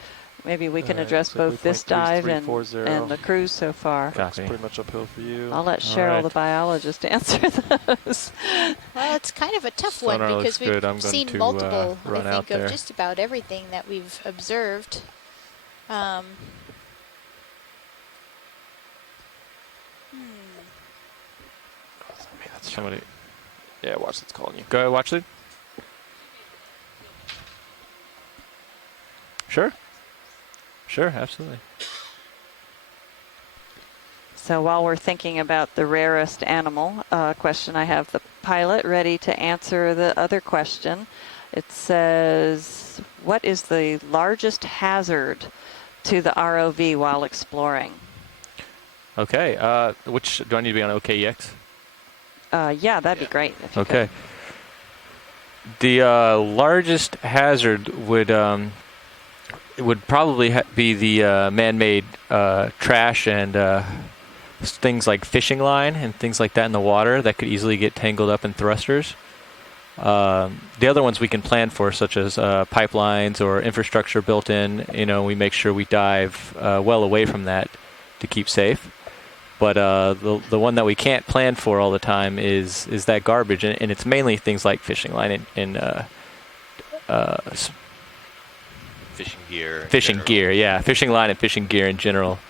maybe we can address both this dive and the cruise so far. That's pretty much uphill for you. I'll let Cheryl, the biologist, answer those. Well, it's kind of a tough one Sonar because looks good. I'm we've going seen to, multiple, run I out think, there. of just about everything that we've observed. Somebody. Yeah, watch that's calling you. Go ahead, watch it. Sure. Sure, absolutely. So while we're thinking about the rarest animal question, I have the pilot ready to answer the other question. It says, what is the largest hazard to the ROV while exploring? Okay. Which do I need to be on OKEX? Yeah, that'd be great. If you Okay. The largest hazard would probably be the man-made trash and things like fishing line and things like that in the water that could easily get tangled up in thrusters. The other ones we can plan for, such as pipelines or infrastructure built in. You know, we make sure we dive well away from that to keep safe. But the one that we can't plan for all the time is that garbage, and it's mainly things like fishing line and fishing gear. Fishing gear, yeah, fishing line and fishing gear in general,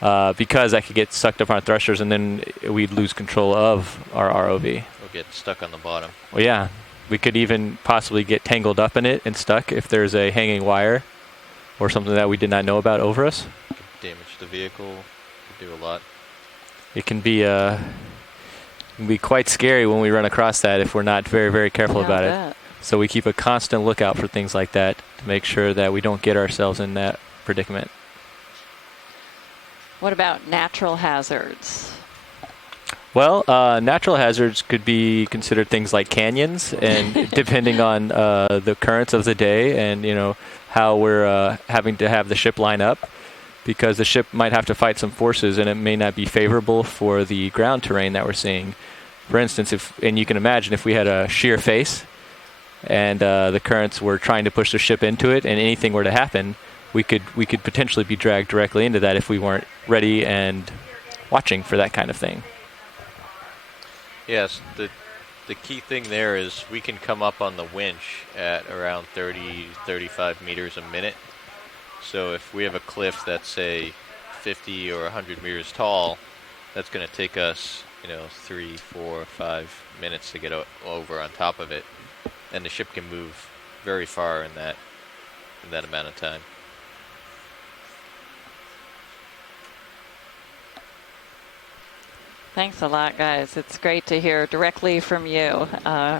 because that could get sucked up on thrusters, and then we'd lose control of our ROV. We'll get stuck on the bottom. Well, yeah, we could even possibly get tangled up in it and stuck if there's a hanging wire or something that we did not know about over us. Could damage the vehicle. Could do a lot. It can be can be quite scary when we run across that if we're not very, very careful about it. So we keep a constant lookout for things like that to make sure that we don't get ourselves in that predicament. What about natural hazards? Well, natural hazards could be considered things like canyons, and depending on the currents of the day and, how we're having to have the ship line up, because the ship might have to fight some forces and it may not be favorable for the ground terrain that we're seeing. For instance, and you can imagine if we had a sheer face and the currents were trying to push the ship into it and anything were to happen, we could potentially be dragged directly into that if we weren't ready and watching for that kind of thing. Yes, the key thing there is we can come up on the winch at around 30-35 meters a minute. So if we have a cliff that's, say, 50 or 100 meters tall, that's going to take us, 3, 4, 5 minutes to get over on top of it. And the ship can move very far in that amount of time. Thanks a lot, guys. It's great to hear directly from you.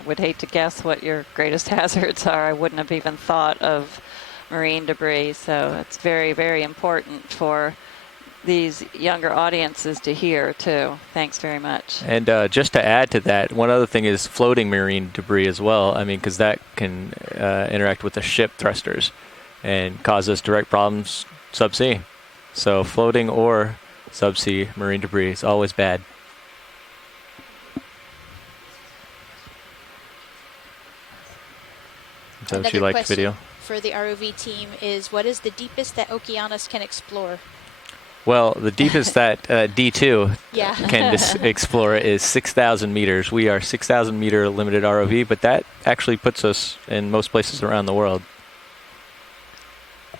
Would hate to guess what your greatest hazards are. I wouldn't have even thought of marine debris. So it's very, very important for these younger audiences to hear, too. Thanks very much. And just to add to that, one other thing is floating marine debris as well. I mean, because that can interact with the ship thrusters and cause us direct problems subsea. So floating or subsea marine debris is always bad. Is that what you liked, video? For the ROV team is, what is the deepest that Okeanos can explore? Well, the deepest that D2 Yeah. can explore is 6,000 meters. We are 6,000 meter limited ROV, but that actually puts us in most places around the world.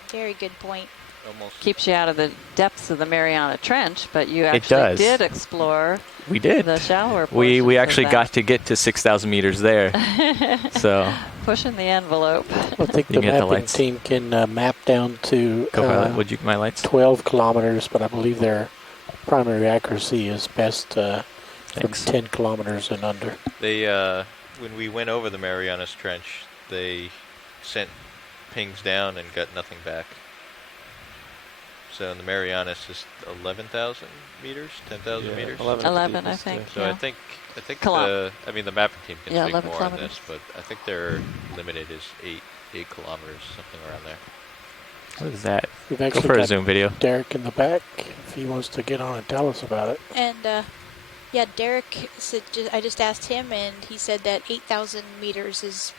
Very good point. Almost. Keeps you out of the depths of the Mariana Trench, but you actually did explore we did. the shallower portions. We actually of got to get to 6,000 meters there. So pushing the envelope. I think the mapping team can map down to Would you my lights? 12 kilometers, but I believe their primary accuracy is best from 10 kilometers and under. They, when we went over the Marianas Trench, they sent pings down and got nothing back. So in the Marianas is 11,000 meters, 10,000 meters. 11, I think. So yeah. I think the mapping team can speak more on kilometers. this, but I think their limited is 8 kilometers, something around there. What is that? We've Go actually for a got Zoom video. Derek in the back, if he wants to get on and tell us about it. And yeah, Derek said, I just asked him, and he said that 8,000 meters is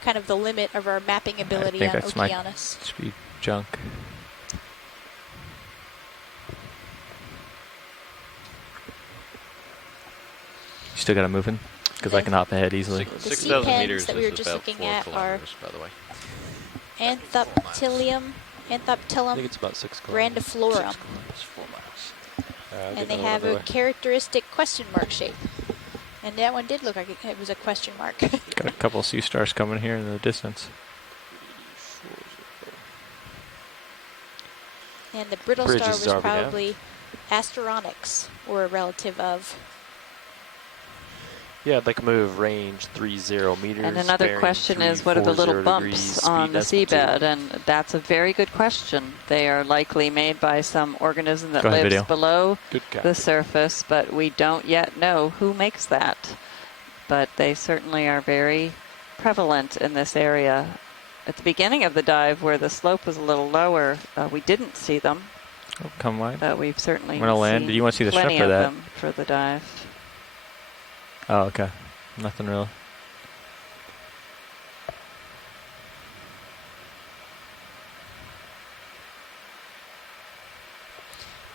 kind of the limit of our mapping ability on that's my Okeanos. speed junk. You still got to move in? Because I can hop ahead easily. The 6,000 meters that we were just looking at are by the way. Anthoptylum I think it's about 6 kilometers. grandiflorum. 4 miles. And they have a characteristic question mark shape. And that one did look like it was a question mark. Got a couple of sea stars coming here in the distance. And the Brittle Star was probably Asteronix, or a relative of. Yeah, I'd like to move range 30 meters. And another question is, what are the little bumps on the seabed? And that's a very good question. They are likely made by some organism that lives below the surface, but we don't yet know who makes that. But they certainly are very prevalent in this area. At the beginning of the dive, where the slope was a little lower, we didn't see them. Oh, come wide. But we've certainly I'm gonna land. Do you want to see the shrimp plenty or of that? them for the dive. Oh, okay. Nothing real.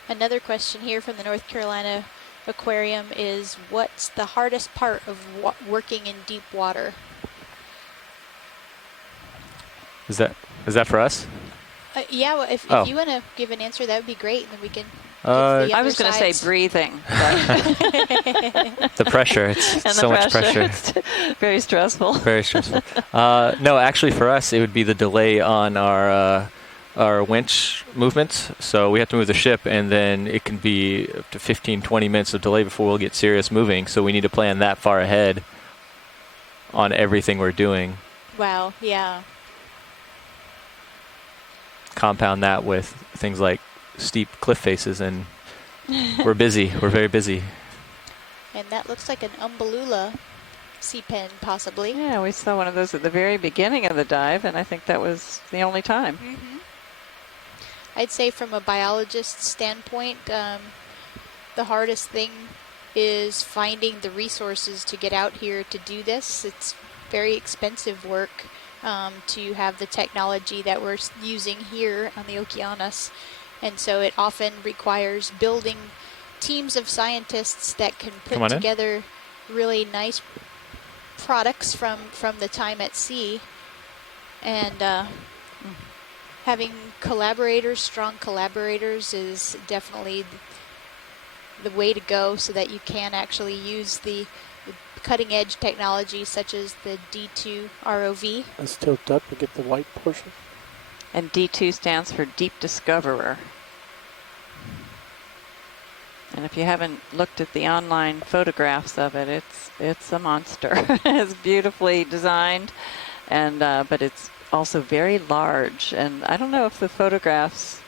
Another question here from the North Carolina Aquarium is, what's the hardest part of working in deep water? Is that for us? Yeah, well, if you want to give an answer, that would be great, and then we can. I was going to say breathing. The pressure. It's so much pressure. It's very stressful. Very stressful. No, actually for us, it would be the delay on our our winch movements. So we have to move the ship, and then it can be up to 15, 20 minutes of delay before we'll get serious moving. So we need to plan that far ahead on everything we're doing. Wow, yeah. Compound that with things like steep cliff faces, and we're busy. We're very busy. And that looks like an umbellula sea pen, possibly. Yeah, we saw one of those at the very beginning of the dive, and I think that was the only time. I'd say from a biologist's standpoint, the hardest thing is finding the resources to get out here to do this. It's very expensive work to have the technology that we're using here on the Okeanos. And so it often requires building teams of scientists that can put together really nice products from the time at sea. And having collaborators, strong collaborators, is definitely the way to go so that you can actually use the cutting edge technology such as the D2 ROV. Let's tilt up and get the white portion. And D2 stands for Deep Discoverer. And if you haven't looked at the online photographs of it, it's a monster. It's beautifully designed, and but it's also very large. And I don't know if the photographs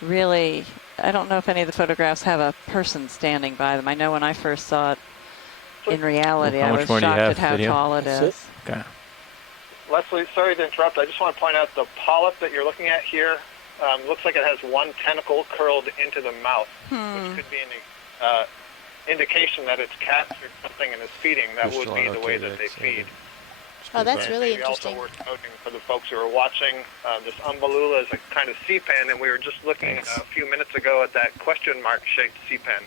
really, I don't know if any of the photographs have a person standing by them. I know when I first saw it in reality, I was shocked at how tall it is. Okay. Leslie, sorry to interrupt. I just want to point out the polyp that you're looking at here looks like it has one tentacle curled into the mouth, which could be an indication that it's captured something and is feeding. That would be the way that they feed. Oh, that's really interesting. Also worth noting for the folks who are watching, this umbellula is a kind of sea pen, and we were just looking a few minutes ago at that question mark shaped sea pen.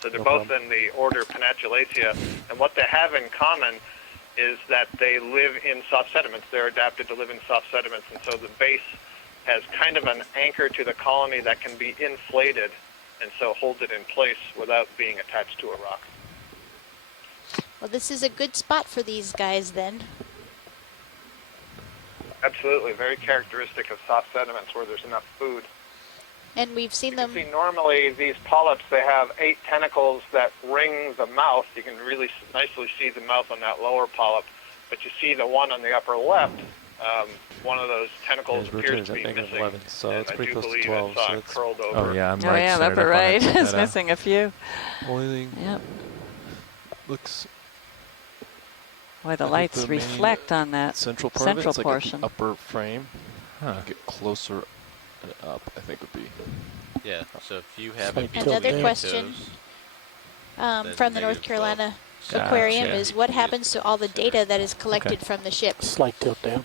So they're both in the order Penatulaceae, and what they have in common is that they live in soft sediments. They're adapted to live in soft sediments, and so the base has kind of an anchor to the colony that can be inflated, and so holds it in place without being attached to a rock. Well, this is a good spot for these guys then. Absolutely, very characteristic of soft sediments where there's enough food. And we've seen them. See, normally these polyps, they have 8 tentacles that ring the mouth. You can really nicely see the mouth on that lower polyp, but you see the one on the upper left. One of those tentacles appears to be missing. 11, so it's pretty close to 12. So it's curled over. Oh yeah, I'm right. Oh yeah, the upper right is missing a few. Boiling. Yep. Looks. Boy, the lights reflect on that central portion. Like upper frame. Get closer and up, I think would be. Yeah. So if you have another question from the North Carolina Aquarium is what happens to all the data that is collected from the ship? Slight tilt down.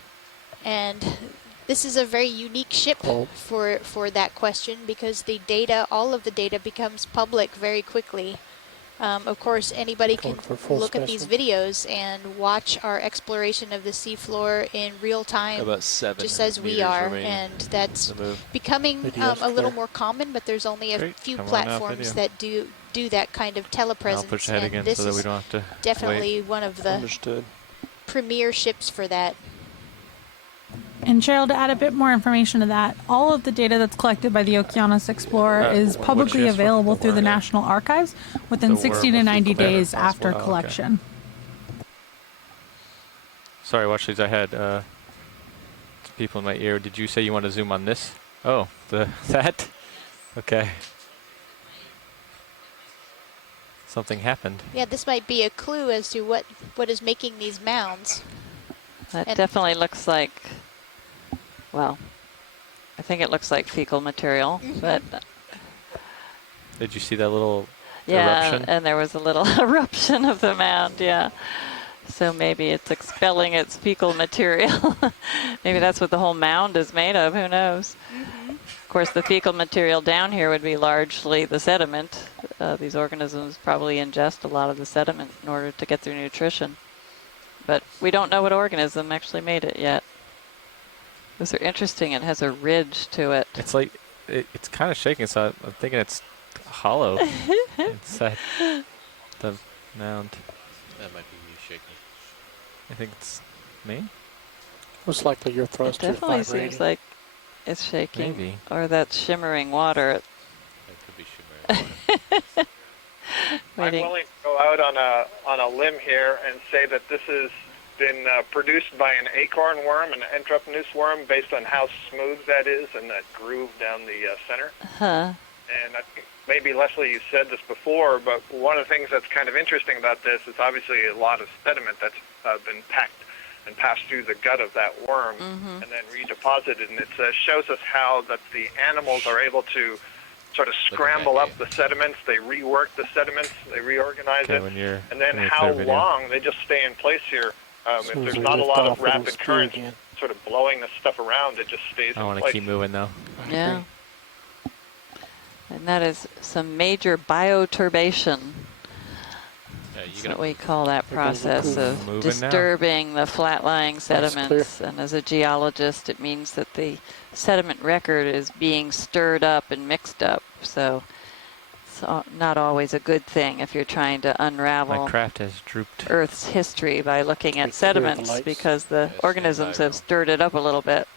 And this is a very unique ship for that question, because the data, all of the data, becomes public very quickly. Of course, anybody can look at these videos and watch our exploration of the seafloor in real time, just as we are, and that's becoming a little more common, but there's only a few platforms that do that kind of telepresence, and this is definitely one of the premier ships for that. And Cheryl, to add a bit more information to that, all of the data that's collected by the Okeanos Explorer is publicly available through the National Archives within 60 to 90 days after collection. Sorry, watch these. I had people in my ear. Did you say you want to zoom on this? Oh, that? Okay. Something happened. Yeah, this might be a clue as to what is making these mounds. That definitely looks like, well, I think it looks like fecal material, but... Did you see that little eruption? Yeah, and there was a little eruption of the mound, yeah. So maybe it's expelling its fecal material. Maybe that's what the whole mound is made of, who knows? Of course, the fecal material down here would be largely the sediment. These organisms probably ingest a lot of the sediment in order to get their nutrition. But we don't know what organism actually made it yet. Those are interesting. It has a ridge to it. It's like, it's kind of shaking, so I'm thinking it's hollow inside the mound. That might be you shaking. I think it's me? Most likely your thrust It definitely seems like is shaking. Maybe. Or that's shimmering water. That could be shimmering water. I'm willing to go out on a limb here and say that this has been produced by an acorn worm, an entrepreneur worm, based on how smooth that is and that groove down the center. Huh. And I think maybe, Leslie, you said this before, but one of the things that's kind of interesting about this is obviously a lot of sediment that's been packed and passed through the gut of that worm and then redeposited. And it shows us how that the animals are able to sort of scramble up the sediments. They rework the sediments. They reorganize it. And then how long they just stay in place here. If there's not a lot of rapid currents sort of blowing the stuff around, it just stays in place. I want to keep moving though. Yeah. And that is some major bioturbation. That's what we call that process of disturbing the flat-lying sediments. And as a geologist, it means that the sediment record is being stirred up and mixed up. So it's not always a good thing if you're trying to unravel My craft has drooped. Earth's history by looking at sediments, because the organisms have stirred it up a little bit.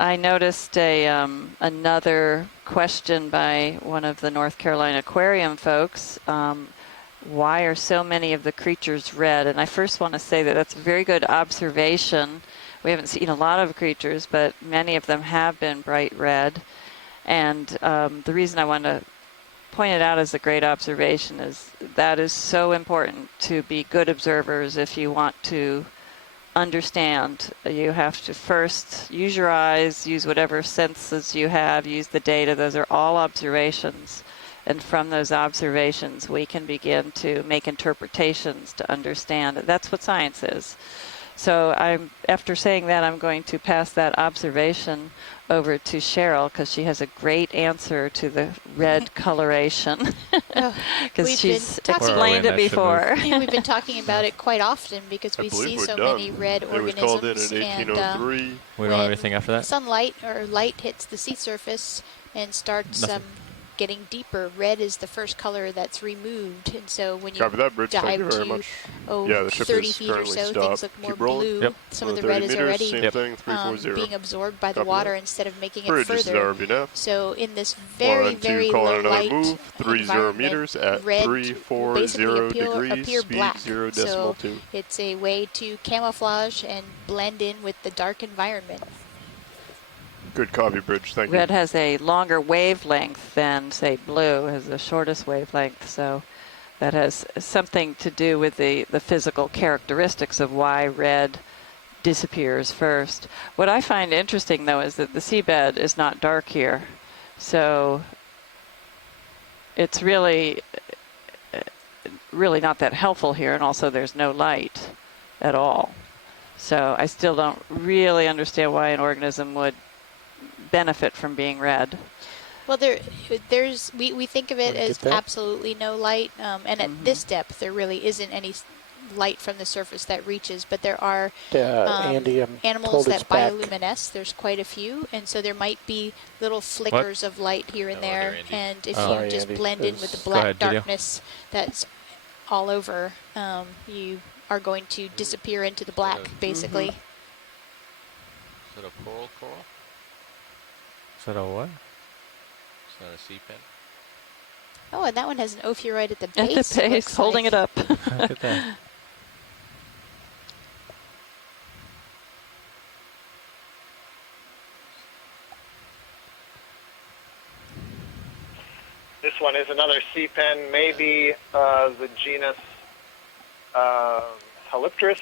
I noticed another question by one of the North Carolina aquarium folks. Why are so many of the creatures red? And I first want to say that that's a very good observation. We haven't seen a lot of creatures, but many of them have been bright red. And the reason I want to point it out as a great observation is that is so important to be good observers if you want to understand. You have to first use your eyes, use whatever senses you have, use the data. Those are all observations. And from those observations, we can begin to make interpretations to understand. That's what science is. So after saying that, I'm going to pass that observation over to Cheryl, because she has a great answer to the red coloration, because she's explained it before. Yeah, we've been talking about it quite often because we see so many red organisms. It was called in 1803. We don't have anything after that? Sunlight or light hits the sea surface and starts getting deeper. Red is the first color that's removed, and so when you dive to 30 feet or so, things look more blue. Some of the red is already being absorbed by the water instead of making it further. So in this very, very low light environment, red will basically appear black. So it's a way to camouflage and blend in with the dark environment. Good copy, Bridge. Thank you. Red has a longer wavelength than, say, blue has the shortest wavelength. So that has something to do with the physical characteristics of why red disappears first. What I find interesting, though, is that the seabed is not dark here. So it's really not that helpful here. And also there's no light at all. So I still don't really understand why an organism would benefit from being red. Well, we think of it as absolutely no light, and at this depth there really isn't any light from the surface that reaches, but there are animals that bioluminesce. There's quite a few, and so there might be little flickers of light here and there, and if you just blend in with the black darkness that's all over, you are going to disappear into the black, basically. Is that a coral? Is that a what? Is that a sea pen? Oh, and that one has an ophiuroid at the base. At the base, holding it up. Look at that. This one is another sea pen, maybe the genus Halictrus.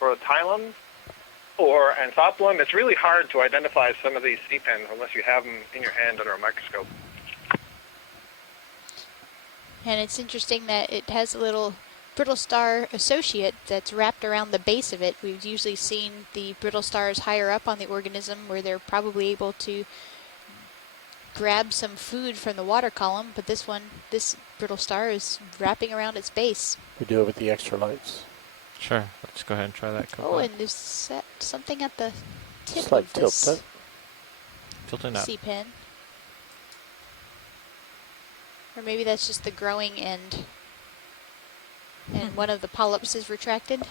Or Tylum. Or Anthopulum. It's really hard to identify some of these sea pens unless you have them in your hand under a microscope. And it's interesting that it has a little brittle star associate that's wrapped around the base of it. We've usually seen the brittle stars higher up on the organism where they're probably able to grab some food from the water column, but this brittle star is wrapping around its base. We do it with the extra lights. Sure, let's go ahead and try that. Oh, and there's something at the tip of this sea pen. Or maybe that's just the growing end. And one of the polyps is retracted.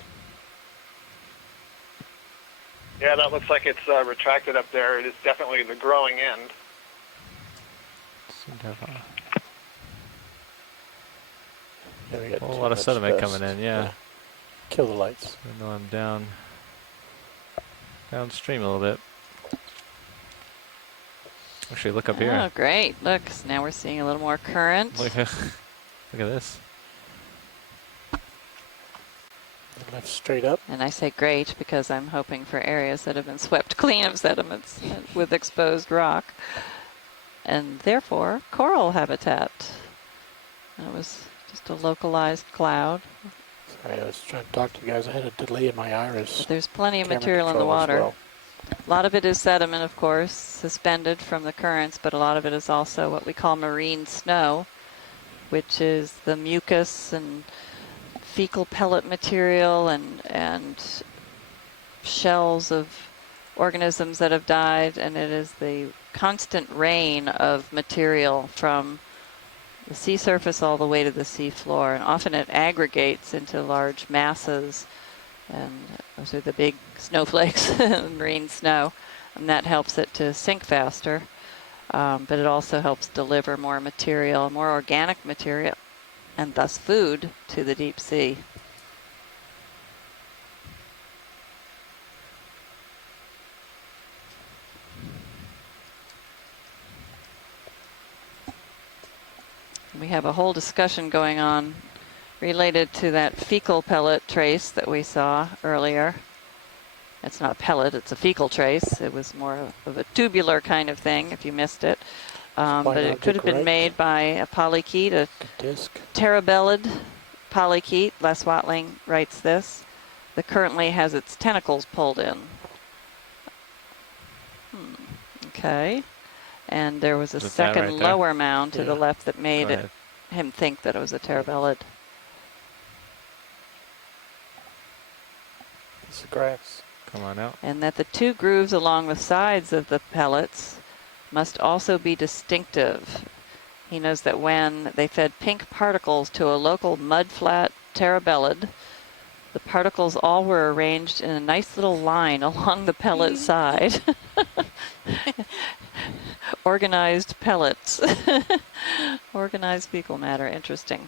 Yeah, that looks like it's retracted up there. It is definitely the growing end. Seem to have Yeah, we got a whole too lot of much sediment dust. coming in, yeah. Kill the lights. Even though I'm downstream a little bit. Actually, look up here. Oh, great. Look, so now we're seeing a little more current. Look at this. Left straight up. And I say great because I'm hoping for areas that have been swept clean of sediments with exposed rock. And therefore, coral habitat. That was just a localized cloud. Sorry, I was trying to talk to you guys. I had a delay in my iris. There's plenty of camera material in the control as water. well. A lot of it is sediment, of course, suspended from the currents, but a lot of it is also what we call marine snow, which is the mucus and fecal pellet material and shells of organisms that have died, and it is the constant rain of material from the sea surface all the way to the sea floor, and often it aggregates into large masses, and those are the big snowflakes, marine snow, and that helps it to sink faster, but it also helps deliver more material, more organic material, and thus food to the deep sea. We have a whole discussion going on related to that fecal pellet trace that we saw earlier. It's not a pellet, it's a fecal trace. It was more of a tubular kind of thing, if you missed it. But it could have been made by a polychaete, a terabellid polychaete. Les Watling writes this, that currently has its tentacles pulled in. Okay. And there was a second lower mound to the left that made him think that it was a terabellid. It's the grass. Come on out. And that the two grooves along the sides of the pellets must also be distinctive. He knows that when they fed pink particles to a local mudflat terabellid, the particles all were arranged in a nice little line along the pellet side. Organized pellets. Organized fecal matter. Interesting.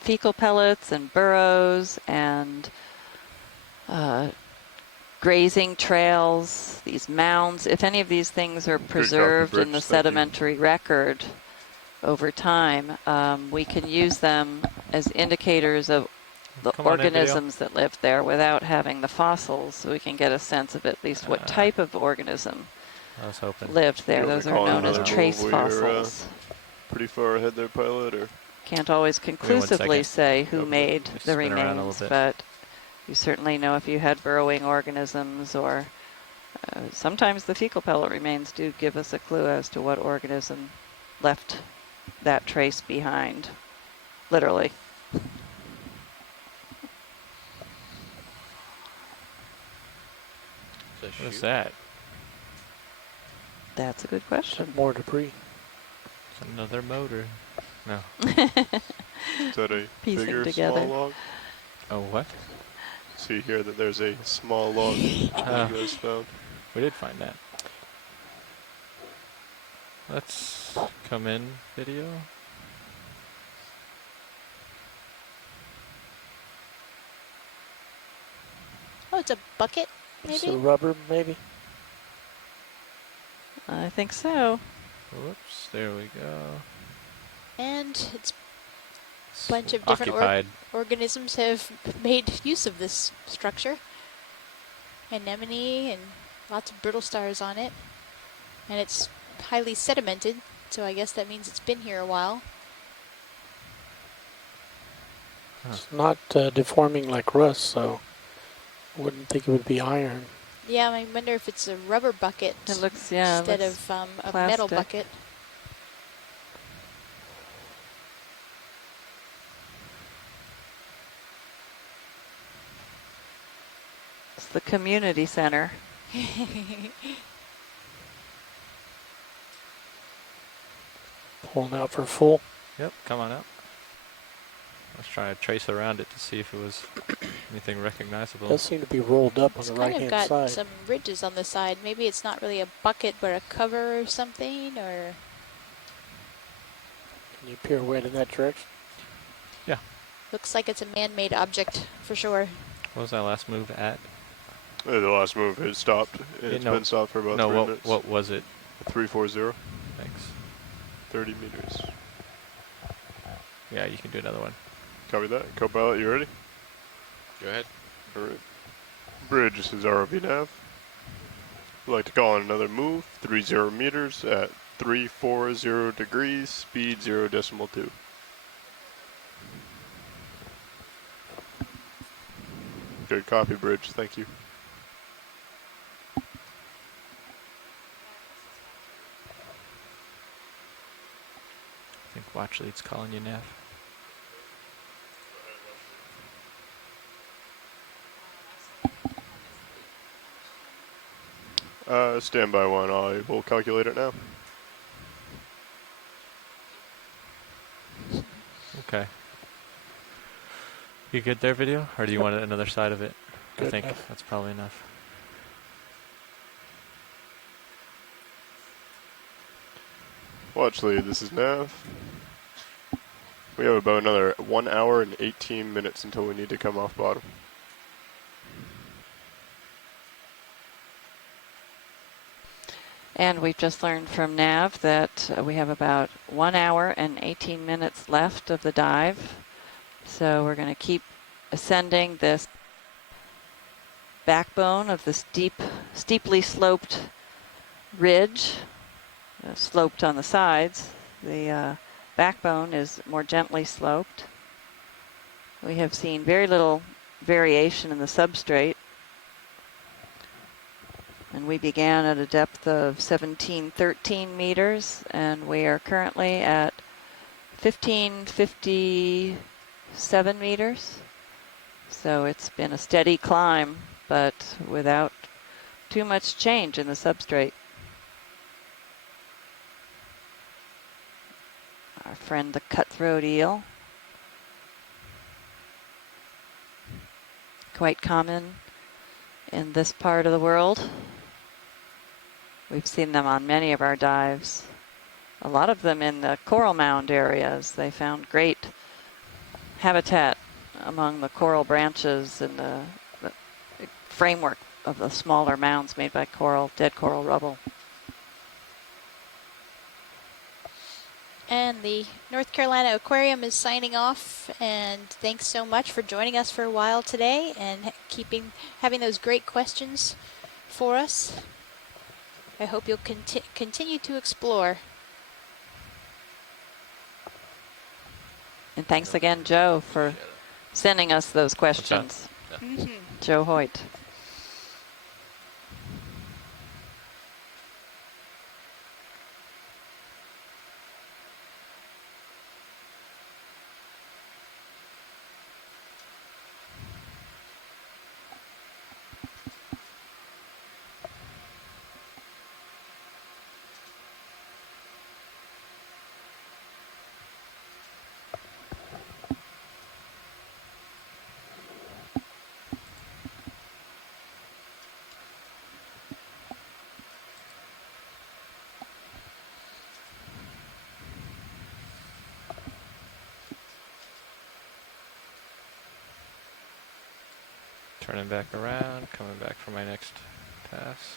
Fecal pellets and burrows and grazing trails, these mounds, if any of these things are preserved in the sedimentary record over time, we can use them as indicators of the organisms that lived there without having the fossils, so we can get a sense of at least what type of organism lived there. Those are known as trace fossils. Pretty far ahead there, pilot, or? Can't always conclusively say who made the remains, but you certainly know if you had burrowing organisms, or sometimes the fecal pellet remains do give us a clue as to what organism left that trace behind, literally. What is that? That's a good question. More debris. It's another motor. No. Is that a Piecing bigger together. small log? Oh, what? See here that there's a small log that you guys found. We did find that. Let's come in video. Oh, it's a bucket, maybe? It's a rubber, maybe. I think so. Whoops, there we go. And it's a bunch of different organisms have made use of this structure. Anemone and lots of brittle stars on it. And it's highly sedimented, so I guess that means it's been here a while. It's not deforming like rust, so I wouldn't think it would be iron. Yeah, I wonder if it's a rubber bucket It looks, yeah, instead it looks of a metal plastic. bucket. It's the community center. Pulling out for full. Yep, come on up. I was trying to trace around it to see if it was anything recognizable. Does seem to be rolled up on It's the kind of right-hand got side. some ridges on the side. Maybe it's not really a bucket, but a cover or something, or... Can you pirouette in that direction? Yeah. Looks like it's a man-made object, for sure. What was that last move at? The last move, it stopped. It's been stopped for about 3 minutes. What was it? 340. Thanks. 30 meters. Yeah, you can do another one. Copy that. Co-pilot, you ready? Go ahead. All right. Bridge, this is ROV nav. I'd like to call in another move, 30 meters at 340 degrees, speed 0.2. Good copy, Bridge. Thank you. I think watch lead's calling you, Nav. Stand by one. I will calculate it now. Okay. You good there, video? Or do you want another side of it? Good I think enough. that's probably enough. Watch lead, this is Nav. We have about another 1 hour and 18 minutes until we need to come off bottom. And we've just learned from Nav that we have about 1 hour and 18 minutes left of the dive. So we're going to keep ascending this backbone of the steeply sloped ridge, sloped on the sides. The backbone is more gently sloped. We have seen very little variation in the substrate. And we began at a depth of 1713 meters, and we are currently at 1557 meters. So it's been a steady climb, but without too much change in the substrate. Our friend the cutthroat eel. Quite common in this part of the world. We've seen them on many of our dives. A lot of them in the coral mound areas. They found great habitat among the coral branches and the framework of the smaller mounds made by dead coral rubble. And the North Carolina Aquarium is signing off, and thanks so much for joining us for a while today and having those great questions for us. I hope you'll continue to explore. And thanks again, Joe, for sending us those questions. Joe Hoyt. Turning back around, coming back for my next pass.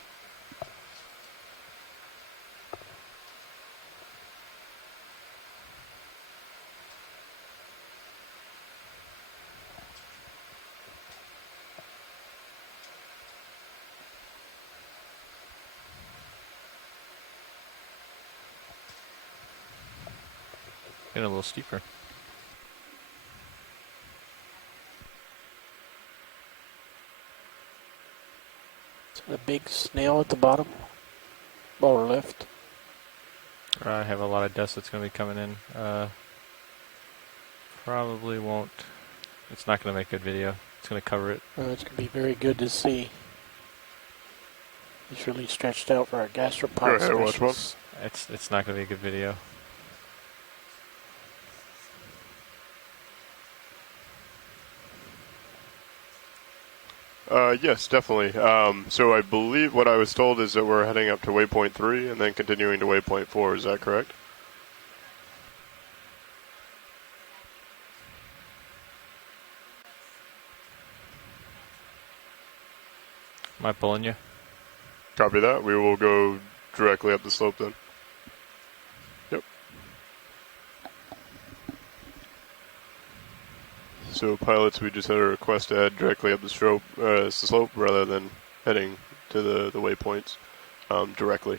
Getting a little steeper. A big snail at the bottom, lower left. I have a lot of dust that's going to be coming in. Probably won't. It's not going to make good video. It's going to cover it. It's going to be very good to see. He's really stretched out for our gastropod specialists. It's not going to be a good video. Yes, definitely. So I believe what I was told is that we're heading up to waypoint 3 and then continuing to waypoint 4. Is that correct? Am I pulling you? Copy that. We will go directly up the slope then. Yep. So pilots, we just had a request to head directly up the slope rather than heading to the waypoints directly.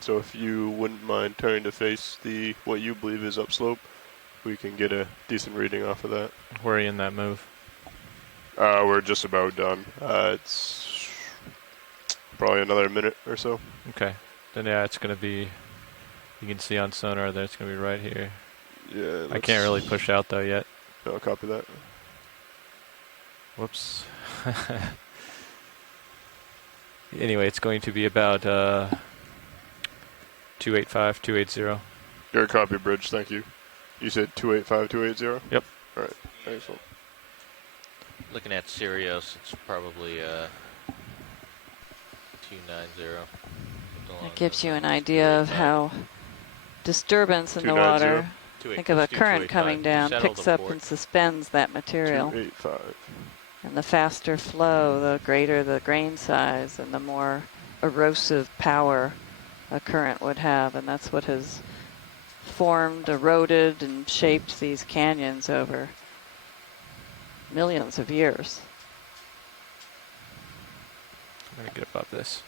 So if you wouldn't mind turning to face what you believe is upslope, we can get a decent reading off of that. Where are you in that move? We're just about done. It's probably another minute or so. Okay. Then yeah, it's going to be, you can see on sonar that it's going to be right here. Yeah. I can't really push out though yet. No, copy that. Whoops. Anyway, it's going to be about 285, 280. Your copy, Bridge. Thank you. You said 285, 280? Yep. All right. Excellent. Looking at Sirius, it's probably 290. It gives you an idea of how disturbance in the water. Think of a current coming down, picks up and suspends that material. 285. And the faster flow, the greater the grain size and the more erosive power a current would have. And that's what has formed, eroded, and shaped these canyons over millions of years. I'm going to get above this.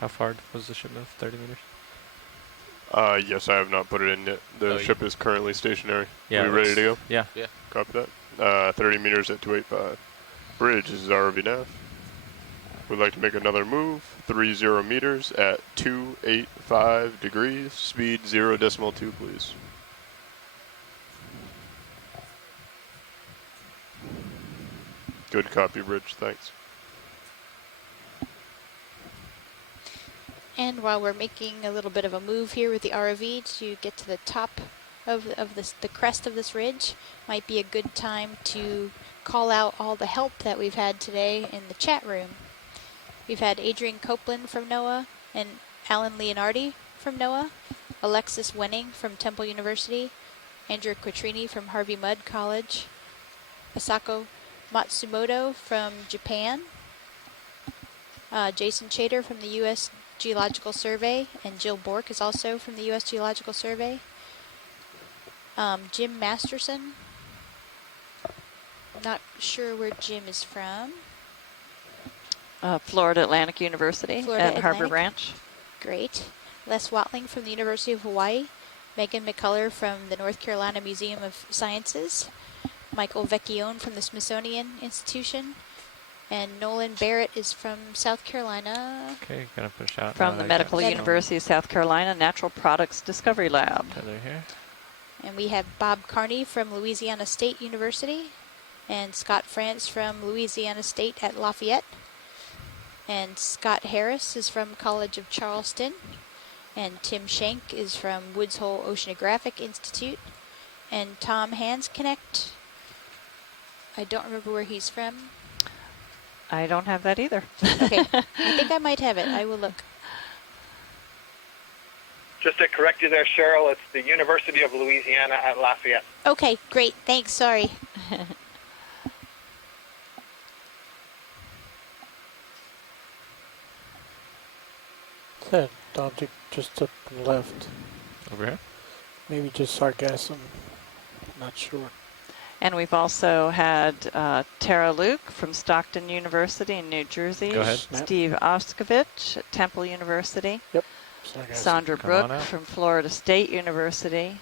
How far was the ship move? 30 meters? Yes, I have not put it in yet. The ship is currently stationary. Yeah. Are we ready to go? Yeah. Yeah. Copy that. 30 meters at 285. Bridge, this is ROV nav. We'd like to make another move. 30 meters at 285 degrees. Speed 0.2, please. Good copy, Bridge. Thanks. And while we're making a little bit of a move here with the ROV to get to the top of the crest of this ridge, might be a good time to call out all the help that we've had today in the chat room. We've had Adrian Copeland from NOAA and Alan Leonardi from NOAA, Alexis Wenning from Temple University, Andrew Quattrini from Harvey Mudd College, Asako Matsumoto from Japan, Jason Chater from the U.S. Geological Survey, and Jill Bork is also from the U.S. Geological Survey. Jim Masterson. Not sure where Jim is from. Florida Atlantic University at Harbor Branch. Great. Les Watling from the University of Hawaii. Megan McCullough from the North Carolina Museum of Sciences. Michael Vecchione from the Smithsonian Institution. And Nolan Barrett is from South Carolina. Okay, gonna push out. From the Medical University of South Carolina Natural Products Discovery Lab. Tether here. And we have Bob Carney from Louisiana State University. And Scott France from Louisiana State at Lafayette. And Scott Harris is from College of Charleston. And Tim Schenk is from Woods Hole Oceanographic Institute. And Tom Hansknecht, I don't remember where he's from. I don't have that either. Okay, I think I might have it. I will look. Just to correct you there, Cheryl, it's the University of Louisiana at Lafayette. Okay, great. Thanks. Sorry. That object just up and left. Over here? Maybe just sargassum. Not sure. And we've also had Tara Luke from Stockton University in New Jersey. Go ahead. Steve Oskovich at Temple University. Yep. Sandra Come on Brook out. from Florida State University.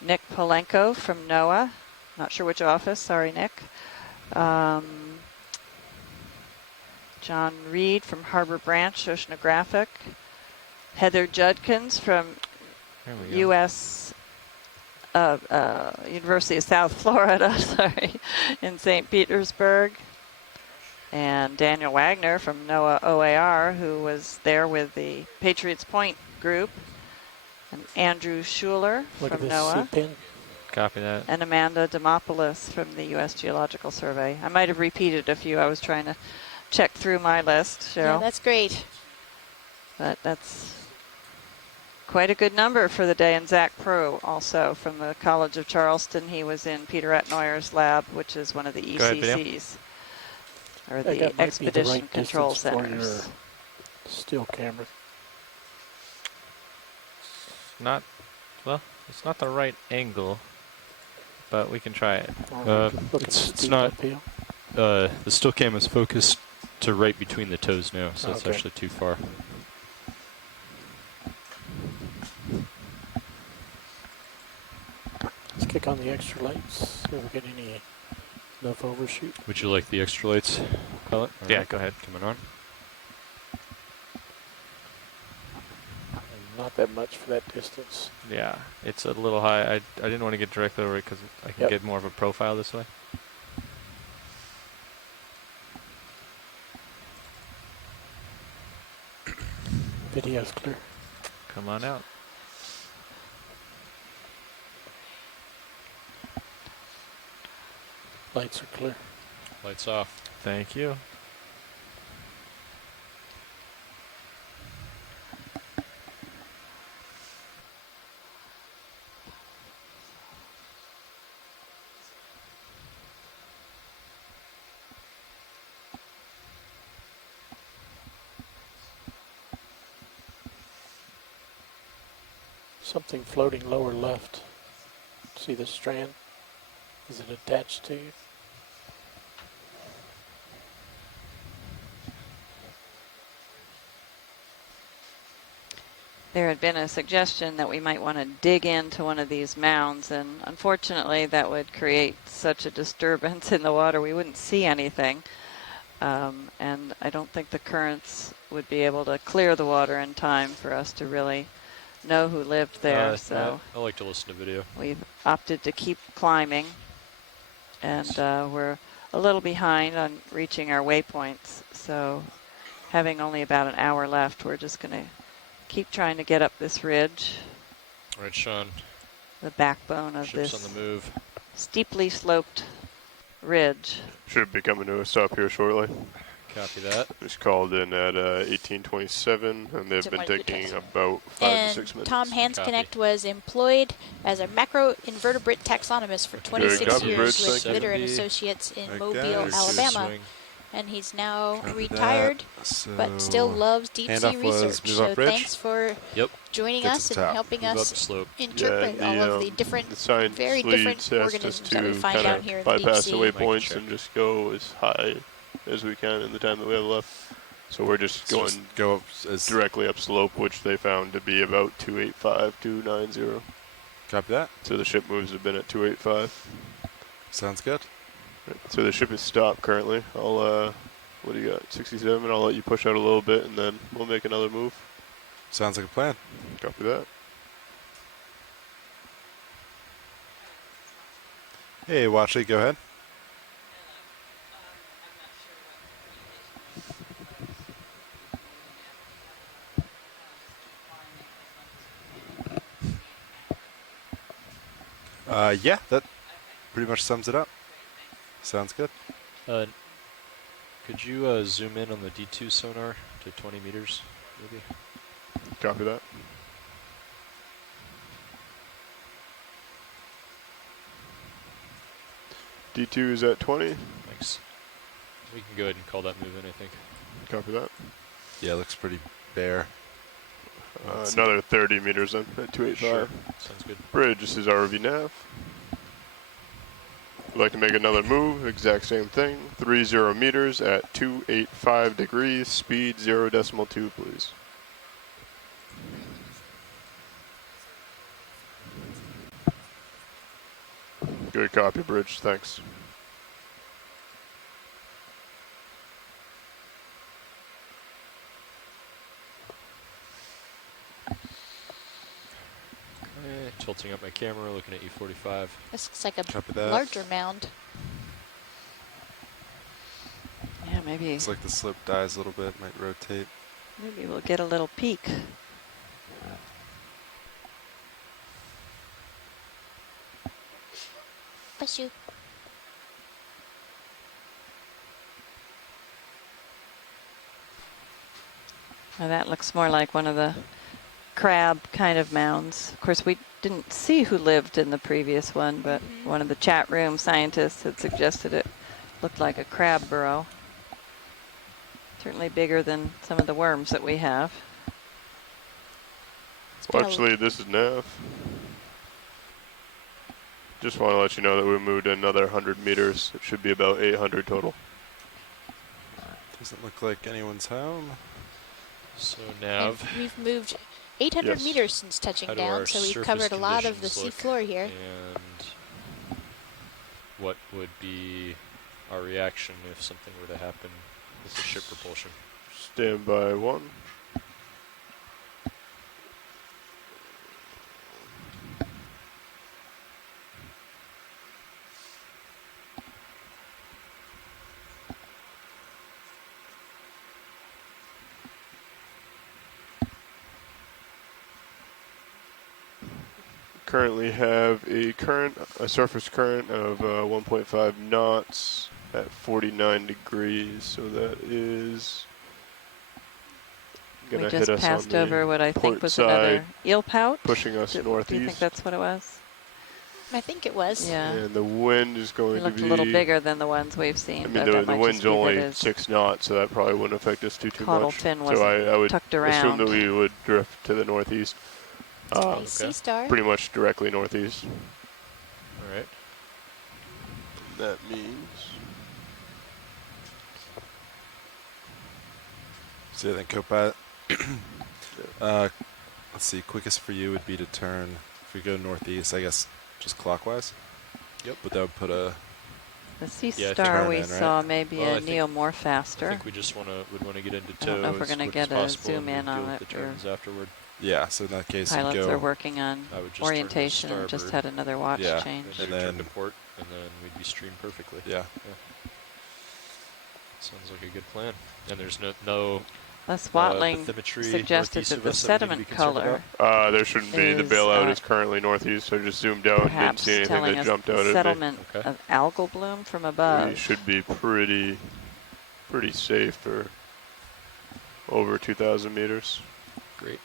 Nick Polenko from NOAA. Not sure which office. Sorry, Nick. John Reed from Harbor Branch Oceanographic. Heather Judkins from U.S. University of South Florida, sorry, in St. Petersburg. And Daniel Wagner from NOAA OAR, who was there with the Patriots Point group. And Andrew Schuler Look from at this NOAA. C-pin. Copy that. And Amanda Demopoulos from the U.S. Geological Survey. I might have repeated a few. I was trying to check through my list, Cheryl. Yeah, that's great. But that's quite a good number for the day. And Zach Proulx, also from the College of Charleston. He was in Peter Etnoyer's lab, which is one of the Go ahead, ECCs, or That the might be Expedition right Control distance for your Centers. still camera. Not, well, it's not the right angle, but we can try it. It's not. The still cam is focused to right between the toes now, so it's Okay. actually too far. Let's kick on the extra lights. See if we get enough overshoot. Would you like the extra lights, pilot? All Yeah, right, go ahead. Coming on. Not that much for that distance. Yeah, it's a little high. I didn't want to get directly over it because I can Yep. get more of a profile this way. Video's clear. Come on out. Lights are clear. Lights off. Thank you. Something floating lower left. See the strand? Is it attached to you? There had been a suggestion that we might want to dig into one of these mounds, and unfortunately that would create such a disturbance in the water we wouldn't see anything. And I don't think the currents would be able to clear the water in time for us to really know who lived there. So I like to listen to video. we've opted to keep climbing, and we're a little behind on reaching our waypoints. So having only about an hour left, we're just going to keep trying to get up this ridge, All right, Sean. the backbone of Ship's this on the move. steeply sloped ridge. Should be coming to a stop here shortly. Copy that. Just called in at 1827, and they've So been what did you taking test? about 5 to And 6 minutes. Tom Hands Copy. Connect was employed as a macroinvertebrate taxonomist for 26 copy, years Bridge. with Thank Bitter and you. Associates in Okay. Mobile, There's Alabama. Swing. And he's now Copy retired, that. but still So loves deep sea handoff was research. move So up bridge. thanks for Yep. joining Get to us the and top. helping Move up us the slope. interpret all of the different, the science very leads different asked us organisms that we to find kind down here of in the deep bypass the sea. waypoints check. and just go as high as we can in the time that we have left. So we're just So going just go up as directly up slope, which they found to be about 285, 290. Copy that. So the ship moves have been at 285. Sounds good. So the ship is stopped currently. I'll, what do you got, 67? I'll let you push out a little bit, and then we'll make another move. Sounds like a plan. Copy that. Hey, Watchley, go ahead. Yeah, that pretty much sums it up. Sounds good. Could you zoom in on the D2 sonar to 20 meters, maybe? Copy that. D2 is at 20. Thanks. We can go ahead and call that move in, I think. Copy that. Yeah, it looks pretty bare. Another 30 meters then at 285. Sure. Sounds good. Bridge, this is RV nav. Would like to make another move, exact same thing. 30 meters at 285 degrees, speed 0.2, please. Good copy, Bridge, thanks. Tilting up my camera, looking at E45. This looks like a Copy that. larger mound. Yeah, maybe. It's like the slope dies a little bit, might rotate. Maybe we'll get a little peek. Bless you. Now that looks more like one of the crab kind of mounds. Of course, we didn't see who lived in the previous one, but one of the chat room scientists had suggested it looked like a crab burrow. Certainly bigger than some of the worms that we have. Well, actually, this is nav. Just want to let you know that we moved another 100 meters. It should be about 800 total. Doesn't look like anyone's home. So And nav. we've moved 800 Yes. meters since touching How do down, our so we've surface covered a lot of the conditions sea look? floor here. And what would be our reaction if something were to happen with the ship propulsion? Stand by 1. Currently have a surface current of 1.5 knots at 49 degrees, so that is We gonna just hit us on passed the over what I think port was side, another eel pout. pushing us Do you think northeast. that's what it was? I think it was. Yeah. And the wind is going It to looked be a little bigger than the ones we've seen. I but mean, that the might wind's just be that only his 6 knots, so that probably wouldn't affect us too caudal much. fin So wasn't I would tucked assume that around. we would drift to the northeast. Nice sea star. Pretty much directly northeast. All right. That means So I think Copilot. Let's see, quickest for you would be to turn, if we go northeast, I guess just clockwise. Yep. But that would put a... The sea Yeah, I star turn we in, right? saw maybe Well, a I think- neomorphaster. I think we just would want to get into I tow don't know if we're as gonna quick get as a possible zoom and in deal on with it, the or- turns afterward. Yeah, so in that case, you Pilots go... are working on I would just turn to orientation and just starboard. had another watch Yeah. change. And And then turn to then- port, and then we'd be streamed perfectly. Yeah. Sounds like a good plan. And there's no Les Watling bathymetry suggested northeast that of the us that we need to be sediment concerned color there shouldn't be. The is, bailout is currently northeast, so I just zoomed out and didn't perhaps see anything telling that us jumped out the at me. settlement of algal bloom from above. We should be pretty safe for over 2,000 meters. Great.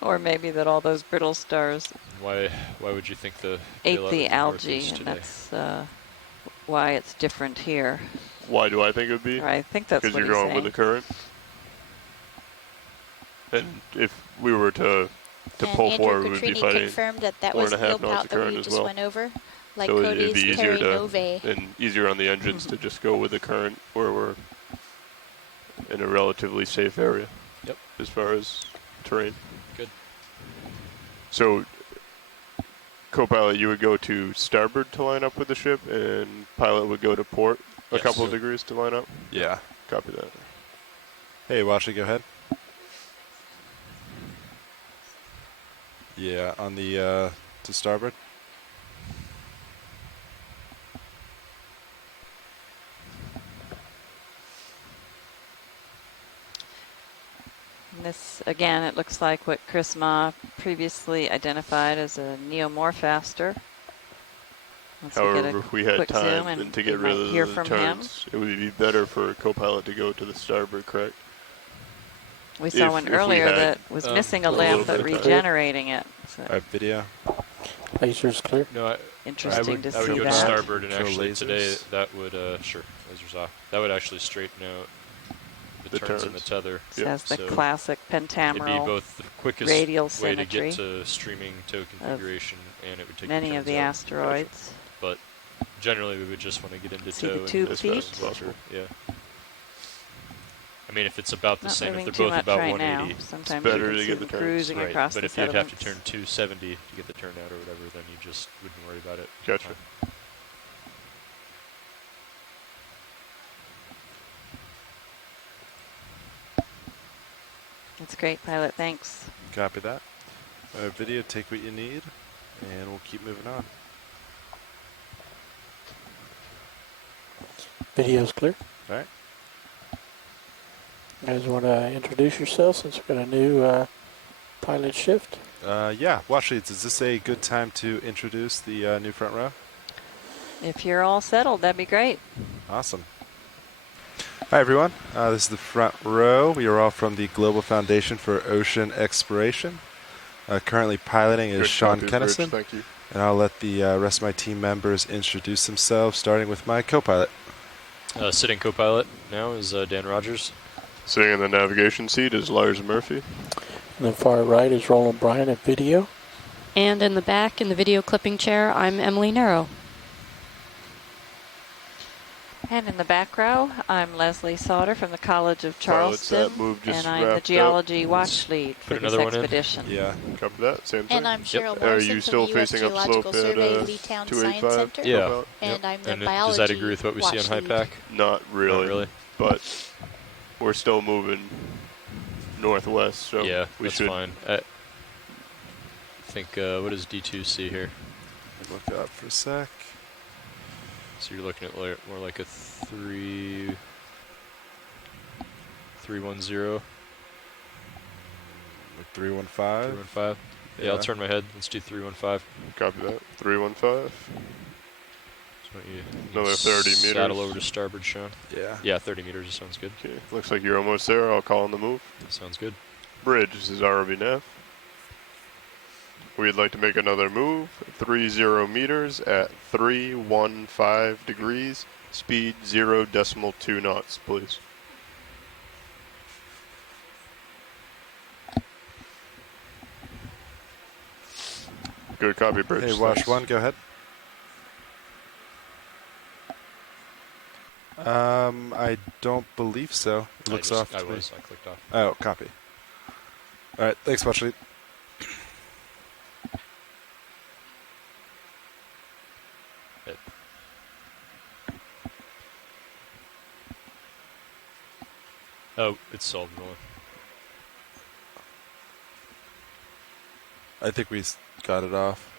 Or maybe that all those brittle stars Why would you think the ate bailout the would be algae, northeast and today? that's why it's different here. Why do I think it would be? I think that's because what you're he's going with saying. the current. And if we were to And pull Andrew forward, we would be Cotrini fighting confirmed that that was the 4.5 eel knots of pout that current we as just well. went over, like So Cody's it'd be easier Terry Nove. and easier on the engines to just go with the current where we're in a relatively safe area. Yep. As far as terrain. Good. So, co-pilot, you would go to starboard to line up with the ship, and pilot would go to port a Yes. couple of degrees to line up? Yeah. Copy that. Hey, Washley, go ahead. Yeah, on the, to starboard. And this, again, it looks like what Chris Ma previously identified as a neomorphaster. Once However, get if we a had quick zoom time and then to get we rid might of hear the from turns, it would be better for co-pilot to go to the starboard, correct? We saw one If we earlier had, that was missing a little lamp, but bit of time. regenerating it. So I have video. Lasers clear. No, I Interesting would, to I would see go that. to starboard, and Show actually lasers. today that would, sure, lasers off. That would actually straighten out the turns and the tether. It has the So classic it'd be pentameral both the quickest radial way symmetry to get to streaming tow configuration, and it would take many the of turns the out. asteroids. But generally, we would just want to get into See tow the and tube get feet? closer. Yeah. I mean, if it's about the Not same, if moving they're too both much about right 180, now. Sometimes better you can to see get them the turns. cruising right. across But the if you'd have to sediments. turn 270 to get the turnout or whatever, then you just wouldn't worry about it. Gotcha. That's great, pilot. Thanks. Copy that. Video, take what you need, and we'll keep moving on. Video's clear. All right. You guys want to introduce yourself since we've got a new pilot shift? Yeah, watch leads. Is this a good time to introduce the new front row? If you're all settled, that'd be great. Awesome. Hi, everyone. This is the front row. We are all from the Global Foundation for Ocean Exploration. Currently piloting is Good Sean copy, Kennison. Rich, thank you. And I'll let the rest of my team members introduce themselves, starting with my co-pilot. Sitting co-pilot now is Dan Rogers. Sitting in the navigation seat is Lars Murphy. And then far right is Roland Bryan at video. And in the back, in the video clipping chair, I'm Emily Nero. And in the back row, I'm Leslie Sauter from the College of Pilots that Charleston, move just and I'm the wrapped geology up. watch lead for Put this another one in. expedition. Yeah. Copy that. Same thing. And I'm Cheryl Are Morrison you from still the U.S. facing Geological upslope Survey at Leetown 285? Science Center. Yeah. And I'm the And biology does that agree with what we see on watch high lead. pack? Not really. Not really. But we're still moving northwest, so Yeah, we that's should. fine. I think, what does D2 see here? Look up for a sec. So you're looking at more like a 310. 315. 315. Yeah, I'll turn my head. Let's do 315. Copy that. 315. So you Another 30 meters. Saddle over to starboard, Sean. Yeah. Yeah, 30 meters sounds good. Okay. Looks like you're almost there. I'll call on the move. Sounds good. Bridge, this is ROV nav. We'd like to make another move. 30 meters at 315 degrees. Speed 0.2 knots, please. Good copy, Bridge. Hey, Wash Thanks. 1, go ahead. I don't believe so. It looks off I to me. was. I clicked off. Oh, copy. All right, thanks, Watch Lead. Hit. Oh, it's solved, Roland. I think we got it off.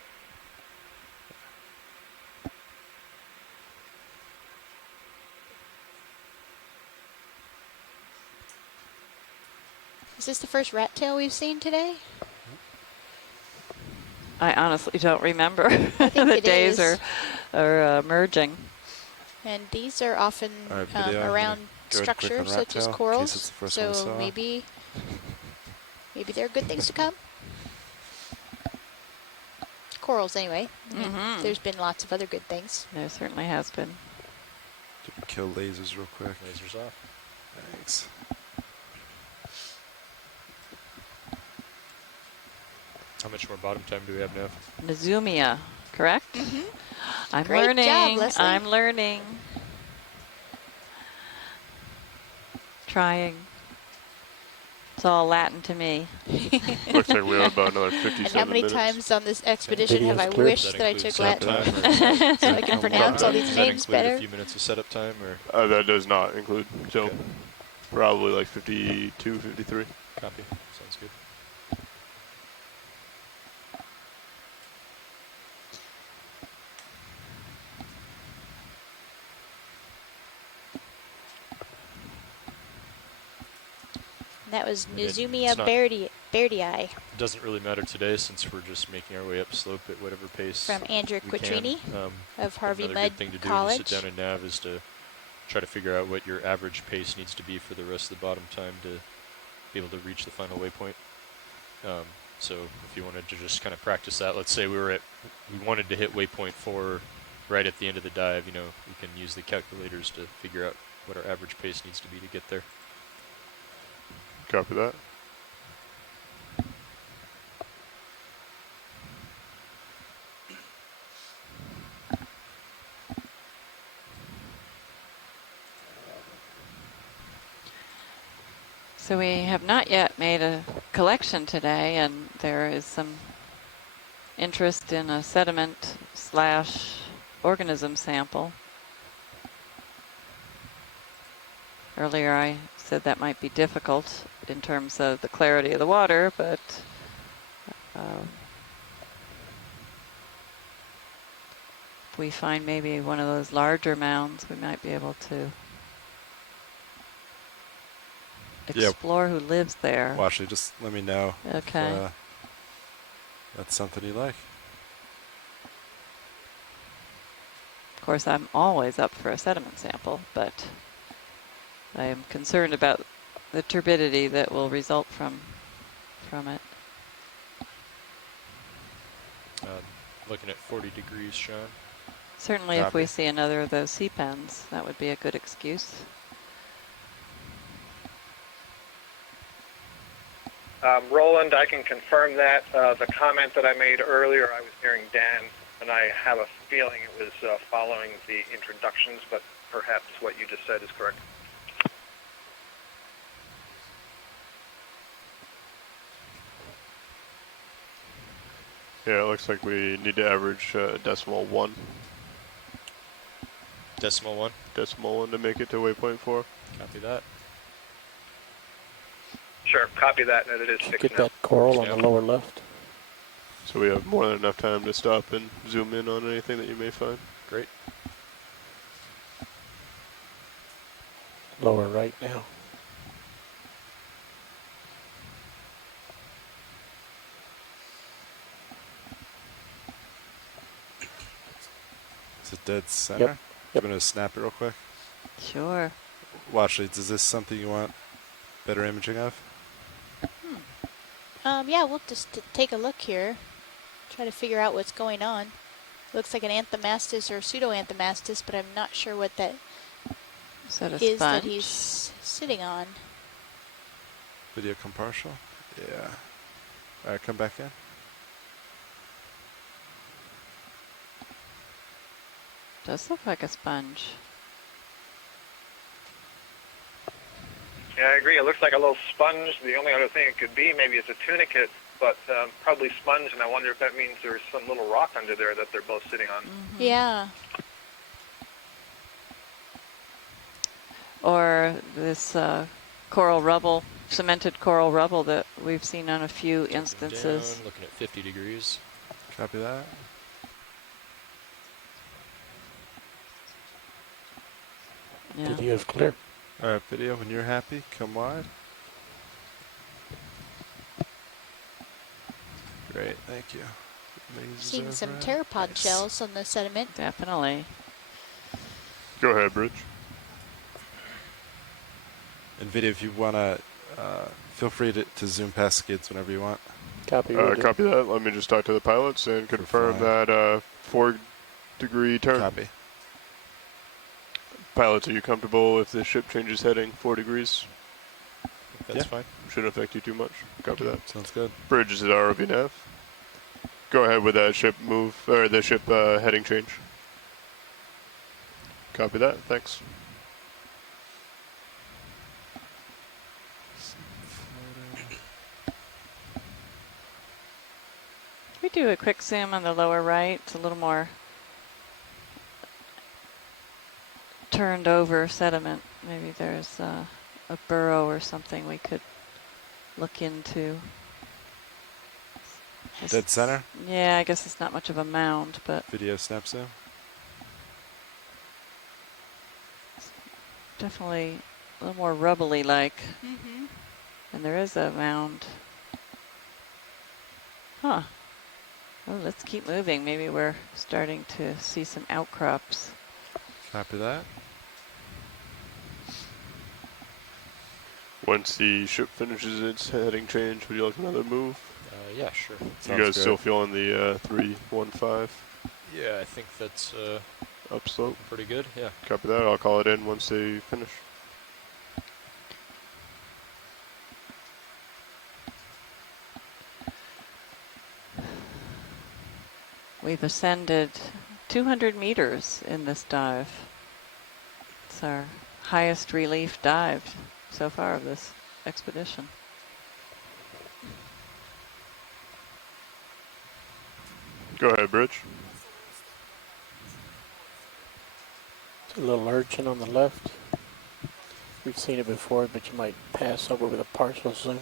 Is this the first rat tail we've seen today? I honestly don't remember. I think the it days is. are merging. And these are often All right, video, I'm around gonna go ahead and click on structures such as rat tail, in case corals. it's the first one we So saw. maybe there are good things to come. Corals, anyway. I mean, Mhm. there's been lots of other good things. There certainly has been. Did we kill lasers real quick? Lasers off. Thanks. How much more bottom time do we have now? Nazumia, correct? Mm-hmm. I'm Great job, learning. Leslie. I'm learning. Trying. It's all Latin to me. Looks like we have about another 57 And how many minutes. times on this expedition have I Video's clear. wished that I took Latin so I can Does pronounce all these that names include better? a few minutes of setup time, or That does not include, so probably like 52, 53. copy? Sounds good. And that was It's Nazumia not- bairdii It doesn't really matter today since we're just making our way up slope at whatever pace from Andrew we can. Quattrini of Harvey Another Mudd good thing to do College. when you sit down in nav is to try to figure out what your average pace needs to be for the rest of the bottom time to be able to reach the final waypoint. So if you wanted to just kind of practice that, let's say we wanted to hit waypoint 4 right at the end of the dive, you know, we can use the calculators to figure out what our average pace needs to be to get there. Copy that. So we have not yet made a collection today, and there is some interest in a sediment / organism sample. Earlier I said that might be difficult in terms of the clarity of the water, but if we find maybe one of those larger mounds, we might be able to explore who lives there. Well, actually, just let me know Okay. if that's something you like. Of course, I'm always up for a sediment sample, but I am concerned about the turbidity that will result from it. Looking at 40 degrees, Sean. Certainly, if we see another of those sea pens, that would be a good excuse. Roland, I can confirm that. The comment that I made earlier, I was hearing Dan, and I have a feeling it was following the introductions, but perhaps what you just said is correct. Yeah, it looks like we need to average decimal 1. Decimal 1? Decimal 1 to make it to waypoint 4. Copy that. Sure, copy that, and it is fixed Get now. that coral on the lower left. So we have more than enough time to stop and zoom in on anything that you may find. Great. Lower right now. Is it dead center? Yep. I'm going to snap it real quick. Sure. Well, actually, is this something you want better imaging of? Yeah, we'll just take a look here. Try to figure out what's going on. Looks like an anthomastus or pseudo-anthomastus, but I'm not sure what that is that that he's sitting on. Video compartial? Yeah. All right, come back in. Does look like a sponge. Yeah, I agree. It looks like a little sponge. The only other thing it could be maybe is a tunicate, but probably sponge, and I wonder if that means there's some little rock under there that they're both sitting on. Mm-hmm. Yeah. Or this coral rubble, cemented coral rubble that we've seen on a few instances. Down, looking at 50 degrees. Copy that. Yeah. Video is clear. All right, video, when you're happy, come wide. Great, thank you. Seeing some pteropod shells on the sediment. Definitely. Go ahead, Bridge. And video, if you want to, feel free to zoom past skids whenever you want. Copy. Copy that. Let me just talk to the pilots and confirm that 4-degree turn. Copy. Pilots, are you comfortable if the ship changes heading 4 degrees? That's fine. Shouldn't affect you too much. Copy that. Sounds good. Bridge is at ROV nav. Go ahead with that ship move, or the ship heading change. Copy that. Thanks. Can we do a quick zoom on the lower right? It's a little more turned over sediment. Maybe there's a burrow or something we could look into. Dead center? Yeah, I guess it's not much of a mound, but Video snap zoom. definitely a little more rubbly like. Mm-hmm. And there is a mound. Huh. Well, let's keep moving. Maybe we're starting to see some outcrops. Copy that. Once the ship finishes its heading change, would you like another move? Yeah, sure. You guys still feeling the 315? Yeah, I think that's upslope. Pretty good, yeah. Copy that. I'll call it in once they finish. We've ascended 200 meters in this dive. It's our highest relief dive so far of this expedition. Go ahead, Bridge. It's a little urchin on the left. We've seen it before, but you might pass over with a partial zoom.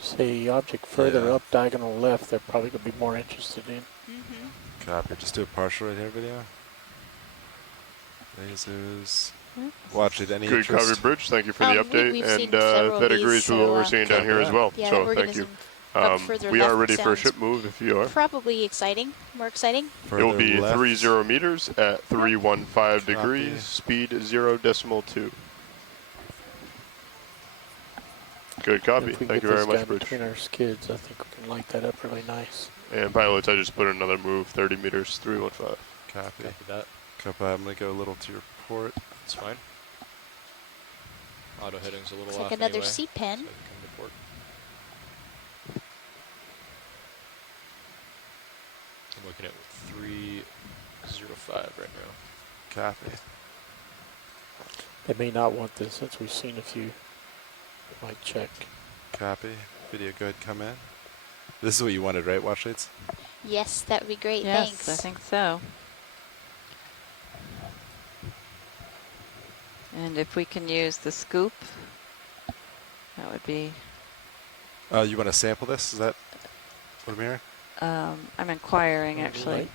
See object further up diagonal left, they're probably going to be more interested in. Copy. Just do a partial right here video. Lasers. Watch it. Any Good interest? cover, Bridge. Thank you for the update, we've and seen several that of agrees these, with what so, we're seeing down here as well. Yeah, so the thank you. organism up further We are left ready for a sounds ship move if you are. Probably exciting, more exciting. It will be left. 30 meters at 315 degrees, speed 0.2. Good copy. If we Thank get you this very much, guy Bridge. between our skids, I think we can light that up really nice. And pilots, I just put another move, 30 meters, 315. Copy. Copy that. Copy. I'm going to go a little to your port. That's fine. Auto heading's a little It's off like another anyway, sea pen. so I can come to port. I'm looking at 305 right now. Copy. They may not want this since we've seen a few. Might check. Copy. Video, go ahead, come in. This is what you wanted, right, watch leads? Yes, that would be great. Yes, Thanks. I think so. And if we can use the scoop, that would be. You want to sample this? Is that what I'm hearing? I'm inquiring, actually.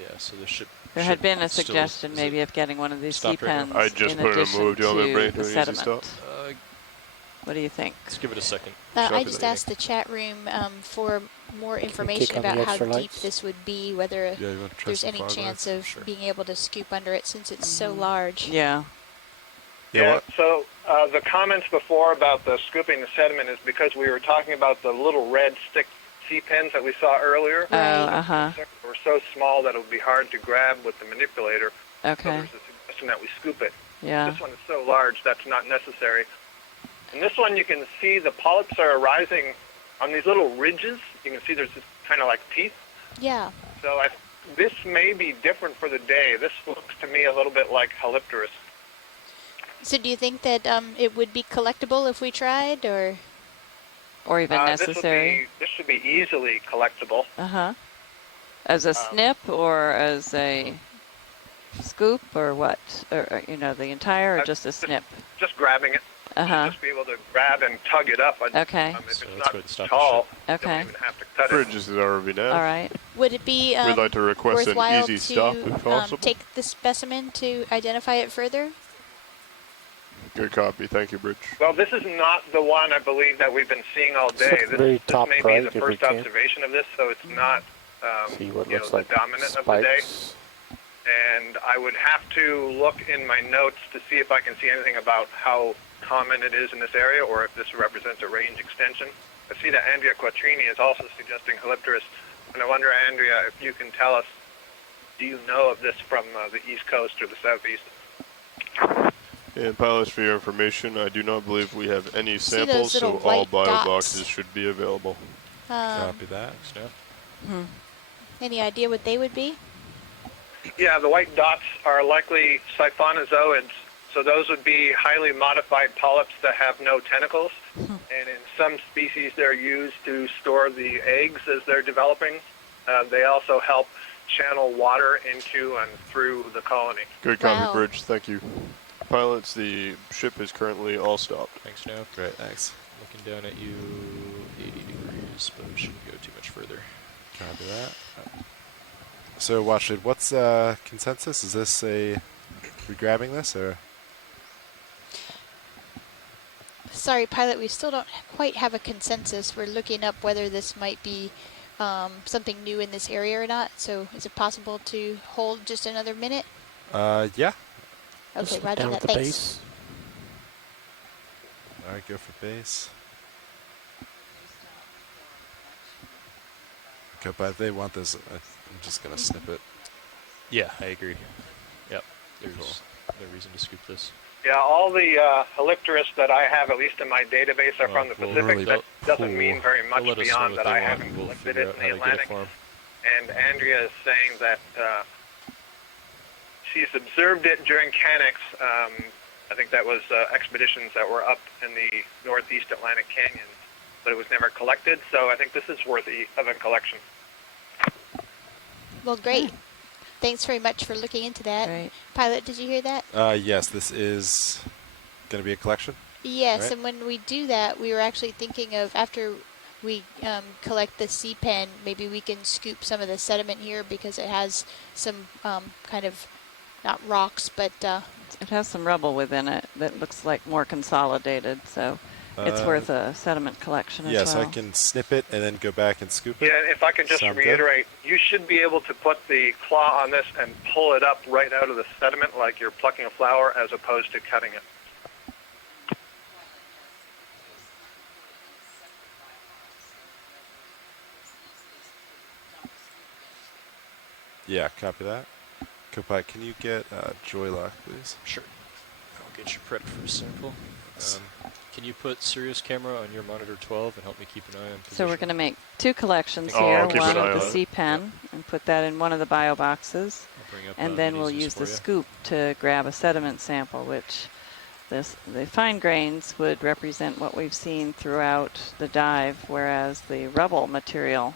Yeah, so the ship. There had been a still- suggestion is maybe it of getting one of these sea stopped right now? pens I just in put in a addition move. Do you want me to bring it to to the an easy sediment. stop? What do you think? Let's give it a second. I just asked the chat room for more information kick on the about how extra deep lights? this would be, whether Yeah, you want to try there's some any fog chance lights? of being able to scoop under it since it's so large. Yeah. Yeah, so the comments before about the scooping the sediment is because we were talking about the little red stick sea pens that we saw earlier. Oh, uh-huh. They were so small that it would be hard to grab with the manipulator. So Okay. there's a suggestion that we scoop it. Yeah. This one is so large that's not necessary. And this one you can see the polyps are arising on these little ridges. You can see there's this kind of like teeth. Yeah. So this may be different for the day. This looks to me a little bit like Halipterus. So do you think that it would be collectible if we tried, or even necessary? This should be easily collectible. Uh-huh. As a snip or as a scoop or what? Or you know, the entire or just a snip? Just grabbing it. Uh-huh. Just be able to grab and tug it up. Okay. If So it's let's go ahead and not stop tall, the you Okay. don't even have to cut it. Bridge is RV now. All right. would it be We'd like to request an worthwhile easy stop if to possible. take the specimen to identify it further? Good copy. Thank you, Bridge. Well, this is not the one I believe that we've been seeing all day. It's very top this may right be if the we first can. observation of this, so it's not See what you know, looks the like dominant of the day. spikes. And I would have to look in my notes to see if I can see anything about how common it is in this area or if this represents a range extension. I see that Andrea Quattrini is also suggesting Halipterus, and I wonder, Andrea, if you can tell us, do you know of this from the East Coast or the Southeast? And pilots, for your information, I do not believe we have any See samples, those so little all white bio dots? boxes should be available. Copy that. Any idea what they would be? Yeah, the white dots are likely siphonozoids, so those would be highly modified polyps that have no tentacles. And in some species, they're used to store the eggs as they're developing. They also help channel water into and through the colony. Good copy, Wow. Bridge. Thank you. Pilots, the ship is currently all stopped. Thanks, Nav. Great, thanks. Looking down at you, 80 degrees, but we shouldn't go too much further. Copy that. So, watch lead, what's consensus? Is this we grabbing this or? Sorry, pilot, we still don't quite have a consensus. We're looking up whether this might be something new in this area or not. So is it possible to hold just another minute? Yeah. Okay, roger down that. at the Thanks. base. All right, go for base. Okay, but if they want this, I'm just going to snip it. Yeah, I agree. Yep, there's no reason to scoop this. Yeah, all the Halicturus that I have, at least in my database, are from the Pacific. That doesn't mean very much beyond that I haven't collected it in the Atlantic. And Andrea is saying that she's observed it during Canex. I think that was expeditions that were up in the northeast Atlantic Canyon, but it was never collected. So I think this is worthy of a collection. Well, great. Thanks very much for looking into that. Right. Pilot, did you hear that? Yes, this is going to be a collection? Yes, right? and when we do that, we were actually thinking of after we collect the sea pen, maybe we can scoop some of the sediment here because it has some kind of, not rocks, but... it has some rubble within it that looks like more consolidated, so it's worth a sediment collection as well. Yes, I can snip it and then go back and scoop it. Yeah, if I can just reiterate, you should be able to put the claw on this and pull it up right out of the sediment like you're plucking a flower as opposed to cutting it. Yeah, copy that. Copilot, can you get Joylock, please? Sure. I'll get you prepped for a sample. Can you put Sirius camera on your monitor 12 and help me keep an eye on position? So we're going to make two collections Oh, here. I'll keep One an eye of the on it. sea pen and put that in one of the bio boxes. I'll bring up, And then we'll Meneses use for the you. scoop to grab a sediment sample, which the fine grains would represent what we've seen throughout the dive, whereas the rubble material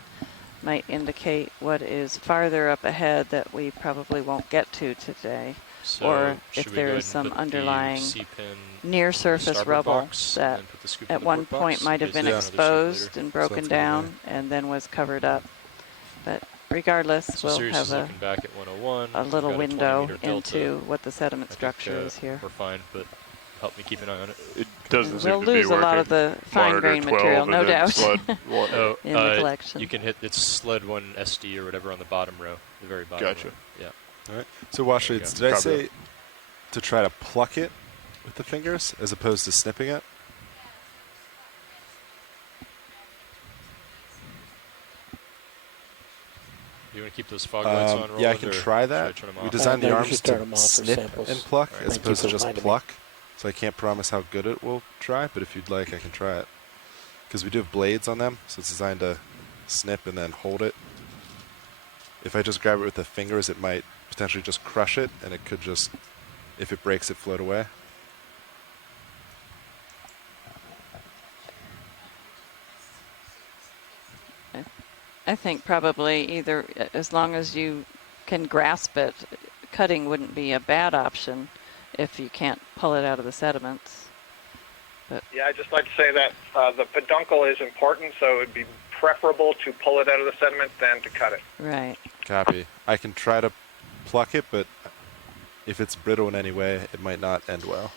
might indicate what is farther up ahead that we probably won't get to today. So or should if we go there ahead is and some put the underlying sea pen near surface starboard rubble box and that then put the scoop in at the one port point box might in have case been there's another scoop exposed later? and broken Sounds good, down and then was covered up. But regardless, So we'll Sirius have is looking back at 101. a little We've got a 20 window meter delta. into what the sediment I think, structure is here. We're fine, but help me keep an eye on it. It doesn't seem We'll to be lose a lot of working. the fine Monitor grain 12 material, and no then doubt, slide one. in the collection. You can hit it's sled 1 SD or whatever on the bottom row, the very bottom Gotcha. row. Yeah. All right. So Washleads, did I Copy say to try to pluck it with the fingers as opposed to snipping it? You want to keep those fog lights on, Roland, yeah, I can or try should I that. turn them We off? designed the you arms should turn to them off for snip samples. and pluck All right. as Thank you opposed to for just reminding me. pluck. So I can't promise how good it will try, but if you'd like, I can try it. Because we do have blades on them, so it's designed to snip and then hold it. If I just grab it with the fingers, it might potentially just crush it, and it could just, if it breaks, it float away. I think probably either, as long as you can grasp it, cutting wouldn't be a bad option if you can't pull it out of the sediments. But Yeah, I'd just like to say that the peduncle is important, so it would be preferable to pull it out of the sediment than to cut it. right. Copy. I can try to pluck it, but if it's brittle in any way, it might not end well.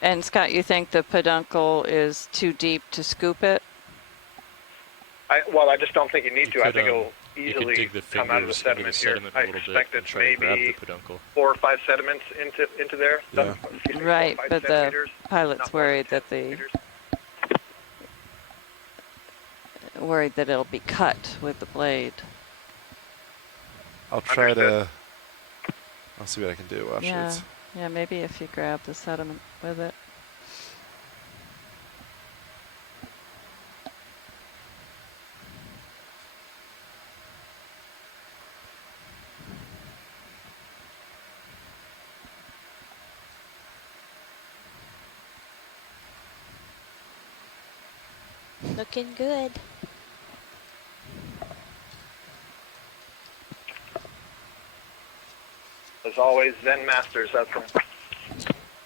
And Scott, you think the peduncle is too deep to scoop it? Well, I just don't think you need to. I could, think it'll you could easily dig the come out of the fingers into the sediment here. sediment I a little bit expect and it's try to grab maybe the peduncle. 4 or 5 sediments into there. Yeah. Excuse me, Right, 4 or 5 but the centimeters, pilot's not more than worried 10 that centimeters. it'll be cut with the blade. I'll try to. Understood. I'll see what I can do. Watch Yeah, it. yeah, maybe if you grab the sediment with it. Looking good. As always, Zen masters out there.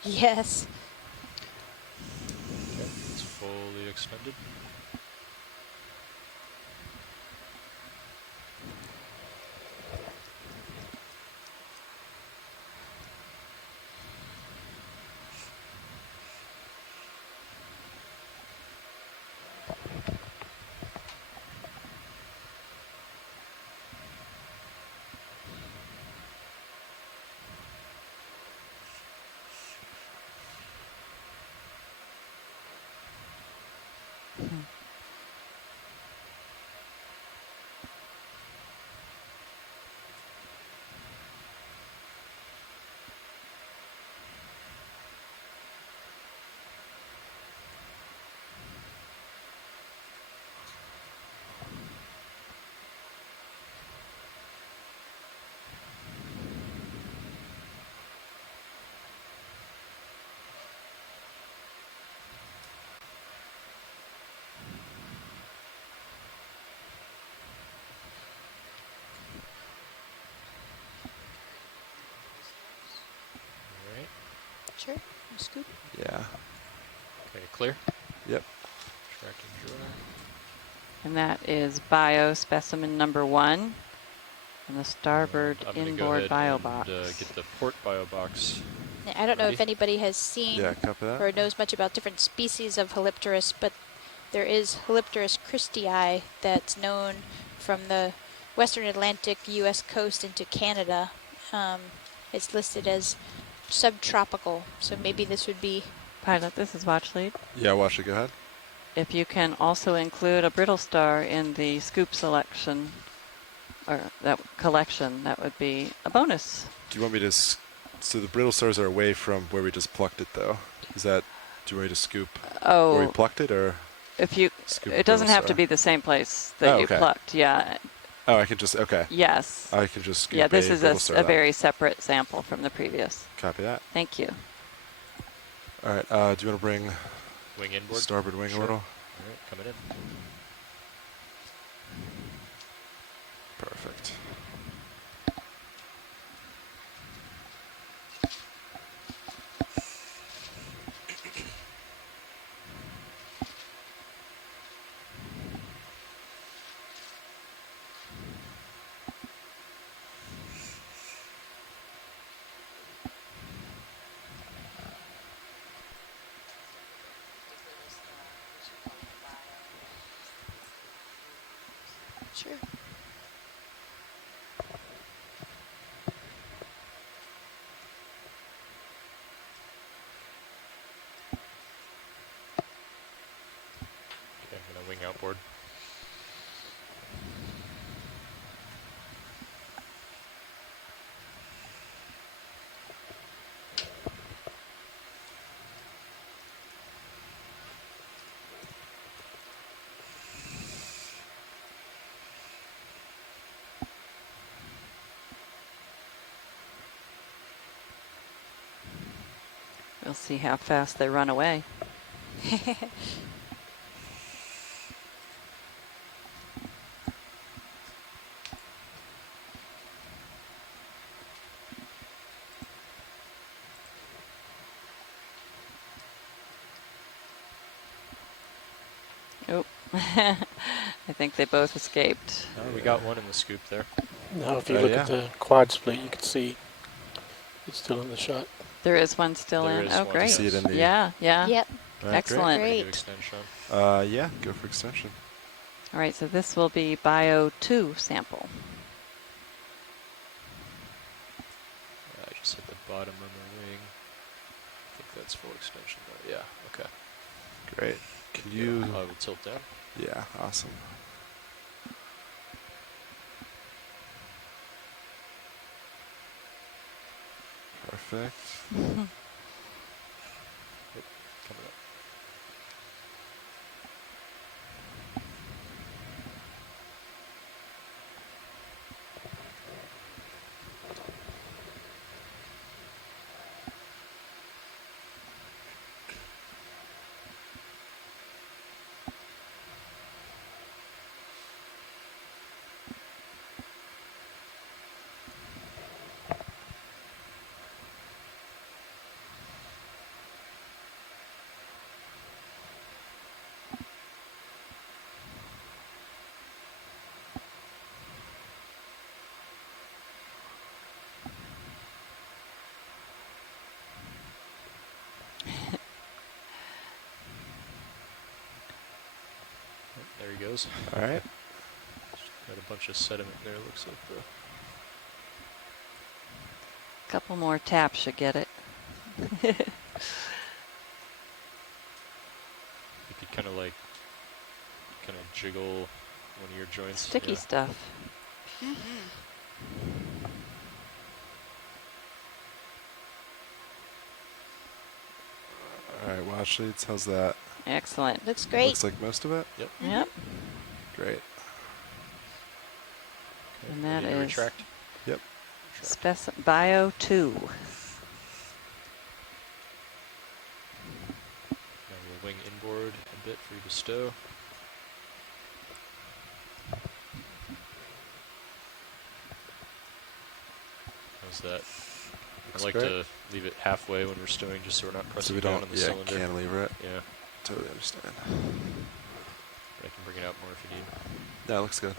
Yes. Okay, it's fully extended. Alright. Sure. Scoop. Yeah. Okay, clear? Yep. Track and draw. And that is bio specimen number 1 and the starboard I'm gonna inboard go bio ahead box. and get the port bio box. I don't know ready. if anybody has seen Yeah, copy that. or knows much about different species of Holypterus, but there is Holypterus christii that's known from the western Atlantic U.S. coast into Canada. It's listed as subtropical, so maybe this would be... Pilot, this is watch lead. Yeah, watch it. Go ahead. If you can also include a brittle star in the scoop selection or that collection, that would be a bonus. Do you want me to... So the brittle stars are away from where we just plucked it, though. Is that... Do you want me to scoop where we plucked it, or... If you... It doesn't have to be the same place that you plucked, yeah. Oh, I can just... Okay. Yes. I can just scoop Yeah, this a is a very separate sample from the previous. Copy that. Thank you. All right, do you want to bring... Wing inboard? Starboard wing a little? All right, coming in. Perfect. Sure. Okay, I'm gonna wing outboard. We'll see how fast they run away. Oh, I think they both escaped. Oh, we got one in the scoop there. Now, if you look at the quad split, you can see it's still in the shot. There is one still in. Oh, great. You see it in the... Yeah, yeah. Yep. Right, excellent. Great. Yeah, go for extension. All right, so this will be bio 2 sample. I just hit the bottom of the wing. I think that's full extension though. Yeah, okay. Great. Can you... I will tilt down. Yeah, awesome. Perfect. Yep, coming up. There he goes. All right. Got a bunch of sediment there, looks like the... Couple more taps should get it. You could kind of like kind of jiggle one of your joints. Sticky stuff. All right, watch leads. How's that? Excellent. Looks great. Looks like most of it. Yep. Yep. Great. And that Ready to is retract? Yep. Bio 2. Now we'll wing inboard a bit for you to stow. How's that? I like to leave it halfway when we're stowing, just so we're not pressing down on the cylinder. Cantilever it. Yeah. Totally understand. But I can bring it out more if you need. Yeah, looks good.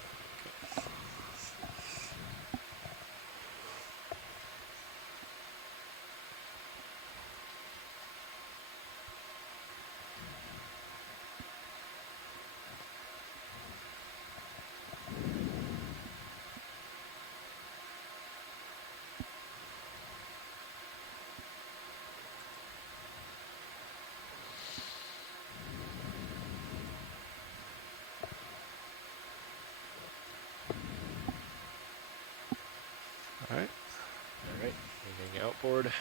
All right. All right. Moving outboard.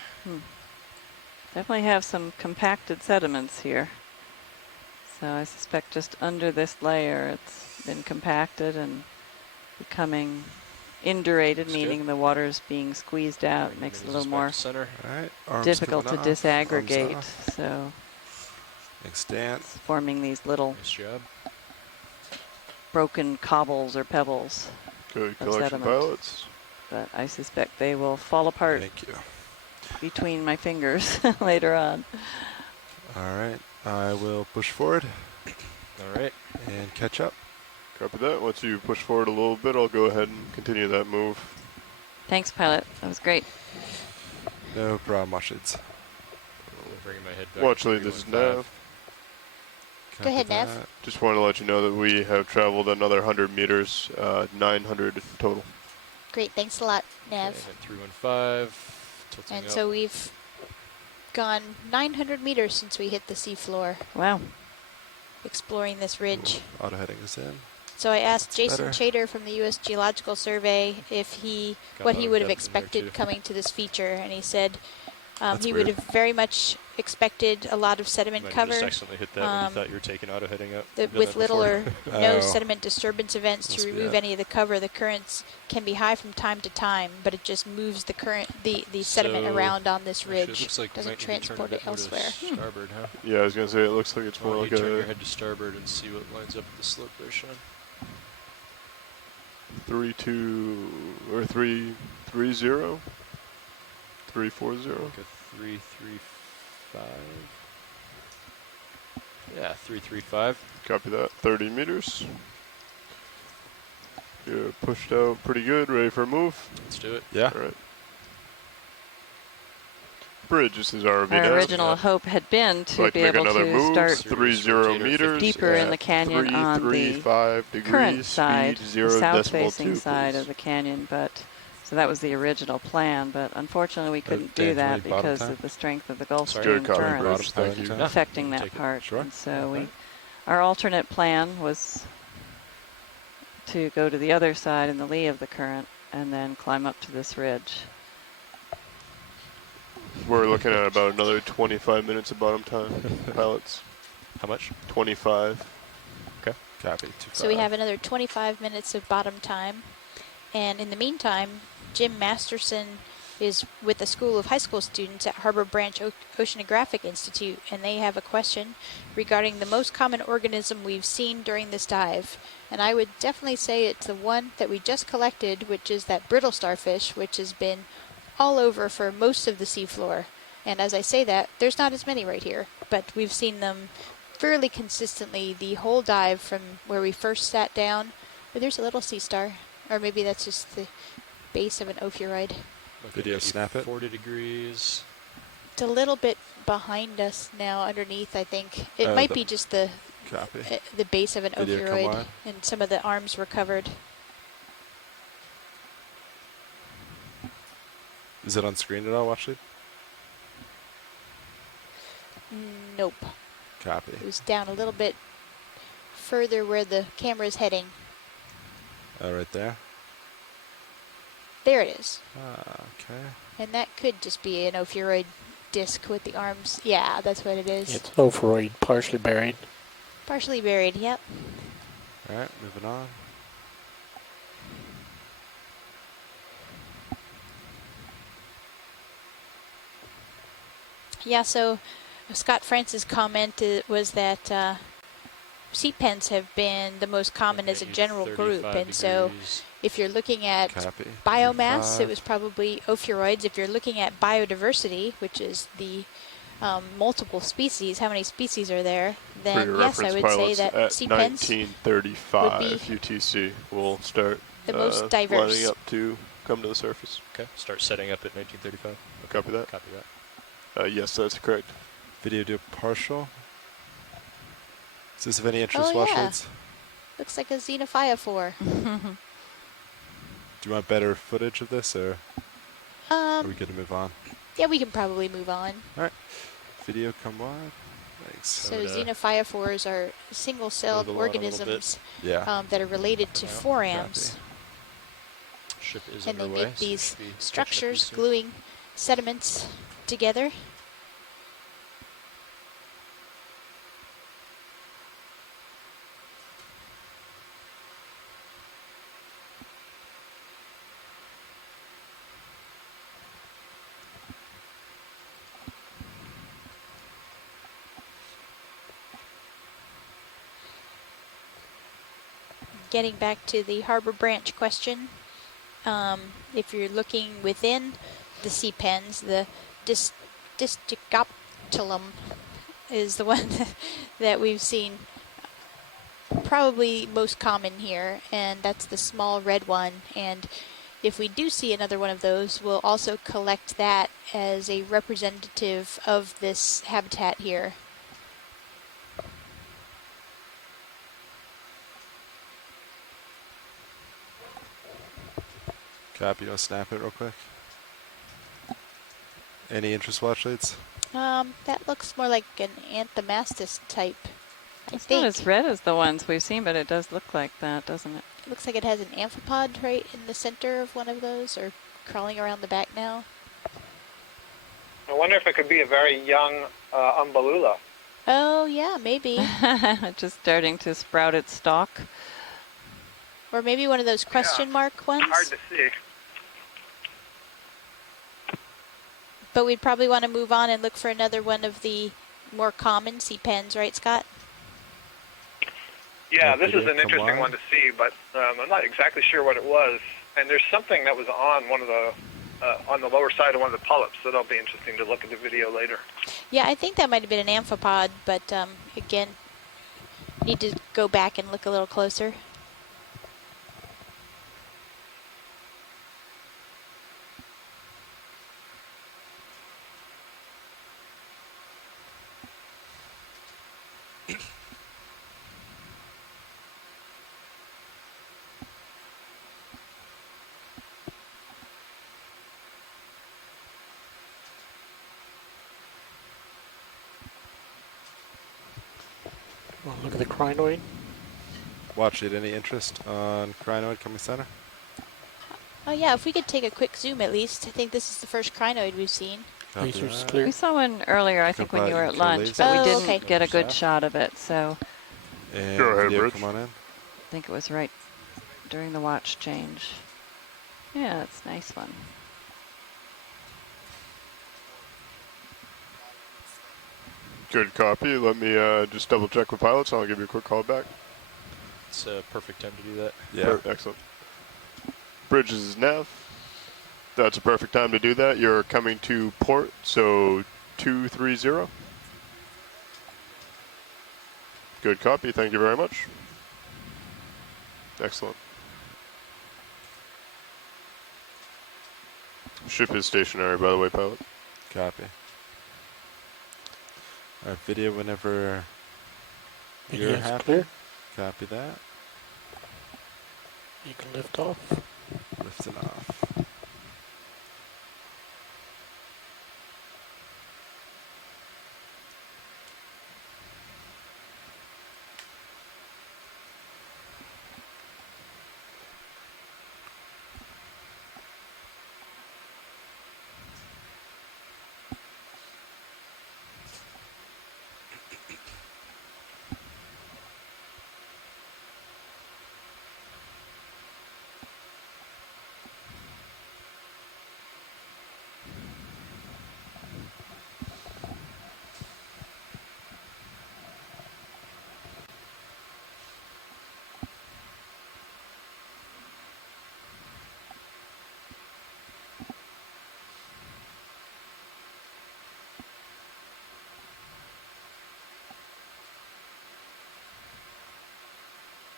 Definitely have some compacted sediments here. So I suspect just under this layer it's been compacted and becoming indurated, meaning the water's being squeezed out. It makes it a little more difficult to disaggregate. So stance. Forming these little nice job. Broken cobbles or pebbles. Good of collection sediment. pilots. But I suspect they will fall apart between my fingers later on. All right. I will push forward. All right. And catch up. Copy that. Once you push forward a little bit, I'll go ahead and continue that move. Thanks, pilot. That was great. No problem, watch leads. Bringing my head back. Watch lead, this is Nav. Go ahead, Nav. Just wanted to let you know that we have traveled another 100 meters, 900 total. Great, thanks a lot, Nav. Okay, 315. Tilting And up. so we've gone 900 meters since we hit the seafloor. Wow. Exploring this ridge. Auto heading is in. So I asked That's Jason better. Chater from the U.S. Geological Survey if what he would have expected coming to this feature, and he said he would have very much expected a lot of sediment You might cover. have just accidentally hit that when you thought you were taking auto heading up. With little or no sediment disturbance events to remove any of the cover. The currents can be high from time to time, but it just moves the the sediment around on this ridge. It looks like you doesn't might need to turn transport a bit it more to elsewhere. starboard, huh? Yeah, I was going to say, it looks like it's more like you turn a your head to starboard and see what lines up with the slope there, Sean. 3-2 or 3-3-0, 3-4-0. Like a 3-3-5. Yeah, 3-3-5. Copy that. 30 meters. You're pushed out pretty good. Ready for a move? Let's do it. Yeah. All right. Bridge, this is RV. Our original hope had been to be able to start 30 meters deeper in the canyon on the current side, the south-facing side of the canyon. But so that was the original plan. But unfortunately, we couldn't do that because of the strength of the Gulf Stream currents affecting that part. And so our alternate plan was to go to the other side in the lee of the current and then climb up to this ridge. We're looking at about another 25 minutes of bottom time, pilots. How much? 25. Okay. Copy. So we have another 25 minutes of bottom time. And in the meantime, Jim Masterson is with a school of high school students at Harbor Branch Oceanographic Institute, and they have a question regarding the most common organism we've seen during this dive. And I would definitely say it's the one that we just collected, which is that brittle starfish, which has been all over for most of the seafloor. And as I say that, there's not as many right here, but we've seen them fairly consistently the whole dive from where we first sat down. But there's a little sea star, or maybe that's just the base of an ophiuroid. Video snap it. 40 degrees. It's a little bit behind us now, underneath, I think. It might be just the base of an ophiuroid, and some of the arms were covered. Is it on screen at all, watch it? Nope. Copy. It was down a little bit further where the camera is heading. Oh, right there? There it is. Okay. And that could just be an ophiuroid disc with the arms. Yeah, that's what it is. It's ophiuroid, partially buried. Partially buried, yep. All right, moving on. Yeah, so Scott Francis' comment was that sea pens have been the most common as a general group. And so if you're looking at biomass, it was probably ophiuroids. If you're looking at biodiversity, which is the multiple species, how many species are there, then yes, I would say that sea pens 1935 UTC will start the most diverse. lining up to come to the surface. Okay, start setting up at 1935. Copy that. Copy that. Yes, that's correct. Video do partial. Is this of any interest, Oh, yeah. Watchleads? Looks like a xenophyophore. Do you want better footage of this, or are we going to move on? Yeah, we can probably move on. All right. Video come wide. Thanks. So xenophyophores are single-celled organisms that are related to forams. Ship is and underway, they make these structures, gluing sediments together. Getting back to the harbor branch question, if you're looking within the sea pens, the Disticoptilum is the one that we've seen probably most common here, and that's the small red one. And if we do see another one of those, we'll also collect that as a representative of this habitat here. Copy, I'll snap it real quick. Any interest, Watchleads? That looks more like an Anthomastus type. It's not as red as the ones we've seen, but it does look like that, doesn't it? It looks like it has an amphipod right in the center of one of those, or crawling around the back now. I wonder if it could be a very young umbellula. Oh, yeah, maybe. Just starting to sprout its stalk. Or maybe one of those question mark ones. Hard to see. But we'd probably want to move on and look for another one of the more common sea pens, right, Scott? Yeah, this is an interesting one to see, but I'm not exactly sure what it was. And there's something that was on one of the on the lower side of one of the polyps, so that'll be interesting to look at the video later. Yeah, I think that might have been an amphipod, but again, need to go back and look a little closer. Want to look at the crinoid? Watchlead, any interest on crinoid coming center? Oh yeah, if we could take a quick zoom at least. I think this is the first crinoid we've seen. Research clear. We saw one earlier, I think, when you were at lunch, but we didn't get a good shot of it, so And Go ahead, video, Bridge. come on in. I think it was right during the watch change. Yeah, that's a nice one. Good copy. Let me just double check with pilots, and I'll give you a quick call back. It's a perfect time to do that. Yeah. Excellent. Bridges is nav. That's a perfect time to do that. You're coming to port, so 230. Good copy. Thank you very much. Excellent. Ship is stationary, by the way, pilot. Copy. All right, video whenever you're Video's happy. clear. Copy that. You can lift off. Lifting off.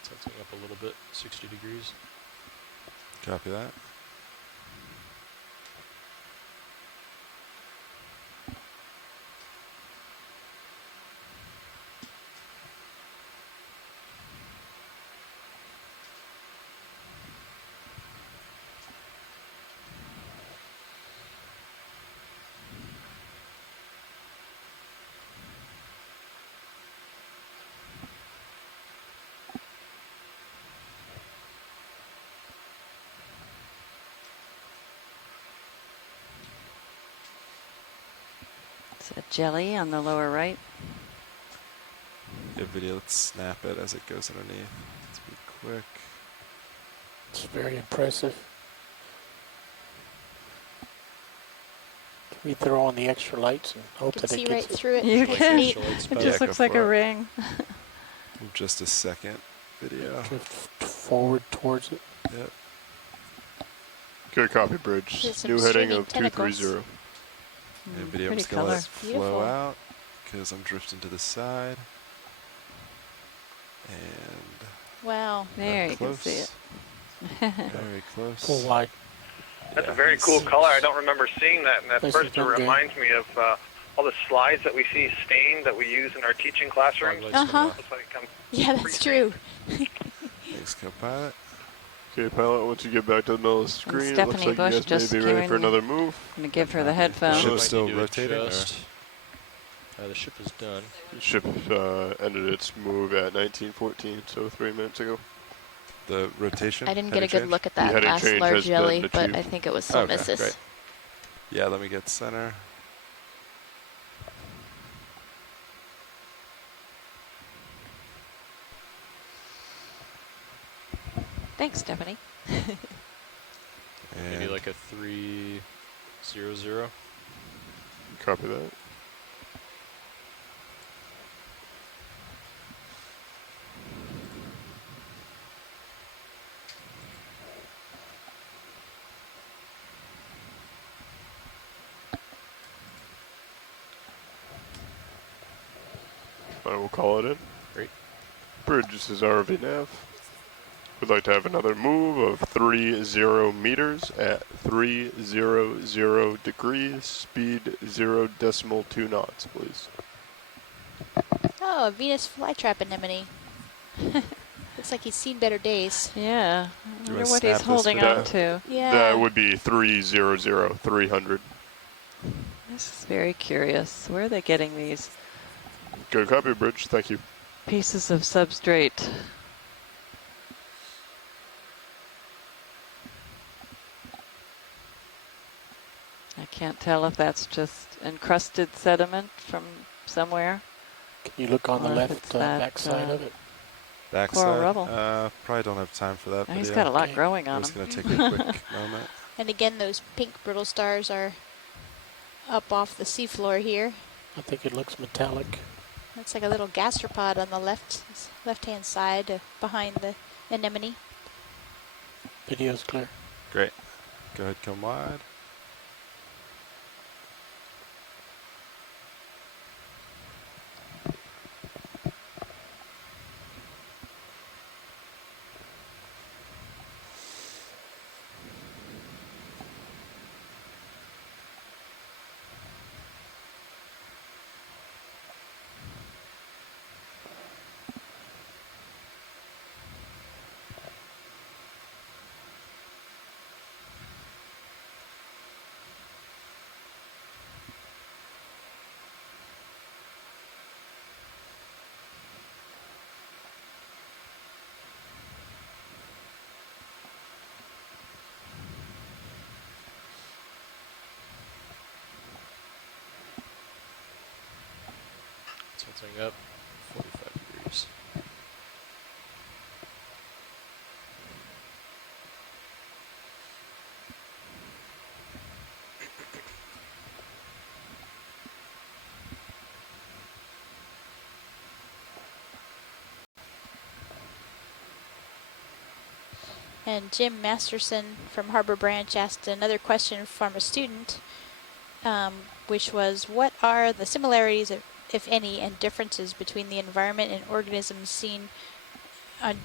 Tilting up a little bit, 60 degrees. Copy that. It's a jelly on the lower right. Yeah, video, let's snap it as it goes underneath. Let's be quick. It's very impressive. Can we throw on the extra lights and hope You that can it see right gets it? through it. You It's can. neat. It just looks like a ring. Just a second video. Drift forward towards it. Yep. Good copy, Bridge. There's some New heading streaming of 230. Yeah, video, I'm pretty just gonna let color. it flow Beautiful. out because I'm drifting to the side. And Wow. There, not you can see close. it. Very close. Full wide. That's a very cool color. I don't remember seeing that, and at Nice first it and good. reminds me of all the slides that we see stained that we use in our teaching classrooms. Uh-huh. Looks like Yeah, that's true. Thanks, co-pilot. Okay, pilot, once you get back to the middle of the screen, it looks Stephanie like Bush you guys just may be came ready for in. another move. I'm going to give her the The headphones. ship's Might still need to rotating, or? adjust. The ship is done. The ship ended its move at 1914, so 3 minutes ago. The rotation? I didn't get a heading good change? look at The that heading last change large has been jelly, but achieved. I think it was still Okay, misses. great. Yeah, let me get center. Thanks, Stephanie. Maybe And like a 300. Copy that. I will call it in. Great. Bridge, this is RV Nav. We'd like to have another move of 30 meters at 300 degrees, speed 0.2 knots, please. Oh, a Venus flytrap anemone. Looks like he's seen better days. Yeah. I You wonder wanna what snap he's this holding video? on to. Yeah. That would be 300. This is very curious. Where are they getting these Good copy, Bridge. Thank you. pieces of substrate? I can't tell if that's just encrusted sediment from somewhere. Can you look on the Or if left it's that, backside of it? backside. Coral rubble. Probably don't have time for that Oh, video. he's got a lot Okay. growing I'm on just him. going to take a quick moment. And again, those pink brittle stars are up off the seafloor here. I think it looks metallic. Looks like a little gastropod on the left-hand side behind the anemone. Video's clear. Great. Go ahead, come wide. Tilting up 45 degrees. And Jim Masterson from Harbor Branch asked another question from a student, which was, what are the similarities, if any, and differences between the environment and organisms seen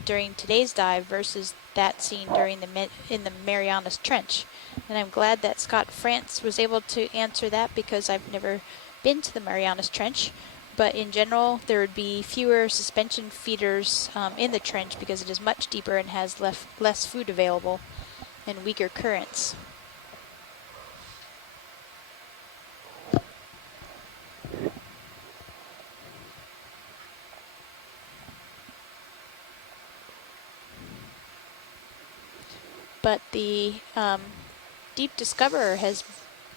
during today's dive versus that seen during in the Marianas Trench. And I'm glad that Scott France was able to answer that, because I've never been to the Marianas Trench. But in general, there would be fewer suspension feeders in the trench because it is much deeper and has less food available and weaker currents. But the Deep Discoverer has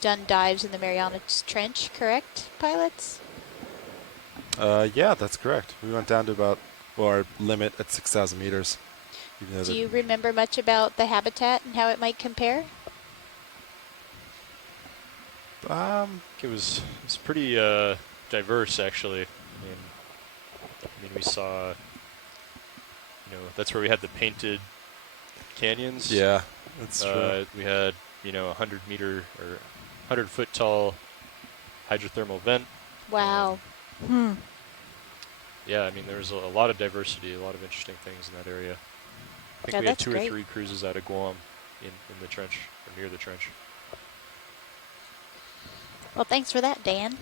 done dives in the Marianas Trench, correct, pilots? Yeah, that's correct. We went down to about our limit at 6,000 meters. Do you remember much about the habitat and how it might compare? It was pretty diverse, actually. I mean, we saw, that's where we had the painted canyons. Yeah, that's true. We had, 100-meter or 100-foot tall hydrothermal vent. Wow. Yeah, I mean, there was a lot of diversity, a lot of interesting things in that area. I think we had 2 or 3 cruises out of Guam in the trench, or near the trench. Well, thanks for that, Dan.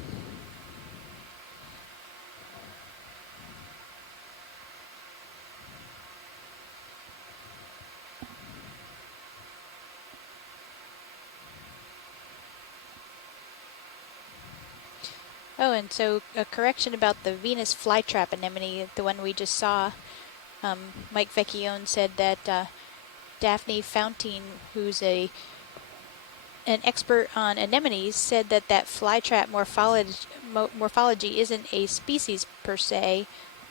Oh, and so a correction about the Venus flytrap anemone, the one we just saw. Mike Vecchione said that Daphne Fountain, who's an expert on anemones, said that flytrap morphology isn't a species per se,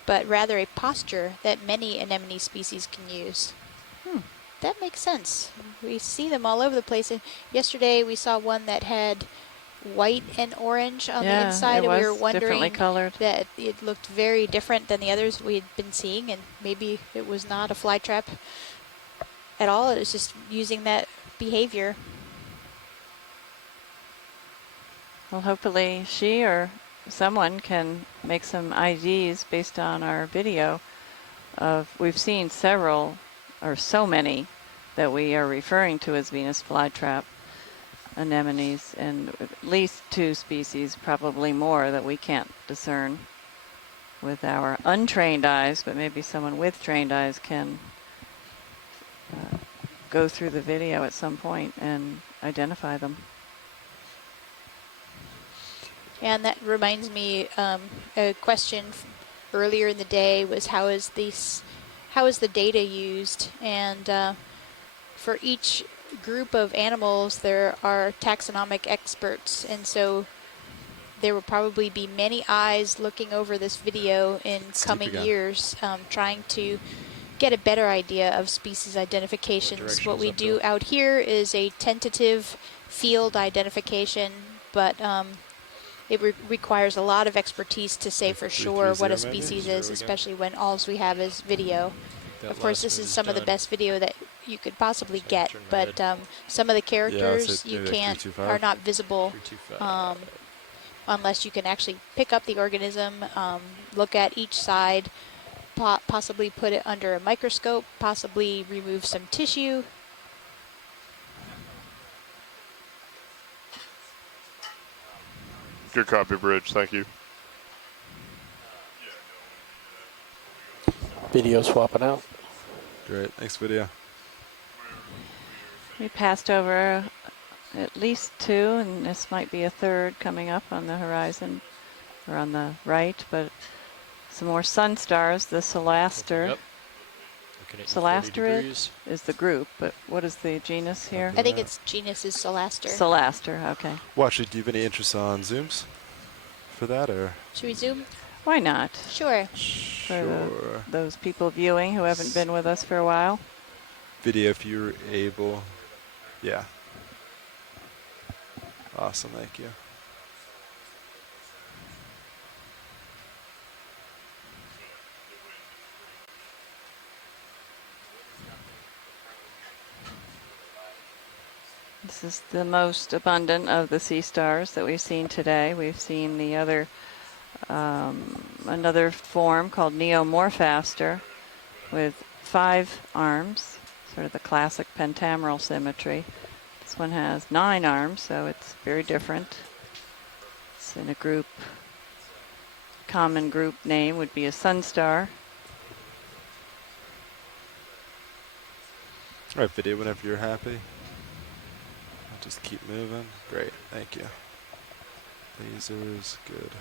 but rather a posture that many anemone species can use. That makes sense. We see them all over the place. And yesterday we saw one that had white and orange on the inside, and we were wondering that it looked very different than the others we had been seeing, and maybe it was not a fly trap at all. It was just using that behavior. Well, hopefully she or someone can make some IDs based on our video of, we've seen several or so many that we are referring to as Venus flytrap anemones, and at least 2 species, probably more, that we can't discern with our untrained eyes, but maybe someone with trained eyes can go through the video at some point and identify them. And that reminds me, a question earlier in the day was how is the data used? And for each group of animals, there are taxonomic experts, and so there will probably be many eyes looking over this video in coming years, trying to get a better idea of species identifications. What we do out here is a tentative field identification, but it requires a lot of expertise to say for sure what a species is, especially when all we have is video. Of course, this is some of the best video that you could possibly get, but some of the characters are not visible unless you can actually pick up the organism, look at each side, possibly put it under a microscope, possibly remove some tissue. Good copy, Bridge. Thank you. Video swapping out. Great. Thanks, video. We passed over at least 2, and this might be a 3rd coming up on the horizon, or on the right, but some more sun stars, the Celestered. Celestered is the group, but what is the genus here? I think its genus is Celestered. Celestered, okay. Well, actually, do you have any interest on zooms for that, or? Should we zoom? Why not? Sure. For those people viewing who haven't been with us for a while. Video, if you're able. Yeah. Awesome, thank you. This is the most abundant of the sea stars that we've seen today. We've seen the other, another form called Neomorphaster with 5 arms, sort of the classic pentameral symmetry. This one has 9 arms, so it's very different. It's in a group. Common group name would be a sunstar. All right, video whenever you're happy. I'll just keep moving. Great, thank you. Lasers, good.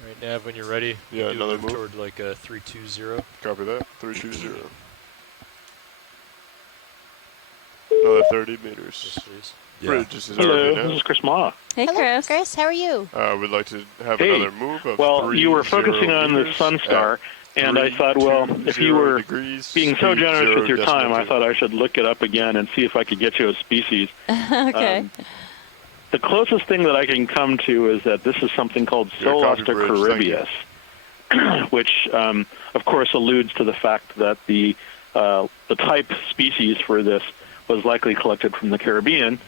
All right, Nav, when you're ready, Yeah, do another move move. toward like a 320. Copy that. 320. Another 30 meters. Yes, please. Bridge, is Hello, already now. this is Chris Ma. Hey, Hello, Chris. Chris, how are you? We'd like to have Hey. another move of Well, you were 30 focusing on the meters Sun Star, at and I thought, well, if you 320 were degrees, being so speed generous 0 with your decimal time, I two. thought I should look it up again and see if I could get you a species. Okay. The closest thing that I can come to is that this is something called Yeah, copy Celestered bridge, thank you. Caribbeus, which, of course, alludes to the fact that the type species for this was likely collected from the Caribbean.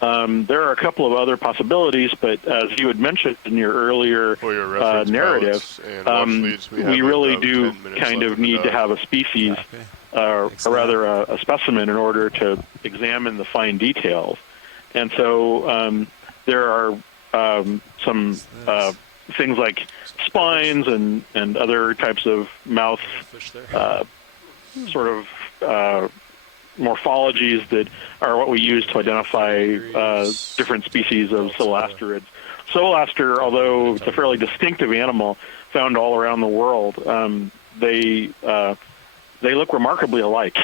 There are a couple of other possibilities, but as you had mentioned in your earlier For your reference narrative, pilots and watch leads, we have we really about do 10 minutes kind left of in the need to dive. have a species, or rather a specimen, in order to examine the fine details. And so there are some things like spines and other types of mouth sort of morphologies that are what we use to identify different species of Celesterids. Celester, although it's a fairly distinctive animal found all around the world, they look remarkably alike,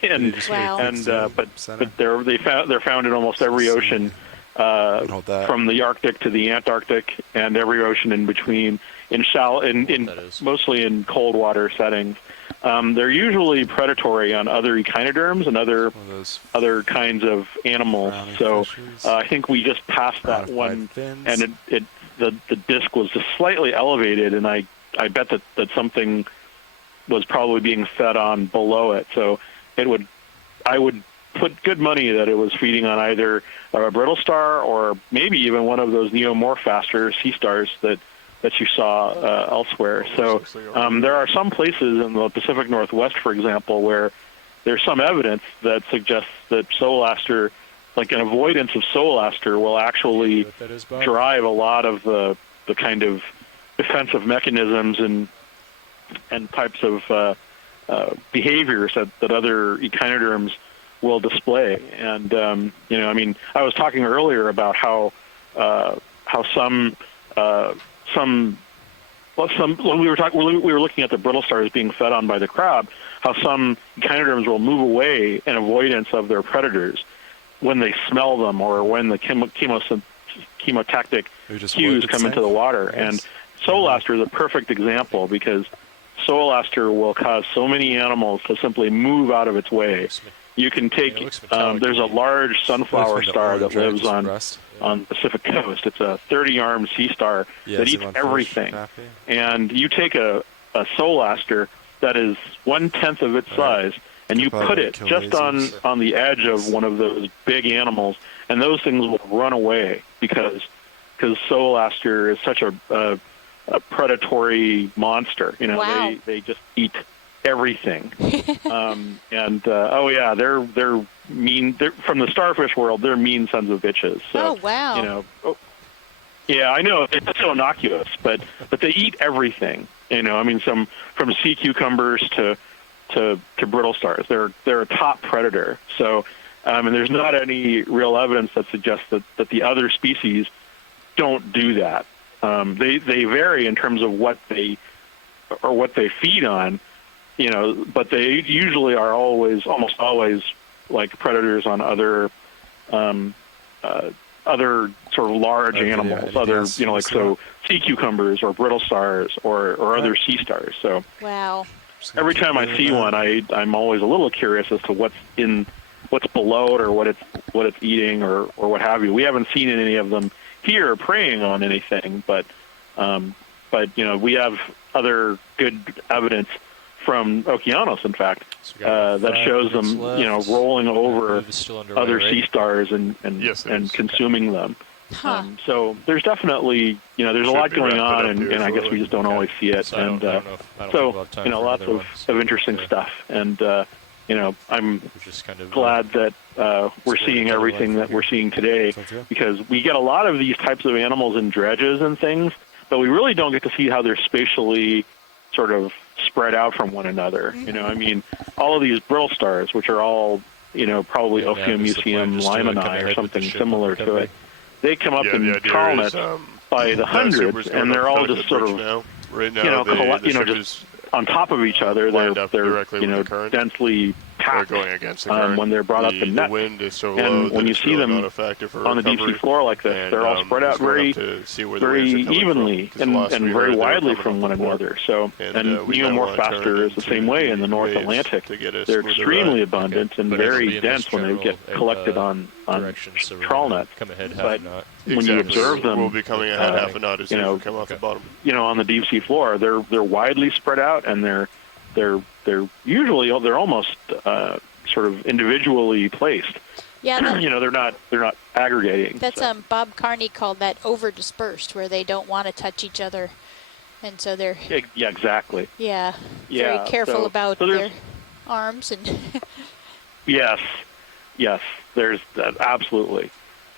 but they're found in almost every ocean, from the Arctic to the Antarctic, and every ocean in between, mostly in cold water settings. They're usually predatory on other echinoderms and other kinds of animals. So I think we just passed that one, and the disc was just slightly elevated, and I bet that something was probably being fed on below it. So I would put good money that it was feeding on either a brittle star or maybe even one of those neomorphaster sea stars that you saw elsewhere. So there are some places in the Pacific Northwest, for example, where there's some evidence that suggests that Celester, like an avoidance of Celester, will actually drive a lot of the kind of defensive mechanisms and types of behaviors that other echinoderms will display. And I was talking earlier about how some when we were looking at the brittle stars being fed on by the crab, how some echinoderms will move away in avoidance of their predators when they smell them or when the chemotactic cues come into the water. And Celester is a perfect example, because Celester will cause so many animals to simply move out of its way. You can take, there's a large sunflower star that lives on the Pacific coast. It's a 30-armed sea star that eats everything. And you take a Celester that is 1/10 of its size, and you put it just on the edge of one of those big animals, and those things will run away because Celester is such a predatory monster. Wow. They just eat everything. They're mean. They're, from the starfish world, they're mean sons of bitches. So, oh, wow. Yeah, I know, it's so innocuous, but they eat everything. From sea cucumbers to brittle stars. They're a top predator. So, and there's not any real evidence that suggests that the other species don't do that. They vary in terms of what they feed on, but they usually are almost always like predators on other sort of large animals, sea cucumbers or brittle stars or other sea stars. So wow. Every time I see one, I'm always a little curious as to what's below it or what it's eating or what have you. We haven't seen any of them here preying on anything, but But we have other good evidence from Okeanos, in fact, that shows them rolling over other sea stars and consuming them. So there's definitely there's a lot going on, and I guess we just don't always see it. And so lots of interesting stuff. And I'm glad that we're seeing everything that we're seeing today, because we get a lot of these types of animals in dredges and things, but we really don't get to see how they're spatially sort of spread out from one another. I mean, all of these brittle stars, which are all probably Ophiumuseum limani or something similar to it, they come up in trawl nets by the hundreds, and they're all just sort of just on top of each other. They're densely packed when they're brought up in nets. And when you see them on the deep sea floor like this, they're all spread out very evenly and very widely from one another. So, and Neomorphaster is the same way in the North Atlantic. They're extremely abundant and very dense when they get collected on trawl nets. But when you observe them, we'll be coming ahead half a knot as soon as we come off the bottom. On the deep sea floor, they're widely spread out, and they're usually almost sort of individually placed. Yeah, they're not aggregating. That's Bob Carney called that over dispersed, where they don't want to touch each other, and so they're exactly very careful about their arms and yes, there's that absolutely.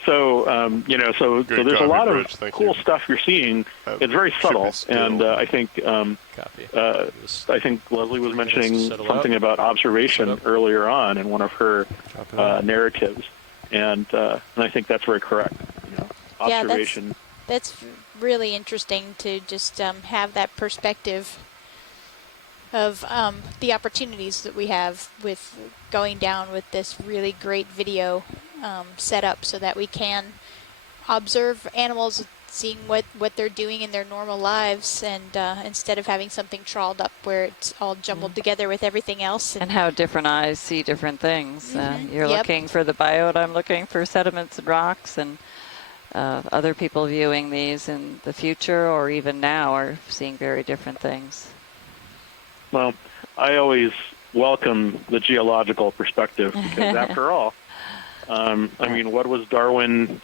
So so there's a lot of cool stuff you're seeing. It's very subtle, and I think Leslie was mentioning something about observation earlier on in one of her narratives, and I think that's very correct. Observation. Yeah, that's really interesting to just have that perspective of the opportunities that we have with going down with this really great video set up, so that we can observe animals, seeing what they're doing in their normal lives, and instead of having something trawled up where it's all jumbled together with everything else. And how different eyes see different things. You're looking for the biota, I'm looking for sediments and rocks, and other people viewing these in the future or even now are seeing very different things. Well, I always welcome the geological perspective, because after all, I mean, what was Darwin?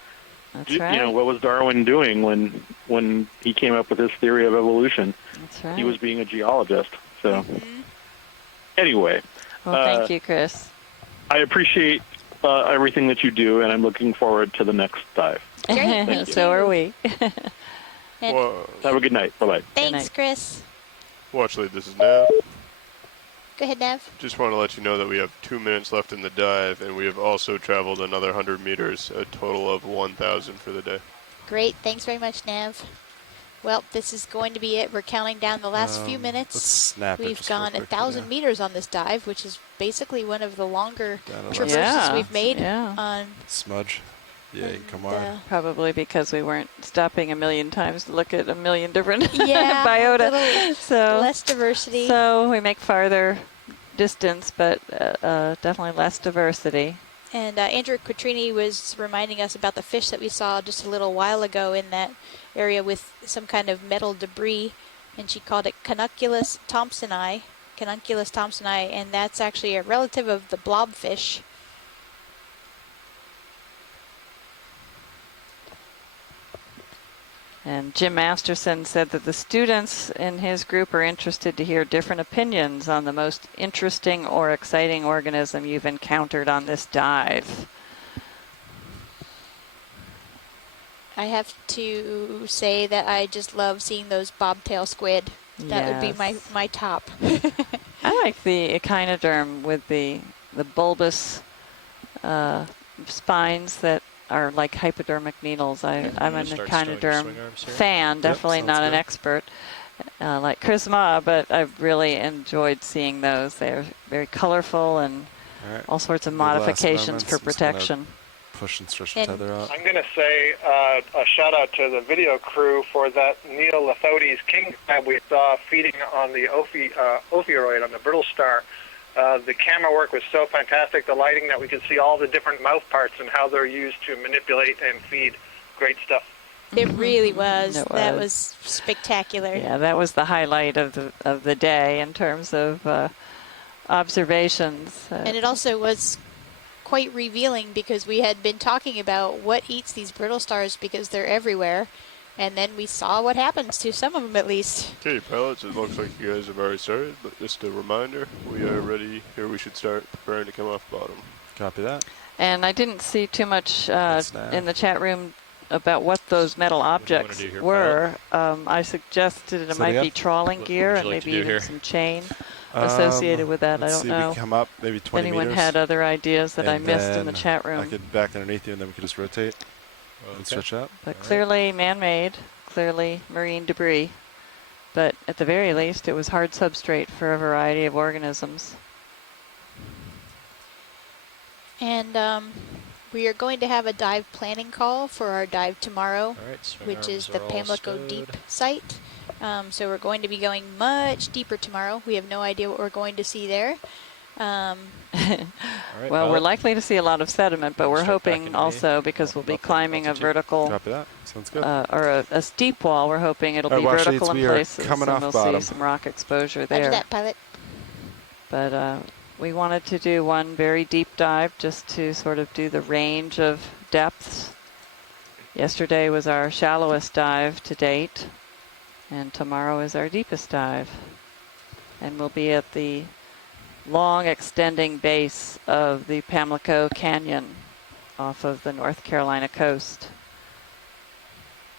What was Darwin doing when he came up with his theory of evolution? That's right. He was being a geologist. So, anyway. Well, thank you, Chris. I appreciate everything that you do, and I'm looking forward to the next dive. So are we. Well, have a good night. Bye-bye. Thanks, Chris. Well, actually, this is Nav. Go ahead, Nav. Just want to let you know that we have 2 minutes left in the dive, and we have also traveled another 100 meters, a total of 1,000 for the day. Great. Thanks very much, Nav. Well, this is going to be it. We're counting down the last few minutes. We've gone 1,000 meters on this dive, which is basically one of the longer traverses we've made on Smudge. Yeah, you can come on. Probably because we weren't stopping a million times to look at a million different biota. So less diversity. So we make farther distance, but definitely less diversity. And Andrew Quattrini was reminding us about the fish that we saw just a little while ago in that area with some kind of metal debris, and she called it Canunculus thompsoni, and that's actually a relative of the blobfish. And Jim Masterson said that the students in his group are interested to hear different opinions on the most interesting or exciting organism you've encountered on this dive. I have to say that I just love seeing those bobtail squid. That would be my top. I like the echinoderm with the bulbous spines that are like hypodermic needles. I'm an echinoderm fan, definitely not an expert like Chris Ma, but I've really enjoyed seeing those. They're very colorful and all sorts of modifications for protection. Push and stretch the tether out. I'm going to say a shout out to the video crew for that Neolithotes king crab we saw feeding on the ophiuroid on the Brittle Star. The camera work was so fantastic, the lighting, that we could see all the different mouth parts and how they're used to manipulate and feed. Great stuff. It really was. It That was. was spectacular. Yeah, that was the highlight of the day in terms of observations. And it also was quite revealing because we had been talking about what eats these brittle stars because they're everywhere. And then we saw what happens to some of them at least. Okay, pilots, it looks like you guys have already started, but just a reminder, we are ready. Here we should start preparing to come off bottom. Copy that. And I didn't see too much in the chat room about what those metal objects here, were. I suggested it Say might again? be trawling What gear would you and like to maybe do even here? some chain associated with that. I Let's don't see know. If we come up maybe If 20 anyone meters. had other ideas that I and missed in the then chat room. I could back underneath you, and then we could just rotate and stretch out. But clearly man-made, clearly marine debris. But at the very least, it was hard substrate for a variety of organisms. And we are going to have a dive planning call for our dive tomorrow, which is the Pamlico Deep site. So we're going to be going much deeper tomorrow. We have no idea what we're going to see there. Well, we're likely to see a lot of sediment, but we're hoping also, because we'll be climbing a vertical, Copy that. Sounds good. or a steep wall, we're hoping it'll be Wash vertical Leads, in we are places, coming and off we'll bottom. see some rock exposure Roger there. that, pilot. But we wanted to do one very deep dive just to sort of do the range of depths. Yesterday was our shallowest dive to date, and tomorrow is our deepest dive. And we'll be at the long extending base of the Pamlico Canyon off of the North Carolina coast.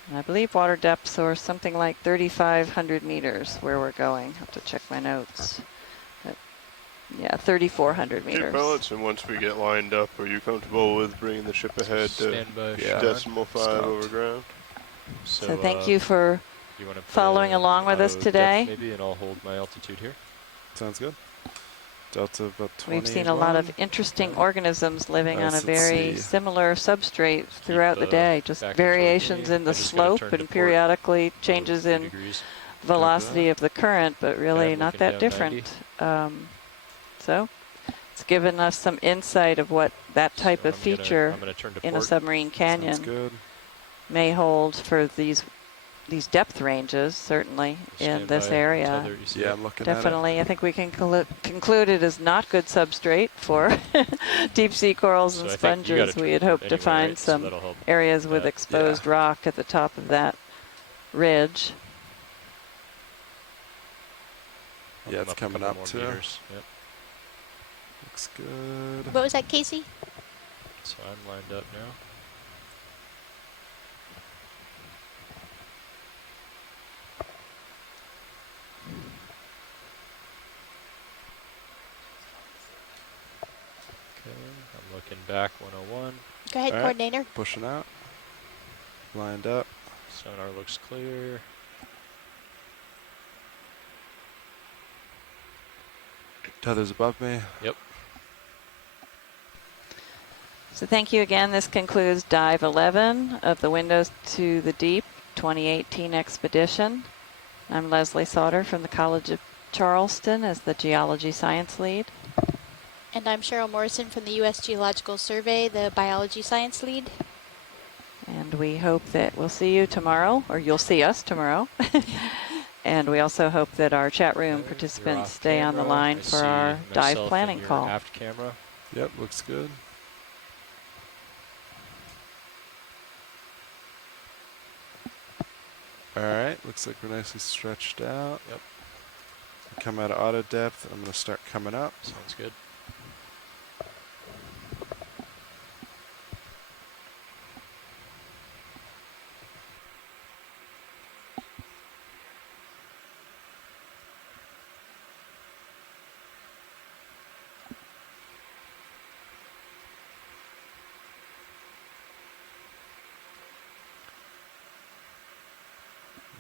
And I believe water depths are something like 3,500 meters where we're going. I have to check my notes. But yeah, 3,400 Okay, meters. pilots, and once we get lined up, are you comfortable with bringing the ship ahead to Stand by, decimal 5 over ground? So thank you for you wanna put following a along with us auto today. depth maybe, and I'll hold my altitude here. Sounds good. Delta about 20. We've seen a lot of interesting organisms living on a Let's very see. similar substrate throughout the day. Just back and forth variations me. in the I just gotta slope turn to and port periodically changes in degrees. velocity of the current, but really I'm not looking that down different. So it's given us some insight of what that type of feature I'm gonna turn to in a port. submarine canyon Sounds good. may hold for these depth ranges, certainly in Stand this by, area. tether, you see Yeah, it? I'm looking Definitely, I think we can conclude it is not good substrate for deep sea corals So and I think you gotta sponges. turn We to had port hoped to anyway, find right? So some that'll help areas with that. exposed rock at the top of that ridge. I'll Yeah, come it's up a coming couple up more too. meters. Yep. Looks good. What was that, Casey? So I'm lined up now. Okay, I'm looking back 101. Go ahead, All right. coordinator. Pushing out. Lined up. Sonar looks clear. Tether's above me. Yep. So thank you again. This concludes Dive 11 of the Windows to the Deep 2018 expedition. I'm Leslie Sauter from the College of Charleston as the Geology Science Lead. And I'm Cheryl Morrison from the U.S. Geological Survey, the Biology Science Lead. And we hope that we'll see you tomorrow, or you'll see us tomorrow. And we also hope that our chat room participants stay on the line for our dive planning call. Aft camera. Yep, looks good. All right, looks like we're nicely stretched out. Yep. Come out of auto depth. I'm going to start coming up. Sounds good.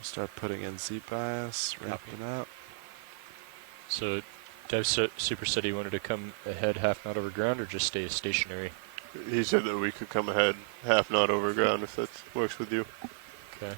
Start putting in Z bias, ramping up. So, Dive Super said he wanted to come ahead half knot over ground or just stay stationary. He said that we could come ahead half knot over ground if that works with you. Okay.